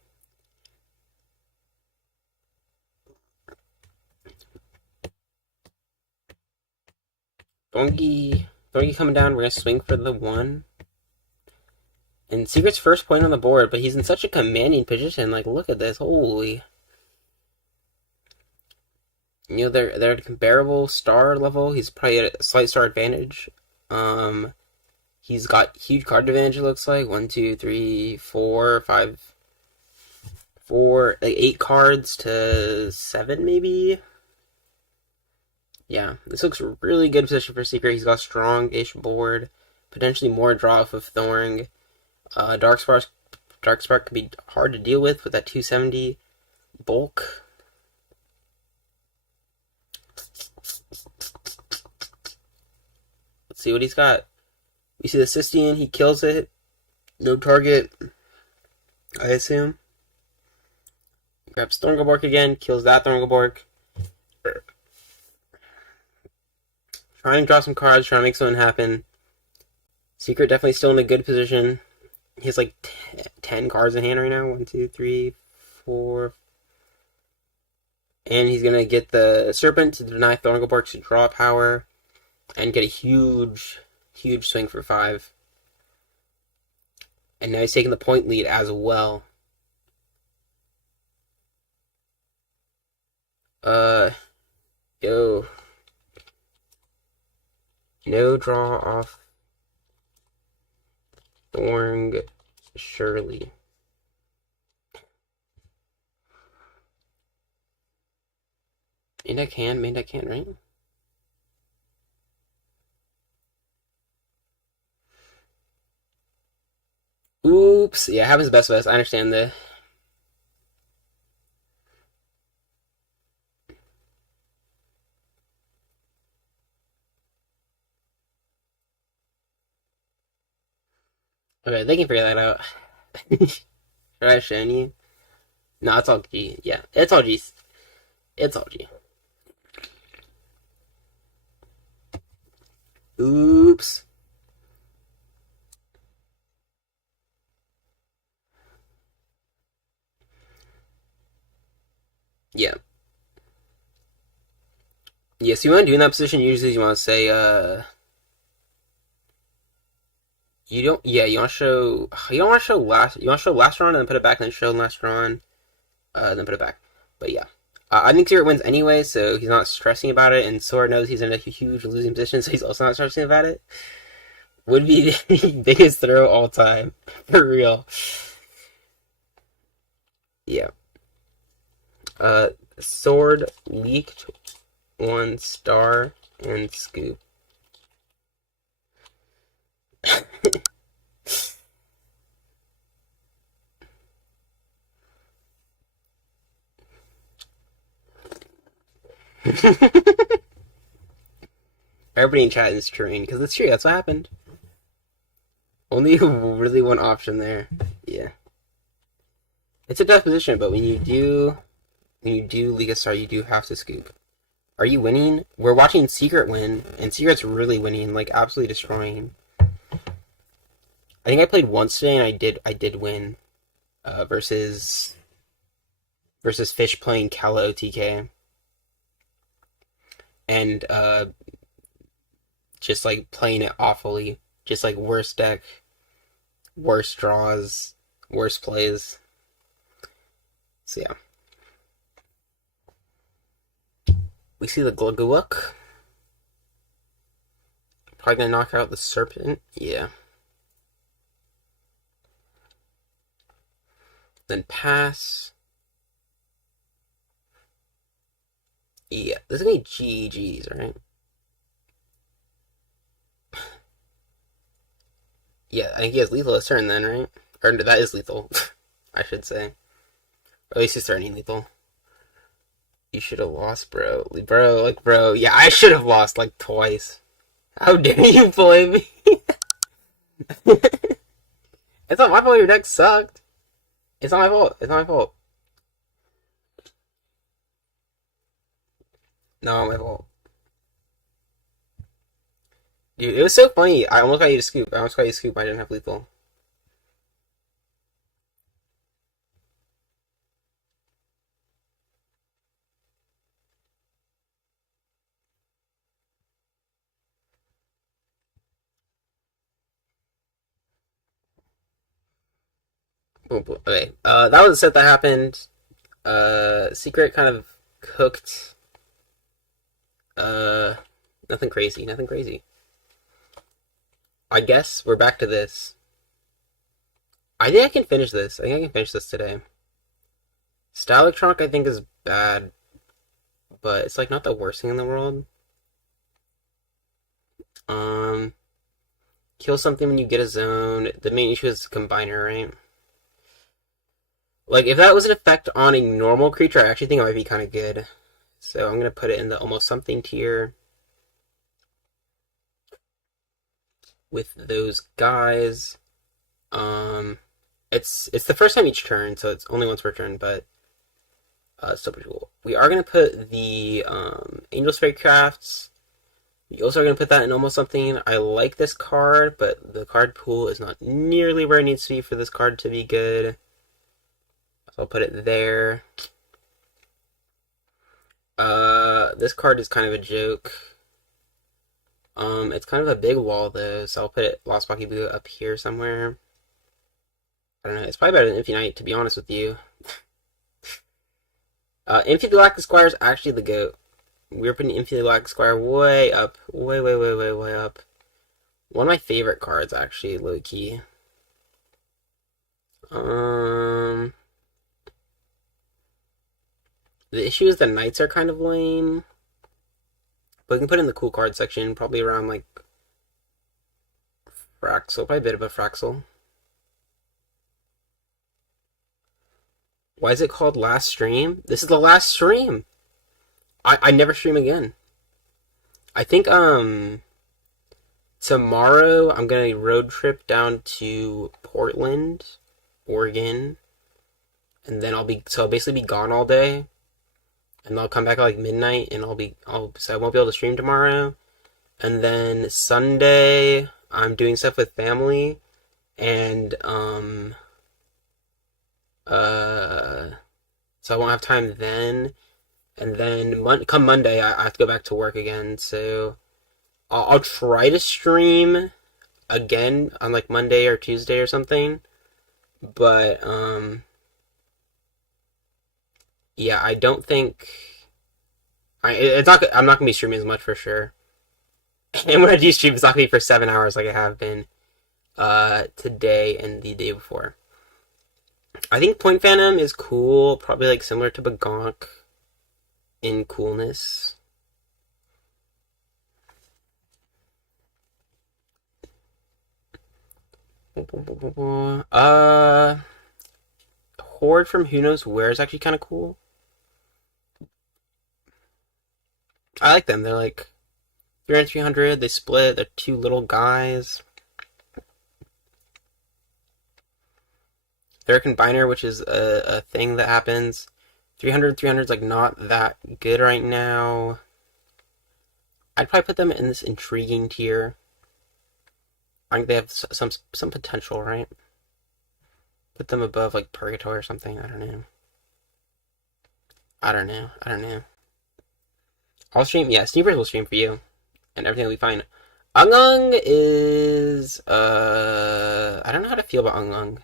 Donkey coming down. We're gonna swing for the 1. And Secret's first point on the board, but he's in such a commanding position. Like, look at this. Holy. You know, they're at a comparable star level. He's probably at a slight star advantage. He's got huge card advantage, it looks like. 1, 2, 3, 4, 5, 4, like 8 cards to 7, maybe? Yeah, this looks a really good position for Secret. He's got a strong-ish board. Potentially more draw off of Thorn. Darkspark could be hard to deal with that 270 bulk. Let's see what he's got. We see the Sistian, he kills it. No target, I assume. Grabs Thorngobork again, kills that Thorngobork. Trying to draw some cards, trying to make something happen. Secret definitely still in a good position. He has like 10 cards in hand right now. 1, 2, 3, 4. And he's going to get the Serpent to deny Thorngobork's draw power. And get a huge swing for 5. And now he's taking the point lead as well. Uh, yo. No draw off Thorn Shirley. Main deck hand, right? Oops. Yeah, happens best of us. I understand the. Okay, they can figure that out. Should I have shown you? No, it's all G. Yeah, it's all G. It's all G. Oops. Yeah. Yeah, so you want to do in that position, usually you want to say, you don't, yeah, you don't want to show last, you want to show last round and then put it back, and then show last round, then put it back. But yeah. I think Zero wins anyway, so he's not stressing about it, and Sora knows he's in a huge losing position, so he's also not stressing about it. Would be the biggest throw all time. For real. Yeah. Sword leaked 1 star and scoop. Everybody in chat is cheering because it's true. That's what happened. Only really one option there. Yeah, it's a tough position, but when you do leak a star, you do have to scoop. Are you winning? We're watching Secret win, and Secret's really winning, like absolutely destroying. I think I played once today, and I did win. Versus Fish playing Kala OTK, and just like playing it awfully, just like worst deck, worst draws, worst plays. So yeah, we see the Glugawuk. Probably gonna knock out the Serpent. Yeah. Then pass. Yeah, this is gonna be GG's, right? Yeah, I think he has lethal this turn then, right? Or that is lethal, I should say. Or at least he's turning lethal. You should have lost, bro. Bro, yeah, I should have lost like twice. How dare you blame me? It's not my fault your deck sucked. It's not my fault. It's not my fault. No, my fault. Dude, it was so funny. I almost got you to scoop. I almost got you to scoop. I didn't have lethal. Boom, boom. Okay. That was the set that happened. Secret kind of cooked. Uh, Nothing crazy. Nothing crazy. I guess we're back to this. I think I can finish this. I think I can finish this today. Style Electronic I think is bad, but it's like not the worst thing in the world. Kill something when you get a zone. The main issue is combiner, right? Like if that was an effect on a normal creature, I actually think it might be kind of good. So I'm gonna put it in the almost something tier with those guys. It's the first time each turn, so it's only once per turn, but still pretty cool. We are gonna put the Angel Spray Crafts. We also are gonna put that in almost something. I like this card, but the card pool is not nearly where it needs to be for this card to be good. So I'll put it there. This card is kind of a joke. It's kind of a big wall though, so I'll put it Lost Pocky Blue up here somewhere. I don't know. It's probably better than Infinite, to be honest with you. Infinite Galactic Squire is actually the GOAT. We're putting Infinite Galactic Squire way up. Way, way, way, way, way up. One of my favorite cards, actually, low key. The issue is the Knights are kind of lame. But we can put in the cool card section, probably around like Fraxel, probably a bit of a Fraxel. Why is it called last stream? This is the last stream. I never stream again. I think tomorrow I'm gonna road trip down to Portland, Oregon, and then I'll basically be gone all day, and I'll come back at like midnight, and so I won't be able to stream tomorrow, and then Sunday I'm doing stuff with family, and so I won't have time then, and then come Monday I have to go back to work again, so I'll try to stream again on like Monday or Tuesday or something, but yeah, I don't think I'm not gonna be streaming as much for sure. And when I do stream, it's not gonna be for 7 hours like I have been today and the day before. I think Point Phantom is cool, probably like similar to Bagonk in coolness. Horde from Who Knows Where is actually kind of cool. I like them. They're like 300, 300. They split. They're two little guys. They're a combiner, which is a thing that happens. 300, 300 is like not that good right now. I'd probably put them in this intriguing tier. I think they have some potential, right? Put them above like Purgatory or something. I don't know. I don't know. I'll stream. Yeah, Sneakers will stream for you, and everything will be fine. Ung is I don't know how to feel about Ung.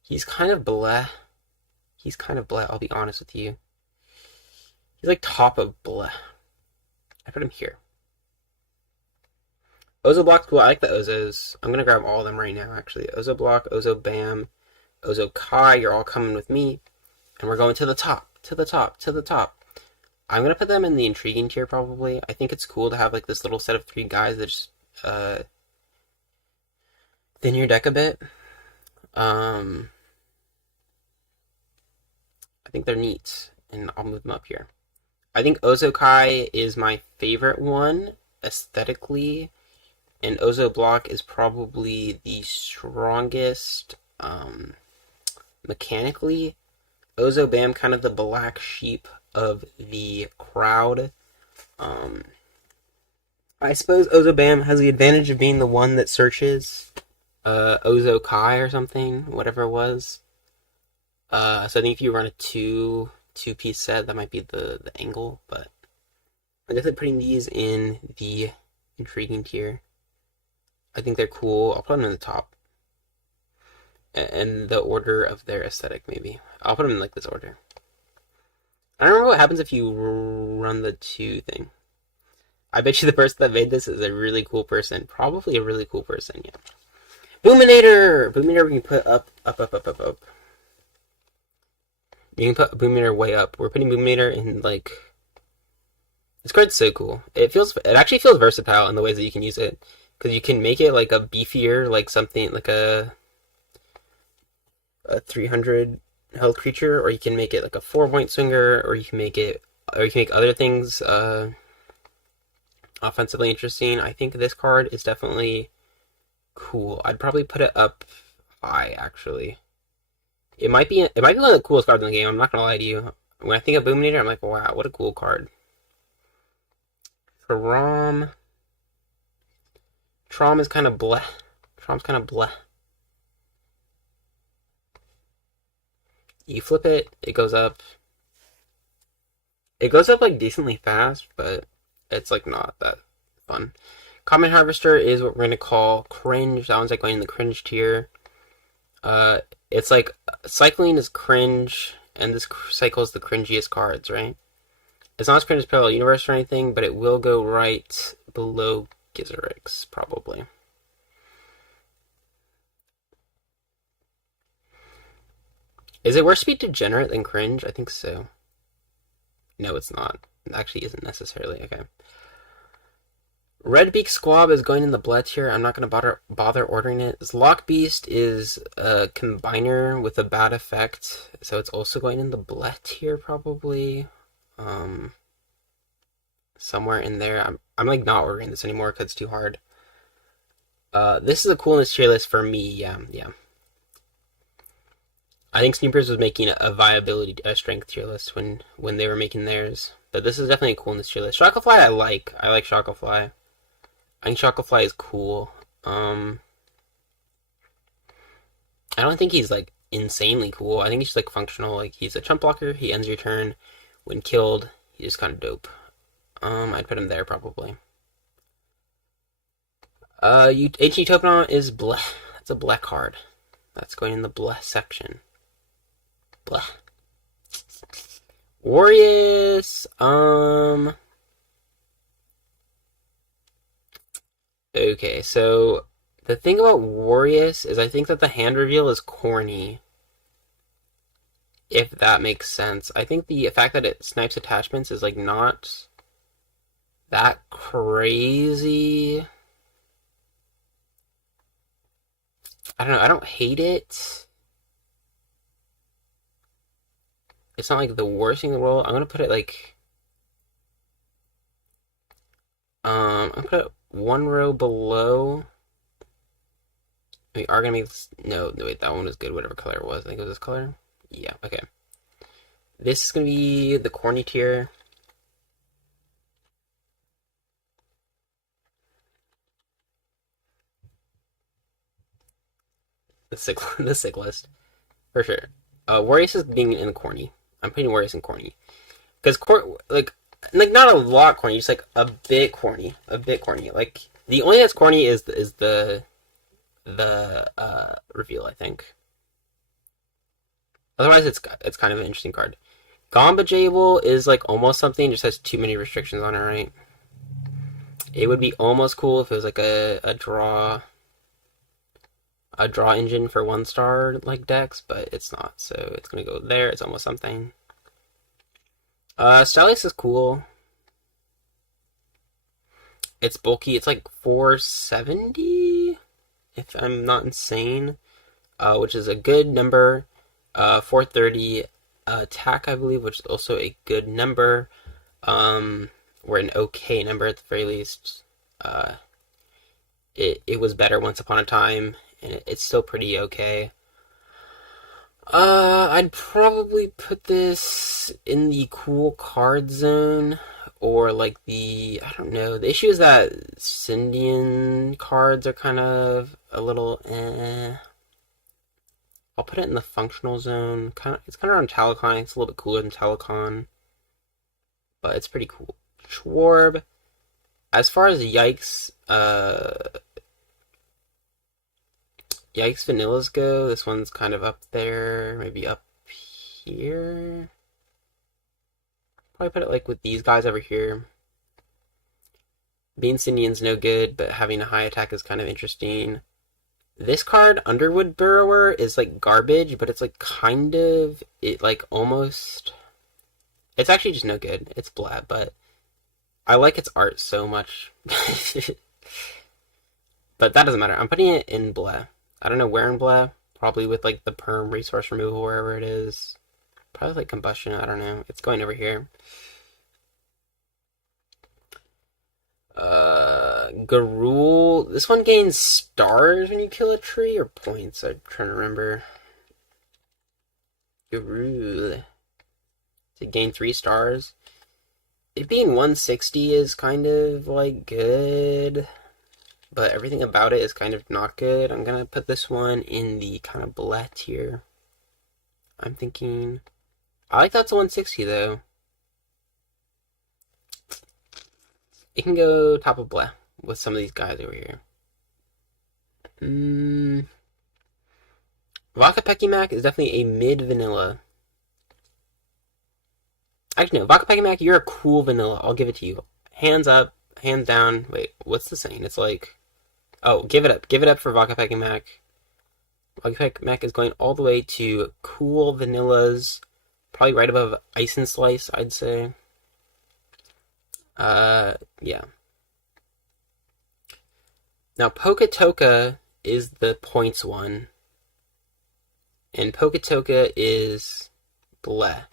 He's kind of bleh. I'll be honest with you. He's like top of bleh. I put him here. Ozo Block's cool. I like the Ozos. I'm gonna grab all of them right now, actually. Ozo Block, Ozo Bam, Ozo Kai, you're all coming with me. And we're going to the top. I'm gonna put them in the intriguing tier, probably. I think it's cool to have like this little set of 3 guys that just thin your deck a bit. I think they're neat, and I'll move them up here. I think Ozo Kai is my favorite one, aesthetically. And Ozo Block is probably the strongest mechanically. Ozo Bam, kind of the black sheep of the crowd. I suppose Ozo Bam has the advantage of being the one that searches Ozo Kai or something, whatever it was. So I think if you run a two-piece set, that might be the angle, but I'm definitely putting these in the intriguing tier. I think they're cool. I'll put them in the top. And the order of their aesthetic, maybe. I'll put them in like this order. I don't remember what happens if you run the 2 thing. I bet you the person that made this is a really cool person. Probably a really cool person, yeah. Boominator! Boominator we can put up. You can put Boominator way up. We're putting Boominator in like... This card's so cool. It actually feels versatile in the ways that you can use it. Because you can make it like a beefier, like something, like a 300 health creature, or you can make it like a 4-point swinger, or you can make other things offensively interesting. I think this card is definitely cool. I'd probably put it up high, actually. It might be one of the coolest cards in the game, I'm not gonna lie to you. When I think of Boominator, I'm like, wow, what a cool card. Trom is kind of bleh. You flip it, it goes up. It goes up like decently fast, but it's like not that fun. Common Harvester is what we're gonna call cringe. That one's like going in the cringe tier. It's like cycling is cringe, and this cycle is the cringiest cards, right? It's not as cringe as Parallel Universe or anything, but it will go right below Gizerix, probably. Is it worse to be degenerate than cringe? I think so. No, it's not. It actually isn't necessarily. Okay. Redbeak Squab is going in the Bled tier. I'm not going to bother ordering it. Zlock Beast is a combiner with a bad effect, so it's also going in the Bled tier probably. Somewhere in there. I'm like not ordering this anymore because it's too hard. This is a coolness tier list for me. Yeah. I think Snoopers was making a viability, a strength tier list when they were making theirs. But this is definitely a coolness tier list. Shocklefly I like. I like Shocklefly. I think Shocklefly is cool. I don't think he's like insanely cool. I think he's just like functional. Like he's a chump blocker. He ends your turn. When killed, he's just kind of dope. I'd put him there probably. H Utopian is bleh. That's a bleh card. That's going in the bleh section. Bleh. Warriors. Okay, so the thing about Warriors is I think that the hand reveal is corny. If that makes sense. I think the fact that it snipes attachments is like not that crazy. I don't know, I don't hate it. It's not like the worst thing in the world. I'm gonna put it like I'm gonna put it one row below. We are gonna make this, no, wait, that one was good, whatever color it was. I think it was this color. Yeah, okay. This is gonna be the corny tier. The sick list. For sure. Warriors is being in the corny. I'm putting Warriors in corny. Because like not a lot corny, just like a bit corny. A bit corny. Like the only that's corny is the reveal, I think. Otherwise it's kind of an interesting card. Gamba Jable is like almost something, just has too many restrictions on it, right? It would be almost cool if it was like a draw engine for 1-star like decks, but it's not, so it's gonna go there. It's almost something. Stylus is cool. It's bulky. It's like 470, if I'm not insane, which is a good number. 430 attack, I believe, which is also a good number. Or an okay number at the very least. It was better once upon a time, and it's still pretty okay. I'd probably put this in the cool card zone, or like I don't know. The issue is that Syndian cards are kind of a little eh. I'll put it in the functional zone. It's kind of around Talcon. It's a little bit cooler than Talcon, but it's pretty cool. Schwarb. As far as Yikes vanillas go, this one's kind of up there, maybe up here. Probably put it like with these guys over here. Being Syndian's no good, but having a high attack is kind of interesting. This card, Underwood Burrower, is like garbage, but it's like kind of, it like almost, it's actually just no good. It's blah, but I like its art so much. But that doesn't matter. I'm putting it in blah. I don't know where in blah. Probably with like the perm resource removal, wherever it is. Probably like combustion. I don't know. It's going over here. Garul. This one gains stars when you kill a tree, or points. I'm trying to remember. Garul. To gain 3 stars. It being 160 is kind of like good, but everything about it is kind of not good. I'm gonna put this one in the kind of blah tier. I'm thinking, I like that's a 160 though. It can go top of blah with some of these guys over here. Vodka Pecky Mac is definitely a mid vanilla. Actually, no, Vodka Pecky Mac, you're a cool vanilla. I'll give it to you. Hands up, hands down. Wait, what's the saying? It's like, oh, give it up. Give it up for Vodka Pecky Mac. Vodka Pecky Mac is going all the way to cool vanillas. Probably right above Ice and Slice, I'd say. Yeah. Now, Poketoka is the points one. And Poketoka is bleh.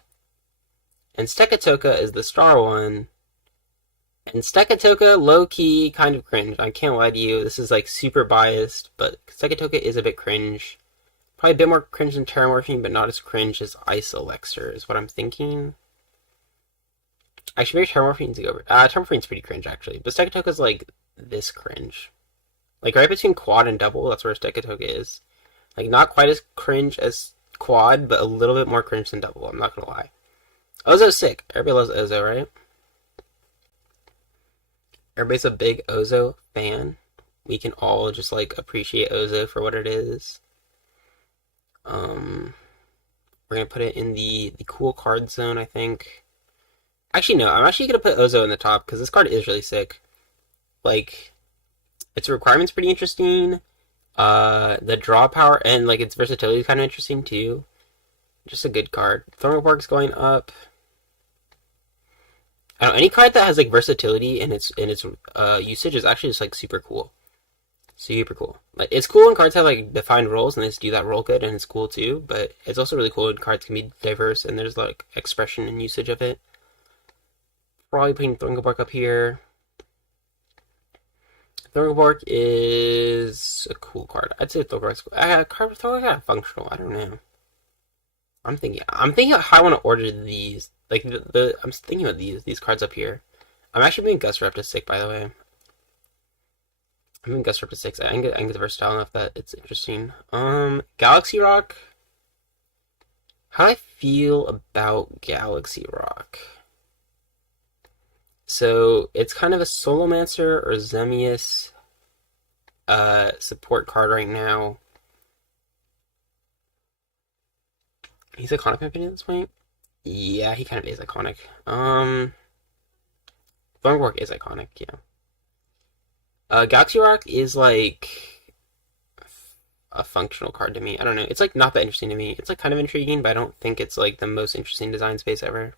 And Stekatoka is the star one. And Stekatoka, low-key, kind of cringe. I can't lie to you. This is like super biased, but Stekatoka is a bit cringe. Probably a bit more cringe than Terramorphine, but not as cringe as Ice Elixir, is what I'm thinking. Actually, maybe Terramorphine's over. Terramorphine's pretty cringe, actually. But Stekatoka's like this cringe. Like right between quad and double, that's where Stekatoka is. Like not quite as cringe as quad, but a little bit more cringe than double, I'm not gonna lie. Ozo's sick. Everybody loves Ozo, right? Everybody's a big Ozo fan. We can all just like appreciate Ozo for what it is. We're gonna put it in the cool card zone, I think. Actually, no. I'm actually gonna put Ozo in the top because this card is really sick. Like, its requirements pretty interesting. The draw power and like its versatility is kind of interesting too. Just a good card. Thornborg's going up. I don't know, any card that has like versatility in its usage is actually just like super cool. Super cool. Like it's cool when cards have like defined roles and they just do that role good and it's cool too, but it's also really cool when cards can be diverse and there's like expression and usage of it. Probably putting Thornborg up here. Thornborg is a cool card. I'd say Thornborg's cool. Thornborg's kind of functional. I don't know. I'm thinking of how I want to order these. Like I'm thinking of these cards up here. I'm actually being Gust Rep to 6, by the way. I'm being Gust Rep to 6. I can get the versatile enough that it's interesting. Galaxy Rock. How do I feel about Galaxy Rock? So it's kind of a Solomancer or Zemius support card right now. He's iconic in my opinion at this point. Yeah, he kind of is iconic. Thornborg is iconic, yeah. Galaxy Rock is like a functional card to me. I don't know. It's like not that interesting to me. It's like kind of intriguing, but I don't think it's like the most interesting design space ever.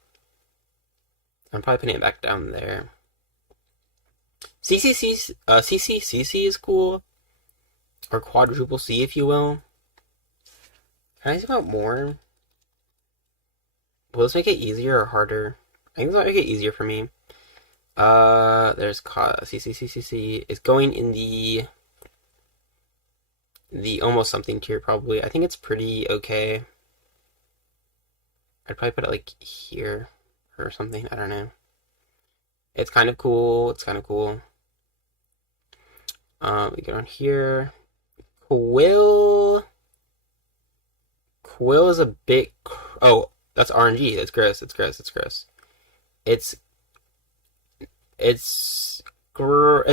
I'm probably putting it back down there. CC is cool. Or quadruple C, if you will. Can I think about more? Will this make it easier or harder? I think this might make it easier for me. There's CC. It's going in the almost something tier, probably. I think it's pretty okay. I'd probably put it like here or something. I don't know. It's kind of cool. We get on here. Quill is a bit. Oh, that's RNG. That's gross. It's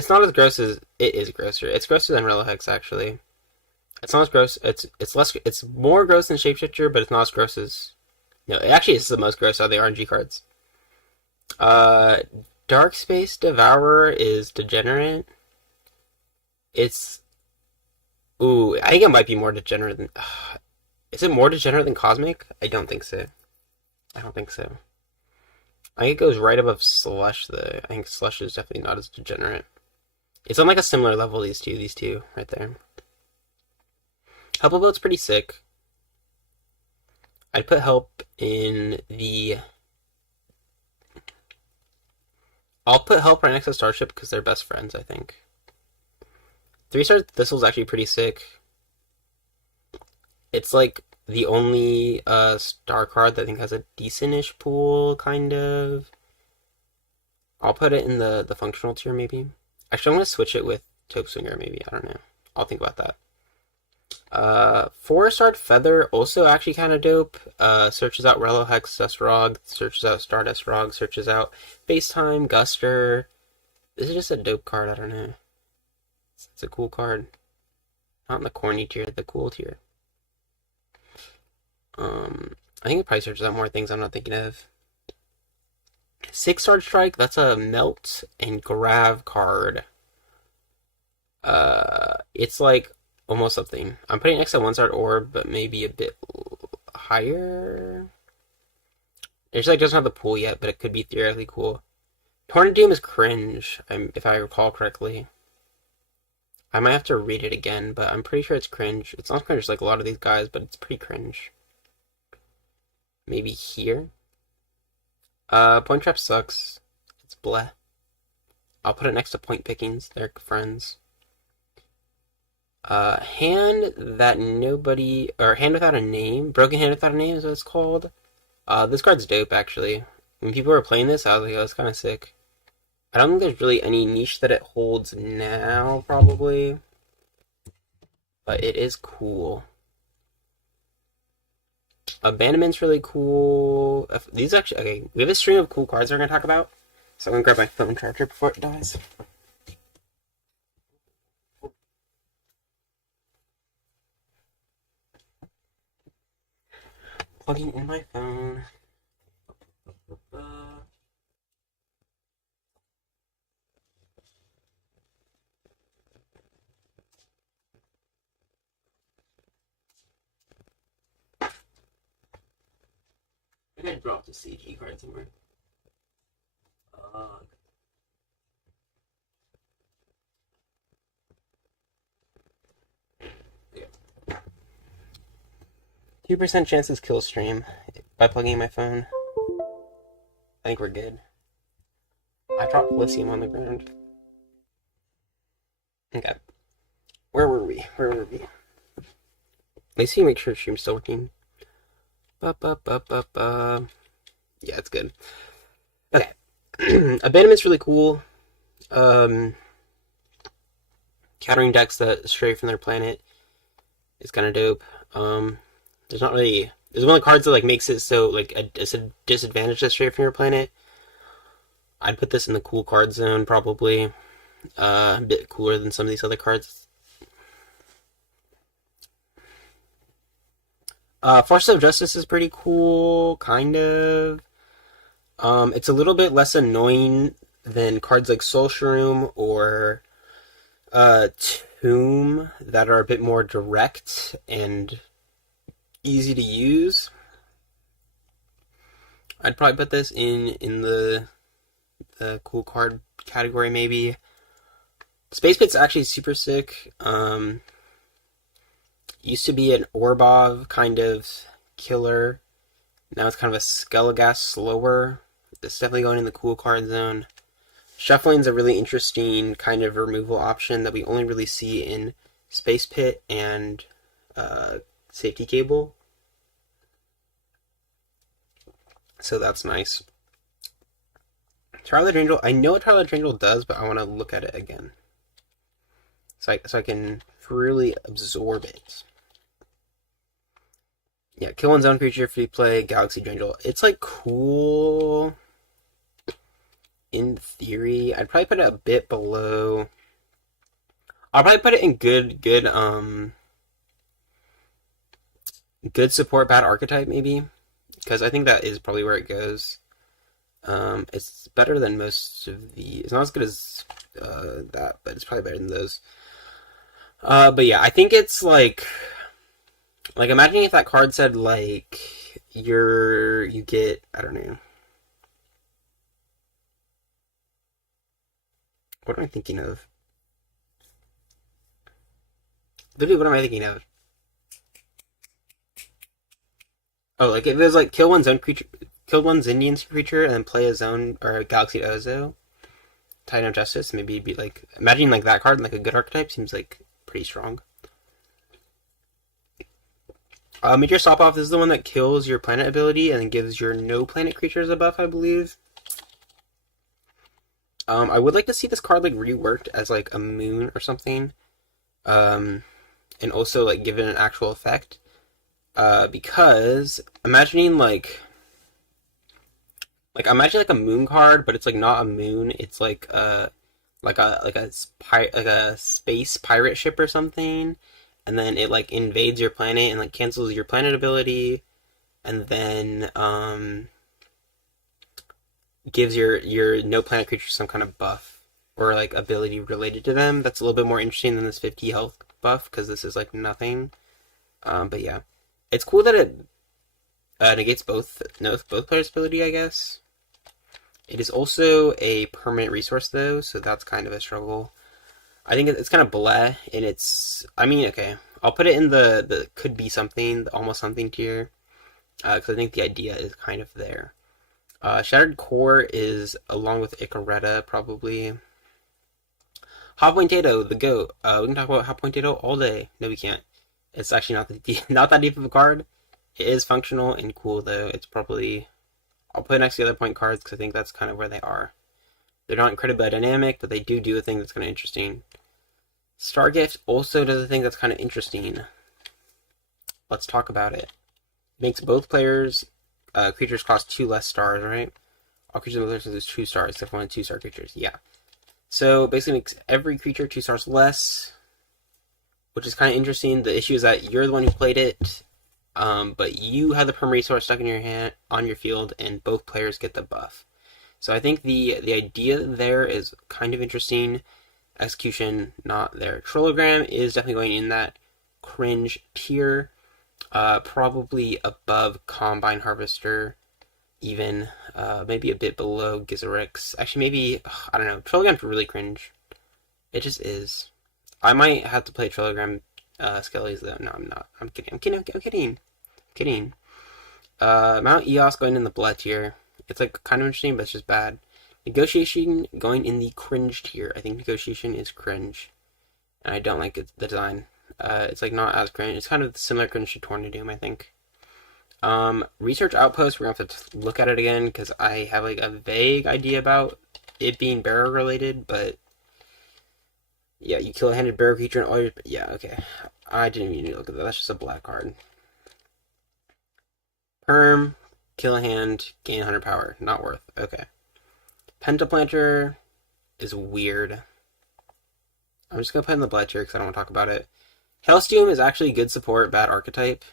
not as gross as it is grosser. It's grosser than Relohex actually. It's not as gross. It's less. It's more gross than Shapeshifter, but it's not as gross as. No, it actually is the most gross out of the RNG cards. Dark Space Devourer is degenerate. It's. Ooh, I think it might be more degenerate than. Is it more degenerate than Cosmic? I don't think so. I think it goes right above Slush, though. I think Slush is definitely not as degenerate. It's on like a similar level, these two, right there. Help Boat's pretty sick. I'd put Help in the... I'll put Help right next to Starship because they're best friends, I think. 3-star Thistle's actually pretty sick. It's like the only star card that I think has a decent-ish pool, kind of. I'll put it in the functional tier, maybe. Actually, I'm going to switch it with Taupe Swinger, maybe. I don't know. I'll think about that. 4-star Feather, also actually kind of dope. Searches out Relohex Desrog, searches out Stardust Rog, searches out Facetime, Guster. This is just a dope card, I don't know. It's a cool card. Not in the corny tier, the cool tier. I think it probably searches out more things I'm not thinking of. 6-star strike, that's a melt and grab card. It's like almost something. I'm putting next to 1-star orb, but maybe a bit higher. It like doesn't have the pool yet, but it could be theoretically cool. Tornado Doom is cringe, if I recall correctly. I might have to read it again, but I'm pretty sure it's cringe. It's not cringe like a lot of these guys, but it's pretty cringe. Maybe here? Point Trap sucks. It's bleh. I'll put it next to Point Pickings. They're friends. Hand that nobody... Or Hand Without a Name. Broken Hand Without a Name is what it's called. This card's dope, actually. When people were playing this, I was like, oh, that's kind of sick. I don't think there's really any niche that it holds now, probably. But it is cool. Abandonment's really cool. These actually... Okay, we have a string of cool cards we're going to talk about. So I'm going to grab my phone charger before it dies. Plugging in my phone. I think I dropped a CG card somewhere. Yeah. 2% chances kill stream by plugging in my phone. I think we're good. I dropped lithium on the ground. Okay. Where were we? Let's see, make sure stream's still working. Yeah, it's good. Okay. Abandonment's really cool. Countering decks that stray from their planet is kind of dope. There's not really... There's one of the cards that like makes it so like a disadvantage to stray from your planet. I'd put this in the cool card zone, probably. A bit cooler than some of these other cards. Force of Justice is pretty cool, kind of. It's a little bit less annoying than cards like Soul Shroom or Tomb that are a bit more direct and easy to use. I'd probably put this in the cool card category, maybe. Space Pit's actually super sick. Used to be an Orbov kind of killer. Now it's kind of a Skelligast slower. It's definitely going in the cool card zone. Shuffling's a really interesting kind of removal option that we only really see in Space Pit and Safety Cable. So that's nice. Twilight Angel, I know what Twilight Angel does, but I want to look at it again. So I can really absorb it. Yeah, kill one's own creature, free play, Galaxy Angel. It's like cool in theory. I'd probably put it a bit below. I'll probably put it in good support, bad archetype, maybe. Because I think that is probably where it goes. It's better than most of the... It's not as good as that, but it's probably better than those. But yeah, I think it's like imagine if that card said like you get, I don't know. What am I thinking of? Literally, what am I thinking of? Oh, like if it was like kill one's own creature, kill one's Indian creature, and then play a zone or a Galaxy Ozo, Titan of Justice. Maybe it'd be like imagine like that card, like a good archetype seems like pretty strong. Meteor Stop-Off, this is the one that kills your planet ability and then gives your no planet creatures a buff, I believe. I would like to see this card like reworked as like a moon or something. And also like given an actual effect. Because imagining imagine like a moon card, but it's like not a moon, it's like a space pirate ship or something. And then it like invades your planet and like cancels your planet ability. and then gives your no planet creature some kind of buff or like ability related to them. That's a little bit more interesting than this 50 health buff because this is like nothing. But yeah, it's cool that it negates both players' ability, I guess. It is also a permanent resource though, so that's kind of a struggle. I think it's kind of bleh, and it's. I mean, okay, I'll put it in the could be something, the almost something tier, because I think the idea is kind of there. Shattered Core is along with Icaretta probably. Hot Potato, the goat. We can talk about Hot Potato all day. No, we can't. It's actually not that deep of a card. It is functional and cool though. It's probably. I'll put it next to the other point cards because I think that's kind of where they are. They're not incredibly dynamic, but they do a thing that's kind of interesting. Stargift also does a thing that's kind of interesting. Let's talk about it. Makes both players, creatures cost 2 less stars, right? All creatures and players lose 2 stars, except for one 2-star creatures. Yeah. So basically makes every creature 2 stars less, which is kind of interesting. The issue is that you're the one who played it, but you have the perm resource stuck in your hand on your field, and both players get the buff. So I think the idea there is kind of interesting. Execution, not there. Trillogram is definitely going in that cringe tier. Probably above Combine Harvester, even. Maybe a bit below Gizzarix. Actually, maybe, I don't know. Trillogram's really cringe. It just is. I might have to play Trillogram Skellies, though. No, I'm not. I'm kidding. Mount Eos going in the blood tier. It's like kind of interesting, but it's just bad. Negotiation going in the cringe tier. I think negotiation is cringe, and I don't like the design. It's like not as cringe. It's kind of similar cringe to Tornadum, I think. Research Outpost. We're gonna have to look at it again because I have like a vague idea about it being barrow related, but yeah, you kill a handed barrow creature and all your yeah. Okay, I didn't even need to look at that. That's just a black card. Perm, kill a hand, gain 100 power. Not worth. Okay. Pentaplanter is weird. I'm just gonna put it in the blood tier because I don't want to talk about it. Hellstorm is actually good support, bad archetype.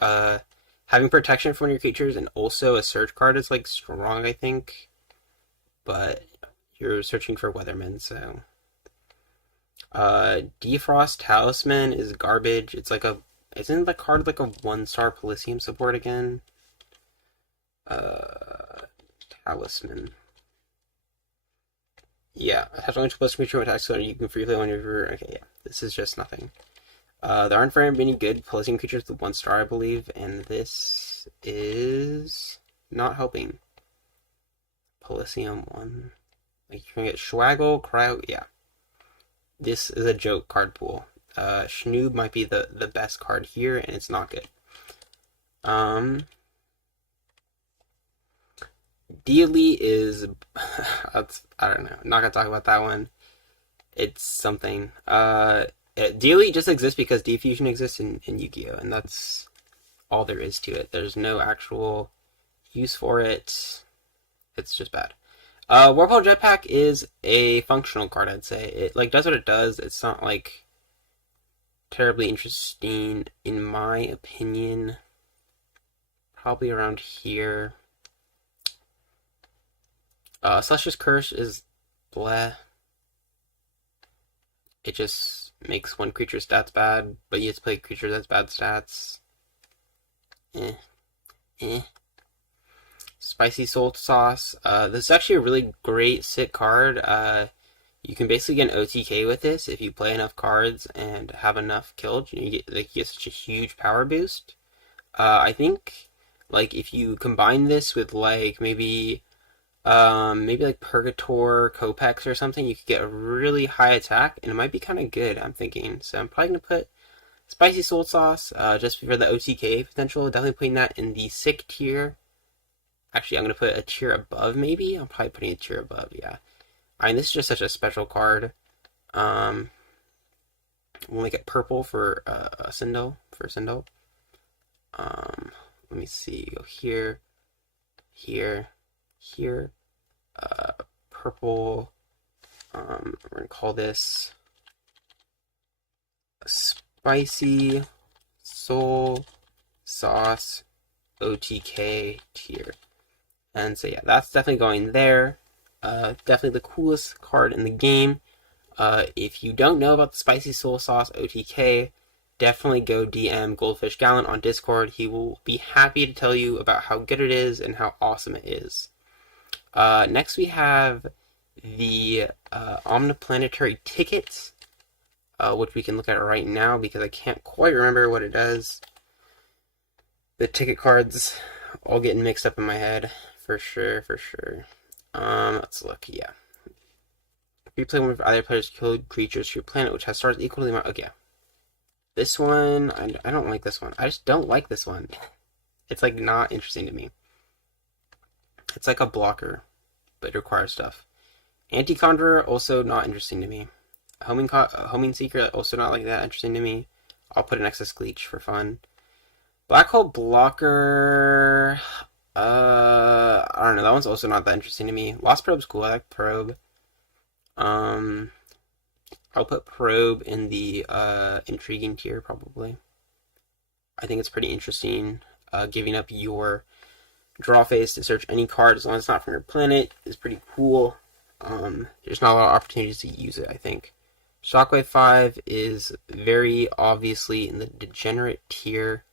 Having protection for one of your creatures and also a search card is like strong, I think. But you're searching for Weatherman, so. Defrost Talisman is garbage. It's like a. Isn't the card like a 1-star Polysium support again? Talisman. Yeah, attach only to plus creature attack so you can free play one of your. Okay, yeah, this is just nothing. There aren't very many good Polysium creatures with 1-star, I believe, and this is not helping. Polysium 1. Like, you can get Schwaggle, Kraut, yeah. This is a joke card pool. Schnoob might be the best card here, and it's not good. Dealy is. That's, I don't know. I'm not gonna talk about that one. It's something. Dealy just exists because Defusion exists in Yu-Gi-Oh! And that's all there is to it. There's no actual use for it. It's just bad. Warpole Jetpack is a functional card, I'd say. It like does what it does. It's not like terribly interesting in my opinion. Probably around here. Celestia's Curse is bleh. It just makes one creature's stats bad, but you have to play a creature that's bad stats. Spicy Salt Sauce. This is actually a really great sit card. You can basically get an OTK with this if you play enough cards and have enough killed. You get such a huge power boost. I think like if you combine this with like maybe like Purgator, Copex or something, you could get a really high attack, and it might be kind of good, I'm thinking. So I'm probably going to put Spicy Salt Sauce, just for the OTK potential. Definitely putting that in the sick tier. Actually, I'm going to put a tier above, maybe? I'm probably putting a tier above, yeah. I mean, this is just such a special card. We'll make it purple for Sindel. Let me see. Go here, here, here. Purple. We're gonna call this Spicy Soul Sauce OTK tier. And so yeah, that's definitely going there. Definitely the coolest card in the game. If you don't know about the Spicy Soul Sauce OTK, definitely go DM Goldfish Gallant on Discord. He will be happy to tell you about how good it is and how awesome it is. Next we have the Omniplanetary Ticket, which we can look at right now because I can't quite remember what it does. The ticket cards all getting mixed up in my head, for sure. Let's look, yeah. If you play one of either player's killed creatures to your planet, which has stars equal to the amount, okay. This one, I don't like this one. I just don't like this one. It's like not interesting to me. It's like a blocker, but it requires stuff. Anti-Conjurer, also not interesting to me. Homing Seeker, also not like that interesting to me. I'll put an Excess Gleech for fun. Black Hole Blocker, I don't know, that one's also not that interesting to me. Lost Probe's cool, I like Probe. I'll put Probe in the intriguing tier, probably. I think it's pretty interesting. Giving up your draw phase to search any card as long as it's not from your planet is pretty cool. There's not a lot of opportunities to use it, I think. Shockwave 5 is very obviously in the degenerate tier.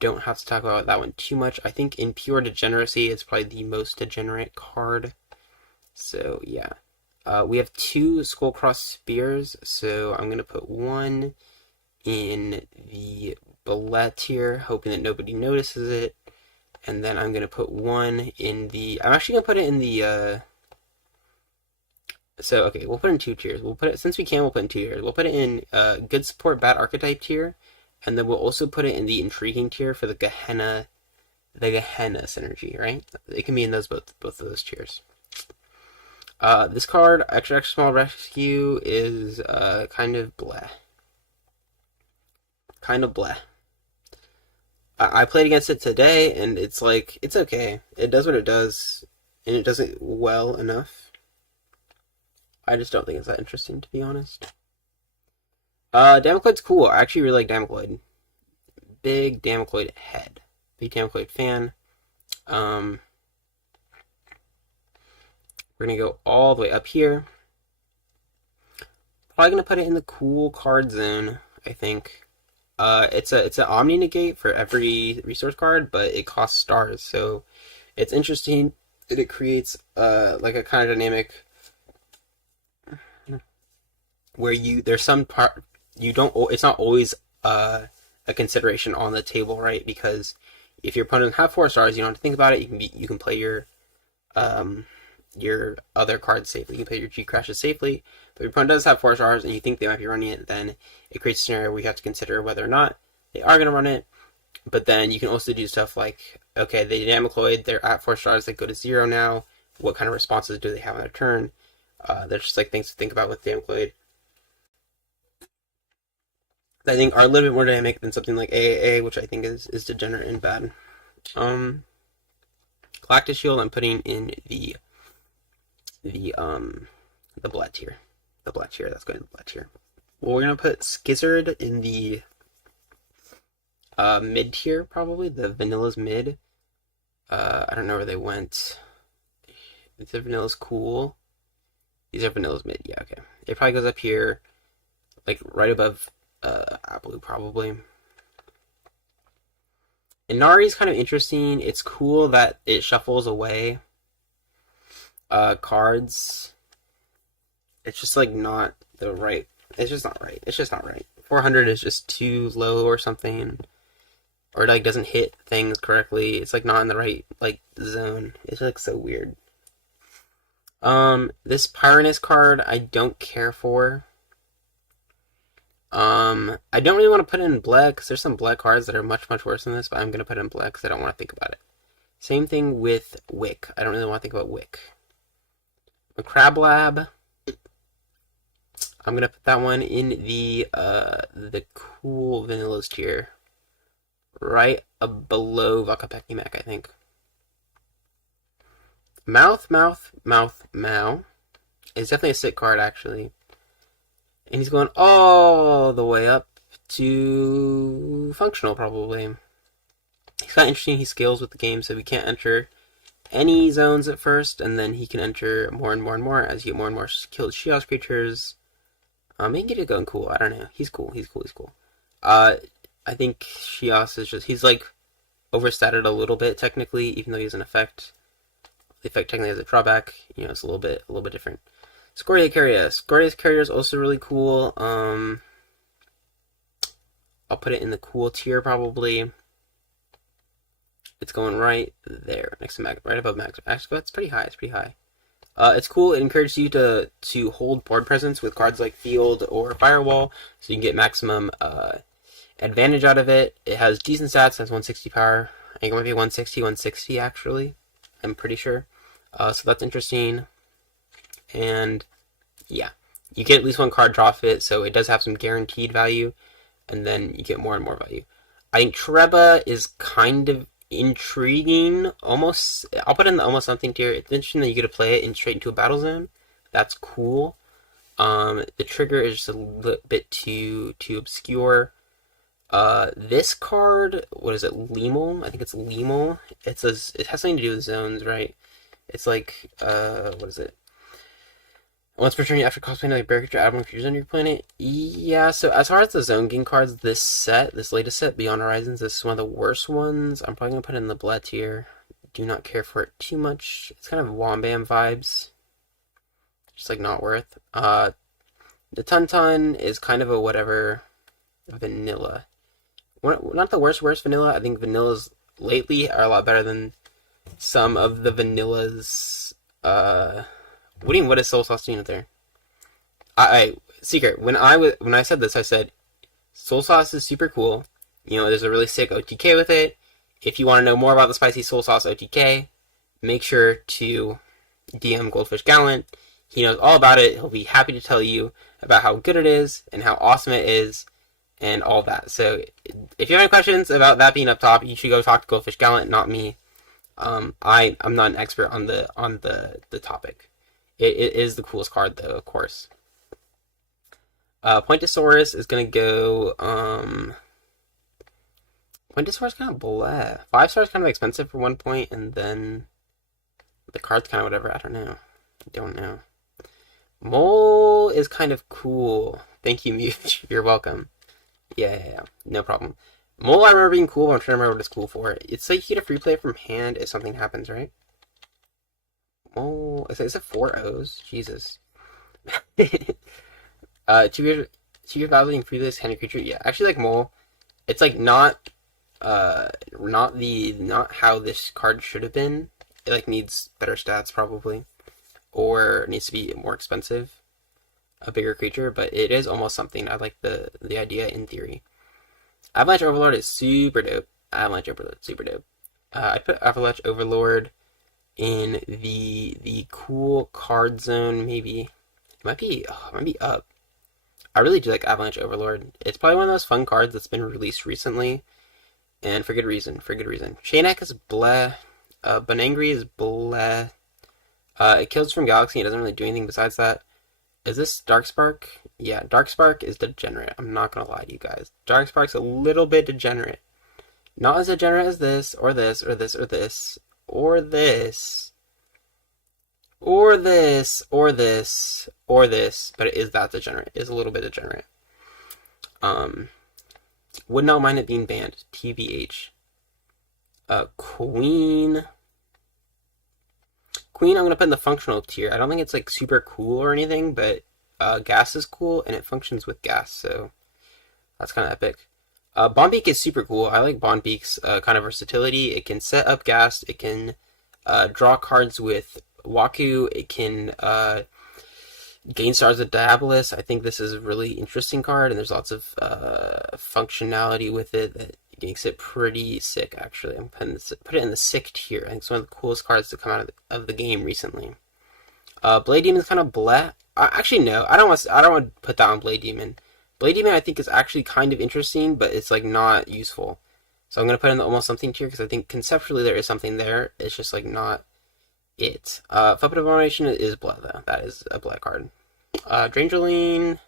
Don't have to talk about that one too much. I think in pure degeneracy, it's probably the most degenerate card. So, yeah. We have 2 Skullcross Spears, so I'm going to put one in the Bullet tier, hoping that nobody notices it. And then I'm going to put one in the... I'm actually going to put it in the... So, okay, we'll put it in 2 tiers. We'll put it... Since we can, we'll put it in 2 tiers. We'll put it in Good Support, Bad Archetype tier. And then we'll also put it in the Intriguing tier for the Gehenna synergy, right? It can be in those both of those tiers. This card, Extra Small Rescue, is kind of bleh. I played against it today, and it's like, it's okay. It does what it does, and it does it well enough. I just don't think it's that interesting, to be honest. Damocloid's cool. I actually really like Damocloid. Big Damocloid head. Big Damocloid fan. We're going to go all the way up here. Probably going to put it in the cool card zone, I think. It's an Omni Negate for every resource card, but it costs stars, so it's interesting that it creates like a kind of dynamic where there's some part you don't. It's not always a consideration on the table, right? Because if your opponent have 4 stars, you don't have to think about it. You can play your other cards safely. You can play your G crashes safely. But if your opponent does have 4 stars and you think they might be running it, then it creates a scenario where you have to consider whether or not they are going to run it. But then you can also do stuff like, okay, they Damocloid, they're at 4 stars, they go to 0 now. What kind of responses do they have on their turn? There's just like things to think about with Damocloid. I think are a little bit more dynamic than something like AAA, which I think is degenerate and bad. Galactic Shield, I'm putting in the Blood tier. The Blood tier, that's going to the Blood tier. Well, we're gonna put Skizzard in the mid tier, probably. The Vanilla's mid. I don't know where they went. The Vanilla's cool. These are Vanilla's mid, yeah, okay. It probably goes up here, like right above Blue, probably. Inari's kind of interesting. It's cool that it shuffles away cards. It's just like not the right. It's just not right. 400 is just too low or something, or it like doesn't hit things correctly. It's like not in the right like zone. It's like so weird. This Pyranus card I don't care for. I don't really want to put it in black because there's some black cards that are much worse than this, but I'm gonna put it in black because I don't want to think about it. Same thing with Wick. I don't really want to think about Wick. A Crab Lab. I'm gonna put that one in the cool Vanilla's tier, right below Vakapeki Mac, I think. Mouth is definitely a sick card, actually. And he's going all the way up to functional, probably. he's kind of interesting. He scales with the game, so we can't enter any zones at first, and then he can enter more and more and more as you get more and more killed Shios creatures. Maybe get it going cool. I don't know. He's cool. He's cool. He's cool. I think Shios is just he's like overstated a little bit technically, even though he has an effect. The effect technically has a drawback. You know, it's a little bit different. Scoria Carrier. Scoria Carrier is also really cool. I'll put it in the cool tier probably. It's going right there, next to Mag, right above Max. Actually, it's pretty high. It's pretty high. It's cool. It encourages you to hold board presence with cards like Field or Firewall, so you can get maximum advantage out of it. It has decent stats. It has 160 power. I think it might be 160 actually. I'm pretty sure. So that's interesting. And yeah, you get at least one card draw off it, so it does have some guaranteed value, and then you get more and more value. I think Treba is kind of intriguing. Almost, I'll put in the almost something tier. It's interesting that you get to play it straight into a battle zone. That's cool. The trigger is just a little bit too obscure. This card, what is it? Lemel? I think it's Lemel. It has something to do with zones, right? It's like, what is it? Once per turn, after cosplaying like bear creature, add one creatures on your planet. Yeah, so as far as the zone game cards, this latest set, Beyond Horizons, this is one of the worst ones. I'm probably going to put it in the Bled tier. Do not care for it too much. It's kind of Wombam vibes. Just like not worth. The Tuntun is kind of a whatever vanilla. Not the worst vanilla. I think vanillas lately are a lot better than some of the vanillas. What is Soul Sauce doing up there? Secret. When I said this, I said Soul Sauce is super cool. You know, there's a really sick OTK with it. If you want to know more about the spicy Soul Sauce OTK, make sure to DM Goldfish Gallant. He knows all about it. He'll be happy to tell you about how good it is and how awesome it is and all that. So if you have any questions about that being up top, you should go talk to Goldfish Gallant, not me. I'm not an expert on the topic. It is the coolest card, though, of course. Pointosaurus is going to go... Pointosaurus kind of blah. 5 stars kind of expensive for 1 point, and then the card's kind of whatever. I don't know. Mole is kind of cool. Thank you, Mute. You're welcome. Yeah. No problem. Mole I remember being cool, but I'm trying to remember what it's cool for. It's like you get a free play from hand if something happens, right? Oh, is it 4 O's? Jesus. 2 years battling free this hand creature. Yeah, actually, like Mole, it's like not how this card should have been. It like needs better stats probably, or needs to be more expensive, a bigger creature. But it is almost something. I like the idea in theory. Avalanche Overlord is super dope. Super dope. I put Avalanche Overlord in the cool card zone, maybe. It might be up. I really do like Avalanche Overlord. It's probably one of those fun cards that's been released recently, and for good reason. Shaynak is bleh. Banangri is bleh. It kills from Galaxy. It doesn't really do anything besides that. Is this Darkspark? Yeah, Darkspark is degenerate. I'm not gonna lie to you guys. Darkspark's a little bit degenerate. Not as degenerate as this, or this, or this, or this. Or this, or this, or this, or this, but it is that degenerate. It is a little bit degenerate. Would not mind it being banned. TBH. Queen, I'm gonna put in the functional tier. I don't think it's like super cool or anything, but gas is cool and it functions with gas, so that's kind of epic. Bondbeak is super cool. I like Bondbeak's kind of versatility. It can set up gas. It can draw cards with Waku. It can gain stars with Diabolus. I think this is a really interesting card, and there's lots of functionality with it that makes it pretty sick, actually. I'm put it in the sick tier. I think it's one of the coolest cards to come out of the game recently. Blade Demon is kind of bleh. Actually, no. I don't want to put that on Blade Demon. Blade Demon, I think, is actually kind of interesting, but it's like not useful. So I'm going to put in the almost something tier because I think conceptually there is something there. It's just like not it. Puppet Abomination is bleh, though. That is a bleh card. Drangeline.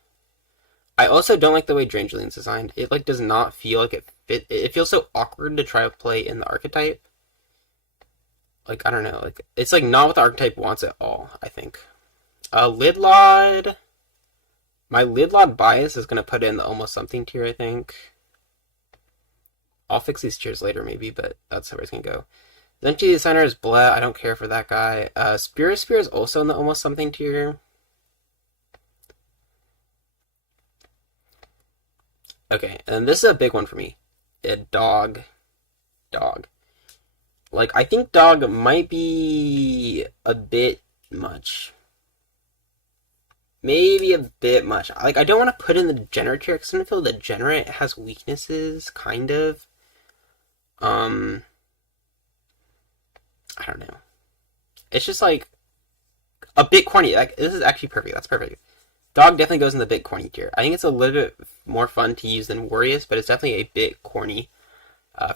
I also don't like the way Drangeline's designed. It like does not feel like it it feels so awkward to try to play in the archetype. Like I don't know, like it's like not what the archetype wants at all. I think. Lidlod. My Lidlod bias is gonna put in the almost something tier. I think. I'll fix these tiers later maybe, but that's how it's gonna go. Zenchi Designer is blah. I don't care for that guy. Spear is also in the almost something tier. Okay, and this is a big one for me. Dog. Like, I think dog might be a bit much. Maybe a bit much. Like, I don't want to put in the degenerate here, because I feel the degenerate has weaknesses, kind of. I don't know. It's just, like, a bit corny. Like, this is actually perfect. That's perfect. Dog definitely goes in the bit corny tier. I think it's a little bit more fun to use than Warriors, but it's definitely a bit corny,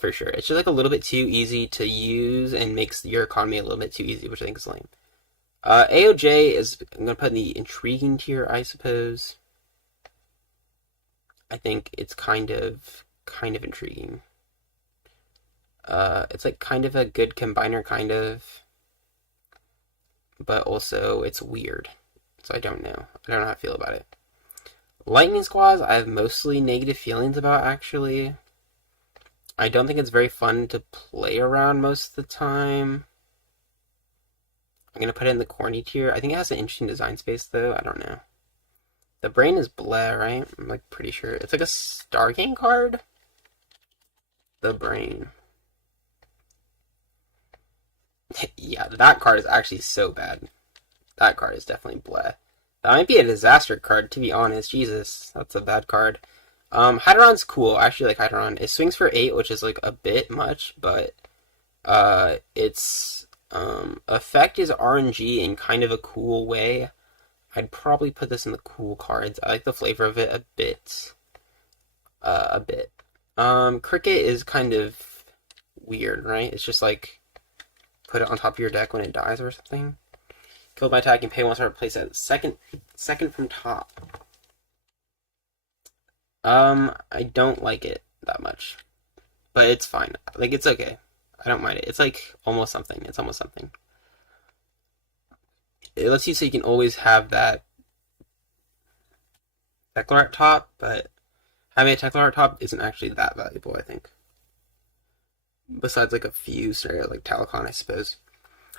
for sure. It's just like a little bit too easy to use and makes your economy a little bit too easy, which I think is lame. AOJ is, I'm going to put in the intriguing tier, I suppose. I think it's kind of intriguing. It's like kind of a good combiner, kind of. But also, it's weird. So I don't know. I don't know how I feel about it. Lightning Squads, I have mostly negative feelings about, actually. I don't think it's very fun to play around most of the time. I'm going to put it in the corny tier. I think it has an interesting design space, though. I don't know. The brain is blah, right? I'm like pretty sure. It's like a Stargate card. The brain. Yeah, that card is actually so bad. That card is definitely blah. That might be a disaster card, to be honest. Jesus, that's a bad card. Hyderon's cool. I actually like Hyderon. It swings for 8, which is like a bit much, but its effect is RNG in kind of a cool way. I'd probably put this in the cool cards. I like the flavor of it a bit. Cricket is kind of weird, right? It's just like put it on top of your deck when it dies or something. Killed by attacking, pay once or replace it second from top. I don't like it that much, but it's fine. Like it's okay. I don't mind it. It's like almost something. It's almost something. It lets you so you can always have that Teklar at top, but having a Teklar at top isn't actually that valuable, I think. Besides like a few scenarios like Talcon, I suppose.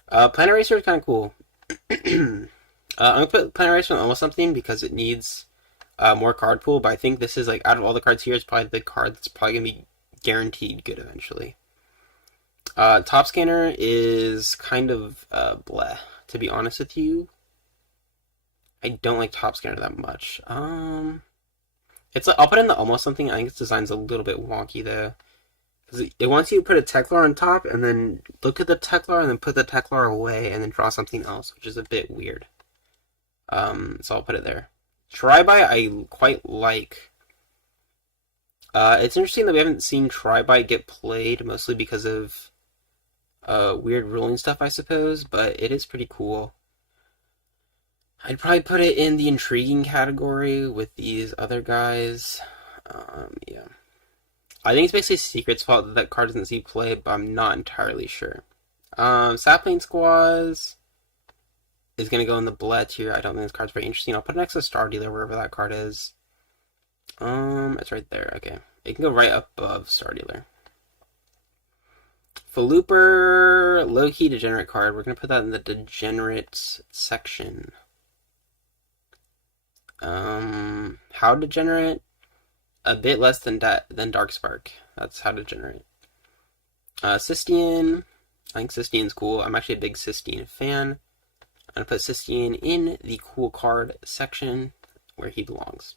Planet Racer is kind of cool. I'm gonna put Planet Racer on almost something because it needs more card pool, but I think this is like out of all the cards here, it's probably the card that's probably gonna be guaranteed good eventually. Top Scanner is kind of bleh, to be honest with you. I don't like Top Scanner that much. It's like, I'll put in the almost something. I think its design's a little bit wonky though. Because it wants you to put a Teklar on top and then look at the Teklar and then put the Teklar away and then draw something else, which is a bit weird. So I'll put it there. Triby I quite like. It's interesting that we haven't seen Triby get played, mostly because of weird ruling stuff, I suppose, but it is pretty cool. I'd probably put it in the intriguing category with these other guys. Yeah. I think it's basically Secret's fault that that card doesn't see play, but I'm not entirely sure. Sapling Squaws is going to go in the Bled tier. I don't think this card's very interesting. I'll put it next to Star Dealer, wherever that card is. It's right there. Okay. It can go right above Star Dealer. Falooper, low-key degenerate card. We're going to put that in the degenerate section. How degenerate? A bit less than Darkspark. That's how degenerate. Cystian. I think Cystian's cool. I'm actually a big Cystian fan. I'm going to put Cystian in the cool card section where he belongs.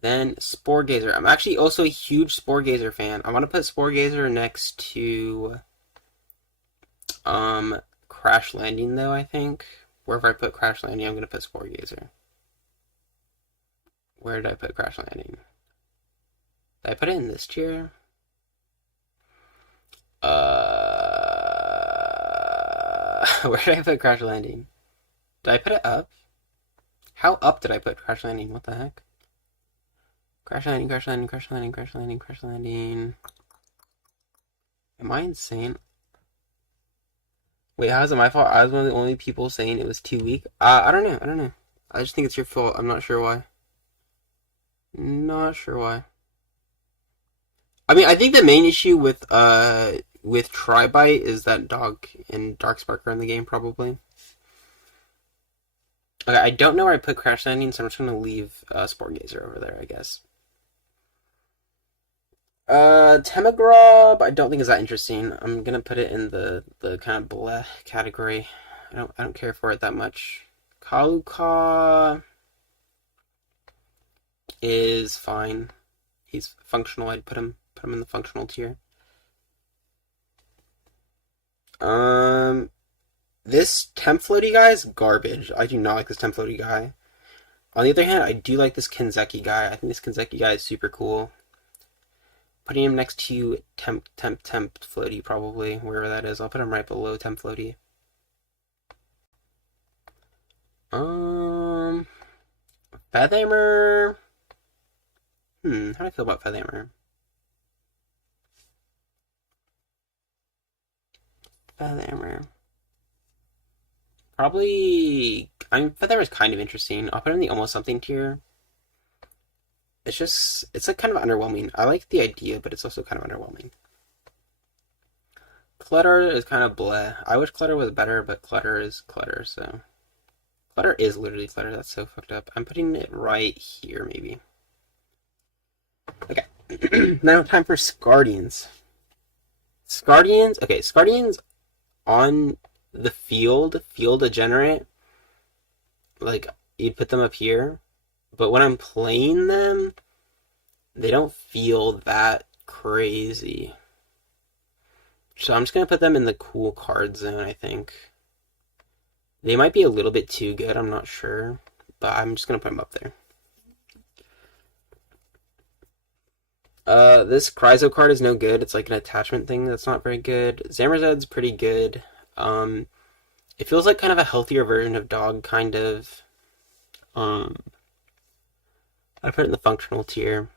Then Spore Gazer. I'm actually also a huge Spore Gazer fan. I want to put Spore Gazer next to Crash Landing though, I think. Wherever I put Crash Landing, I'm going to put Spore Gazer. Where did I put Crash Landing? Did I put it in this tier? Where did I put Crash Landing? Did I put it up? How up did I put Crash Landing? What the heck? Crash landing, crash landing, crash landing, crash landing, crash landing. Am I insane? Wait, how is it my fault? I was one of the only people saying it was too weak. I don't know. I don't know. I just think it's your fault. I'm not sure why. Not sure why. I mean, I think the main issue with Tribite is that Dog and Darkspark are in the game probably. Okay, I don't know where I put Crash Landing, so I'm just gonna leave Sport Gazer over there, I guess. Temagrob, I don't think is that interesting. I'm gonna put it in the kind of bleh category. I don't care for it that much. Kaluka is fine. He's functional. I'd put him in the functional tier. This temp floaty guy is garbage. I do not like this temp floaty guy. On the other hand, I do like this Kinzeki guy. I think this Kinzeki guy is super cool. Putting him next to temp floaty probably, wherever that is. I'll put him right below temp floaty. Featherhammer. How do I feel about Featherhammer? Featherhammer. Probably. Featherhammer is kind of interesting. I'll put it in the almost something tier. It's like kind of underwhelming. I like the idea, but it's also kind of underwhelming. Clutter is kind of bleh. I wish Clutter was better, but Clutter is Clutter, so. Clutter is literally Clutter. That's so fucked up. I'm putting it right here, maybe. Okay. Now time for Scardians. Okay, Scardians on the field degenerate. Like, you'd put them up here. But when I'm playing them, they don't feel that crazy. So I'm just going to put them in the cool card zone, I think. They might be a little bit too good, I'm not sure. But I'm just going to put them up there. This Chryso card is no good. It's like an attachment thing that's not very good. Zamorzed's pretty good. It feels like kind of a healthier version of Dog, kind of. I put it in the functional tier.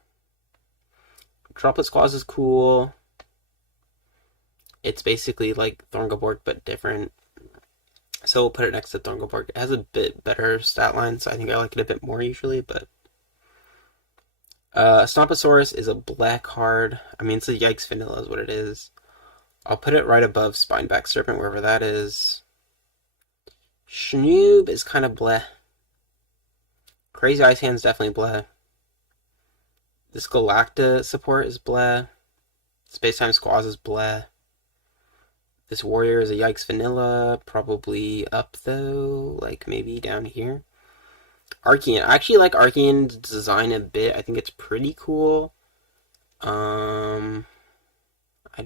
Droplet Squaws is cool. It's basically like Thorngoborg, but different. So we'll put it next to Thorngoborg. It has a bit better stat line, so I think I like it a bit more usually, but... Stomposaurus is a black card. I mean, it's a Yikes Vanilla is what it is. I'll put it right above Spineback Serpent, wherever that is. Schnoob is kind of bleh. Crazy Ice Hand's definitely bleh. This Galacta support is bleh. Spacetime Squaws is bleh. This Warrior is a Yikes Vanilla, probably up though, like maybe down here. Archean. I actually like Archean's design a bit. I think it's pretty cool. I'd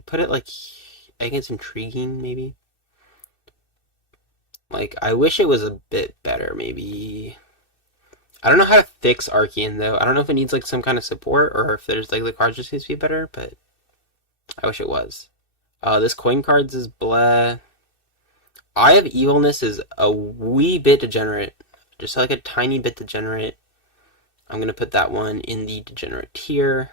put it like, I think it's intriguing maybe. Like, I wish it was a bit better, maybe. I don't know how to fix Archean, though. I don't know if it needs, like, some kind of support, or if there's, like, the card just needs to be better, but I wish it was. This Coin Cards is bleh. Eye of Evilness is a wee bit degenerate. Just, like, a tiny bit degenerate. I'm gonna put that one in the degenerate tier.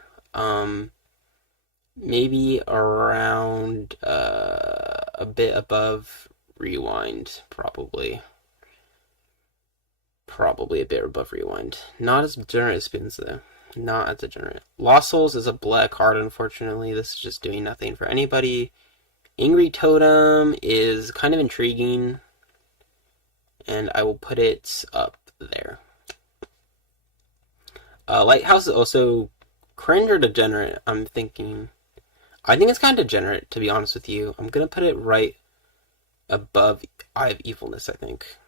Maybe around, a bit above Rewind, probably. Probably a bit above Rewind. Not as degenerate as Spins, though. Not as degenerate. Lost Souls is a black card, unfortunately. This is just doing nothing for anybody. Angry Totem is kind of intriguing. And I will put it up there. Lighthouse is also cringe or degenerate, I'm thinking. I think it's kind of degenerate, to be honest with you. I'm going to put it right above Eye of Evilness, I think.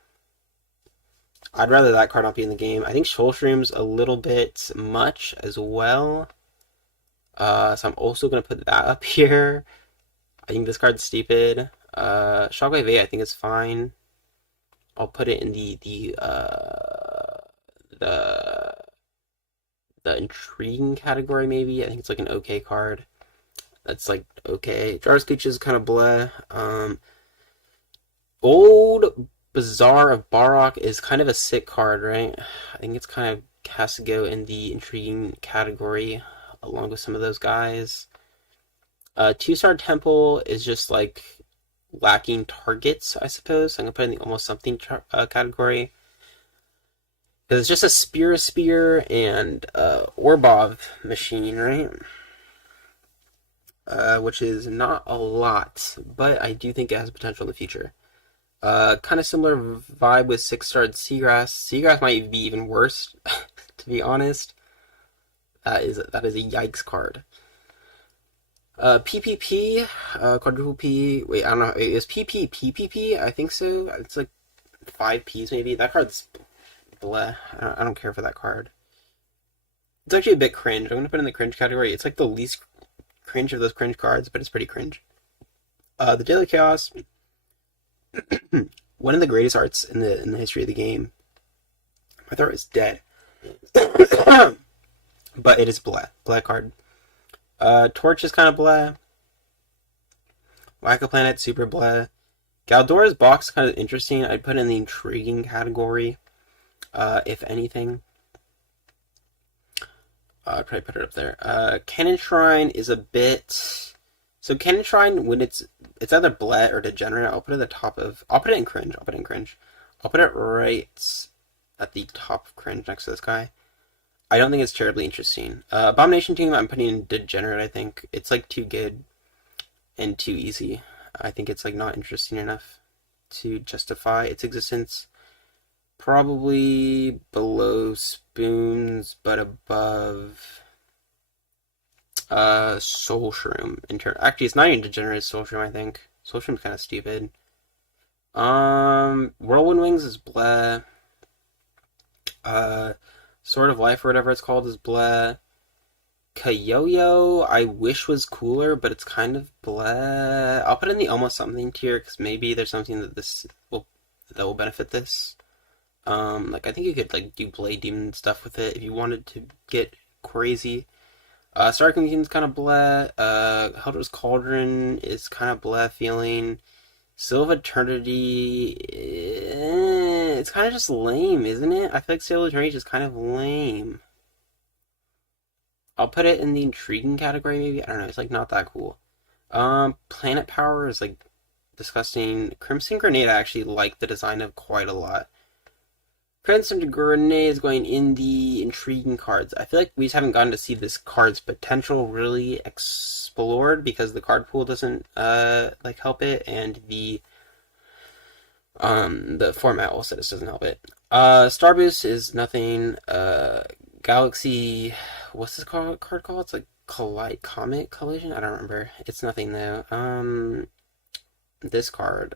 I'd rather that card not be in the game. I think Shoalstream's a little bit much as well. So I'm also going to put that up here. I think this card's stupid. Shockwave 8 I think is fine. I'll put it in the intriguing category, maybe. I think it's like an okay card. That's like okay. Jarskooch is kind of bleh. Old Bazaar of Barok is kind of a sick card, right? I think it's kind of has to go in the intriguing category along with some of those guys. 2-star Temple is just like lacking targets, I suppose. I'm gonna put in the almost something category because it's just a spear, and Orbov machine, right? Which is not a lot, but I do think it has potential in the future. Kind of similar vibe with 6-star Seagrass. Seagrass might be even worse, to be honest. That is a yikes card. PPP, quadruple P. Wait, I don't know. Is PP PPP? I think so. It's like 5 Ps maybe. That card's bleh. I don't care for that card. It's actually a bit cringe. I'm gonna put it in the cringe category. It's like the least cringe of those cringe cards, but it's pretty cringe. The Daily Chaos, one of the greatest arts in the history of the game. My throat is dead, but it is bleh card. Torch is kind of bleh. Whack-A-Planet, super bleh. Galdora's box is kind of interesting. I'd put it in the intriguing category, if anything. I'd probably put it up there. Cannon Shrine is a bit... So Cannon Shrine, when it's either bleh or degenerate, I'll put it at the top of... I'll put it in cringe. I'll put it right at the top of cringe next to this guy. I don't think it's terribly interesting. Abomination Team, I'm putting in degenerate, I think. It's like too good and too easy. I think it's like not interesting enough to justify its existence. Probably below Spoons, but above Soul Shroom. Actually, it's not even degenerate Soul Shroom, I think. Soul Shroom's kind of stupid. Whirlwind Wings is bleh. Sword of Life or whatever it's called is bleh. Kayoyo I wish was cooler, but it's kind of bleh. I'll put in the almost something tier because maybe there's something that will benefit this. Like I think you could like do Blade Demon stuff with it if you wanted to get crazy. Star King's kind of bleh. Helder's Cauldron is kind of bleh feeling. Seal of Eternity, it's kind of just lame, isn't it? I feel like Seal of Eternity is just kind of lame. I'll put it in the intriguing category, maybe. I don't know. It's like not that cool. Planet Power is like disgusting. Crimson Grenade, I actually like the design of quite a lot. Crimson Grenade is going in the intriguing cards. I feel like we just haven't gotten to see this card's potential really explored because the card pool doesn't like help it, and the format also just doesn't help it. Star Boost is nothing. Galaxy, what's this card called? It's like Comet Collision. I don't remember. It's nothing though. This card.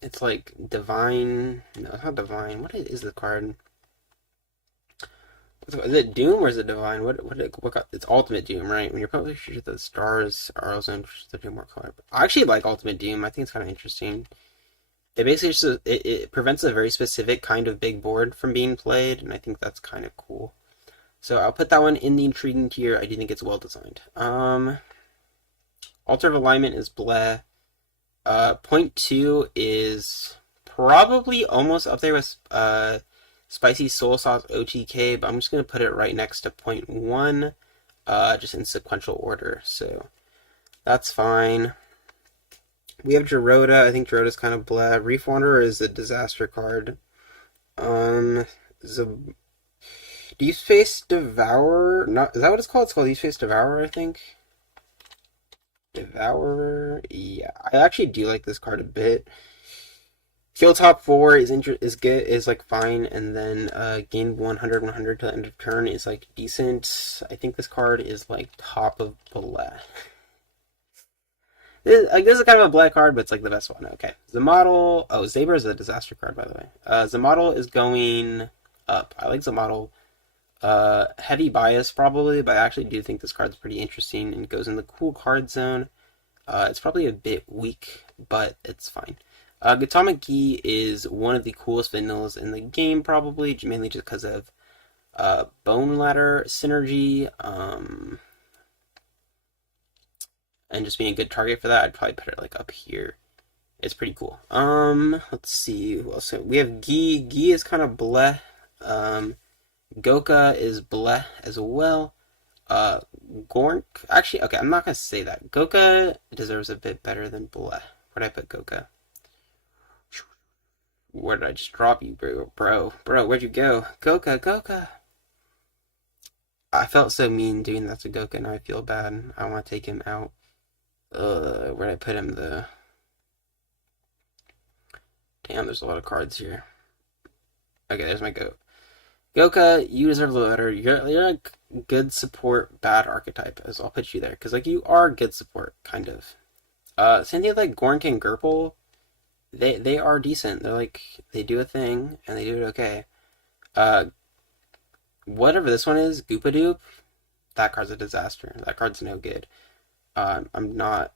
It's like Divine. No, it's not Divine. What is the card? Is it Doom or is it Divine? What it's Ultimate Doom, right? When you're probably sure the stars are also to do more color. I actually like Ultimate Doom. I think it's kind of interesting. It basically just it prevents a very specific kind of big board from being played, and I think that's kind of cool. So I'll put that one in the intriguing tier. I do think it's well designed. Altar of Alignment is bleh. Point 2 is probably almost up there with Spicy Soul Sauce OTK, but I'm just going to put it right next to point 1, just in sequential order, so that's fine. We have Geroda. I think Geroda's kind of bleh. Reef Wanderer is a disaster card. Deep Space Devourer? Not, is that what it's called? It's called Deep Space Devourer, I think. Devourer, yeah, I actually do like this card a bit. Kill top 4 is good, is like fine, and then gain 100 to the end of turn is like decent. I think this card is like top of bleh. This is kind of a black card, but it's like the best one. Okay, Zamodel. Oh, Zaber is a disaster card, by the way. Zamodel is going up. I like Zamodel. Heavy bias probably, but I actually do think this card's pretty interesting and goes in the cool card zone. It's probably a bit weak, but it's fine. Atomic Key is one of the coolest vanillas in the game, probably, mainly just because of Bone Ladder synergy, and just being a good target for that. I'd probably put it like up here. It's pretty cool. Let's see who else. We have Gi. Gi is kind of bleh. Goka is bleh as well. Uh, Gork. Actually, okay, I'm not gonna say that. Goka deserves a bit better than bleh. Where'd I put Goka? Where did I just drop you, bro? Where'd you go? Goka. I felt so mean doing that to Goka. Now I feel bad. I want to take him out. Where'd I put him though? Damn, there's a lot of cards here. Okay, there's my goat. Goka, you deserve a little better. You're like good support, bad archetype, as I'll put you there, because like you are good support, kind of. Same thing with like Gork and Gurple. They are decent. They're like they do a thing and they do it okay. Uh, whatever this one is, Goopadoop, that card's a disaster. That card's no good. I'm not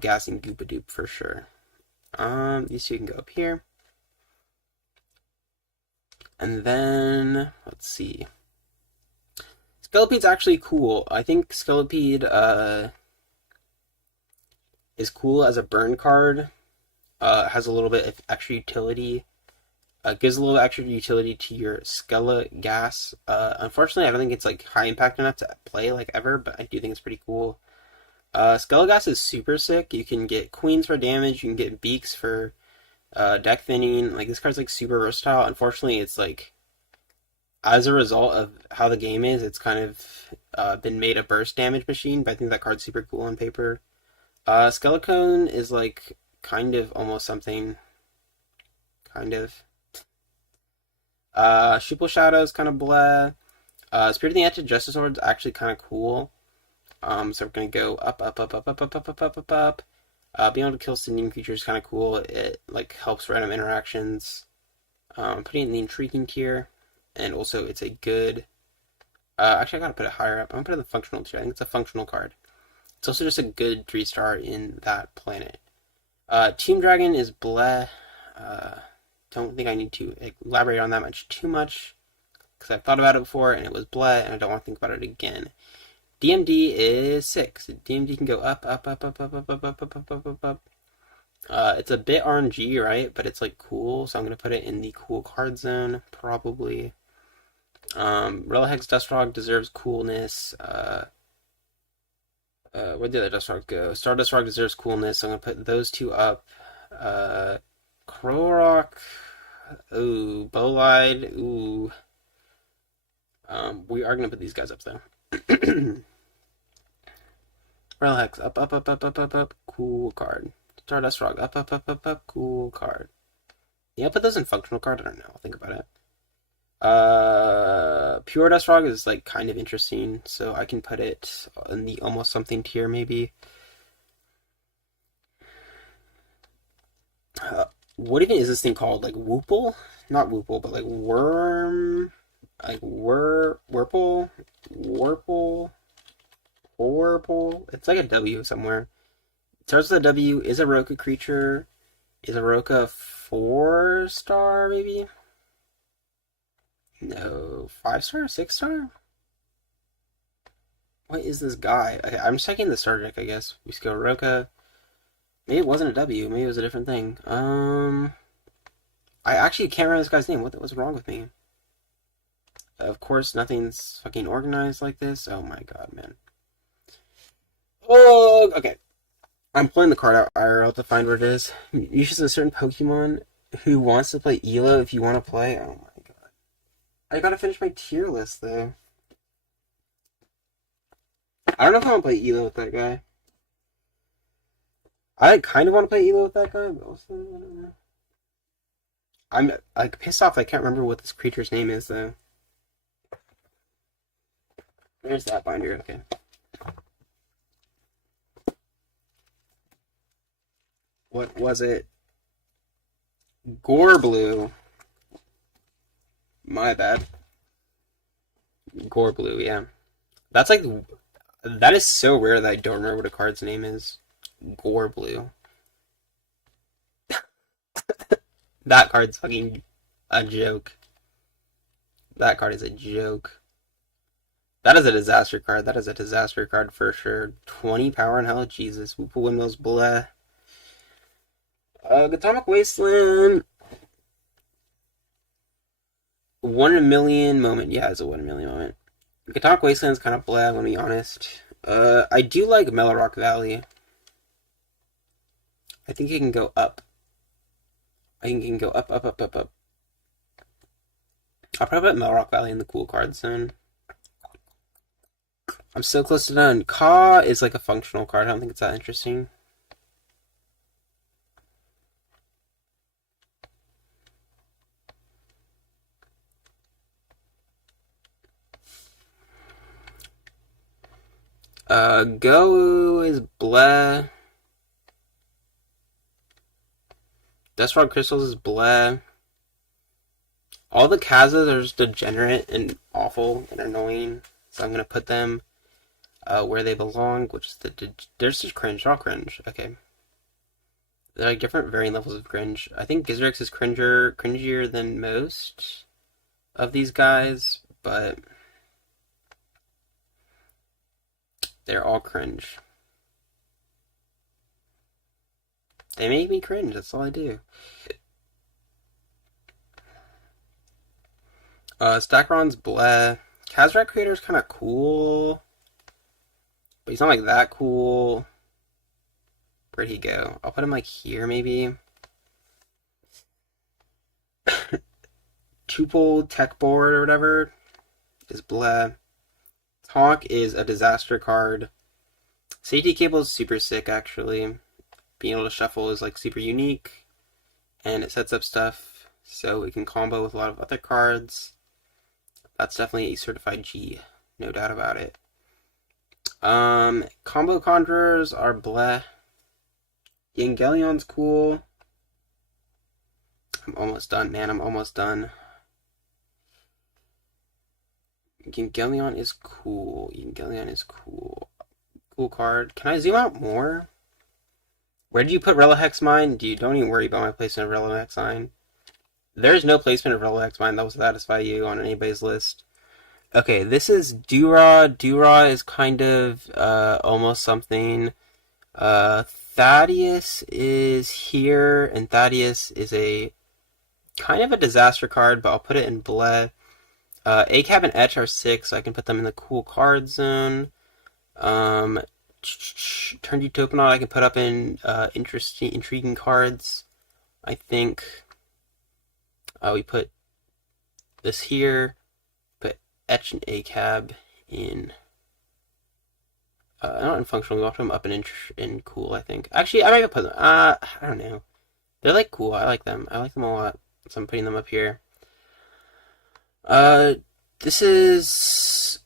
gassing Goopadoop for sure. These two can go up here. And then, let's see. Skelepede's actually cool. I think Skelepede is cool as a burn card. Has a little bit of extra utility. Gives a little extra utility to your Skele Gas. Unfortunately, I don't think it's like high impact enough to play like ever, but I do think it's pretty cool. Skelegas is super sick. You can get queens for damage. You can get beaks for deck thinning. Like this card's like super versatile. Unfortunately, it's like as a result of how the game is, it's kind of been made a burst damage machine. But I think that card's super cool on paper. Skelecone is like kind of almost something. Kind of. Sheeple Shadow is kind of blah. Spirit of the Ancient Justice Sword is actually kind of cool. So we're gonna go up. Being able to kill sentient creatures is kind of cool. It like helps random interactions. Putting it in the intriguing tier, and also it's a good. Actually, I gotta put it higher up. I'm gonna put it in the functional tier. I think it's a functional card. It's also just a good 3-star in that planet. Team Dragon is bleh. Don't think I need to elaborate on that too much because I've thought about it before and it was bleh, and I don't want to think about it again. DMD is 6. DMD can go up. It's a bit RNG, right? But it's like cool, so I'm gonna put it in the cool card zone probably. Relihex Dustrog deserves coolness. Where'd the other Dustrog go? Star Dustrog deserves coolness, so I'm gonna put those two up. Krorok. Ooh, Bolide. Ooh. We are gonna put these guys up though. Relihex up. Cool card. Stardust Frog up. Cool card. Yeah, I'll put those in functional card. I don't know. I'll think about it. Pure Dust Frog is like kind of interesting, so I can put it in the almost something tier maybe. What even is this thing called? Like Woople? Not Woople, but like Worm. Like Wurple. It's like a W somewhere. It starts with a W. Is a Roka creature. Is a Roka 4-star maybe? No, 5-star, 6-star. What is this guy? Okay, I'm checking the starter deck. I guess we skill Roka. Maybe it wasn't a W. Maybe it was a different thing. I actually can't remember this guy's name. What's wrong with me? Of course, nothing's fucking organized like this. Oh my god, man. Oh, okay. I'm pulling the card out IRL to find where it is. You choose a certain Pokemon who wants to play ELO if you want to play. Oh my god. I gotta finish my tier list though. I don't know if I want to play ELO with that guy. I kind of want to play ELO with that guy, but also I don't know. I'm like pissed off. I can't remember what this creature's name is though. There's that binder. Okay. What was it? Goreblue. My bad. Goreblue, yeah. That's like that is so rare that I don't remember what a card's name is. Goreblue. That card's fucking a joke. That card is a joke. That is a disaster card. That is a disaster card for sure. 20 power and hell, Jesus. Whoople Windmills, bleh. Atomic Wasteland. 1 in a million moment. Yeah, it's a 1 in a million moment. Katonic Wasteland's kind of blah, I'm gonna be honest. I do like Mellow Rock Valley. I think it can go up. I think it can go up, up, up, up, up. I'll probably put Mellow Rock Valley in the cool card zone. I'm so close to done. Ka is like a functional card. I don't think it's that interesting. Go is bleh. Dustrock Crystals is bleh. All the Kazas are just degenerate and awful and annoying, so I'm gonna put them where they belong, which is they're just cringe. They're all cringe. Okay. They're like different varying levels of cringe. I think Gizzrex is cringier than most of these guys, but they're all cringe. They make me cringe, that's all I do. Stackron's bleh. Kazrak Creator's kind of cool, but he's not like that cool. Where'd he go? I'll put him like here, maybe. Tuple Tech Board or whatever is bleh. Talk is a disaster card. Safety Cable is super sick, actually. Being able to shuffle is like super unique, and it sets up stuff so it can combo with a lot of other cards. That's definitely a certified G, no doubt about it. Combo Conjurers are bleh. Yangelion's cool. I'm almost done, man. I'm almost done. Yangelion is cool. Yangelion is cool. Cool card. Can I zoom out more? Where do you put Relihex Mine? Don't even worry about my placement of Relihex Mine. There's no placement of Relihex Mine that will satisfy you on anybody's list. Okay, this is Dura. Dura is kind of almost something. Thaddeus is here, and Thaddeus is a kind of a disaster card, but I'll put it in bleh. ACAB and Etch are sick, so I can put them in the cool card zone. Turn Tokenaut I can put up in intriguing cards. I think we put this here, put Etch and ACAB in not in functional, we'll put them up in cool, I think. Actually, I might put them, I don't know. They're like cool, I like them. I like them a lot, so I'm putting them up here. This is...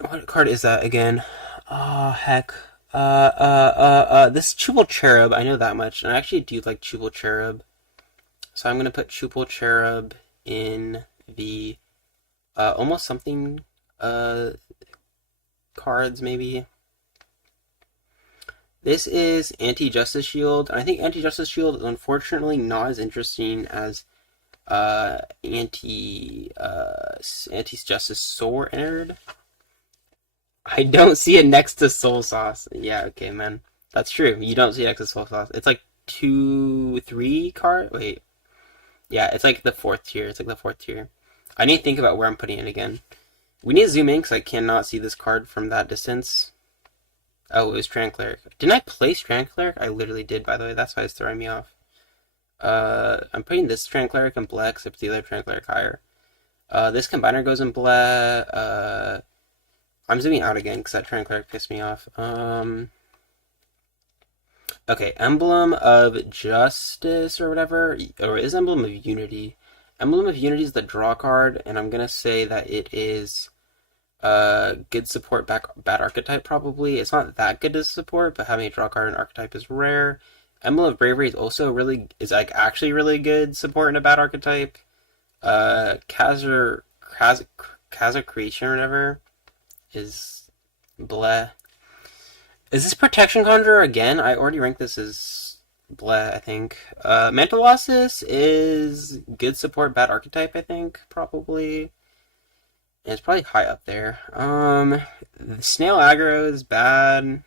What card is that again? Oh, heck. This is Chupal Cherub, I know that much, and I actually do like Chupal Cherub. So I'm gonna put Chupal Cherub in the, almost something, cards, maybe. This is Anti-Justice Shield, and I think Anti-Justice Shield is unfortunately not as interesting as Anti-Justice Sword. I don't see it next to Soul Sauce. Yeah, okay, man. That's true. You don't see it next to Soul Sauce. It's like 2, 3 card? Wait. Yeah, it's like the 4th tier. It's like the 4th tier. I need to think about where I'm putting it again. We need to zoom in because I cannot see this card from that distance. Oh, it was Strand Cleric. Didn't I play Strand Cleric? I literally did, by the way. That's why it's throwing me off. I'm putting this Strand Cleric in bleh, except the other Strand Cleric higher. This Combiner goes in bleh. I'm zooming out again because that Strand Cleric pissed me off. Okay, Emblem of Justice or whatever, or is Emblem of Unity? Emblem of Unity is the draw card, and I'm gonna say that it is good support bad archetype probably. It's not that good to support, but having a draw card and archetype is rare. Emblem of Bravery is also like actually really good support in a bad archetype. Kaza Creation or whatever is bleh. Is this Protection Conjurer again? I already ranked this as bleh, I think. Mantilossus is good support bad archetype, I think, probably. And it's probably high up there. Snail Aggro is bad.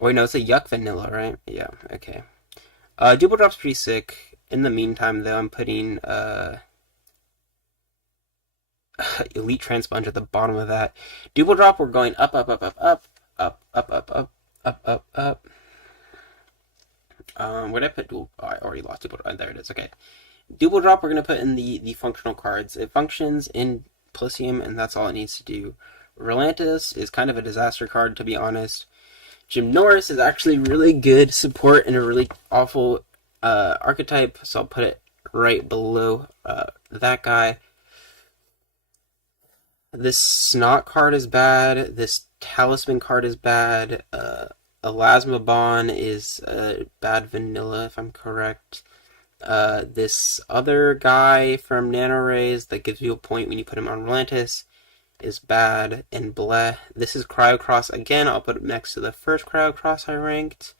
Wait, no, it's a Yuck Vanilla, right? Yeah, okay. Double Drop's pretty sick. In the meantime, though, I'm putting, Elite Transponge at the bottom of that. Double drop, we're going up, up, up, up, up, up, up, up, up, up, up, up. Where did I put dual? Oh, I already lost double drop. There it is. Okay. Double drop, we're going to put in the functional cards. It functions in Palladium, and that's all it needs to do. Relantis is kind of a disaster card, to be honest. Jim Norris is actually really good support in a really awful archetype, so I'll put it right below that guy. This Snot card is bad. This Talisman card is bad. Elasmobon is bad vanilla, if I'm correct. This other guy from Nanораys that gives you a point when you put him on Relantis is bad and bleh. This is Cryocross. Again, I'll put it next to the first Cryocross I ranked.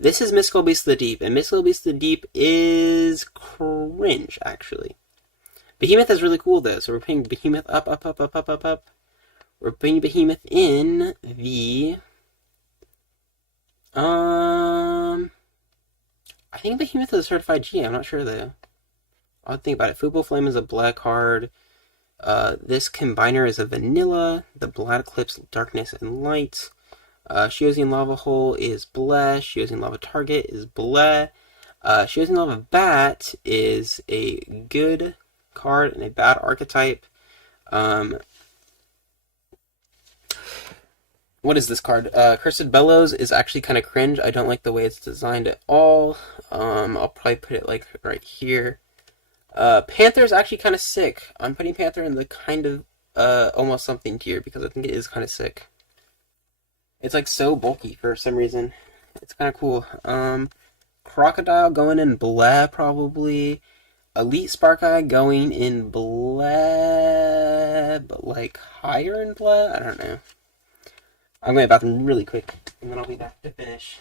This is Mystical Beast of the Deep, and Mystical Beast of the Deep is cringe, actually. Behemoth is really cool, though, so we're putting Behemoth up, up, up, up, up, up, up. We're putting Behemoth in the... I think Behemoth is a certified G, I'm not sure, though. I'll think about it. Fubo Flame is a black card. This Combiner is a vanilla. The Blood Eclipse, Darkness and Light. Shiozine Lava Hole is bleh. Shiozine Lava Target is bleh. Shiozine Lava Bat is a good card and a bad archetype. What is this card? Cursed Bellows is actually kind of cringe. I don't like the way it's designed at all. I'll probably put it like right here. Panther is actually kind of sick. I'm putting Panther in the kind of almost something tier because I think it is kind of sick. It's like so bulky for some reason. It's kind of cool. Crocodile going in bleh probably. Elite Spark Eye going in bleh, but like higher in bleh? I don't know. I'm going to the bathroom really quick, and then I'll be back to finish.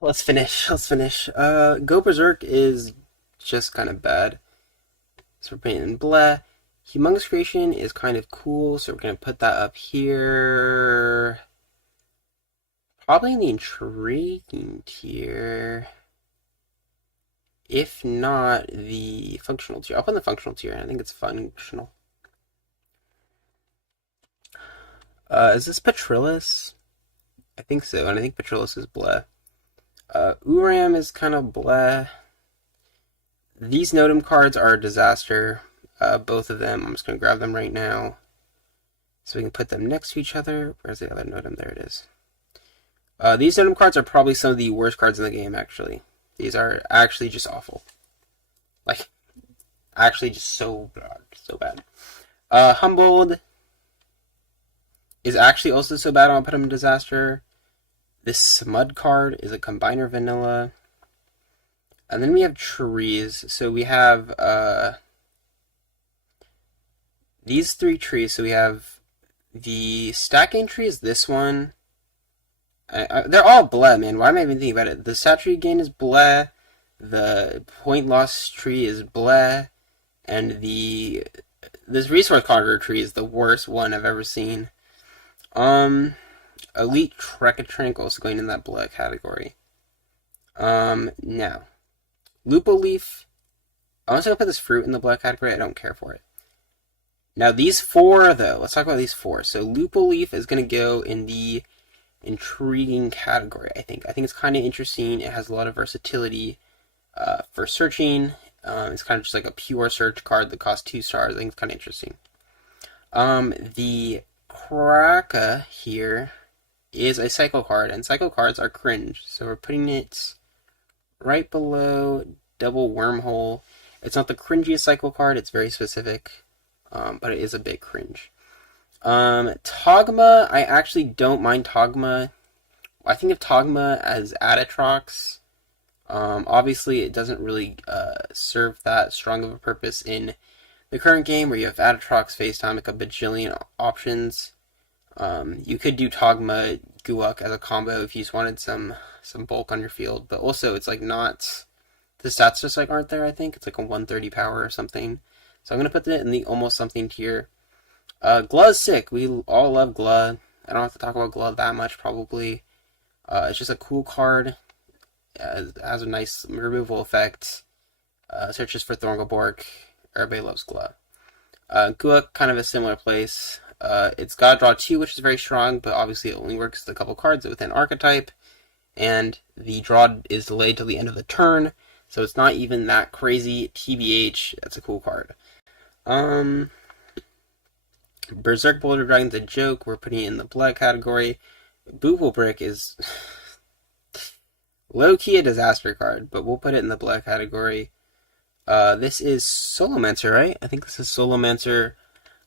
Let's finish. Go Berserk is just kind of bad. So we're putting in bleh. Humongous Creation is kind of cool, so we're going to put that up here. Probably in the intriguing tier. If not, the functional tier. I'll put in the functional tier. I think it's functional. Is this Patrillis? I think so, and I think Patrillis is bleh. Uram is kind of bleh. These Notum cards are a disaster. Both of them. I'm just going to grab them right now. So we can put them next to each other. Where's the other Notum? There it is. These Notum cards are probably some of the worst cards in the game, actually. These are actually just awful. Like, actually just so bad. So bad. Humboldt is actually also so bad, I'll put him in disaster. This Smud card is a Combiner vanilla. And then we have trees. So we have these three trees. So we have the stacking tree is this one. They're all bleh, man. Why am I even thinking about it? The saturated gain is bleh. The point loss tree is bleh. And this resource conqueror tree is the worst one I've ever seen. Elite Trekkatrank also going in that bleh category. Now, Lupo Leaf. I'm also gonna put this fruit in the blood category. I don't care for it. Now these four, though, let's talk about these four. So Lupo Leaf is gonna go in the intriguing category. I think it's kind of interesting. It has a lot of versatility for searching. It's kind of just like a pure search card that costs 2 stars. I think it's kind of interesting. The Kraka here is a cycle card, and cycle cards are cringe. So we're putting it right below Double Wormhole. It's not the cringiest cycle card. It's very specific, but it is a bit cringe. Togma, I actually don't mind Togma. I think of Togma as Adatrox. Obviously, it doesn't really serve that strong of a purpose in the current game where you have Adatrox, FaceTime, like a bajillion options. You could do Togma Guok as a combo if you just wanted some bulk on your field, but also it's like not, the stats just like aren't there. I think it's like a 130 power or something. So I'm gonna put that in the almost something tier. Glaw's sick. We all love Glaw. I don't have to talk about Glaw that much probably. It's just a cool card. It has a nice removal effect. Searches for Thorngleborg. Everybody loves Glaw. Guok, kind of a similar place. It's got draw 2, which is very strong, but obviously it only works with a couple cards within archetype. And the draw is delayed till the end of the turn, so it's not even that crazy. TBH, that's a cool card. Berserk Boulder Dragon's a joke. We're putting it in the blood category. Booble Brick is low-key a disaster card, but we'll put it in the blood category. This is Solomancer, right? I think this is Solomancer.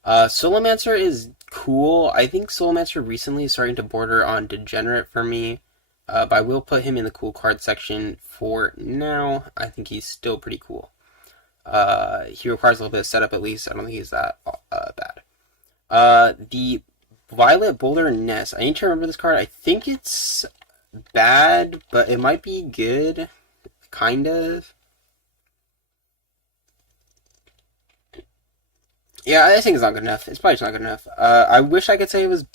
Solomancer is cool. I think Solomancer recently is starting to border on degenerate for me. But I will put him in the cool card section for now. I think he's still pretty cool. He requires a little bit of setup at least. I don't think he's that bad. The Violet Boulder Nest. I need to remember this card. I think it's bad, but it might be good. Kind of. Yeah, I think it's not good enough. It's probably just not good enough. I wish I could say it was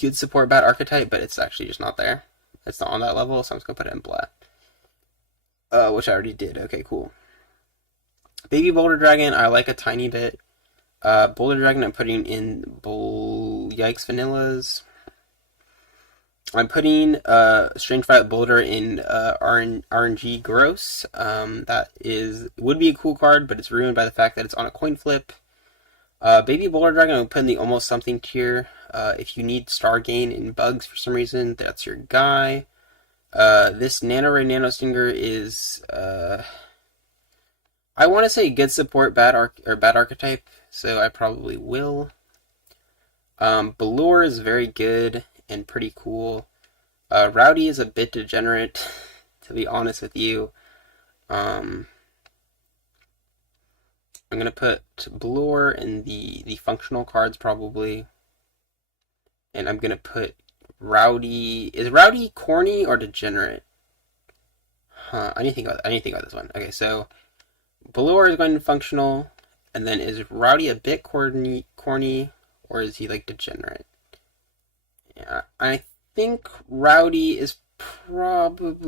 good support bad archetype, but it's actually just not there. It's not on that level, so I'm just going to put it in black. Which I already did. Okay, cool. Baby Boulder Dragon, I like a tiny bit. Boulder Dragon, I'm putting in Yikes Vanillas. I'm putting Strange Violet Boulder in RNG Gross. That would be a cool card, but it's ruined by the fact that it's on a coin flip. Baby Boulder Dragon, I'm putting the almost something tier. If you need star gain in bugs for some reason, that's your guy. This Nano Ray Nano Stinger is I want to say good support bad archetype, so I probably will. Balor is very good and pretty cool. Rowdy is a bit degenerate, to be honest with you. I'm gonna put Balor in the functional cards probably, and I'm gonna put Rowdy. Is Rowdy corny or degenerate? I need to think about this one. Okay, so Balor is going to functional, and then is Rowdy a bit corny, or is he like degenerate? Yeah, I think Rowdy is probably.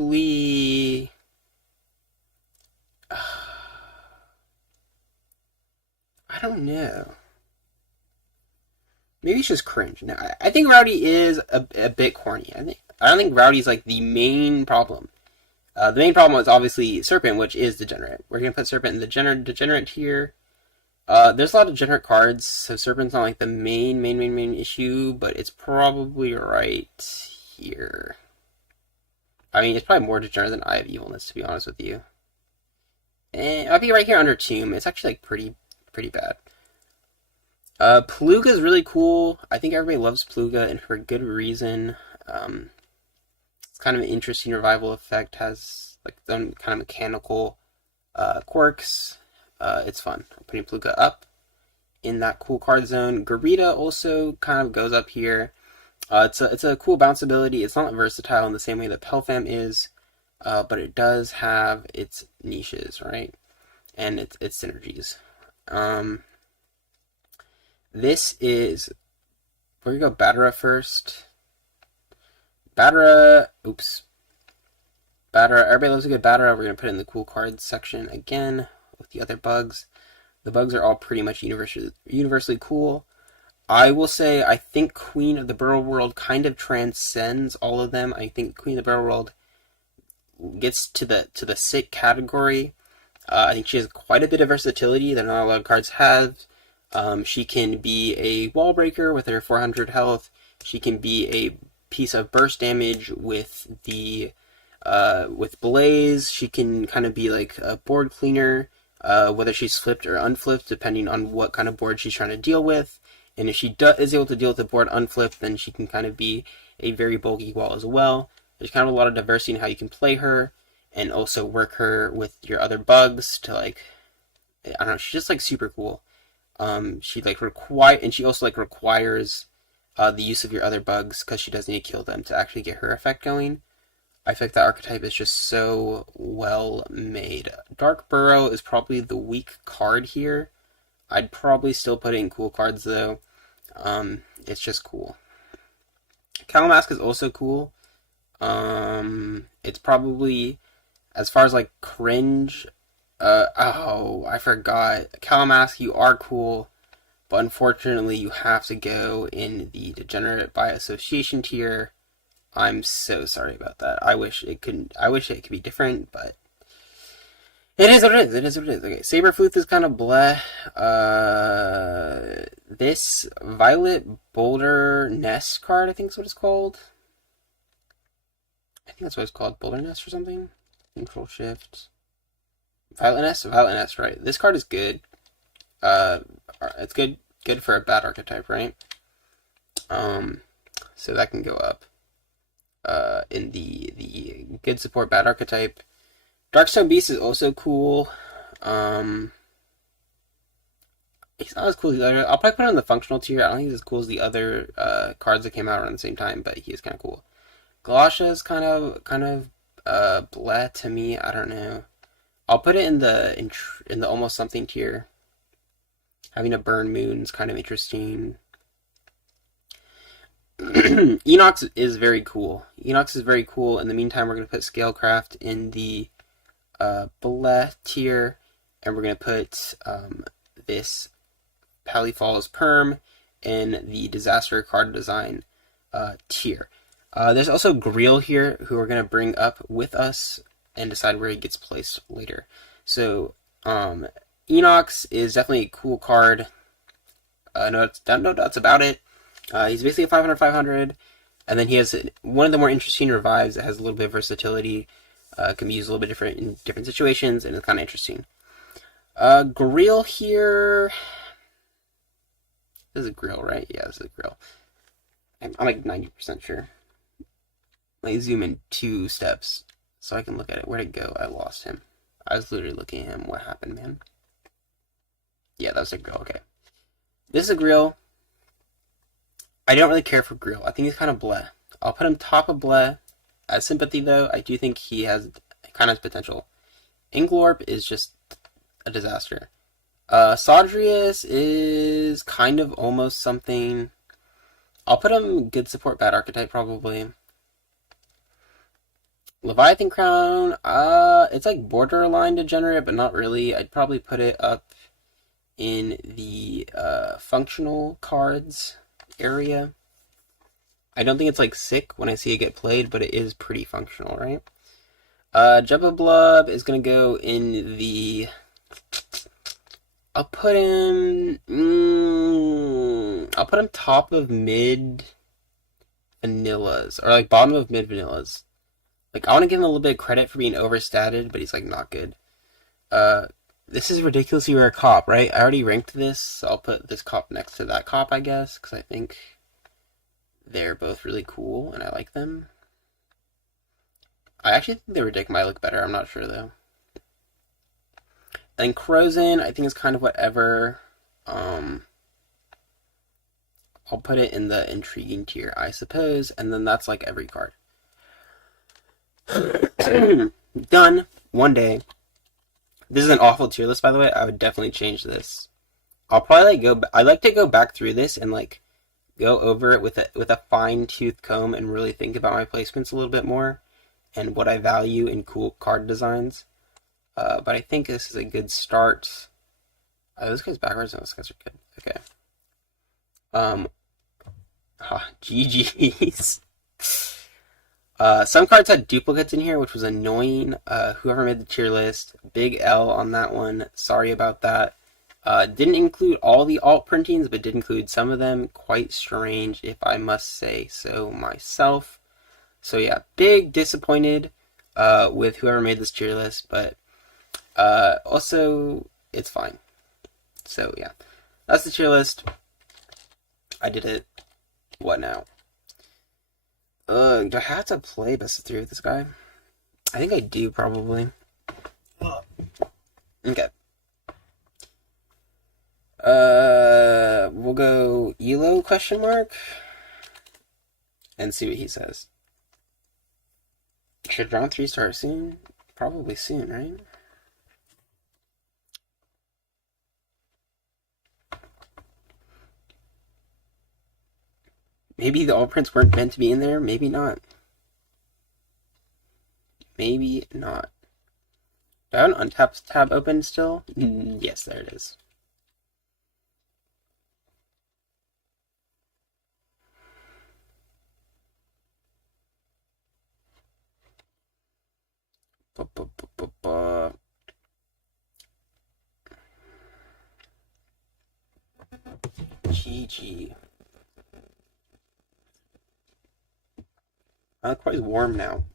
I don't know. Maybe it's just cringe. No, I think Rowdy is a bit corny. I don't think Rowdy's like the main problem. The main problem is obviously Serpent, which is degenerate. We're gonna put Serpent in the degenerate tier. There's a lot of degenerate cards, so Serpent's not like the main issue, but it's probably right here. I mean, it's probably more degenerate than Eye of Evilness, to be honest with you. And I'll be right here under Tomb. It's actually like pretty bad. Pluga is really cool. I think everybody loves Pluga, and for good reason. It's kind of an interesting revival effect. Has like its own kind of mechanical quirks. It's fun. I'm putting Pluga up in that cool card zone. Garita also kind of goes up here. It's a cool bounce ability. It's not versatile in the same way that Pelfam is, but it does have its niches, right? And its synergies. This is, we're gonna go Batara first. Batara, oops. Batter. Everybody loves a good batter. We're going to put it in the cool cards section again with the other bugs. The bugs are all pretty much universally cool. I will say I think Queen of the Burrow World kind of transcends all of them. I think Queen of the Burrow World gets to the sick category. I think she has quite a bit of versatility that not a lot of cards have. She can be a wall breaker with her 400 health. She can be a piece of burst damage with the with Blaze. She can kind of be like a board cleaner, whether she's flipped or unflipped, depending on what kind of board she's trying to deal with. And if she is able to deal with the board unflipped, then she can kind of be a very bulky wall as well. There's kind of a lot of diversity in how you can play her, and also work her with your other bugs to like, I don't know, she's just like super cool. She like and she also like requires the use of your other bugs because she does need to kill them to actually get her effect going. I feel like that archetype is just so well made. Dark Burrow is probably the weak card here. I'd probably still put it in cool cards though. It's just cool. Calamask is also cool. It's probably, as far as like cringe, I forgot. Calamask, you are cool, but unfortunately you have to go in the Degenerate by Association tier. I'm so sorry about that. I wish it could be different, but it is what it is. It is what it is. Okay, Saberflute is kind of bleh. This Violet Boulder Nest card, I think is what it's called. I think that's what it's called, Boulder Nest or something. Control Shift. Violet Nest, right. This card is good. It's good for a bad archetype, right? So that can go up. In the good support bad archetype. Darkstone Beast is also cool. He's not as cool as the other. I'll probably put it on the functional tier. I don't think he's as cool as the other cards that came out around the same time, but he is kind of cool. Galasha is kind of bleh to me. I don't know. I'll put it in the almost something tier. Having a burn moon is kind of interesting. Enox is very cool. Enox is very cool. In the meantime, we're going to put Scalecraft in the bleh tier, and we're going to put this Pally Falls Perm in the Disaster Card Design tier. There's also Greel here, who we're going to bring up with us and decide where he gets placed later. So, Enox is definitely a cool card. No doubts about it. He's basically a 500/500, and then he has one of the more interesting revives that has a little bit of versatility. Can be used a little bit different in different situations, and it's kind of interesting. Greel here. This is a Greel, right? Yeah, this is a Greel. I'm like 90% sure. Let me zoom in 2 steps so I can look at it. Where'd it go? I lost him. I was literally looking at him. What happened, man? Yeah, that was a Greel. Okay. This is a Greel. I don't really care for Greel. I think he's kind of bleh. I'll put him top of bleh. As sympathy, though, I do think he has kind of potential. Inglorp is just a disaster. Sodrius is kind of almost something. I'll put him good support bad archetype, probably. Leviathan Crown, it's like borderline degenerate, but not really. I'd probably put it up in the functional cards area. I don't think it's like sick when I see it get played, but it is pretty functional, right? Jubba is gonna go in the. I'll put him top of mid vanillas, or like bottom of mid vanillas. Like, I want to give him a little bit of credit for being overstated, but he's like not good. This is a ridiculously rare cop, right? I already ranked this, so I'll put this cop next to that cop, I guess, because I think they're both really cool, and I like them. I actually think the Ridic might look better, I'm not sure, though. And Crozin, I think is kind of whatever. I'll put it in the intriguing tier, I suppose, and then that's like every card. Done. One day. This is an awful tier list, by the way. I would definitely change this. I'll probably I like to go back through this and like go over it with a fine-tooth comb and really think about my placements a little bit more. and what I value in cool card designs. But I think this is a good start. Those guys backwards? No, those guys are good. Okay. GG's. Some cards had duplicates in here, which was annoying. Whoever made the tier list, big L on that one. Sorry about that. Didn't include all the alt printings, but did include some of them. Quite strange, if I must say so myself. So yeah, big disappointed with whoever made this tier list, but also it's fine. So yeah, that's the tier list. I did it. What now? Do I have to play best of 3 with this guy? I think I do, probably. Okay. We'll go ELO question mark and see what he says. Should round 3 start soon? Probably soon, right? Maybe the alt prints weren't meant to be in there. Maybe not. Maybe not. Do I have an untapped tab open still? Yes, there it is. GG. Quite warm now.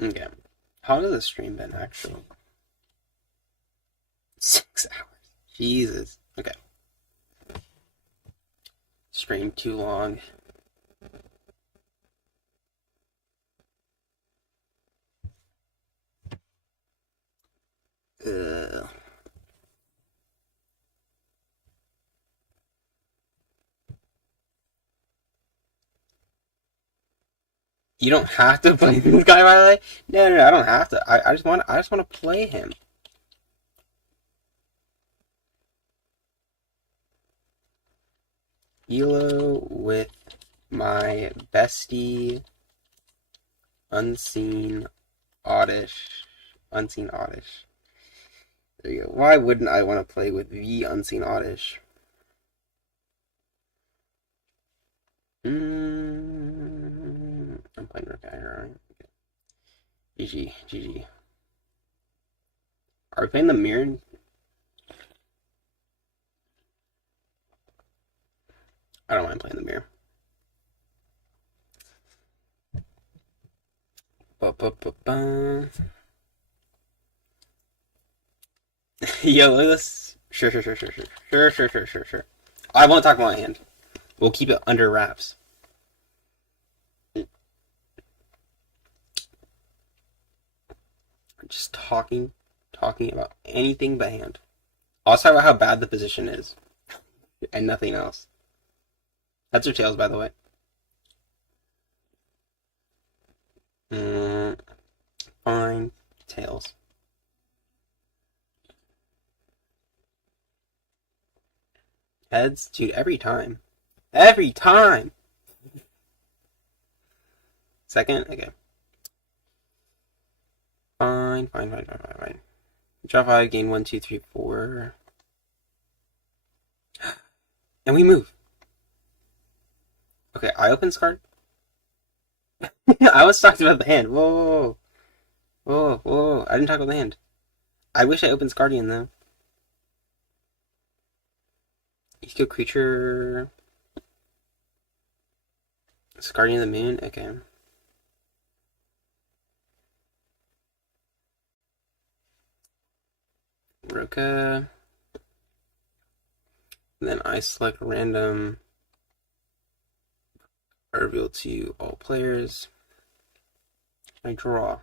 Okay. How long has the stream been, actually? 6 hours. Jesus. Okay. Stream too long. Ugh. You don't have to play this guy, by the way. No, I don't have to. I just want to play him. ELO with my bestie, Unseen Oddish. There you go. Why wouldn't I want to play with the Unseen Oddish? I'm playing Rook Aggro, right? Okay. GG. Are we playing the mirror? I don't mind playing the mirror. Yo, look at this. Sure. I won't talk about my hand. We'll keep it under wraps. Just talking about anything but hand. I'll talk about how bad the position is. And nothing else. Heads or tails, by the way. Fine. Tails. Heads? Dude, every time. Every time! Second? Okay. Fine. Draw 5, gain 1, 2, 3, 4. And we move. Okay, I open this card. I was talking about the hand. Whoa. I didn't talk about the hand. I wish I opened Guardian, though. Eco creature. Guardian of the Moon? Okay. Roka. And then I select random. I reveal to all players. I draw.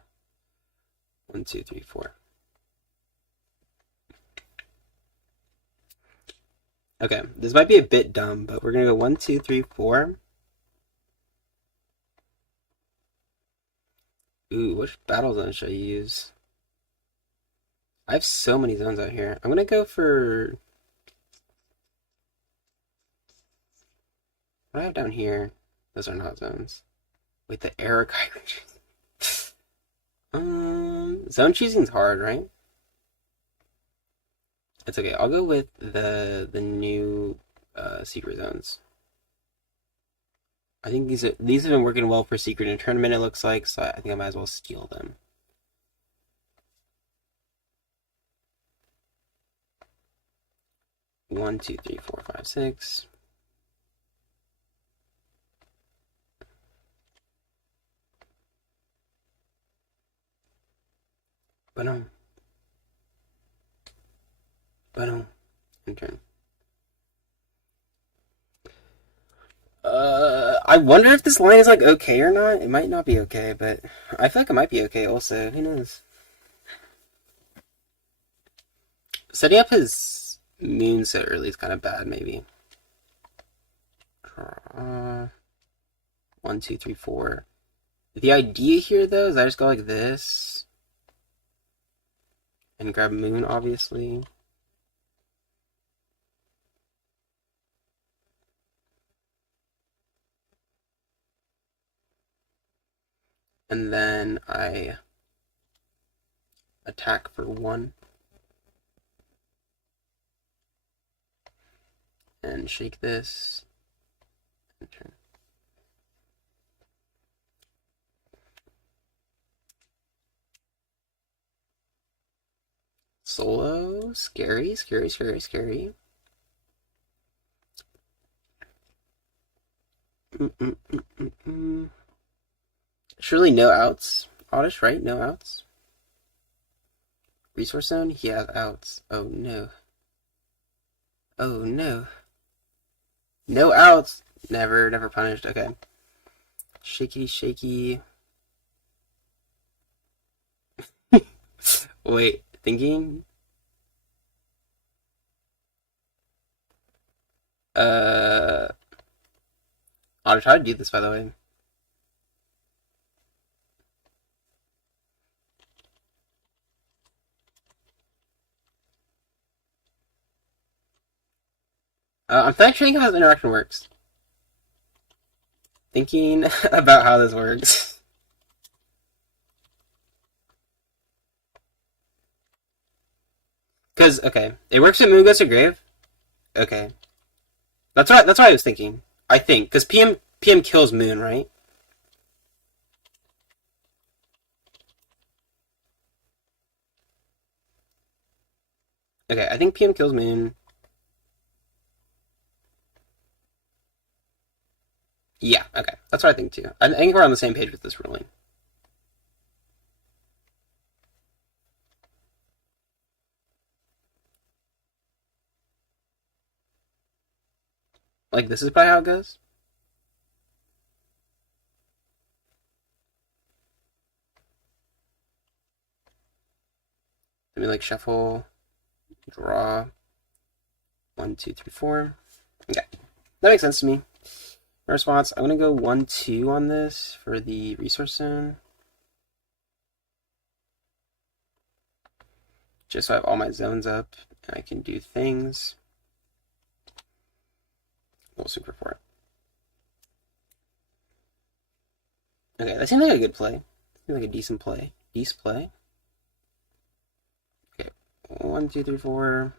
1, 2, 3, 4. Okay, this might be a bit dumb, but we're gonna go 1, 2, 3, 4. Ooh, which battle zone should I use? I have so many zones out here. I'm gonna go for... What do I have down here? Those are not zones. Wait, the error zone choosing's hard, right? It's okay. I'll go with the new secret zones. I think these have been working well for secret in tournament. It looks like, so I think I might as well steal them. One, two, three, four, five, six. Boom. Boom. And turn. I wonder if this line is like okay or not. It might not be okay, but I feel like it might be okay also. Who knows? Setting up his moon so early is kind of bad, maybe. One, two, three, four. The idea here, though, is I just go like this. And grab moon, obviously. And then I attack for one. And shake this. And turn. Solo? Scary, scary, scary, scary. Surely no outs. Oddish, right? No outs. Resource zone? He has outs. Oh no. Oh no. No outs! Never punished. Okay. Shaky, shaky. Wait, thinking? I'll try to do this, by the way. I'm thinking how this interaction works. Thinking about how this works. Because, okay, it works when Moon goes to grave. Okay. That's what I was thinking. I think. Because PM kills Moon, right? Okay, I think PM kills Moon. Yeah, okay. That's what I think too. I think we're on the same page with this ruling. Like, this is probably how it goes. Let me, like, shuffle, draw. 1, 2, 3, 4. Okay. That makes sense to me. Response, I'm going to go 1, 2 on this for the resource zone. Just so I have all my zones up and I can do things. We'll super for it. Okay, that seems like a good play. Seems like a decent play. Decent play. Okay, 1, 2, 3, 4.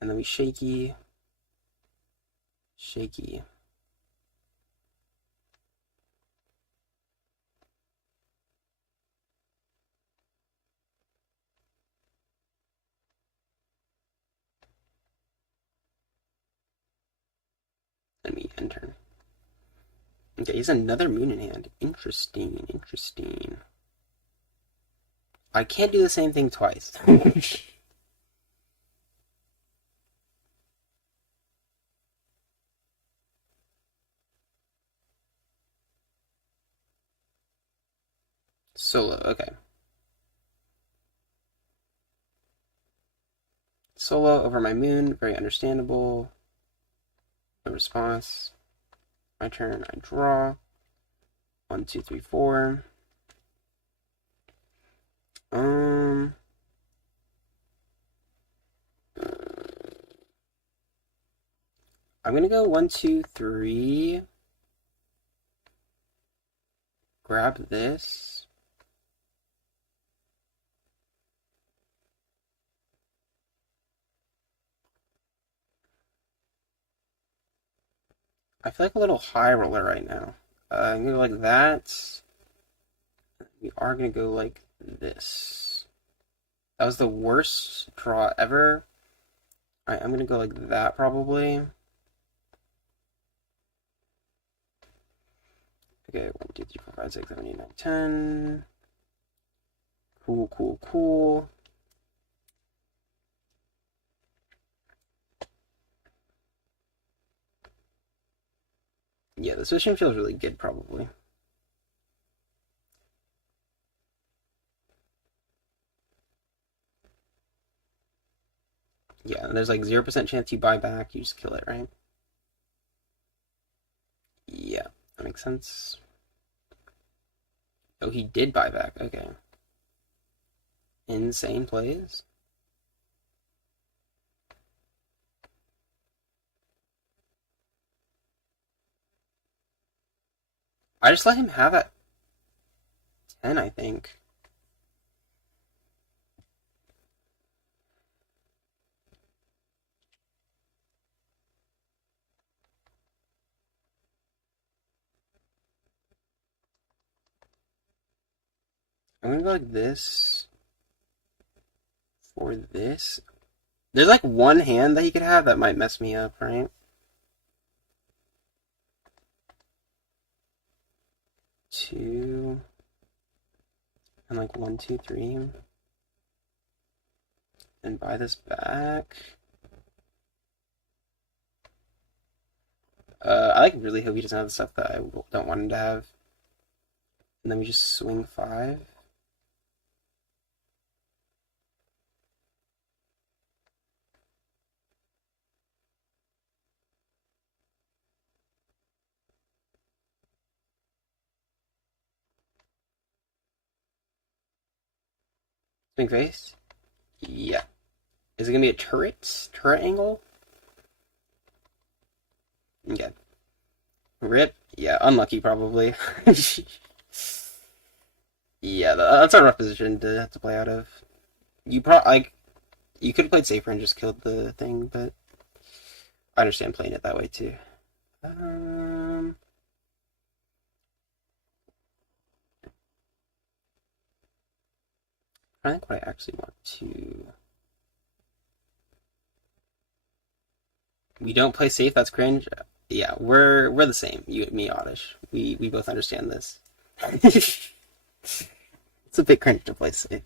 And then we shaky. Shaky. And we enter. Okay, he's another moon in hand. Interesting, interesting. I can't do the same thing twice. Solo, okay. Solo over my moon, very understandable. No response. My turn, I draw. 1, 2, 3, 4. I'm gonna go 1, 2, 3. grab this. I feel like a little high roller right now. I'm gonna go like that. We are gonna go like this. That was the worst draw ever. I'm gonna go like that probably. Okay, 1, 2, 3, 4, 5, 6, 7, 8, 9, 10. Cool, cool, cool. Yeah, this machine feels really good probably. Yeah, and there's like 0% chance you buy back, you just kill it, right? Yeah, that makes sense. Oh, he did buy back, okay. Insane plays. I just let him have that 10, I think. I'm gonna go like this for this. There's like one hand that he could have that might mess me up, right? 2 and like 1, 2, 3, and buy this back. I like really hope he doesn't have the stuff that I don't want him to have. And then we just swing 5. Swing face? Yeah. Is it gonna be a turret? Turret angle? Okay. Rip? Yeah, unlucky probably. Yeah, that's a rough position to have to play out of. You probably like you could have played safer and just killed the thing, but I understand playing it that way too. I think what I actually want to. We don't play safe. That's cringe. Yeah, we're the same. You, me, Oddish. We both understand this. It's a bit cringe to play safe.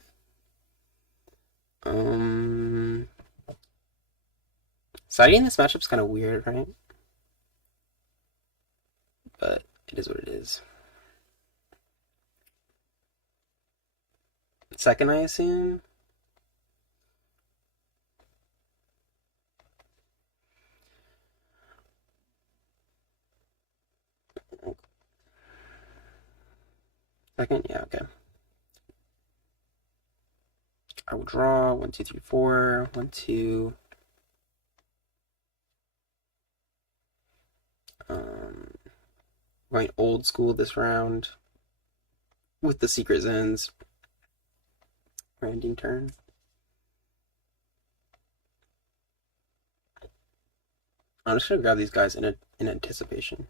Siding this matchup's kind of weird, right? But it is what it is. Second, I assume. Second, yeah, okay. I will draw 1, 2, 3, 4. 1, 2. Going old school this round with the secret zones. Grinding turn. I'm just gonna grab these guys in anticipation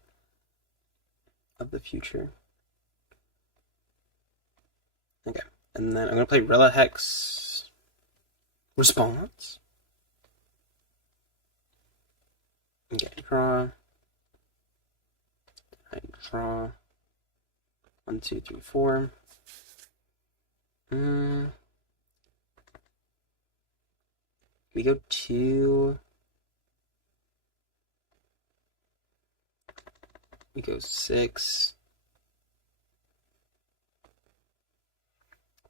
of the future. Okay, and then I'm gonna play Rilla Hex Response. Okay, draw. I draw 1, 2, 3, 4. We go 2. We go 6.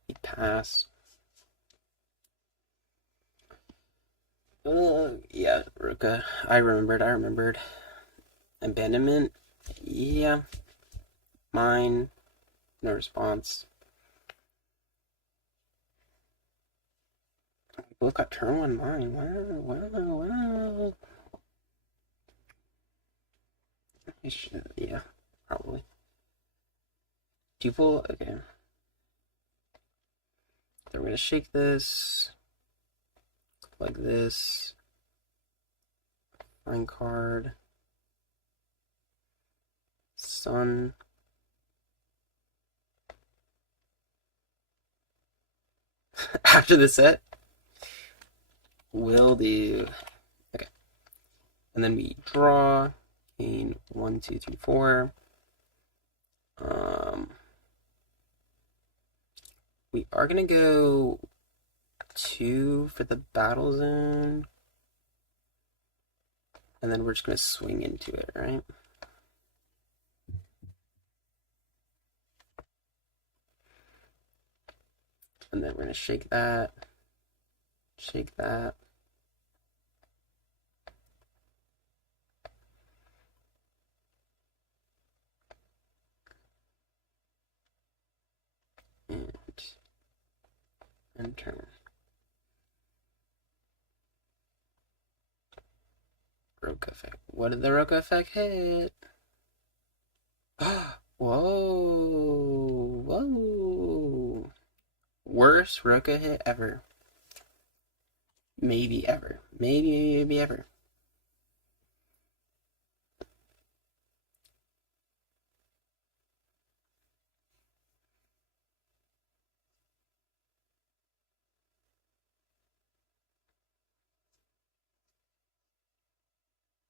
We pass. Yeah, Ruka. I remembered. Abandonment. Yeah. Mine. No response. We both got turn 1 mine. Wow. Yeah, probably. Do you pull? Okay. Then we're gonna shake this like this. Find card. Sun. After the set, we'll do. Okay. And then we draw. Gain 1, 2, 3, 4. We are gonna go 2 for the battle zone. And then we're just gonna swing into it, right? And then we're gonna shake that. Shake that. And turn. Roka effect. What did the Roka effect hit? Whoa! Whoa! Worst Roka hit ever. Maybe ever. Maybe ever.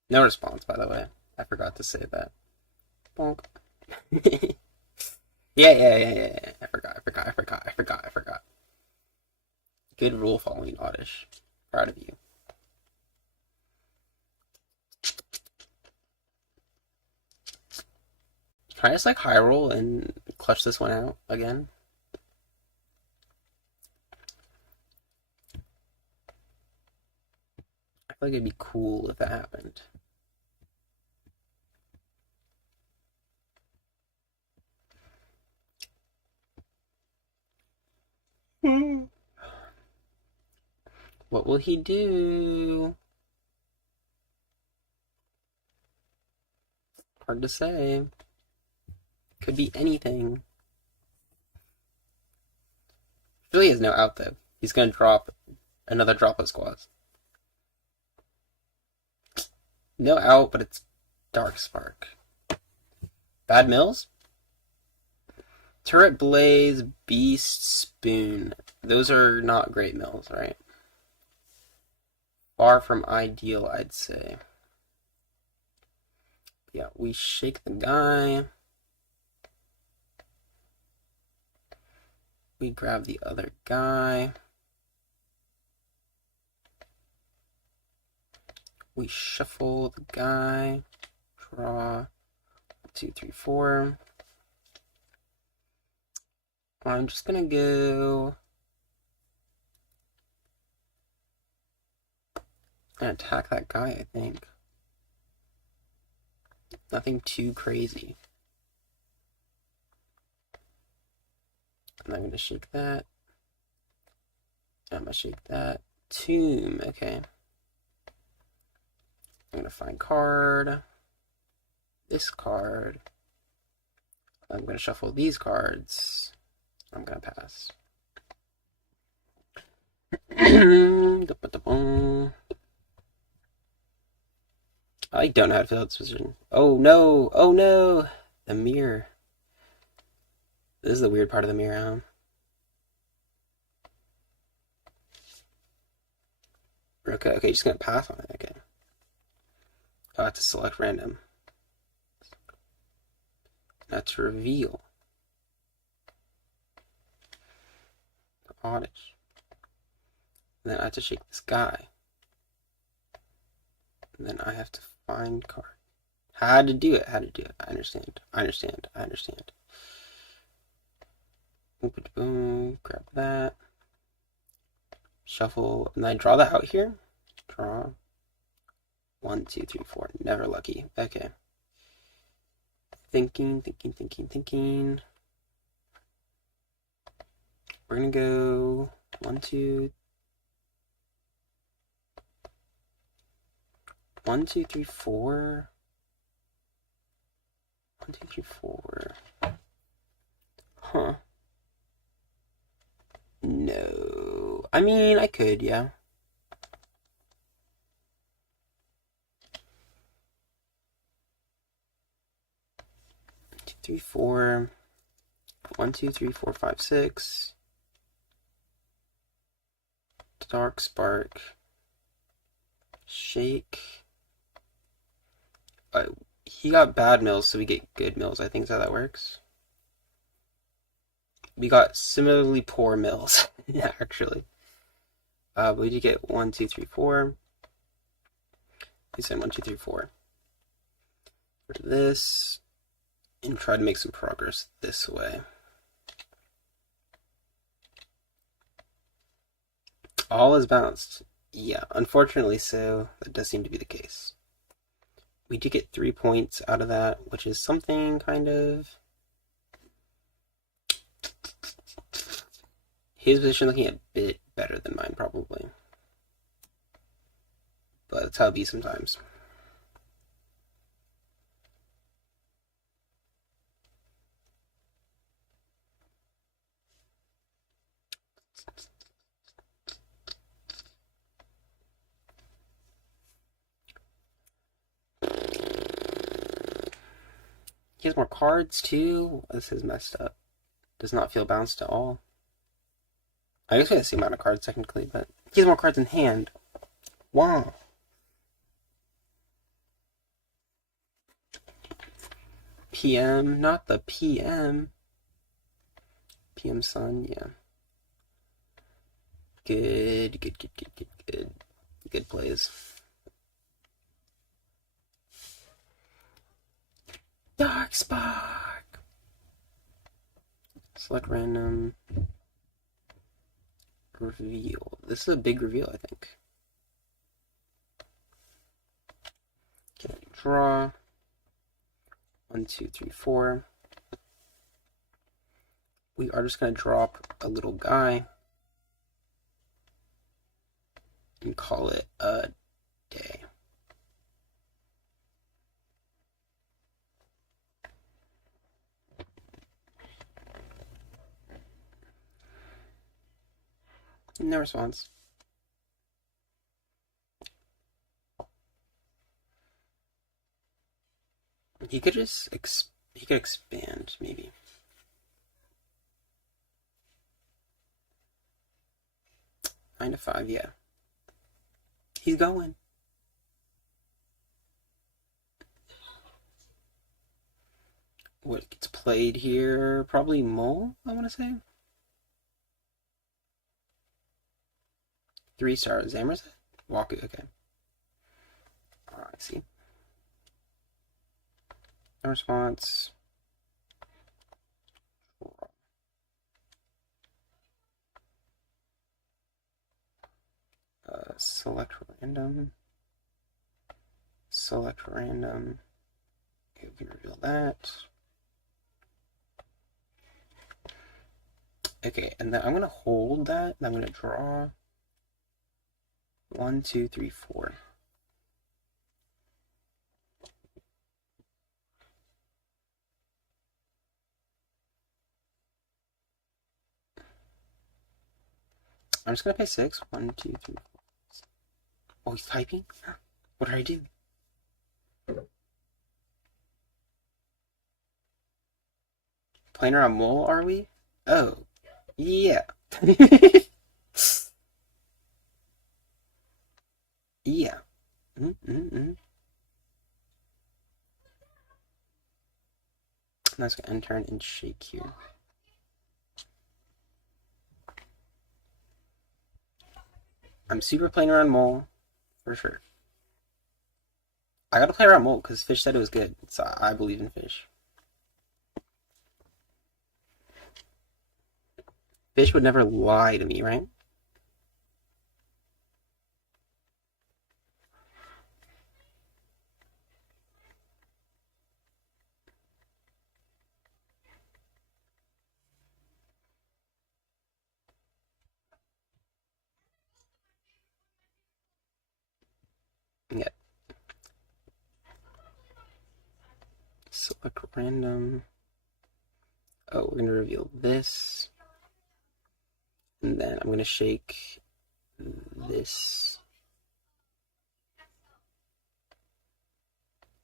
No response, by the way. I forgot to say that. Bonk. Yeah. I forgot. Good rule following, Oddish. Proud of you. Can I just like high roll and clutch this one out again? I feel like it'd be cool if that happened. What will he do? Hard to say. Could be anything. Really has no out though. He's gonna drop another Droplet Squaws. No out, but it's Dark Spark. Bad Mills? Turret Blaze, Beast, Spoon. Those are not great mills, right? Far from ideal, I'd say. Yeah, we shake the guy. We grab the other guy. We shuffle the guy. Draw 1, 2, 3, 4. I'm just gonna go and attack that guy, I think. Nothing too crazy. And I'm gonna shake that. I'm gonna shake that. Tomb, okay. I'm gonna find card. This card. I'm gonna shuffle these cards. I'm gonna pass. I don't know how to fill out this position. Oh no! Oh no! The mirror. This is the weird part of the mirror, huh? Okay, just gonna pass on it, okay. Oh, I have to select random. That's reveal. Oddish. And then I have to shake this guy. And then I have to find card. How to do it. I understand. Boom, grab that. Shuffle, and I draw that out here. Draw. 1, 2, 3, 4. Never lucky. Okay. Thinking. We're gonna go 1, 2, 1, 2, 3, 4. 1, 2, 3, 4. Huh. No. I mean, I could, yeah. Two, three, four. 1, 2, 3, 4, 5, 6. Dark Spark. Shake. He got bad mills, so we get good mills. I think is how that works. We got similarly poor mills, yeah, actually. We did get 1, 2, 3, 4. He said 1, 2, 3, 4. Go to this and try to make some progress this way. All is balanced. Yeah, unfortunately so. That does seem to be the case. We did get 3 points out of that, which is something kind of. His position looking a bit better than mine, probably. But that's how it be sometimes. He has more cards too. This is messed up. Does not feel balanced at all. I guess we have the same amount of cards technically, but he has more cards in hand. Wow. PM, not the PM. PM Sun, yeah. Good. Good plays. Dark Spark. Select random. Reveal. This is a big reveal, I think. Okay, draw. 1, 2, 3, 4. We are just going to drop a little guy and call it a day. No response. He could just he could expand maybe. Nine to 5, yeah. He's going. What gets played here? Probably Mole, I want to say. 3 stars. Zamer's Waku, okay. I see. No response. Select random. Select random. Okay, we can reveal that. Okay, and then I'm going to hold that, and I'm going to draw 1, 2, 3, 4. I'm just going to pay 6. 1, 2, 3, 4. Oh, he's typing? What did I do? Playing around Mole, are we? Oh, yeah. Yeah. Mm-mm-mm. That's gonna end turn and shake here. I'm super playing around Mole, for sure. I gotta play around Mole because Fish said it was good, so I believe in Fish. Fish would never lie to me, right? Yeah. Select random. Oh, we're gonna reveal this. And then I'm gonna shake this.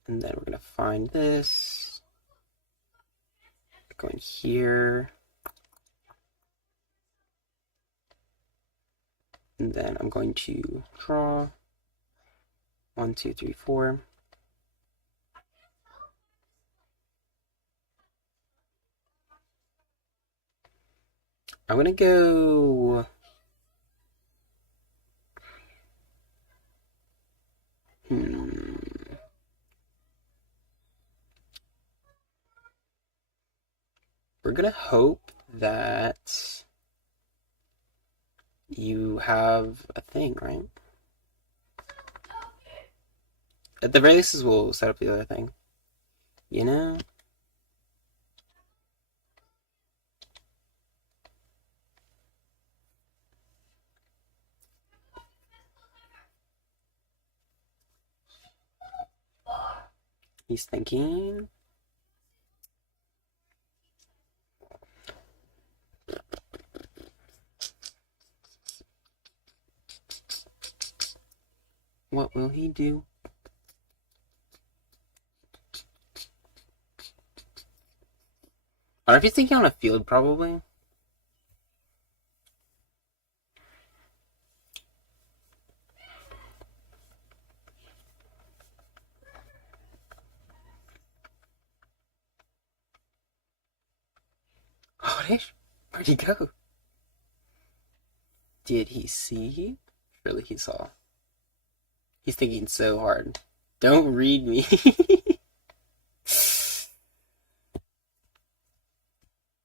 And then we're gonna find this. Going here. And then I'm going to draw 1, 2, 3, 4. I'm gonna go. We're gonna hope that you have a thing, right? At the very least, we'll set up the other thing. You know? He's thinking. What will he do? I don't know if he's thinking on a field, probably. Oh, where'd he go? Did he see? Surely he saw. He's thinking so hard. Don't read me.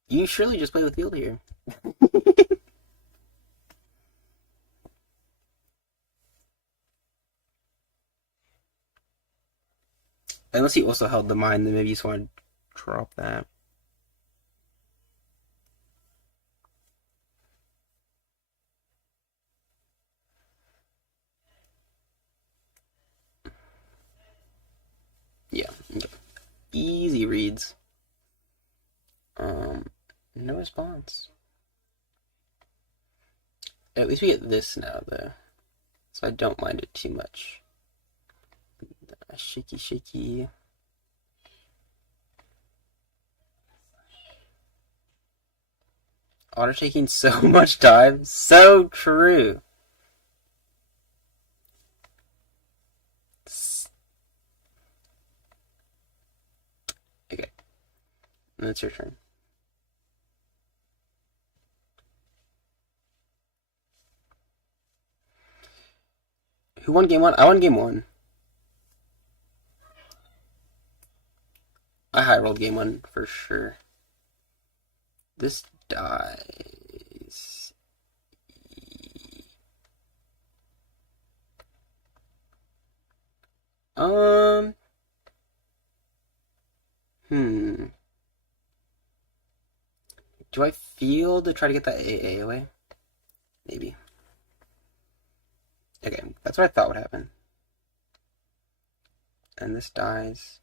You surely just play with field here. Unless he also held the mine, then maybe you just want to drop that. Yeah, okay. Easy reads. No response. At least we get this now, though. So I don't mind it too much. Shaky, shaky. Auto taking so much time. So true. Okay. And it's your turn. Who won game one? I won game one. I high rolled game one for sure. This dies. Do I feel to try to get that AA away? Maybe. Okay, that's what I thought would happen. And this dies.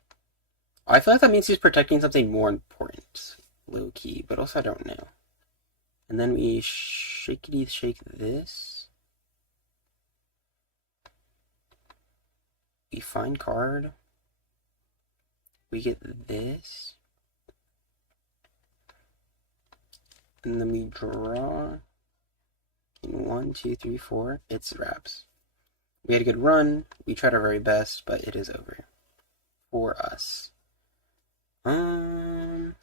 I feel like that means he's protecting something more important. Low key, but also I don't know. And then we shakety shake this. We find card. We get this. And then we draw. In 1, 2, 3, 4. It's wraps. We had a good run. We tried our very best, but it is over. For us. Man,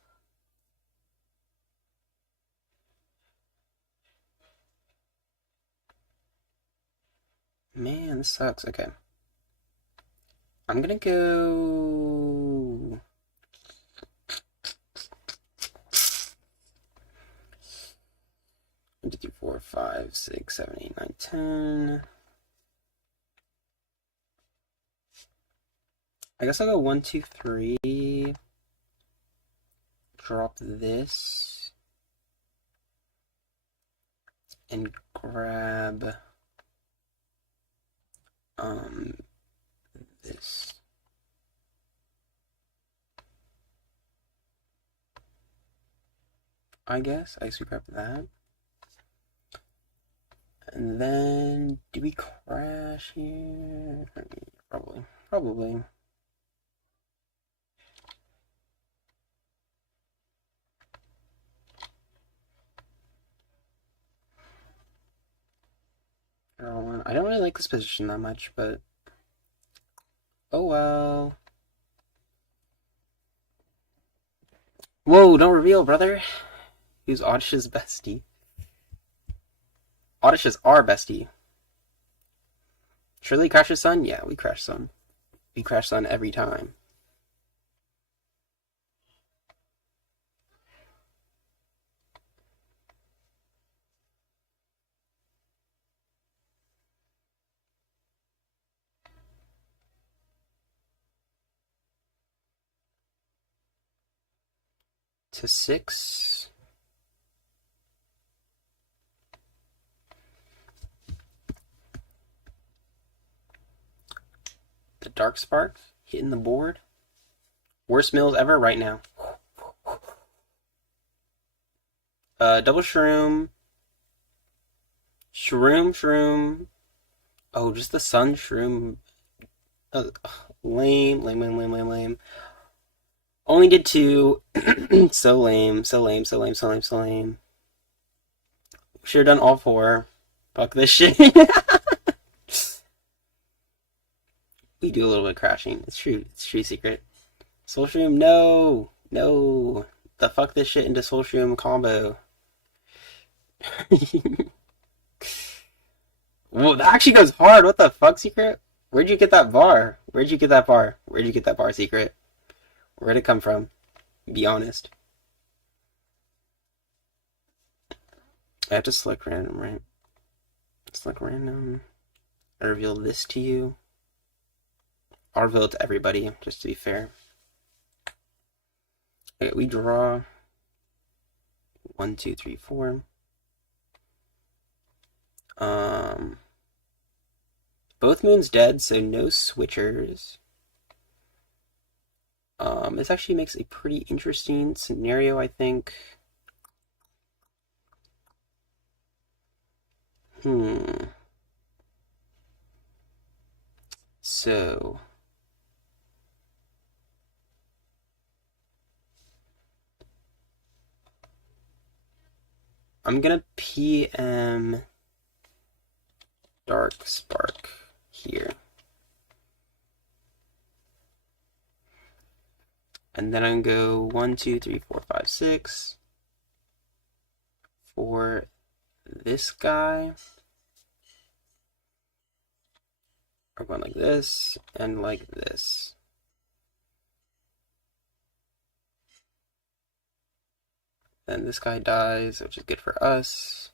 this sucks. Okay. I'm gonna go... 1, 2, 3, 4, 5, 6, 7, 8, 9, 10. I guess I'll go 1, 2, 3. Drop this. And grab this. I guess we grab that. And then, do we crash here? Probably. I don't really like this position that much, but oh well. Whoa, don't reveal, brother. Who's Oddish's bestie? Oddish is our bestie. Surely crashes Sun? Yeah, we crash Sun. We crash Sun every time. To 6. The Dark Spark hitting the board. Worst mills ever right now. Double Shroom. Shroom. Oh, just the Sun Shroom. Lame. Only did 2. So lame. Should have done all 4. Fuck this shit. We do a little bit of crashing. It's true. It's true secret. Soul Shroom, no. The fuck this shit into Soul Shroom combo. Whoa, that actually goes hard. What the fuck, secret? Where'd you get that bar? Secret? Where'd it come from? Be honest. I have to select random, right? Select random. I reveal this to you. I'll reveal it to everybody, just to be fair. Okay, we draw 1, 2, 3, 4. Both moons dead, so no switchers. This actually makes a pretty interesting scenario, I think. So I'm gonna PM Dark Spark here. And then I'm gonna go 1, 2, 3, 4, 5, 6 for this guy. We're going like this and like this. Then this guy dies, which is good for us.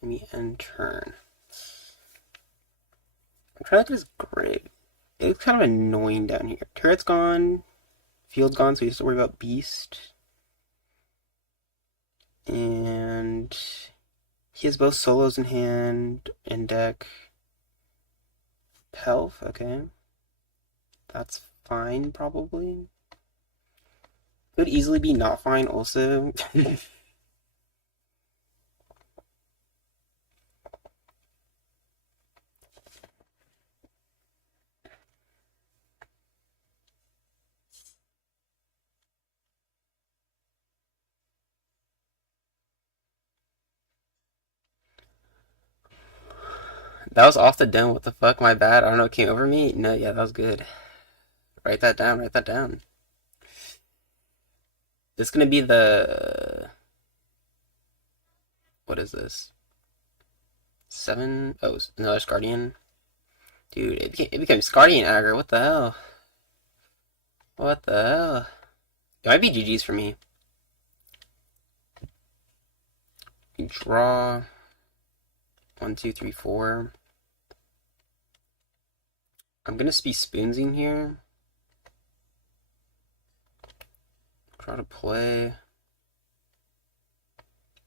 Let me end turn. I'm trying to look at his grave. It's kind of annoying down here. Turret's gone. Field's gone, so he has to worry about Beast. And he has both solos in hand and deck. Pelf, okay. That's fine, probably. Could easily be not fine, also. That was off the dome. What the fuck? My bad. I don't know what came over me. No, yeah, that was good. Write that down. This is gonna be the... What is this? 7? Oh, another Guardian. Dude, it becomes Guardian aggro. What the hell? It might be GG's for me. You draw 1, 2, 3, 4. I'm gonna be spoonsing here. Try to play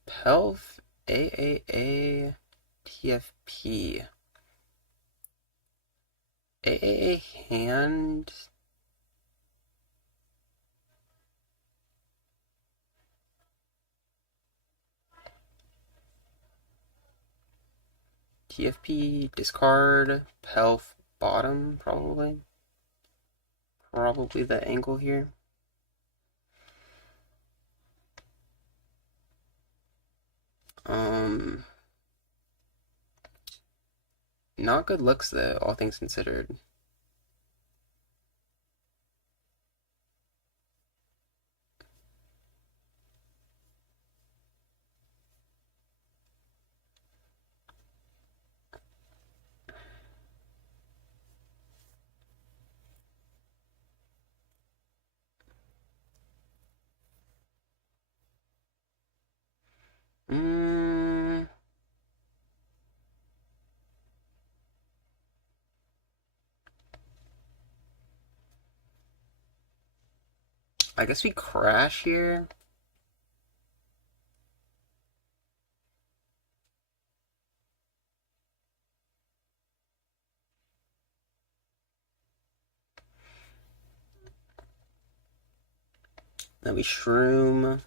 Pelf, AAA, TFP. AAA hand. TFP, discard, Pelf, bottom, probably. Probably the angle here. Not good looks though, all things considered. I guess we crash here. Then we shroom.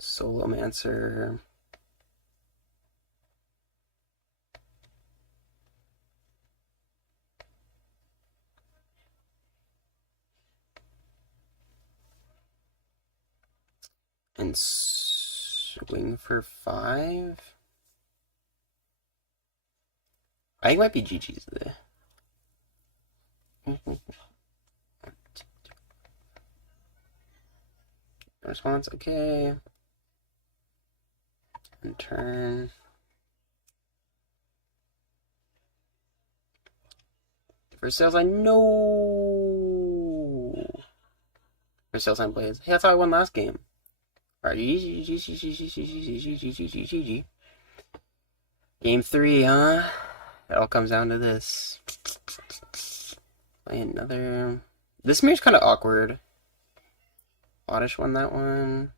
Solomancer. And swing for 5. I think it might be GG's today. Response, okay. And turn. First sales line, no. First sales line plays. Hey, that's how I won last game. Alright, GG. Game 3, huh? It all comes down to this. Play another. This mirror's kind of awkward. Oddish won that one.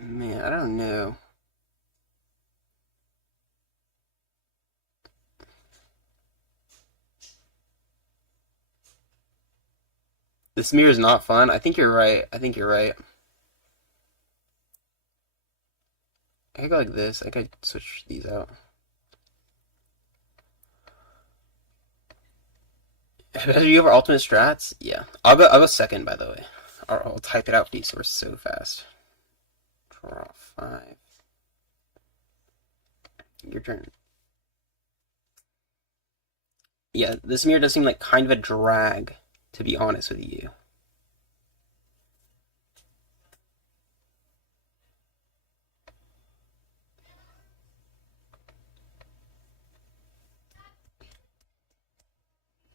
Man, I don't know. This mirror is not fun. I think you're right. I could go like this. I could switch these out. Do you have our ultimate strats? Yeah. I'll go second, by the way. I'll type it out for you so we're so fast. Draw 5. Your turn. Yeah, this mirror does seem like kind of a drag, to be honest with you.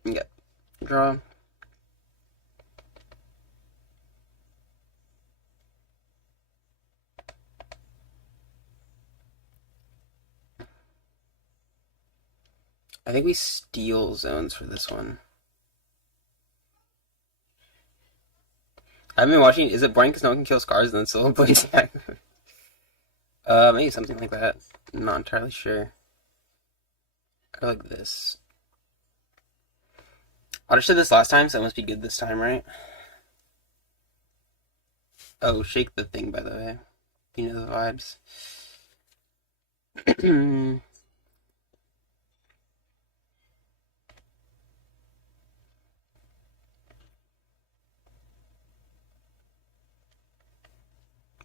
Yeah. Draw. I think we steal zones for this one. I've been watching. Is it boring because no one can kill scars and then solo plays? Maybe something like that. Not entirely sure. I like this. I understood this last time, so it must be good this time, right? Oh, shake the thing, by the way. You know the vibes.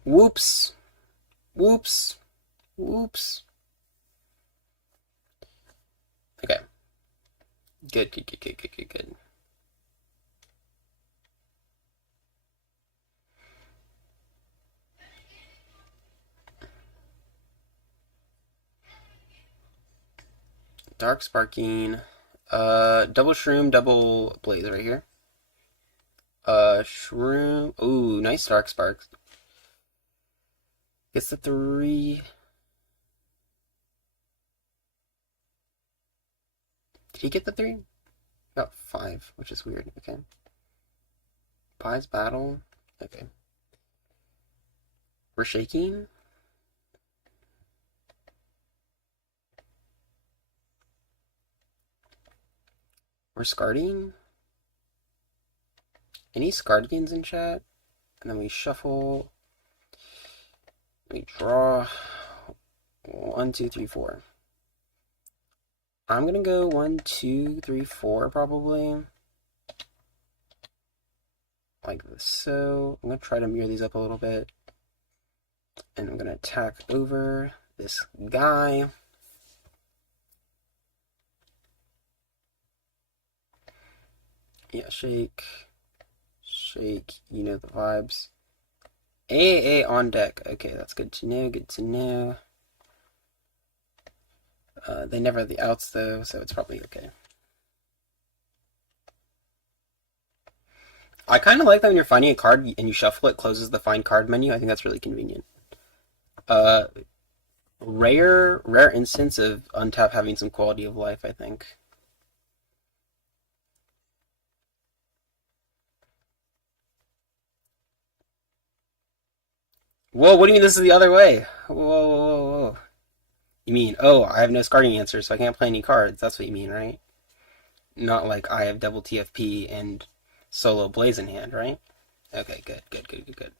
Whoops. Whoops. Whoops. Okay. Good. Dark Sparking. Double Shroom, double Blaze right here. Shroom. Ooh, nice Dark Spark. Gets the 3. Did he get the 3? Got 5, which is weird. Okay. Buys battle. Okay. We're shaking. We're Scardian? Any Scardians in chat? And then we shuffle. We draw. 1, 2, 3, 4. I'm gonna go 1, 2, 3, 4 probably. Like this. So I'm gonna try to mirror these up a little bit. And I'm gonna attack over this guy. Yeah, shake. Shake. You know the vibes. AA on deck. Okay, that's good to know. Good to know. They never have the outs though, so it's probably okay. I kind of like that when you're finding a card and you shuffle it, closes the find card menu. I think that's really convenient. Rare instance of untap having some quality of life, I think. Whoa, what do you mean this is the other way? Whoa, whoa, whoa, whoa. You mean, oh, I have no Scarring answer, so I can't play any cards. That's what you mean, right? Not like I have double TFP and solo Blaze in hand, right? Okay, good, good, good, good, good.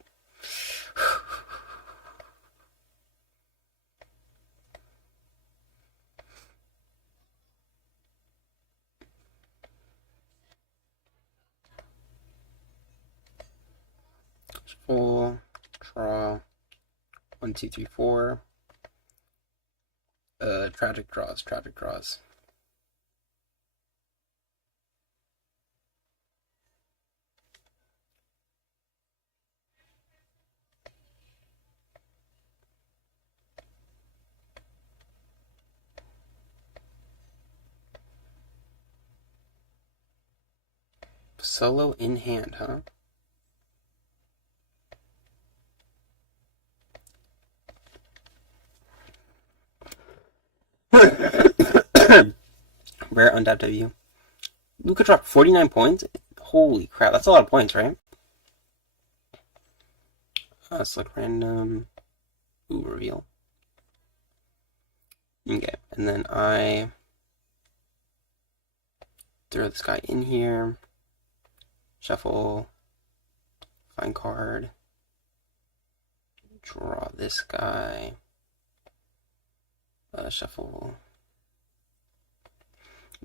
Full draw. 1, 2, 3, 4. Tragic draws, tragic draws. Solo in hand, huh? Rare untapped W. Luca dropped 49 points? Holy crap, that's a lot of points, right? Select random. Ooh, reveal. Okay, and then I throw this guy in here. Shuffle. Find card. Draw this guy. Shuffle.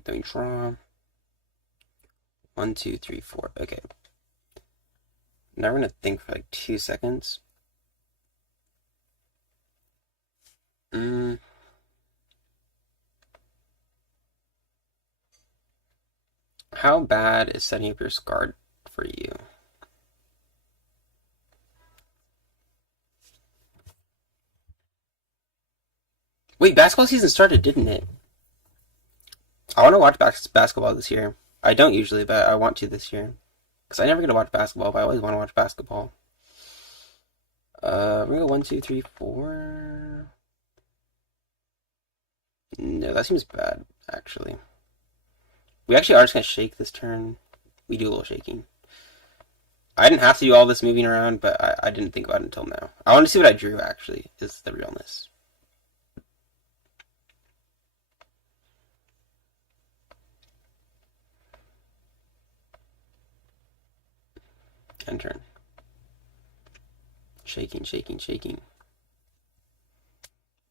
Then we draw. 1, 2, 3, 4. Okay. Now we're gonna think for like 2 seconds. How bad is setting up your Scarred for you? Wait, basketball season started, didn't it? I want to watch basketball this year. I don't usually, but I want to this year. Because I never get to watch basketball, but I always want to watch basketball. We're gonna go 1, 2, 3, 4. No, that seems bad, actually. We actually are just gonna shake this turn. We do a little shaking. I didn't have to do all this moving around, but I didn't think about it until now. I want to see what I drew, actually, is the realness. End turn. Shaking, shaking, shaking.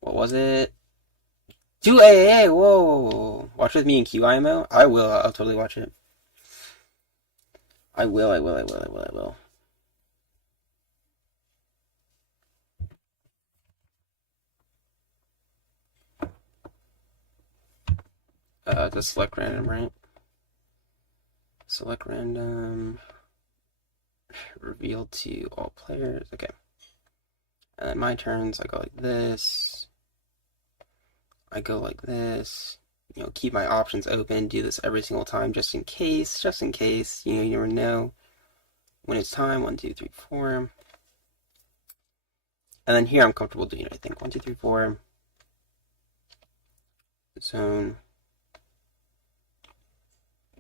What was it? 2 AA! Whoa! Watch with me in QIMO? I will. I'll totally watch it. I will. Just select random, right? Select random. Reveal to all players. Okay. And then my turns, I go like this. I go like this. You know, keep my options open. Do this every single time, just in case. Just in case. You know, you never know when it's time. 1, 2, 3, 4. And then here I'm comfortable doing it, I think. 1, 2, 3, 4. Zone.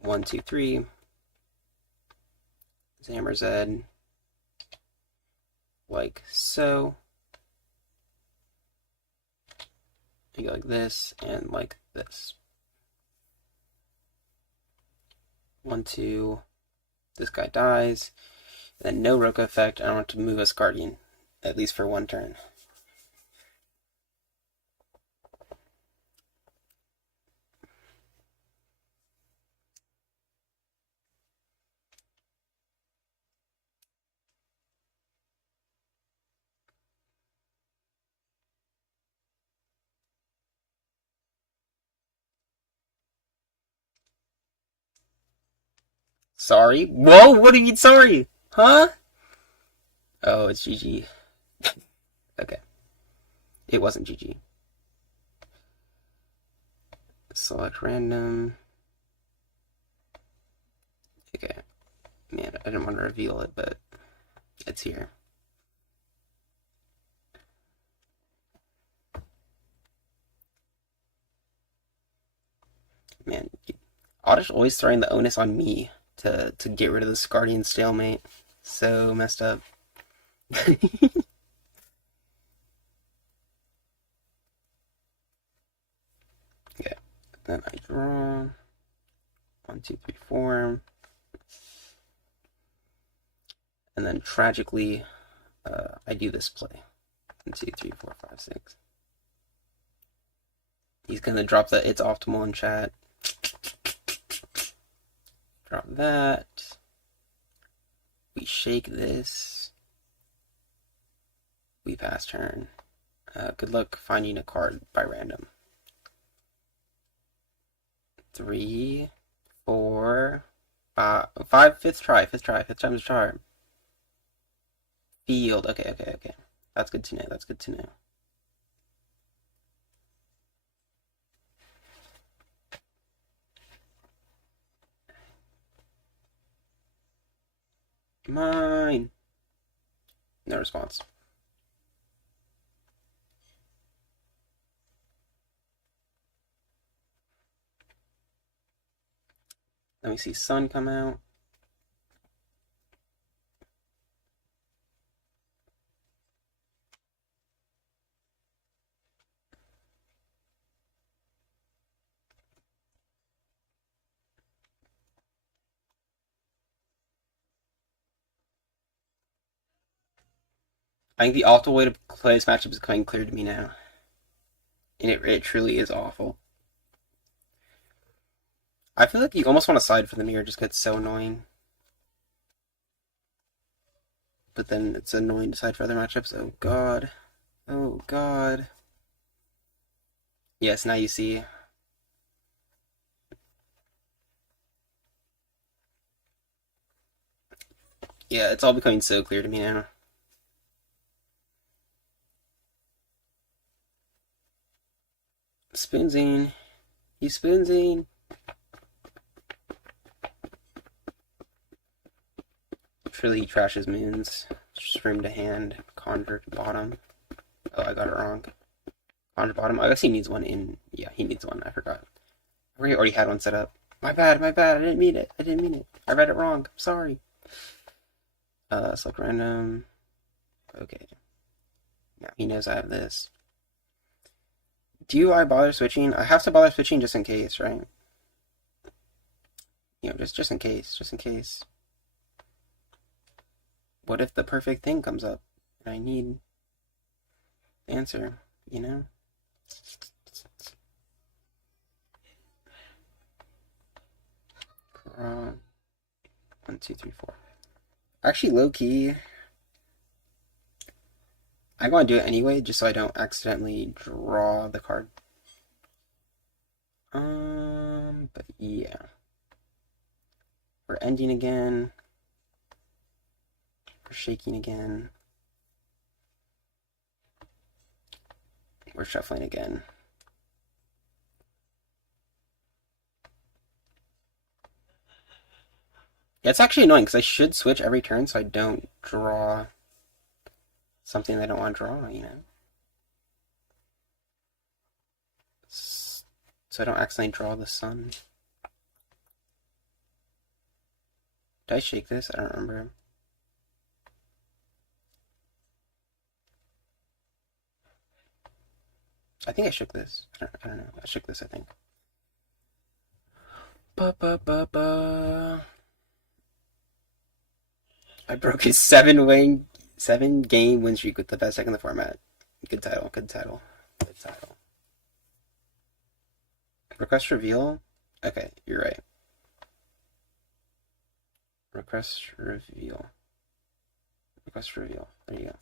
1, 2, 3. Zammer Z. Like so. You go like this and like this. 1, 2. This guy dies. And then no Roka effect. I don't want to move a Guardian, at least for one turn. Sorry? Whoa, what do you mean sorry? Huh? Oh, it's GG. Okay. It wasn't GG. Select random. Okay. Man, I didn't want to reveal it, but it's here. Man, Oddish always throwing the onus on me to get rid of this Guardian stalemate. So messed up. Okay, then I draw 1, 2, 3, 4, and then tragically, I do this play. 1, 2, 3, 4, 5, 6. He's gonna drop the "it's optimal" in chat. Drop that. We shake this. We pass turn. Good luck finding a card by random. 3, 4, 5. Fifth try. Fifth time's a charm. Field. Okay. That's good to know. Mine. No response. Let me see Sun come out. I think the optimal way to play this matchup is becoming clear to me now. And it truly is awful. I feel like you almost want to side for the mirror just because it's so annoying. But then it's annoying to side for other matchups. Oh god. Oh god. Yes, now you see. Yeah, it's all becoming so clear to me now. Spoonsing. He's spoonsing. Surely he trashes moons. Stream to hand. Conjure to bottom. Oh, I got it wrong. Conjure bottom. I guess he needs one in. Yeah, he needs one. I forgot. We already had one set up. My bad. I didn't mean it. I read it wrong. I'm sorry. Select random. Okay. Now he knows I have this. Do I bother switching? I have to bother switching just in case, right? You know, just in case. What if the perfect thing comes up and I need the answer, you know? One, 2, 3, 4. Actually, low key, I'm going to do it anyway, just so I don't accidentally draw the card. But yeah. We're ending again. We're shaking again. We're shuffling again. Yeah, it's actually annoying because I should switch every turn so I don't draw something I don't want to draw, you know? So I don't accidentally draw the sun. Did I shake this? I don't remember. I think I shook this. I don't know. I shook this, I think. Ba, ba, ba, ba. I broke his 7-game win streak with the best deck in the format. Good title, good title, good title. Request reveal? Okay, you're right. Request reveal. Request reveal. There you go.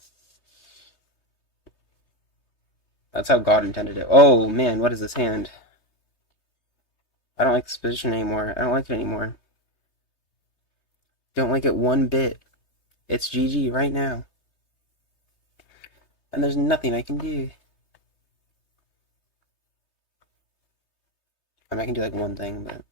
That's how God intended it. Oh man, what is this hand? I don't like this position anymore. I don't like it anymore. Don't like it one bit. It's GG right now. And there's nothing I can do. I mean, I can do like one thing, but...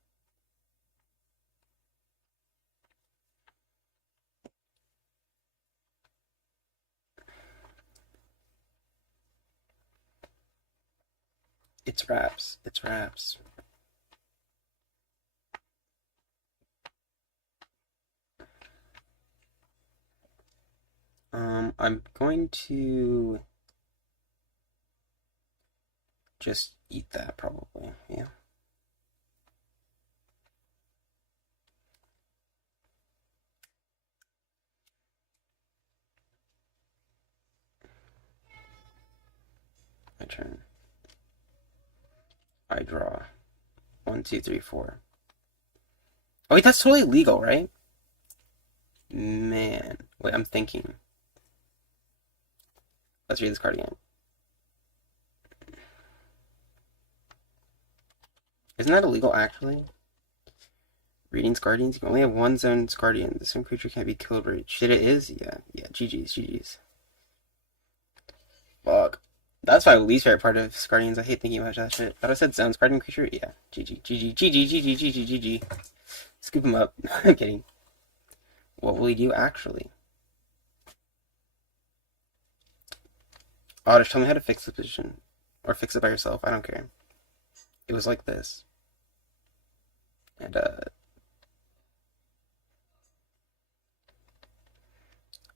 It's wraps. It's wraps. I'm going to just eat that probably, yeah. My turn. I draw. 1, 2, 3, 4. Oh wait, that's totally legal, right? Man. Wait, I'm thinking. Let's read this card again. Isn't that illegal, actually? Reading Guardians? You can only have one zone Guardian. The same creature can't be killed or shit, it is? Yeah, GG's, GG's. Fuck. That's my least favorite part of Guardians. I hate thinking about that shit. Thought I said zones Guardian creature? Yeah. GG, GG, GG, GG, GG, GG. Scoop him up. I'm kidding. What will he do, actually? Oh, just tell me how to fix the position. Or fix it by yourself. I don't care. It was like this. And,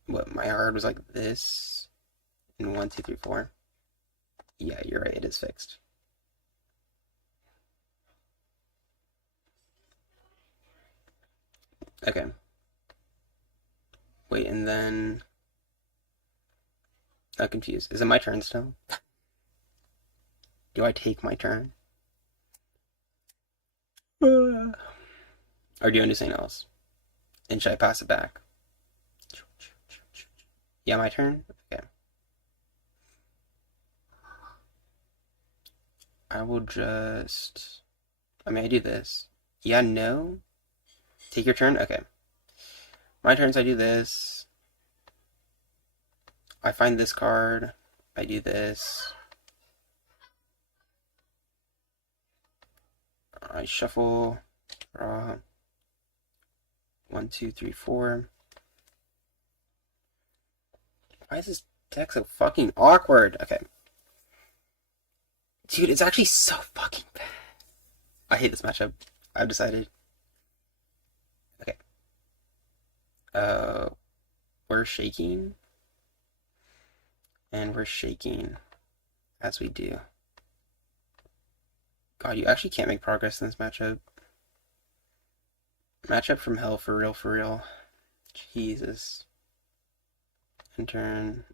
what, my card was like this. And 1, 2, 3, 4. Yeah, you're right. It is fixed. Okay. Wait, and then... I'm confused. Is it my turn still? Do I take my turn? Or do you want to do something else? And should I pass it back? Yeah, my turn? Okay. I will just... I mean, I do this. Yeah, no? Take your turn? Okay. My turns, I do this. I find this card. I do this. I shuffle. Draw. 1, 2, 3, 4. Why is this deck so fucking awkward? Okay. Dude, it's actually so fucking bad. I hate this matchup. I've decided. Okay. We're shaking. And we're shaking as we do. God, you actually can't make progress in this matchup. Matchup from hell, for real, for real. Jesus. And turn,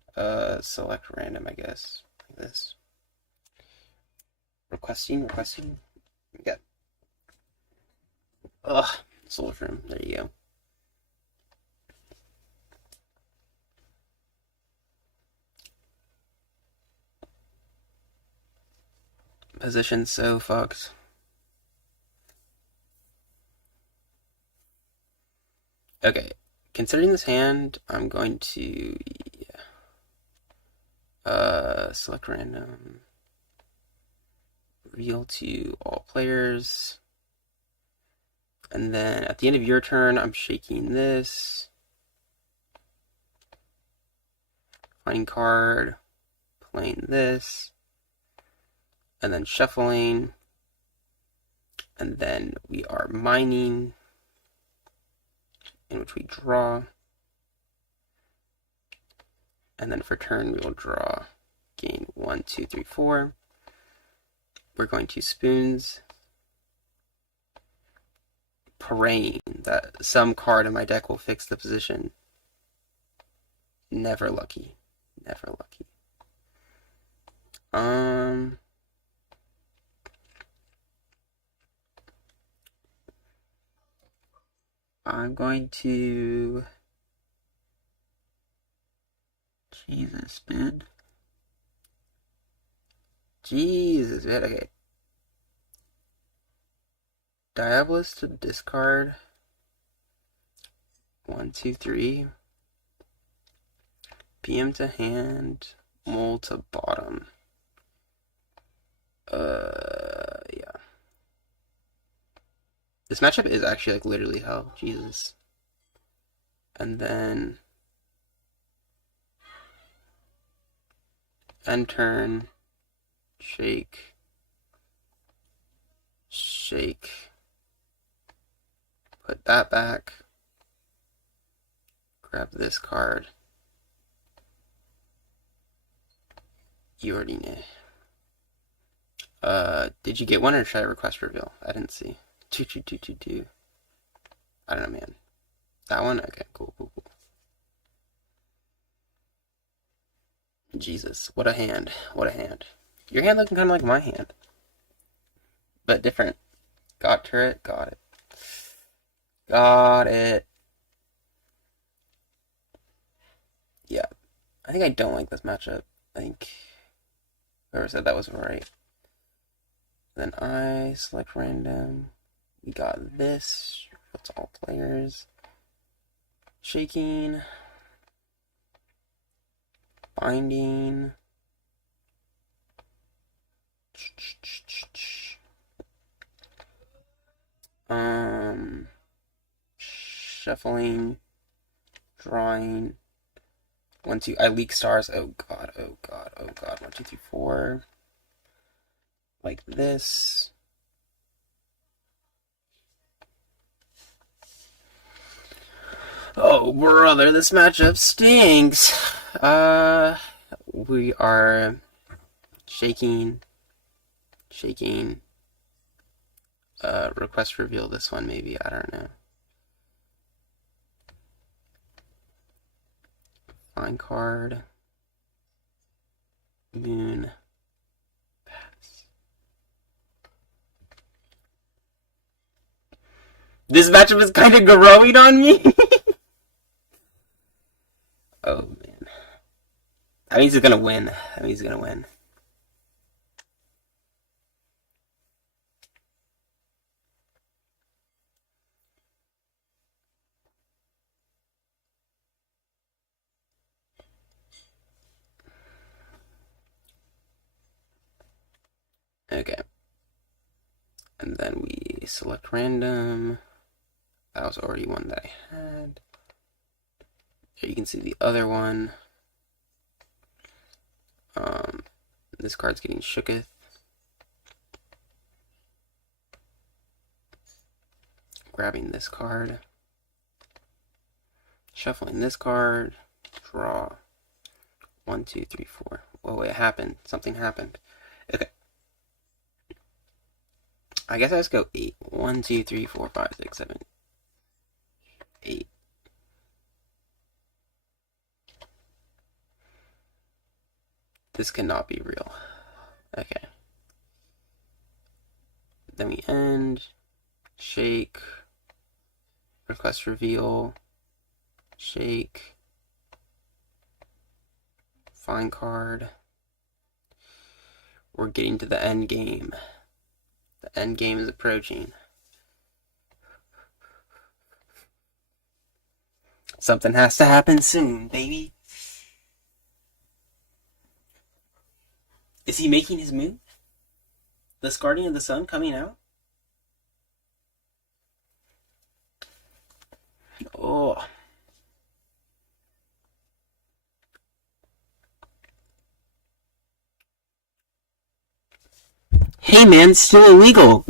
select random, I guess. Like this. Requesting. Yeah. Ugh, soul room. There you go. Position so fucked. Okay, considering this hand, I'm going to select random, reveal to all players, and then at the end of your turn, I'm shaking this, finding card, playing this, and then shuffling, and then we are mining, in which we draw, and then for turn we will draw, gain 1, 2, 3, 4. We're going to spoons, praying that some card in my deck will fix the position. Never lucky. Never lucky. I'm going to... Jesus, man. Jesus, man. Okay. Diabolus to discard. 1, 2, 3. PM to hand. Mole to bottom. Yeah. This matchup is actually like literally hell. Jesus. And then end turn. Shake. Shake. Put that back. Grab this card. You already know. Did you get one or should I request reveal? I didn't see. 2, 2, 2, 2, 2. I don't know, man. That one? Okay, cool, cool, cool. Jesus, what a hand. What a hand. Your hand looking kind of like my hand. But different. Got turret, got it. Got it. Yeah. I think I don't like this matchup. I think whoever said that wasn't right. Then I select random. We got this. What's all players? Shaking. Binding. Shuffling. Drawing. 1, 2. I leak stars. Oh god, oh god, oh god. 1, 2, 3, 4. Like this. Oh brother, this matchup stinks. We are shaking. Request reveal this one maybe, I don't know. Fine card. Moon. Pass. This matchup is kind of growing on me. Oh man. That means he's gonna win. That means he's gonna win. Okay. And then we select random. That was already one that I had. There you can see the other one. This card's getting shooketh. Grabbing this card. Shuffling this card. Draw. 1, 2, 3, 4. Whoa, it happened. Something happened. Okay. I guess I just go 8. 1, 2, 3, 4, 5, 6, 7, 8. This cannot be real. Okay. Then we end. Shake. Request reveal. Shake. Fine card. We're getting to the end game. The end game is approaching. Something has to happen soon, baby. Is he making his move? This Guardian of the Sun coming out? Oh. Hey man, it's still illegal.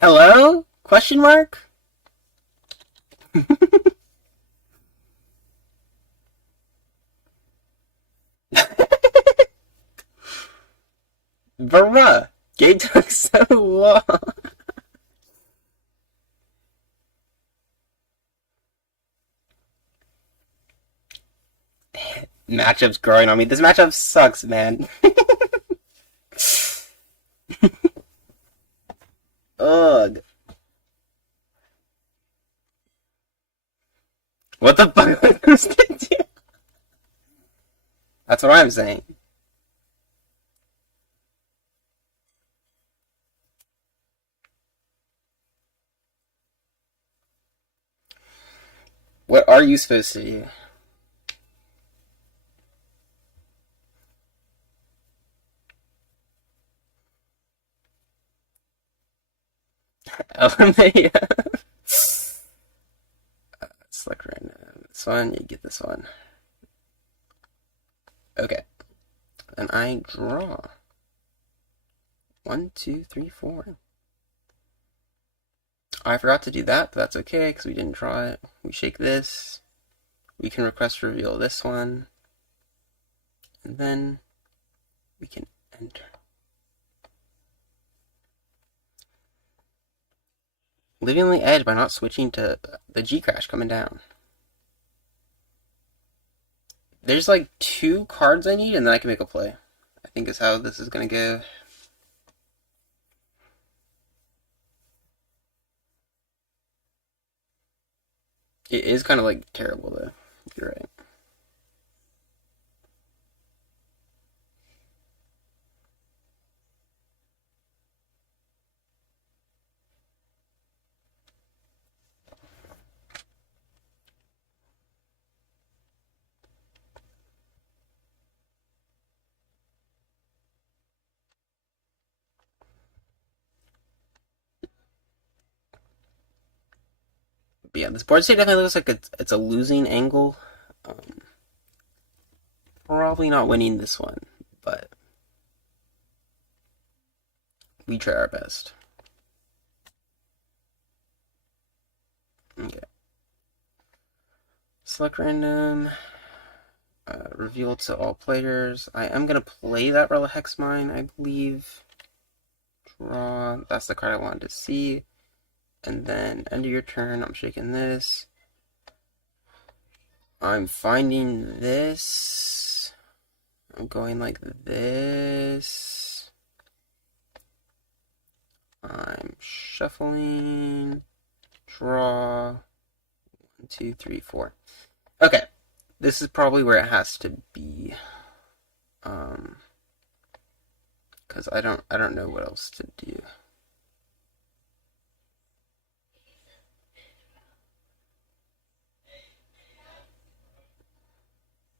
Hello? Question mark? Bruh! Game took so long! Matchup's growing on me. This matchup sucks, man. Ugh. What the fuck was this to do? That's what I'm saying. What are you supposed to do? LMA. Select random. This one, you get this one. Okay. And I draw. 1, 2, 3, 4. I forgot to do that, but that's okay because we didn't draw it. We shake this. We can request reveal this one. And then we can enter. Living on the edge by not switching to the G crash coming down. There's like 2 cards I need and then I can make a play. I think is how this is gonna go. It is kind of like terrible though. You're right. But yeah, this board state definitely looks like it's a losing angle. Probably not winning this one, but we try our best. Okay. Select random. Reveal to all players. I am going to play that Relic Hex Mine, I believe. Draw. That's the card I wanted to see. And then, end of your turn, I'm shaking this. I'm finding this. I'm going like this. I'm shuffling. Draw. 1, 2, 3, 4. Okay. This is probably where it has to be. Because I don't know what else to do.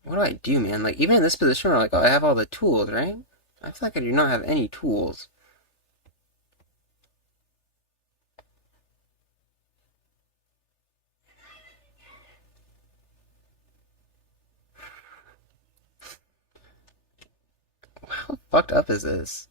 What do I do, man? Like, even in this position where, like, I have all the tools, right? I feel like I do not have any tools. How fucked up is this?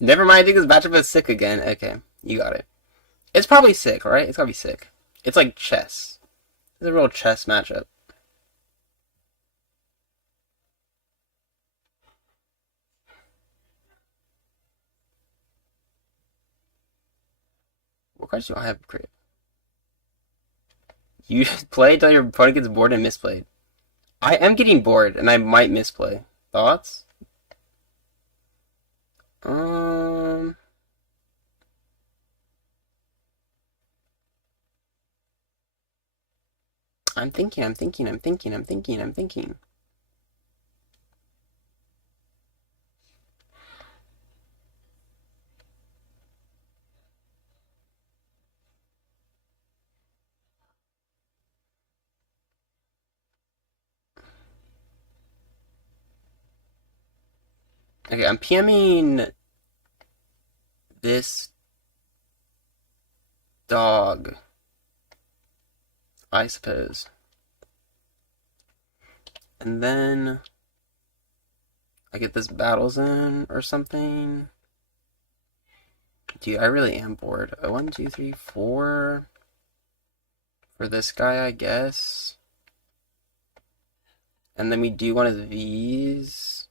Never mind, I think this matchup is sick again. Okay, you got it. It's probably sick, right? It's gotta be sick. It's like chess. It's a real chess matchup. What cards do I have created? You play until your opponent gets bored and misplayed. I am getting bored, and I might misplay. Thoughts? I'm thinking. Okay, I'm PMing this dog, I suppose. And then I get this battle zone or something. Dude, I really am bored. 1, 2, 3, 4. for this guy, I guess. And then we do one of these.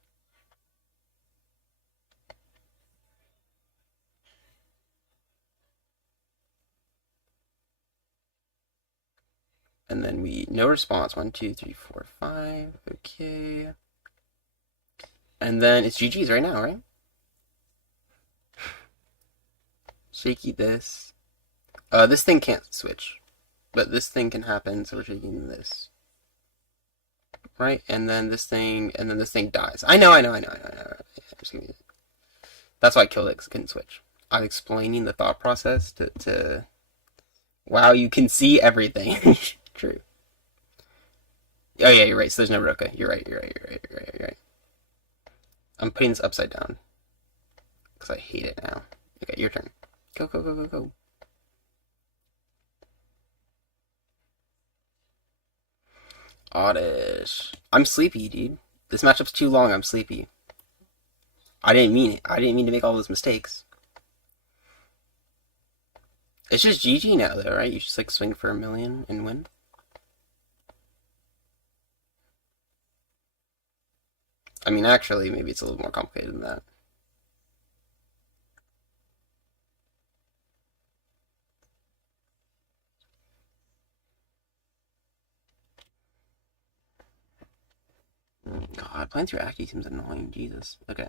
And then we, no response. 1, 2, 3, 4, 5. Okay. And then it's GG's right now, right? Shaky this. This thing can't switch. But this thing can happen, so we're shaking this. Right? And then this thing dies. I know. Yeah, just give me that's why I killed it, because it couldn't switch. I'm explaining the thought process to... Wow, you can see everything. True. Oh yeah, you're right. So there's no Roka. You're right. I'm putting this upside down. Because I hate it now. Okay, your turn. Go. Oddish. I'm sleepy, dude. This matchup's too long. I'm sleepy. I didn't mean it. I didn't mean to make all those mistakes. It's just GG now, though, right? You just like swing for 1,000,000 and win. I mean, actually, maybe it's a little more complicated than that. God, playing through Aki seems annoying. Jesus. Okay.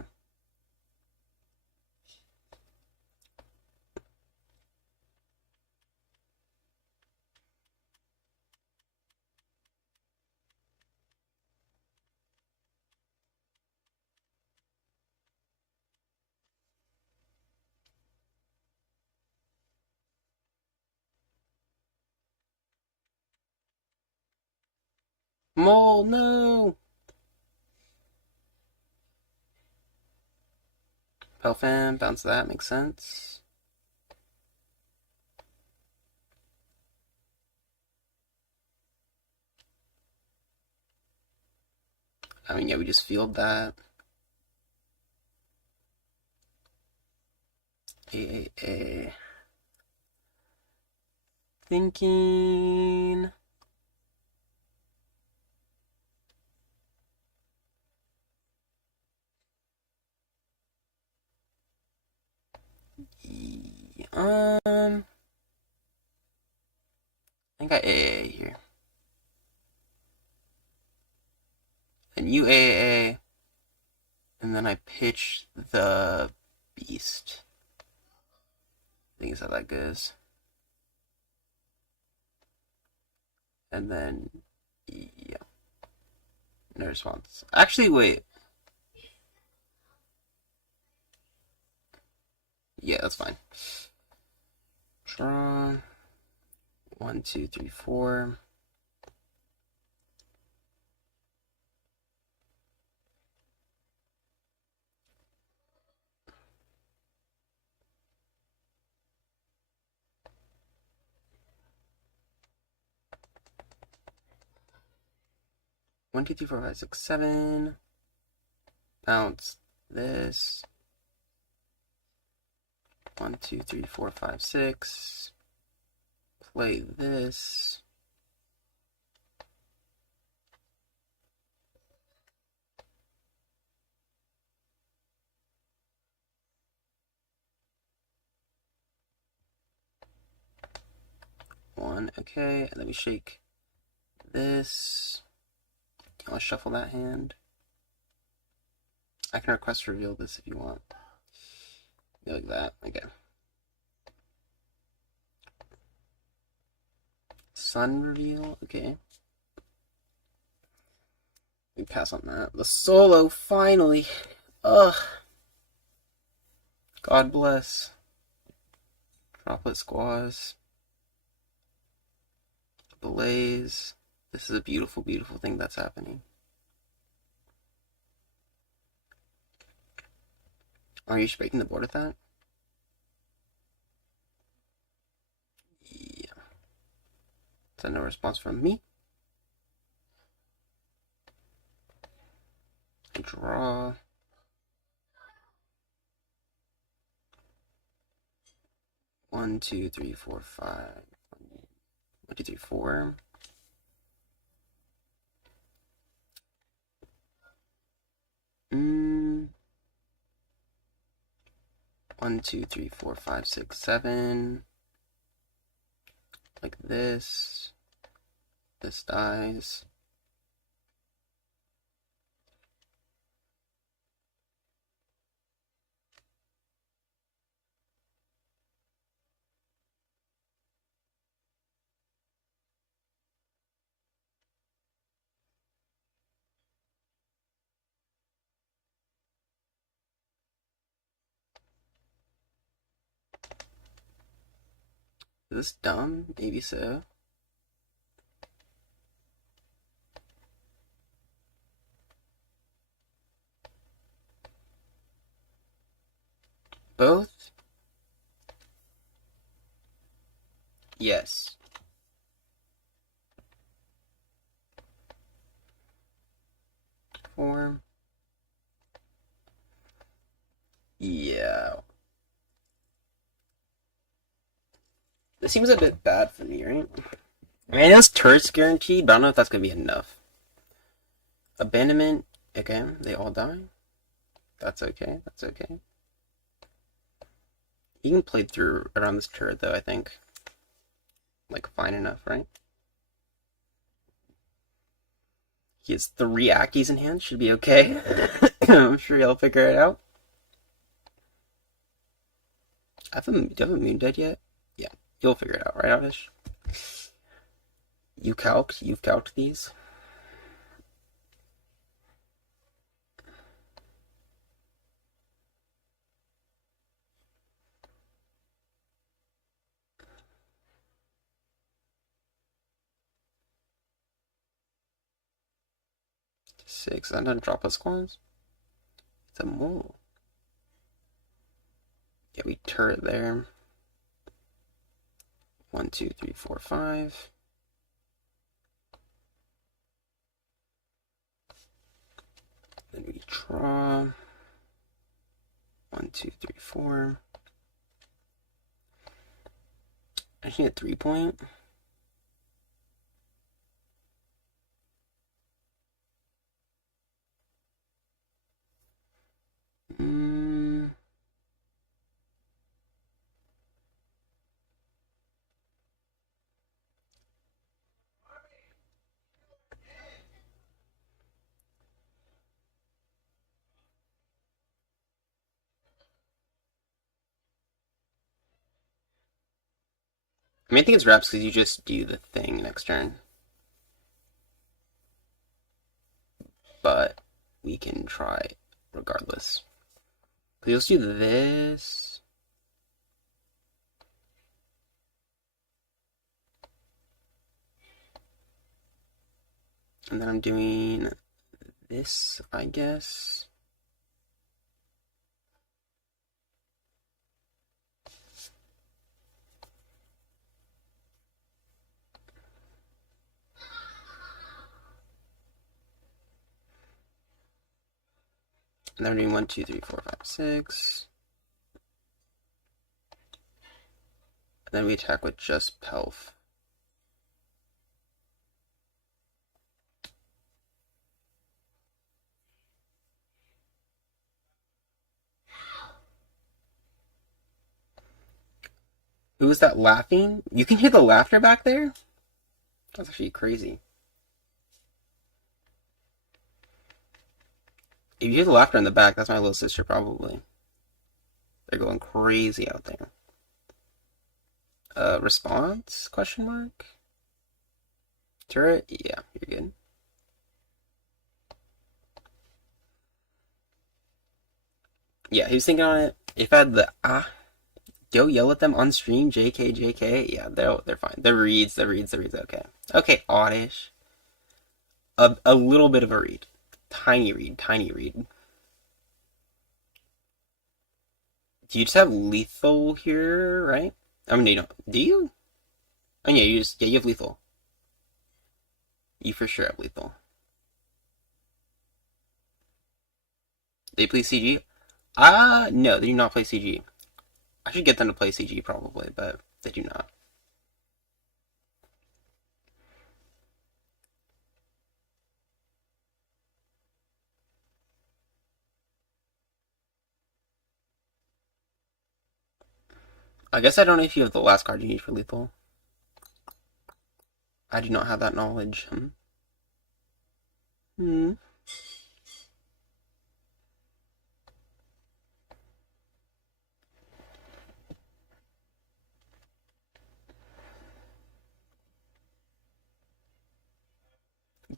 Mole, no! Pelfan, bounce that, makes sense. I mean, yeah, we just field that. A. Thinking... I think I AAA here. And you AAA. And then I pitch the beast. I think is how that goes. And then, yeah. No response. Actually, wait. Yeah, that's fine. Draw. 1, 2, 3, 4. One, two, three, four, five, six, 7. Bounce this. 1, 2, 3, 4, 5, 6. Play this. One, okay, and then we shake this. You want to shuffle that hand? I can request reveal this if you want. Like that, okay. Sun reveal, okay. We pass on that. The solo, finally. Ugh. God bless. Droplet squaws. Blaze. This is a beautiful, beautiful thing that's happening. Are you just breaking the board with that? Yeah. Is that no response from me? Draw. One, two, three, four, 5. 1, 2, 3, 4. Mm. 1, 2, 3, 4, 5, 6, 7. Like this. This dies. Is this dumb? Maybe so. Both? Yes. Four. Yeah. This seems a bit bad for me, right? I mean, I know it's turret's guaranteed, but I don't know if that's gonna be enough. Abandonment. Okay, they all die. That's okay. That's okay. You can play through around this turret, though, I think. Like, fine enough, right? He has 3 Ackies in hand. Should be okay. I'm sure he'll figure it out. Do you have a Moon Dead yet? Yeah, you'll figure it out, right, Avish? You've calced these? Six. I'm done drop us squads. It's a mole. Yeah, we turret there. 1, 2, 3, 4, 5. Then we draw. 1, 2, 3, 4. I just need a 3-point. I mean, I think it's wraps because you just do the thing next turn. But we can try regardless. Let's do this. And then I'm doing this, I guess. And then I'm doing 1, 2, 3, 4, 5, 6. And then we attack with just Pelf. Who is that laughing? You can hear the laughter back there? That's actually crazy. If you hear the laughter in the back, that's my little sister probably. They're going crazy out there. Response? Question mark? Turret? Yeah, you're good. Yeah, he was thinking on it. If I had the go yell at them on stream, JK, JK. Yeah, they're fine. The reads. Okay. Okay, oddish. A little bit of a read. Tiny read. Do you just have lethal here, right? I mean, you don't. Do you? Oh yeah, you have lethal. You for sure have lethal. They play CG? No, they do not play CG. I should get them to play CG probably, but they do not. I guess I don't know if you have the last card you need for lethal. I do not have that knowledge. Hmm.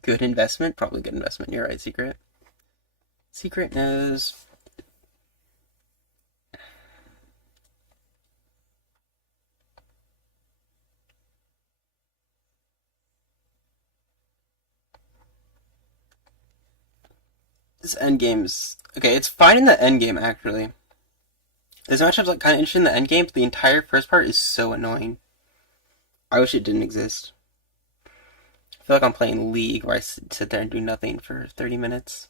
Good investment? Probably good investment. You're right, Secret. Secret knows. This endgame's... Okay, it's fine in the endgame, actually. This matchup's like kind of interesting in the endgame, but the entire first part is so annoying. I wish it didn't exist. I feel like I'm playing League where I sit there and do nothing for 30 minutes.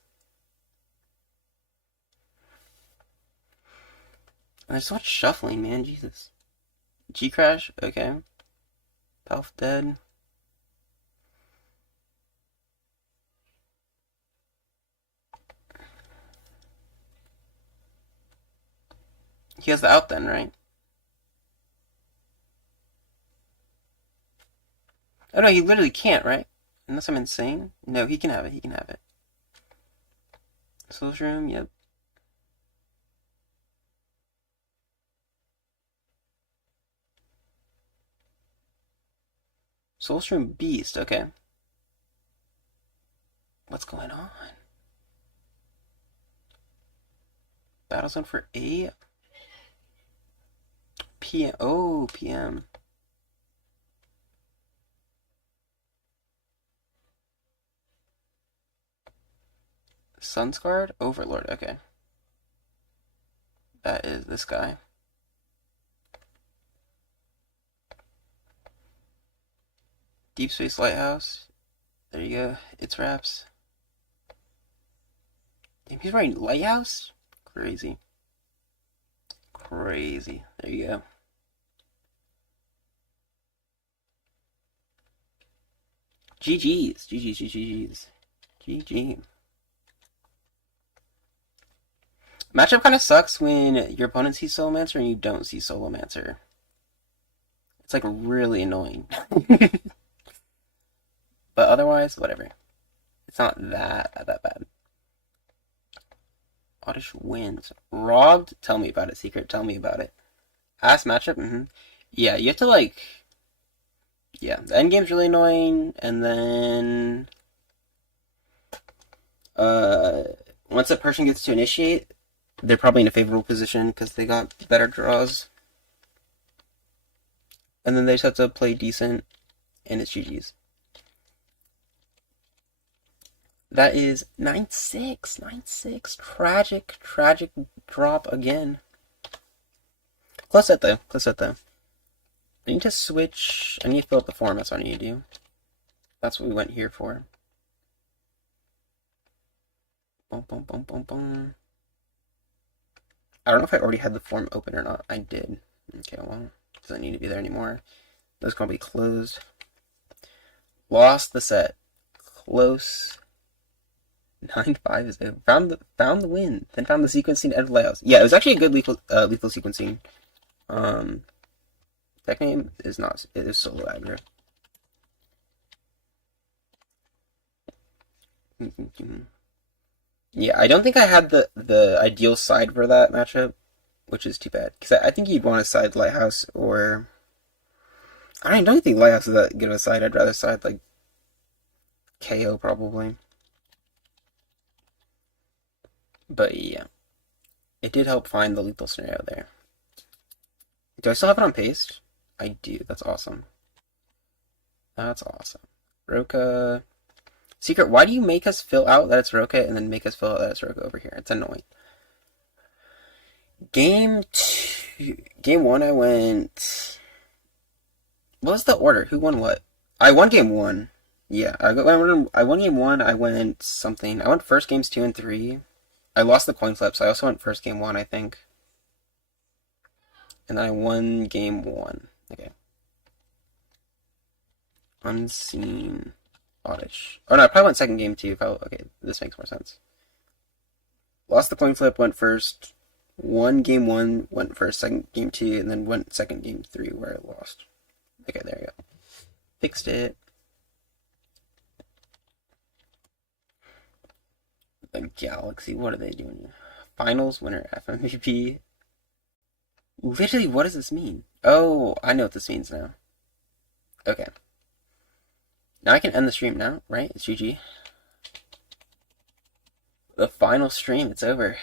And there's so much shuffling, man. Jesus. G-Crash? Okay. Palf dead. He has the out then, right? Oh no, he literally can't, right? Unless I'm insane. No, he can have it. He can have it. Soul's Room, yep. Soulstream Beast, okay. What's going on? Battlezone for 8? PM. Oh, PM. Sunsguard? Overlord, okay. That is this guy. Deep Space Lighthouse. There you go. It's wraps. Damn, he's writing Lighthouse? Crazy. Crazy. There you go. GG's. GG's, GG's. GG. Matchup kind of sucks when your opponent sees Solomancer and you don't see Solomancer. It's like really annoying. But otherwise, whatever. It's not that bad. Oddish wins. Robbed? Tell me about it, Secret. Tell me about it. Ass matchup? Mm-hmm. Yeah, you have to like... Yeah, the endgame's really annoying, and then... Once that person gets to initiate, they're probably in a favorable position because they got better draws. And then they just have to play decent, and it's GG's. That is 9-6. 9-6. Tragic drop again. Close set though. Close set though. I need to switch. I need to fill up the form. That's what I need to do. That's what we went here for. Boom, boom, boom, boom, boom. I don't know if I already had the form open or not. I did. Okay, well, doesn't need to be there anymore. Those can be closed. Lost the set. Close. 9-5 is it. Found the win. Then found the sequencing out of layouts. Yeah, it was actually a good lethal sequencing. That name is not. It is solo aggro. Yeah, I don't think I had the ideal side for that matchup, which is too bad. Because I think you'd want to side Lighthouse or... I don't think Lighthouse is that good of a side. I'd rather side like KO probably. But yeah, it did help find the lethal scenario there. Do I still have it on paste? I do. That's awesome. That's awesome. Roka. Secret, why do you make us fill out that it's Roka and then make us fill out that it's Roka over here? It's annoying. Game 1, I went... What was the order? Who won what? I won game 1. Yeah, I won game 1. I went something. I went first games 2 and 3. I lost the coin flip, so I also went first game 1, I think. And then I won game 1. Okay. Unseen. Oddish. Oh no, I probably went second game 2. Okay, this makes more sense. Lost the coin flip, went first. One game one went first, second game two, and then went second game three where I lost. Okay, there you go. Fixed it. The Galaxy, what are they doing? Finals winner FMVP. Literally, what does this mean? Oh, I know what this means now. Okay. Now I can end the stream now, right? It's GG. The final stream, it's over.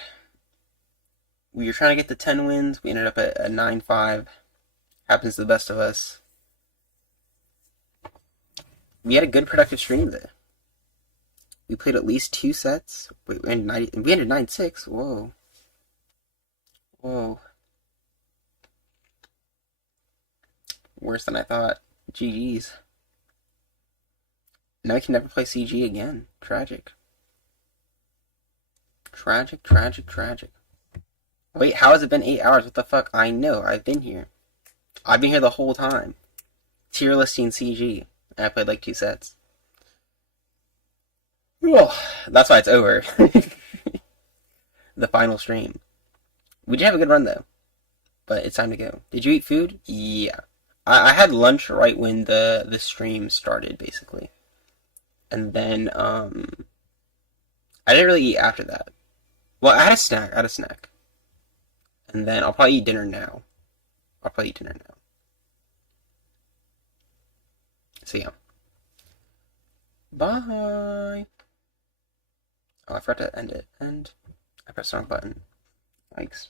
We were trying to get to 10 wins. We ended up at 9-5. Happens to the best of us. We had a good productive stream there. We played at least 2 sets. Wait, we ended 9-6. Whoa. Whoa. Worse than I thought. GG's. Now we can never play CG again. Tragic. Tragic, tragic, tragic. Wait, how has it been 8 hours? What the fuck? I know, I've been here. I've been here the whole time. Tier listing CG. And I played like 2 sets. Well, that's why it's over. The final stream. We did have a good run though. But it's time to go. Did you eat food? Yeah. I had lunch right when the stream started, basically. And then, I didn't really eat after that. Well, I had a snack. And then I'll probably eat dinner now. So yeah. Bye! Oh, I forgot to end it. And I pressed the wrong button. Thanks.